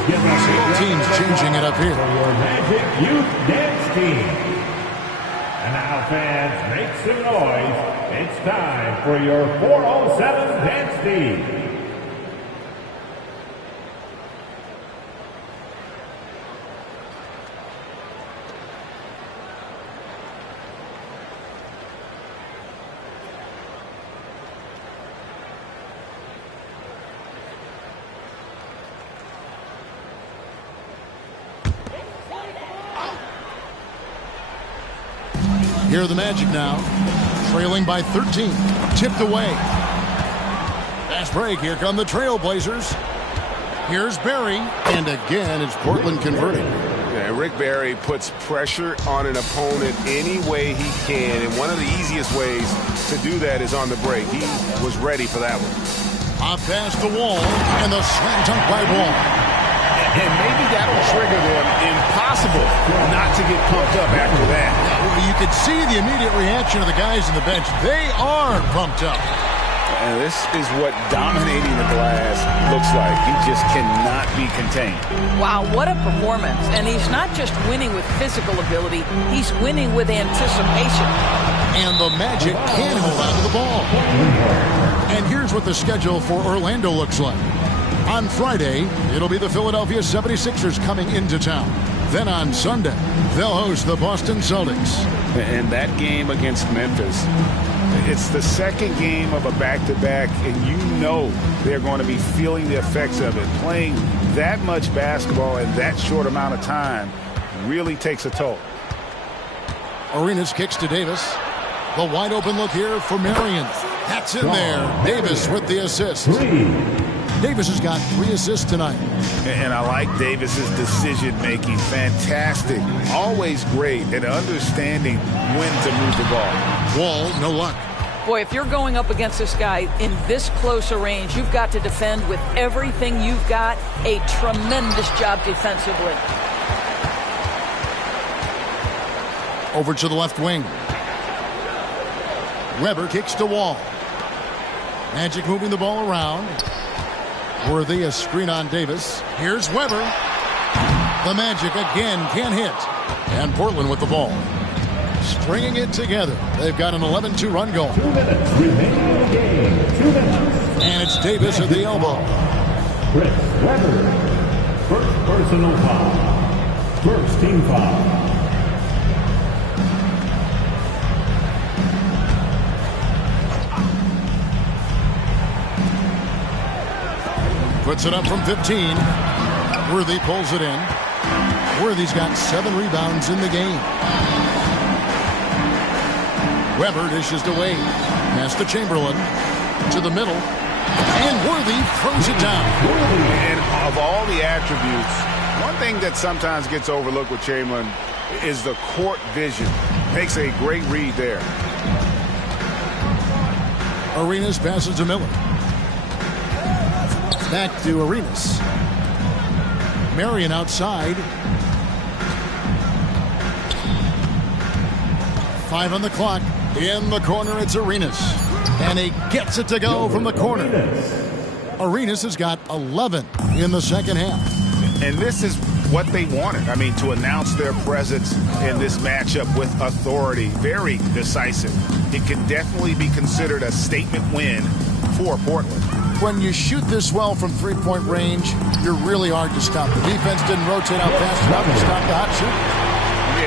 Both teams changing it up here. For your Magic Youth Dance Team. And now, fans, make some noise. It's time for your 407 Dance Team. Here are the Magic now, trailing by 13, tipped away. Fast break, here come the Trailblazers. Here's Barry, and again it's Portland converting. Yeah, Rick Barry puts pressure on an opponent any way he can, and one of the easiest ways to do that is on the break. He was ready for that one. Off past the Wall, and the slam dunk by Wall. And maybe that'll trigger them. Impossible not to get pumped up after that. You could see the immediate reaction of the guys in the bench. They are pumped up. And this is what dominating the glass looks like. He just cannot be contained. Wow, what a performance. And he's not just winning with physical ability, he's winning with anticipation. And the Magic can hold on to the ball. And here's what the schedule for Orlando looks like. On Friday, it'll be the Philadelphia 76ers coming into town. Then on Sunday, they'll host the Boston Celtics. And that game against Memphis, it's the second game of a back-to-back, and you know they're going to be feeling the effects of it. Playing that much basketball in that short amount of time really takes a toll. Arenas kicks to Davis. The wide open look here for Marion. That's in there. Davis with the assist. Davis has got 3 assists tonight. And I like Davis's decision-making. Fantastic. Always great at understanding when to move the ball. Wall, no luck. Boy, if you're going up against this guy in this close a range, you've got to defend with everything you've got. A tremendous job defensively. Over to the left wing. Weber kicks to Wall. Magic moving the ball around. Worthy, a screen on Davis. Here's Weber. The Magic again can't hit. And Portland with the ball. Stringing it together. They've got an 11-2 run going. 2 minutes remaining in the game. 2 minutes. And it's Davis at the elbow. Chris Weber. First personal foul. First team foul. Puts it up from 15. Worthy pulls it in. Worthy's got 7 rebounds in the game. Weber dishes to Wade. Pass to Chamberlain. To the middle. And Worthy throws it down. And of all the attributes, one thing that sometimes gets overlooked with Chamberlain is the court vision. Makes a great read there. Arenas passes to Miller. Back to Arenas. Marion outside. 5 on the clock. In the corner, it's Arenas. And he gets it to go from the corner. Arenas has got 11 in the second half. And this is what they wanted. I mean, to announce their presence in this matchup with authority. Very decisive. It can definitely be considered a statement win for Portland. When you shoot this well from three-point range, you're really hard to stop. The defense didn't rotate out fast enough to stop the hot shoot.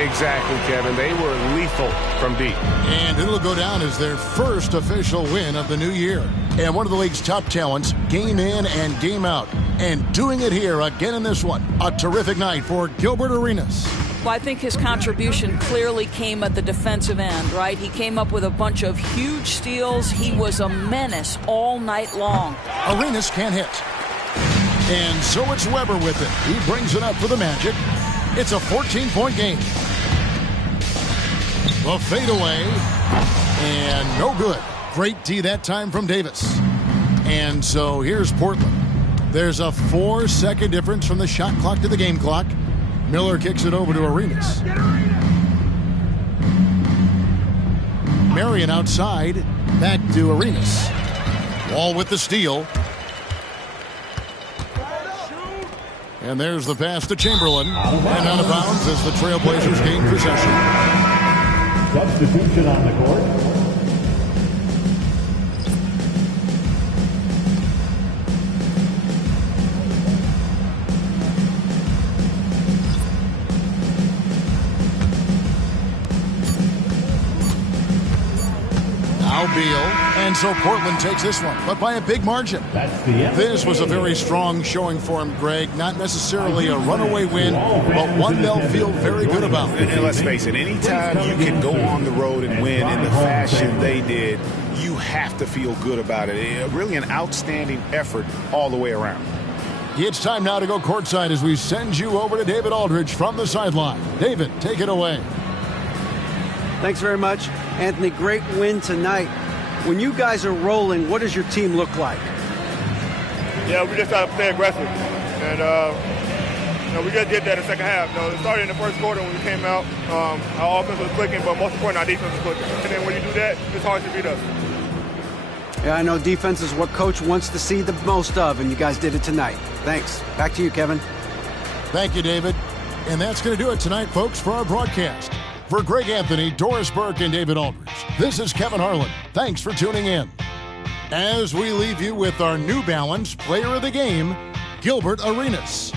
Exactly, Kevin. They were lethal from deep. And it'll go down as their first official win of the new year. And one of the league's top talents, game in and game out. And doing it here again in this one. A terrific night for Gilbert Arenas. Well, I think his contribution clearly came at the defensive end, right? He came up with a bunch of huge steals. He was a menace all night long. Arenas can't hit. And so it's Weber with it. He brings it up for the Magic. It's a 14-point game. The fadeaway. And no good. Great D that time from Davis. And so here's Portland. There's a 4-second difference from the shot clock to the game clock. Miller kicks it over to Arenas. Marion outside. Back to Arenas. Wall with the steal. And there's the pass to Chamberlain. And out of bounds as the Trailblazers gain possession. Substitution on the court. Now Beal. And so Portland takes this one, but by a big margin. This was a very strong showing for him, Greg. Not necessarily a runaway win, but one they'll feel very good about. And let's face it, anytime you can go on the road and win in the fashion they did, you have to feel good about it. Really an outstanding effort all the way around. It's time now to go courtside as we send you over to David Aldridge from the sideline. David, take it away. Thanks very much, Anthony. Great win tonight. When you guys are rolling, what does your team look like? Yeah, we just try to play aggressive. And, we just did that in the second half. It started in the first quarter when we came out. Our offense was clicking, but most important, our defense was clicking. And then when you do that, it's hard to beat us. Yeah, I know defense is what Coach wants to see the most of, and you guys did it tonight. Thanks. Back to you, Kevin. Thank you, David. And that's going to do it tonight, folks, for our broadcast. For Greg Anthony, Doris Burke, and David Aldridge, this is Kevin Harlan. Thanks for tuning in. As we leave you with our New Balance Player of the Game, Gilbert Arenas.